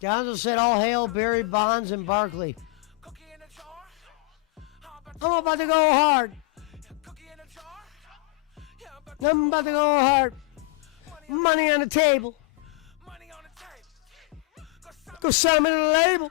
Gonzo said, all hail Barry Bonds and Barkley. I'm about to go hard. I'm about to go hard. Money on the table. Go sign me to the label.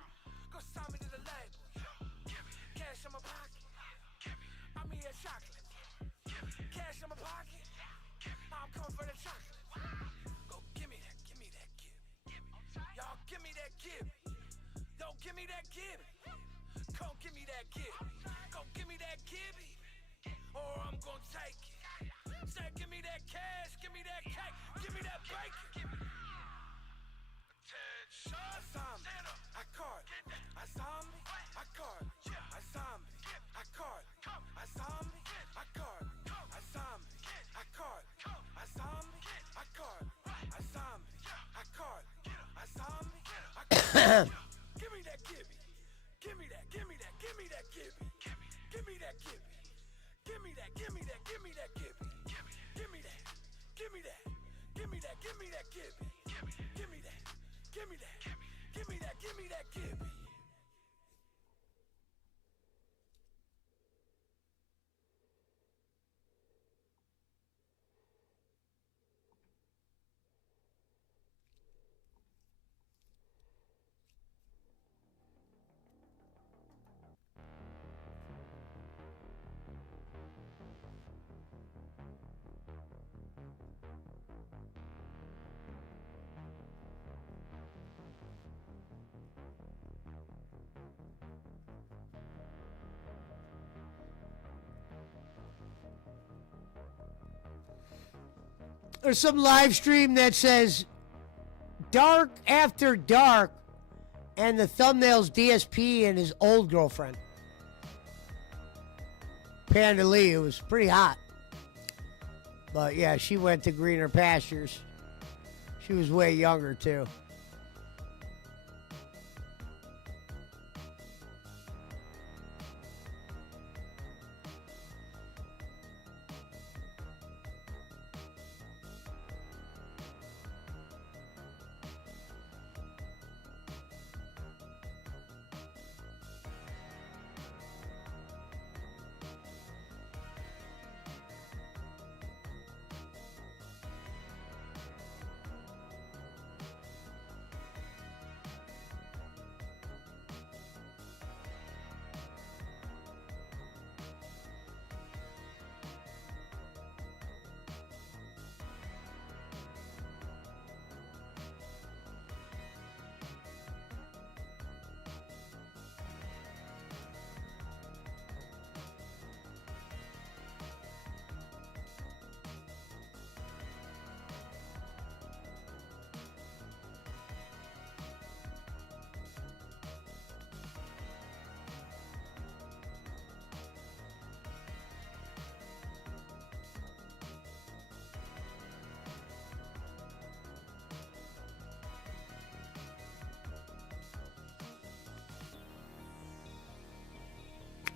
There's some live stream that says Dark After Dark, and the thumbnail's DSP and his old girlfriend. Panda Lee, it was pretty hot. But yeah, she went to greener pastures. She was way younger too.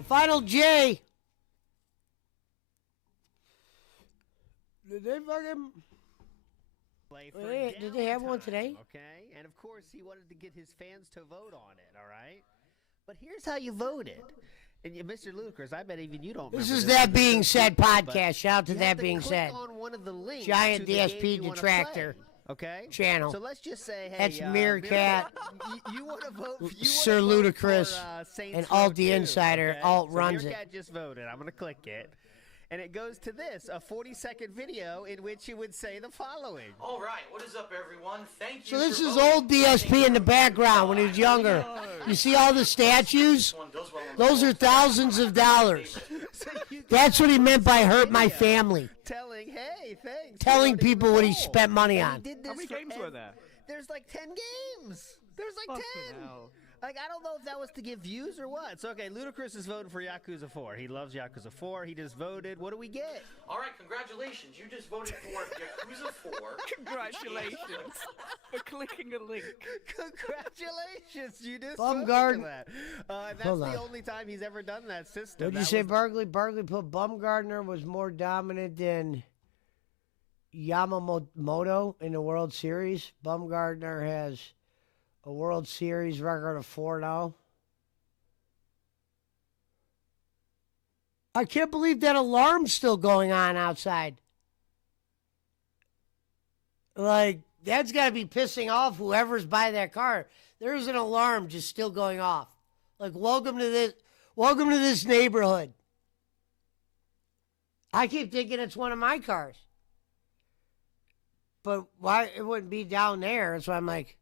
Final J. Did they fucking... Did they have one today? Okay, and of course he wanted to get his fans to vote on it, all right? But here's how you voted. And Mr. Ludacris, I bet even you don't This remember is That Being Said podcast. Shout out to you That have to Being click Said. on one of the links Giant to the game DSP you wanna detractor. play, okay? Channel. So let's just say, hey, That's Meerkat, you want to vote? Sir Ludacris, and Alt the Insider. Okay? Alt so runs it. Meerkat just voted. I'm gonna click it. And it goes to this, a 40-second video in which he would say the following. All right, what is up, everyone? Thank So you. this for is voting. old DSP in the background when he was younger. You see all the statues? Those are thousands of dollars. That's what he meant by hurt my family. Telling, hey, thanks. Telling people what he spent money on. How many games were there? There's like 10 games. There's like 10. hell. Like, I don't know if that was to get views or what. So, okay, Ludacris is voting for Yakuza 4. He loves Yakuza 4. He just voted. What do we get? All right, congratulations. You just voted for Yakuza 4. Congratulations for clicking a link. Congratulations. You just Bum voted guard. for that. That's Hold the on. only time he's ever done that system. What did you That say, was- Barkley? Barkley put Bumgardner was more dominant than Yamamoto in the World Series. Bumgardner has A World Series record of 4-0. I can't believe that alarm's still going on outside. Like, that's got to be pissing off whoever's by that car. There's an alarm just still going off. Like, welcome to this neighborhood. I keep thinking it's one of my cars. But why it wouldn't be down there? That's why I'm like,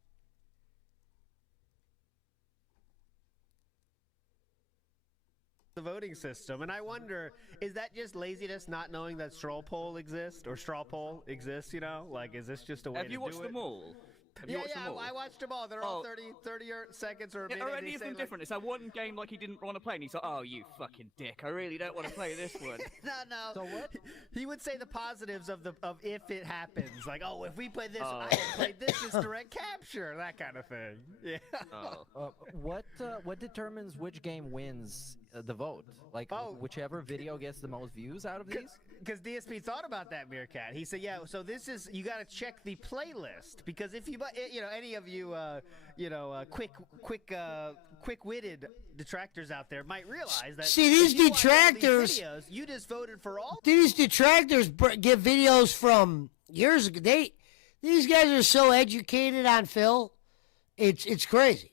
the voting system, and I wonder, is that just laziness, not knowing that straw poll exists, or straw poll exists, you know? Like, is this just a way to do it? Have you watched them all? Have you watched them all? I watched them all. They're all 30 seconds or a minute. Are any of them different? Is that one game like he didn't want to play, and he's like, oh, you fucking dick, I really don't want to play this one. No. So what? He would say the positives of if it happens. Like, oh, if we play this, I played this, it's direct capture, that kind of thing. Yeah. What determines which game wins the vote? Like, whichever video gets the most views out of these? Because DSP thought about that, Meerkat. He said, yeah, so this is, you got to check the playlist. Because if you, any of you, quick-witted detractors out there might realize that. See, these detractors, these videos, you just voted for all. These detractors give videos from years ago. These guys are so educated on Phil, it's crazy.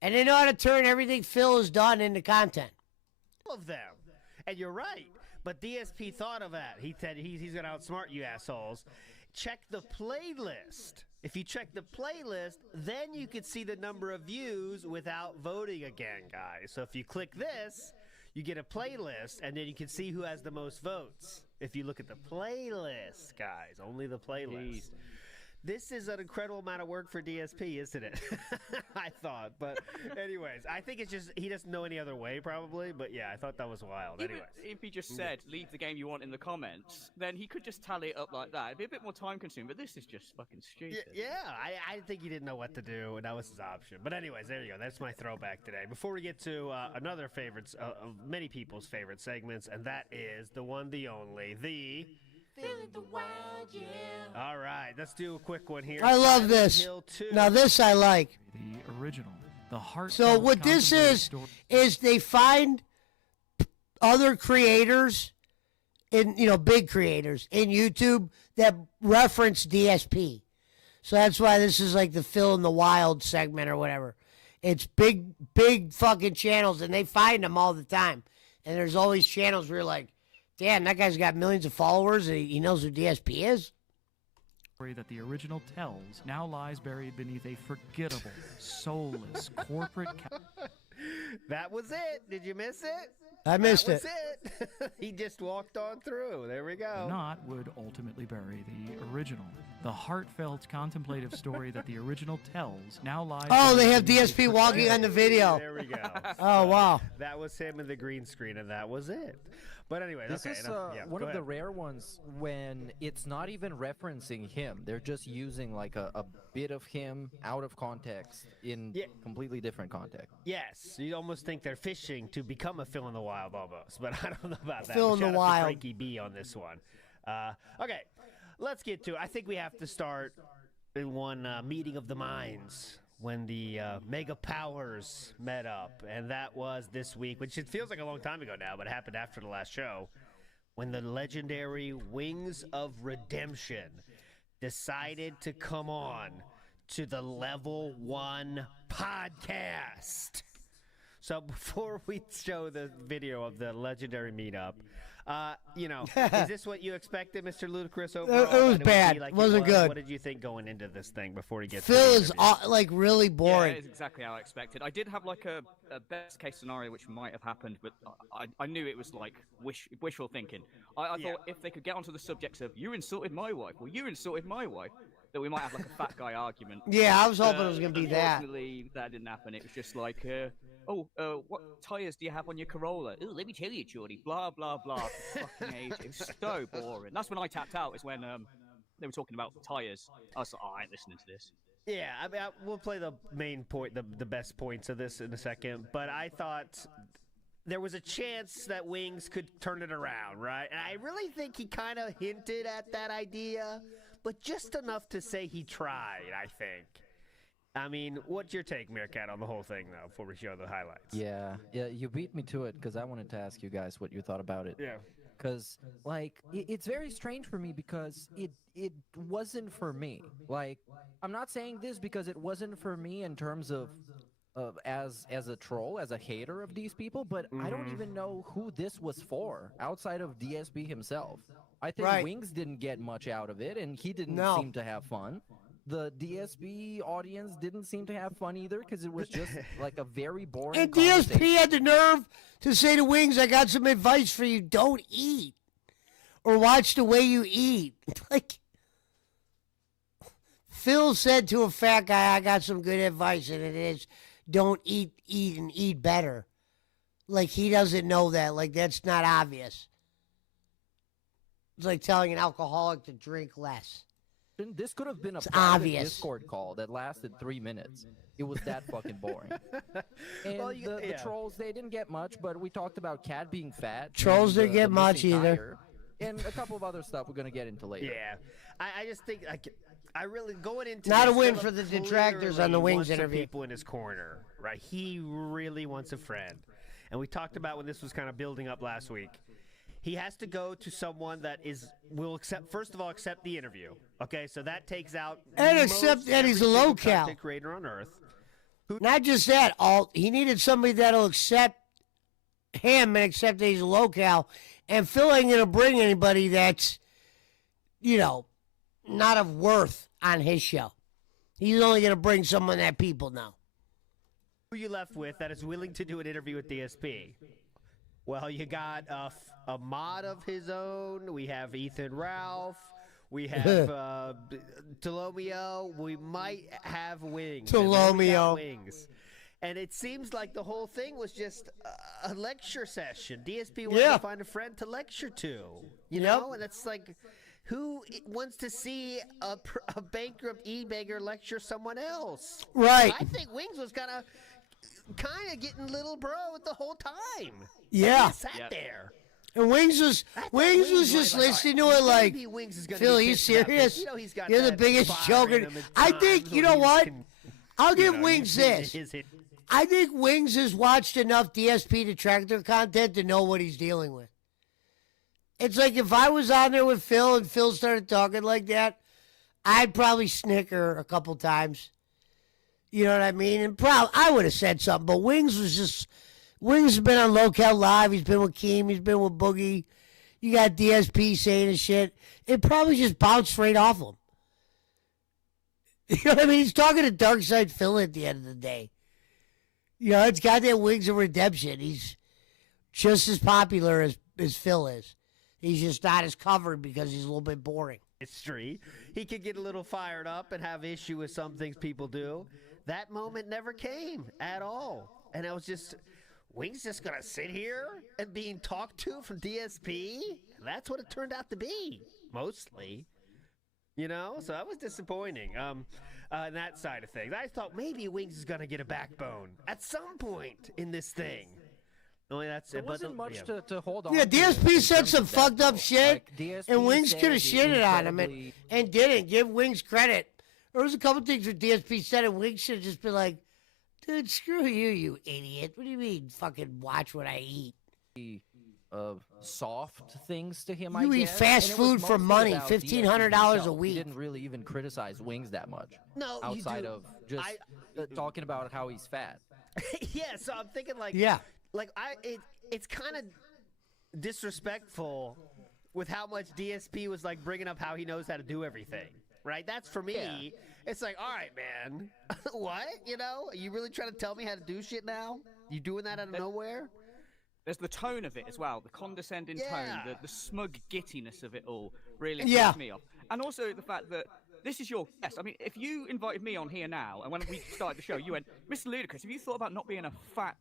And they know how to turn everything Phil has done into content. All of them. And you're right. But DSP thought of that. He said he's going to outsmart you assholes. Check the playlist. If you check the playlist, then you could see the number of views without voting again, guys. So if you click this, you get a playlist, and then you can see who has the most votes. If you look at the playlist, guys, only the playlist. Jeez. This is an incredible amount of work for DSP, isn't it? I thought. But anyways, I think it's just he doesn't know any other way probably. But yeah, I thought that was wild. Even anyways. if he just said, leave the game you want in the comments, then he could just tally it up like that. It'd be a bit more time consuming, but this is just fucking stupid. Yeah, I think he didn't know what to do, and that was his option. But anyways, there you go. That's my throwback today. Before we get to another favorite, of many people's favorite segments, and that is the one, the only, the... Feeling the wild, yeah. All right, let's do a quick one here. I love this. Now this I like. The original, the heart. So what this is they find other creators, big creators in YouTube that reference DSP. So that's why this is like the Phil in the Wild segment or whatever. It's big fucking channels, and they find them all the time. And there's always channels where you're like, damn, that guy's got millions of followers and he knows who DSP is. Story that the original tells now lies buried beneath a forgettable, soulless corporate. That was it. Did you miss it? I missed it. He just walked on through. There we go. Not would ultimately bury the original. The heartfelt, contemplative story that the original tells now lies. Oh, they have DSP walking on the video. There we go. Oh, wow. That was him in the green screen, and that was it. But anyway, this okay, is one of the rare ones when it's not even referencing him. They're just using like a bit of him out of context in completely different context. Yes, you almost think they're fishing to become a Phil in the Wild almost, but I don't know about that. Phil in the Shout out to Wild. Frankie B on this one. Okay, let's get to it. I think we have to start in one meeting of the minds when the mega powers met up, and that was this week, which it feels like a long time ago now, but it happened after the last show, when the legendary Wings of Redemption decided to come on to the Level 1 podcast. So before we show the video of the legendary meetup, is this what you expected, Mr. Ludacris, overall? It was bad. Like it wasn't good. What did you think going into this thing before he gets Phil to the is interview? really boring. Yeah, it's exactly how I expected. I did have like a best case scenario which might have happened, but I knew it was like wishful thinking. I thought if they could get onto the subjects of you insulted my wife, well you insulted my wife, that we might have like a fat guy argument. Yeah, I was hoping it was going to be that. Unfortunately, that didn't happen. It was just like, what tires do you have on your Corolla? Oh, let me tell you, Jordy. Blah, blah, blah. For fucking age. It was so boring. That's when I tapped out, is when they were talking about tires. I was like, I ain't listening to this. Yeah, I mean, we'll play the main point, the best points of this in a second, but I thought there was a chance that Wings could turn it around, right? And I really think he kind of hinted at that idea, but just enough to say he tried, I think. I mean, what's your take, Meerkat, on the whole thing, though, before we show the highlights? Yeah, you beat me to it because I wanted to ask you guys what you thought about it. Yeah. Because, like, it's very strange for me because it wasn't for me. Like, I'm not saying this because it wasn't for me in terms of as a troll, as a hater of these people, but I don't even know who this was for outside of DSP himself. I think Right. Wings didn't get much out of it, and he didn't No. seem to have fun. The DSP audience didn't seem to have fun either because it was just like a very boring And conversation. DSP had the nerve to say to Wings, I got some advice for you. Don't eat. Or watch the way you eat. Like, Phil said to a fat guy, I got some good advice, and it is, don't eat, and eat better. Like, he doesn't know that. Like, that's not obvious. It's like telling an alcoholic to drink less. This could have been a It's private obvious. Discord call that lasted 3 minutes. It was that fucking boring. And Well, the trolls, they didn't get much, but we talked about Cat being fat. Trolls and didn't get the much missing either. tire, and a couple of other stuff we're going to get into later. Yeah. I just think, I really, going into Not a this, win Philip for the detractors on the clearly Wings wants some interview. people in his corner, right? He really wants a friend. And we talked about when this was kind of building up last week. He has to go to someone that will accept, first of all, accept the interview. Okay, so that takes out And most accept that he's a every single locale. content creator on Earth. Not just that, he needed somebody that'll accept him and accept that he's a locale. And Phil ain't going to bring anybody that's, not of worth on his show. He's only going to bring someone that people know. Who are you left with that is willing to do an interview with DSP? Well, you got a mod of his own. We have Ethan Ralph. We have Tolomeo. We might have Wings. And then we got Tolomeo. Wings. And it seems like the whole thing was just a lecture session. DSP wanted to find a friend to lecture to. You know? And it's like, who wants to see a bankrupt e-beggar lecture someone else? Right. I think Wings was kind of getting little bro the whole time. Yeah. He sat there. And Wings was just listening to it like, maybe Wings is gonna Phil, be you pissed about this. serious? You know he's got You're the that biggest fire in joker. him at I times think, you when know he what? can- I'll give you know, Wings you see this. his- I think Wings has watched enough DSP detractor content to know what he's dealing with. It's like if I was on there with Phil and Phil started talking like that, I'd probably snicker a couple times. You know what I mean? And I would have said something, but Wings has been on Locale Live. He's been with Keem. He's been with Boogie. You got DSP saying his shit. It probably just bounced right off him. You know what I mean? He's talking to Darkside Phil at the end of the day. You know, it's got that Wings of Redemption. He's just as popular as Phil is. He's just not as covered because he's a little bit boring. History. He could get a little fired up and have issue with some things people do. That moment never came at all. And I was just, Wings just going to sit here and being talked to from DSP? That's what it turned out to be, mostly. You know, so that was disappointing. That side of things. I thought maybe Wings is going to get a backbone at some point in this thing. Only that's There it. wasn't much to hold on Yeah, to DSP in said terms some of that, fucked up though. shit, Like, DSP and Wings said could have shitted on him incredibly- and didn't. Give Wings credit. There was a couple things where DSP said, and Wings should have just been like, dude, screw you, you idiot. What do you mean, fucking watch what I eat? Soft things to him. You I eat guess. fast And it was food for mostly money, about $1,500 DSP a himself. week. He didn't really even criticize Wings that much. No, you outside do. of just talking about how he's fat. Yeah, so I'm thinking like, it's kind of disrespectful with how much DSP was like bringing up how he knows how to do everything, right? That's for me. It's like, all right, man, what? You know, are you really trying to tell me how to do shit now? You doing that out of nowhere? There's the tone of it as well, the condescending tone, the smug gittiness of it all really Yeah. puts me off. And also the fact that this is your guest. I mean, if you invited me on here now, and when we started the show, you went, Mr. Ludacris, have you thought about not being a fat,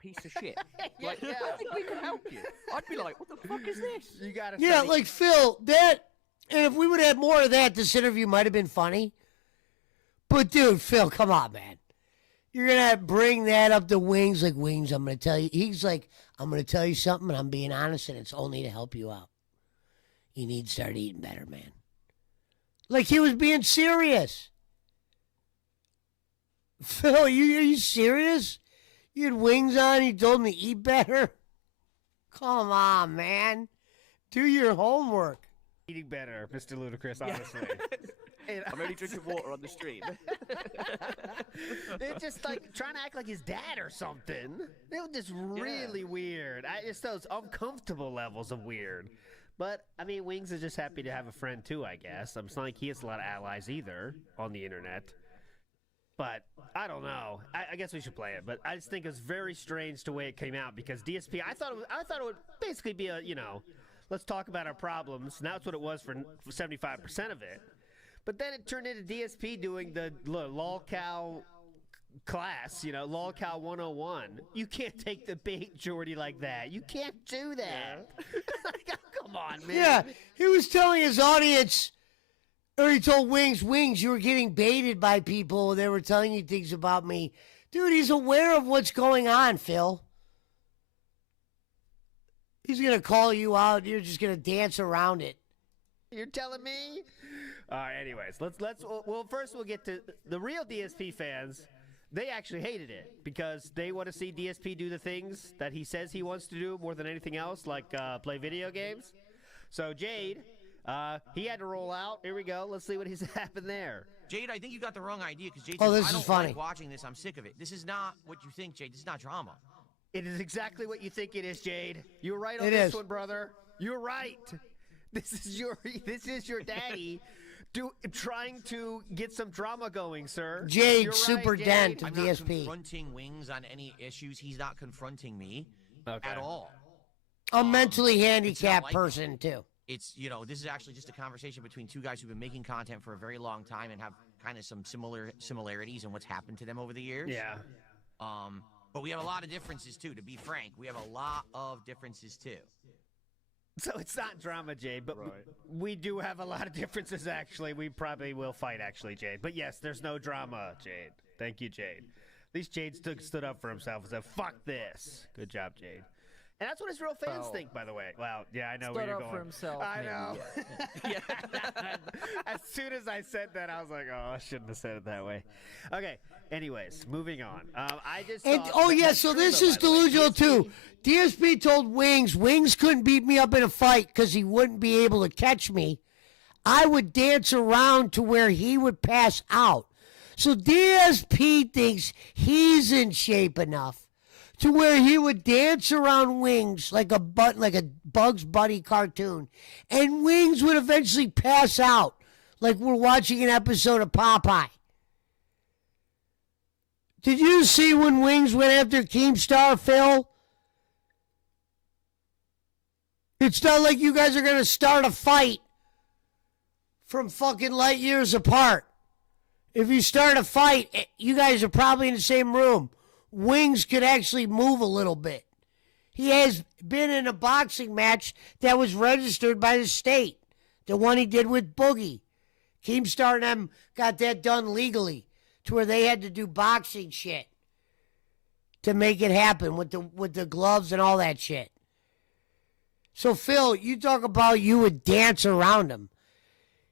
piece of shit? I think we can help you. I'd be like, what the fuck is this? You gotta Yeah, like Phil, and if we would have had more of that, this interview might have been funny. But dude, Phil, come on, man. You're going to bring that up to Wings, like, Wings, I'm going to tell you. He's like, I'm going to tell you something, and I'm being honest, and it's only to help you out. You need to start eating better, man. Like he was being serious. Phil, are you serious? You had wings on. You told me to eat better. Come on, man. Do your homework. Eating better, Mr. Ludacris, honestly. I'm only drinking water on the stream. They're just like trying to act like his dad or something. They were just really weird. It's those uncomfortable levels of weird. But, I mean, Wings is just happy to have a friend, too, I guess. It's not like he has a lot of allies either on the internet. But, I don't know. I guess we should play it. But I just think it's very strange the way it came out because DSP, I thought it would basically be a, let's talk about our problems. And that's what it was for 75% of it. But then it turned into DSP doing the lolcow class, lolcow 101. You can't take the bait, Jordy, like that. You can't do that. Come on, man. Yeah, he was telling his audience, or he told Wings, you were getting baited by people. They were telling you things about me. Dude, he's aware of what's going on, Phil. He's going to call you out. You're just going to dance around it. You're telling me? All right, anyways, first we'll get to the real DSP fans. They actually hated it because they want to see DSP do the things that he says he wants to do more than anything else, like play video games. So Jade, he had to roll out. Here we go. Let's see what has happened there. Jade, I think you got the wrong idea because Jade this says, I is don't funny. like watching this. I'm sick of it. This is not what you think, Jade. This is not drama. It is exactly what you think it is, Jade. You're right on It this is. one, brother. You're right. This is your daddy trying to get some drama going, sir. Jade, You're super right, dent Jade. of I'm not DSP. confronting Wings on any issues. He's not confronting me at all. A mentally it's not handicapped like person, too. It's, this is actually just a conversation between two guys who've been making content for a very long time and have kind of some similarities in what's happened to them over the years. Yeah. But we have a lot of differences, too. To be frank, we have a lot of differences, too. So it's not drama, Jade, but we do have a lot of differences, actually. We probably will fight, actually, Jade. But yes, there's no drama, Jade. Thank you, Jade. At least Jade stood up for himself and said, fuck this. Good job, Jade. And that's what his real fans think, by the way. Well, yeah, I know where Stood you're up going. for himself, I maybe, know. yeah. As soon as I said that, I was like, oh, I shouldn't have said it that way. Okay, anyways, moving on. I just So this is delusional, too. DSP told Wings couldn't beat me up in a fight because he wouldn't be able to catch me. I would dance around to where he would pass out. So DSP thinks he's in shape enough to where he would dance around Wings like a Bugs Bunny cartoon, and Wings would eventually pass out like we're watching an episode of Popeye. Did you see when Wings went after Keemstar, Phil? It's not like you guys are going to start a fight from fucking light years apart. If you start a fight, you guys are probably in the same room. Wings could actually move a little bit. He has been in a boxing match that was registered by the state. The one he did with Boogie. Keemstar and them got that done legally to where they had to do boxing shit to make it happen with the gloves and all that shit. So, Phil, you talk about you would dance around him.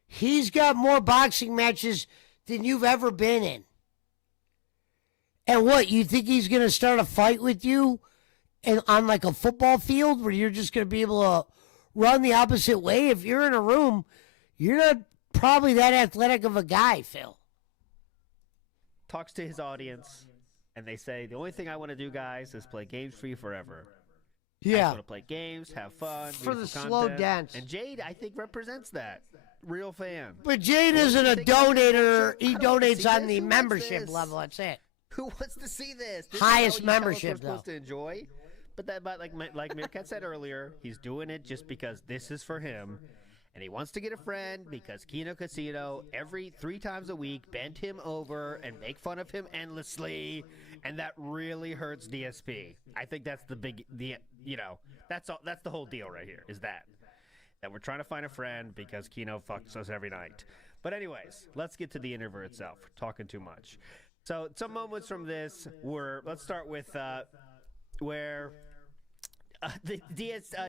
He's got more boxing matches than you've ever been in. And what, you think he's going to start a fight with you on like a football field where you're just going to be able to run the opposite way? If you're in a room, you're not probably that athletic of a guy, Phil. Talks to his audience, and they say, the only thing I want to do, guys, is play games for you forever. I just want to play games, have fun. For the beautiful slow content. dance. And Jade, I think, represents that. Real fan. But Jade isn't a donator. He donates on the membership level. That's it. Who wants to see this? Highest is what membership, we're supposed to enjoy. But like Meerkat said earlier, he's doing it just because this is for him. And he wants to get a friend because Kino Casino every 3 times a week bent him over and make fun of him endlessly, and that really hurts DSP. I think that's that's the whole deal right here. Is that we're trying to find a friend because Kino fucks us every night. But anyways, let's get to the interview itself. We're talking too much. So some moments from this were. Let's start with where the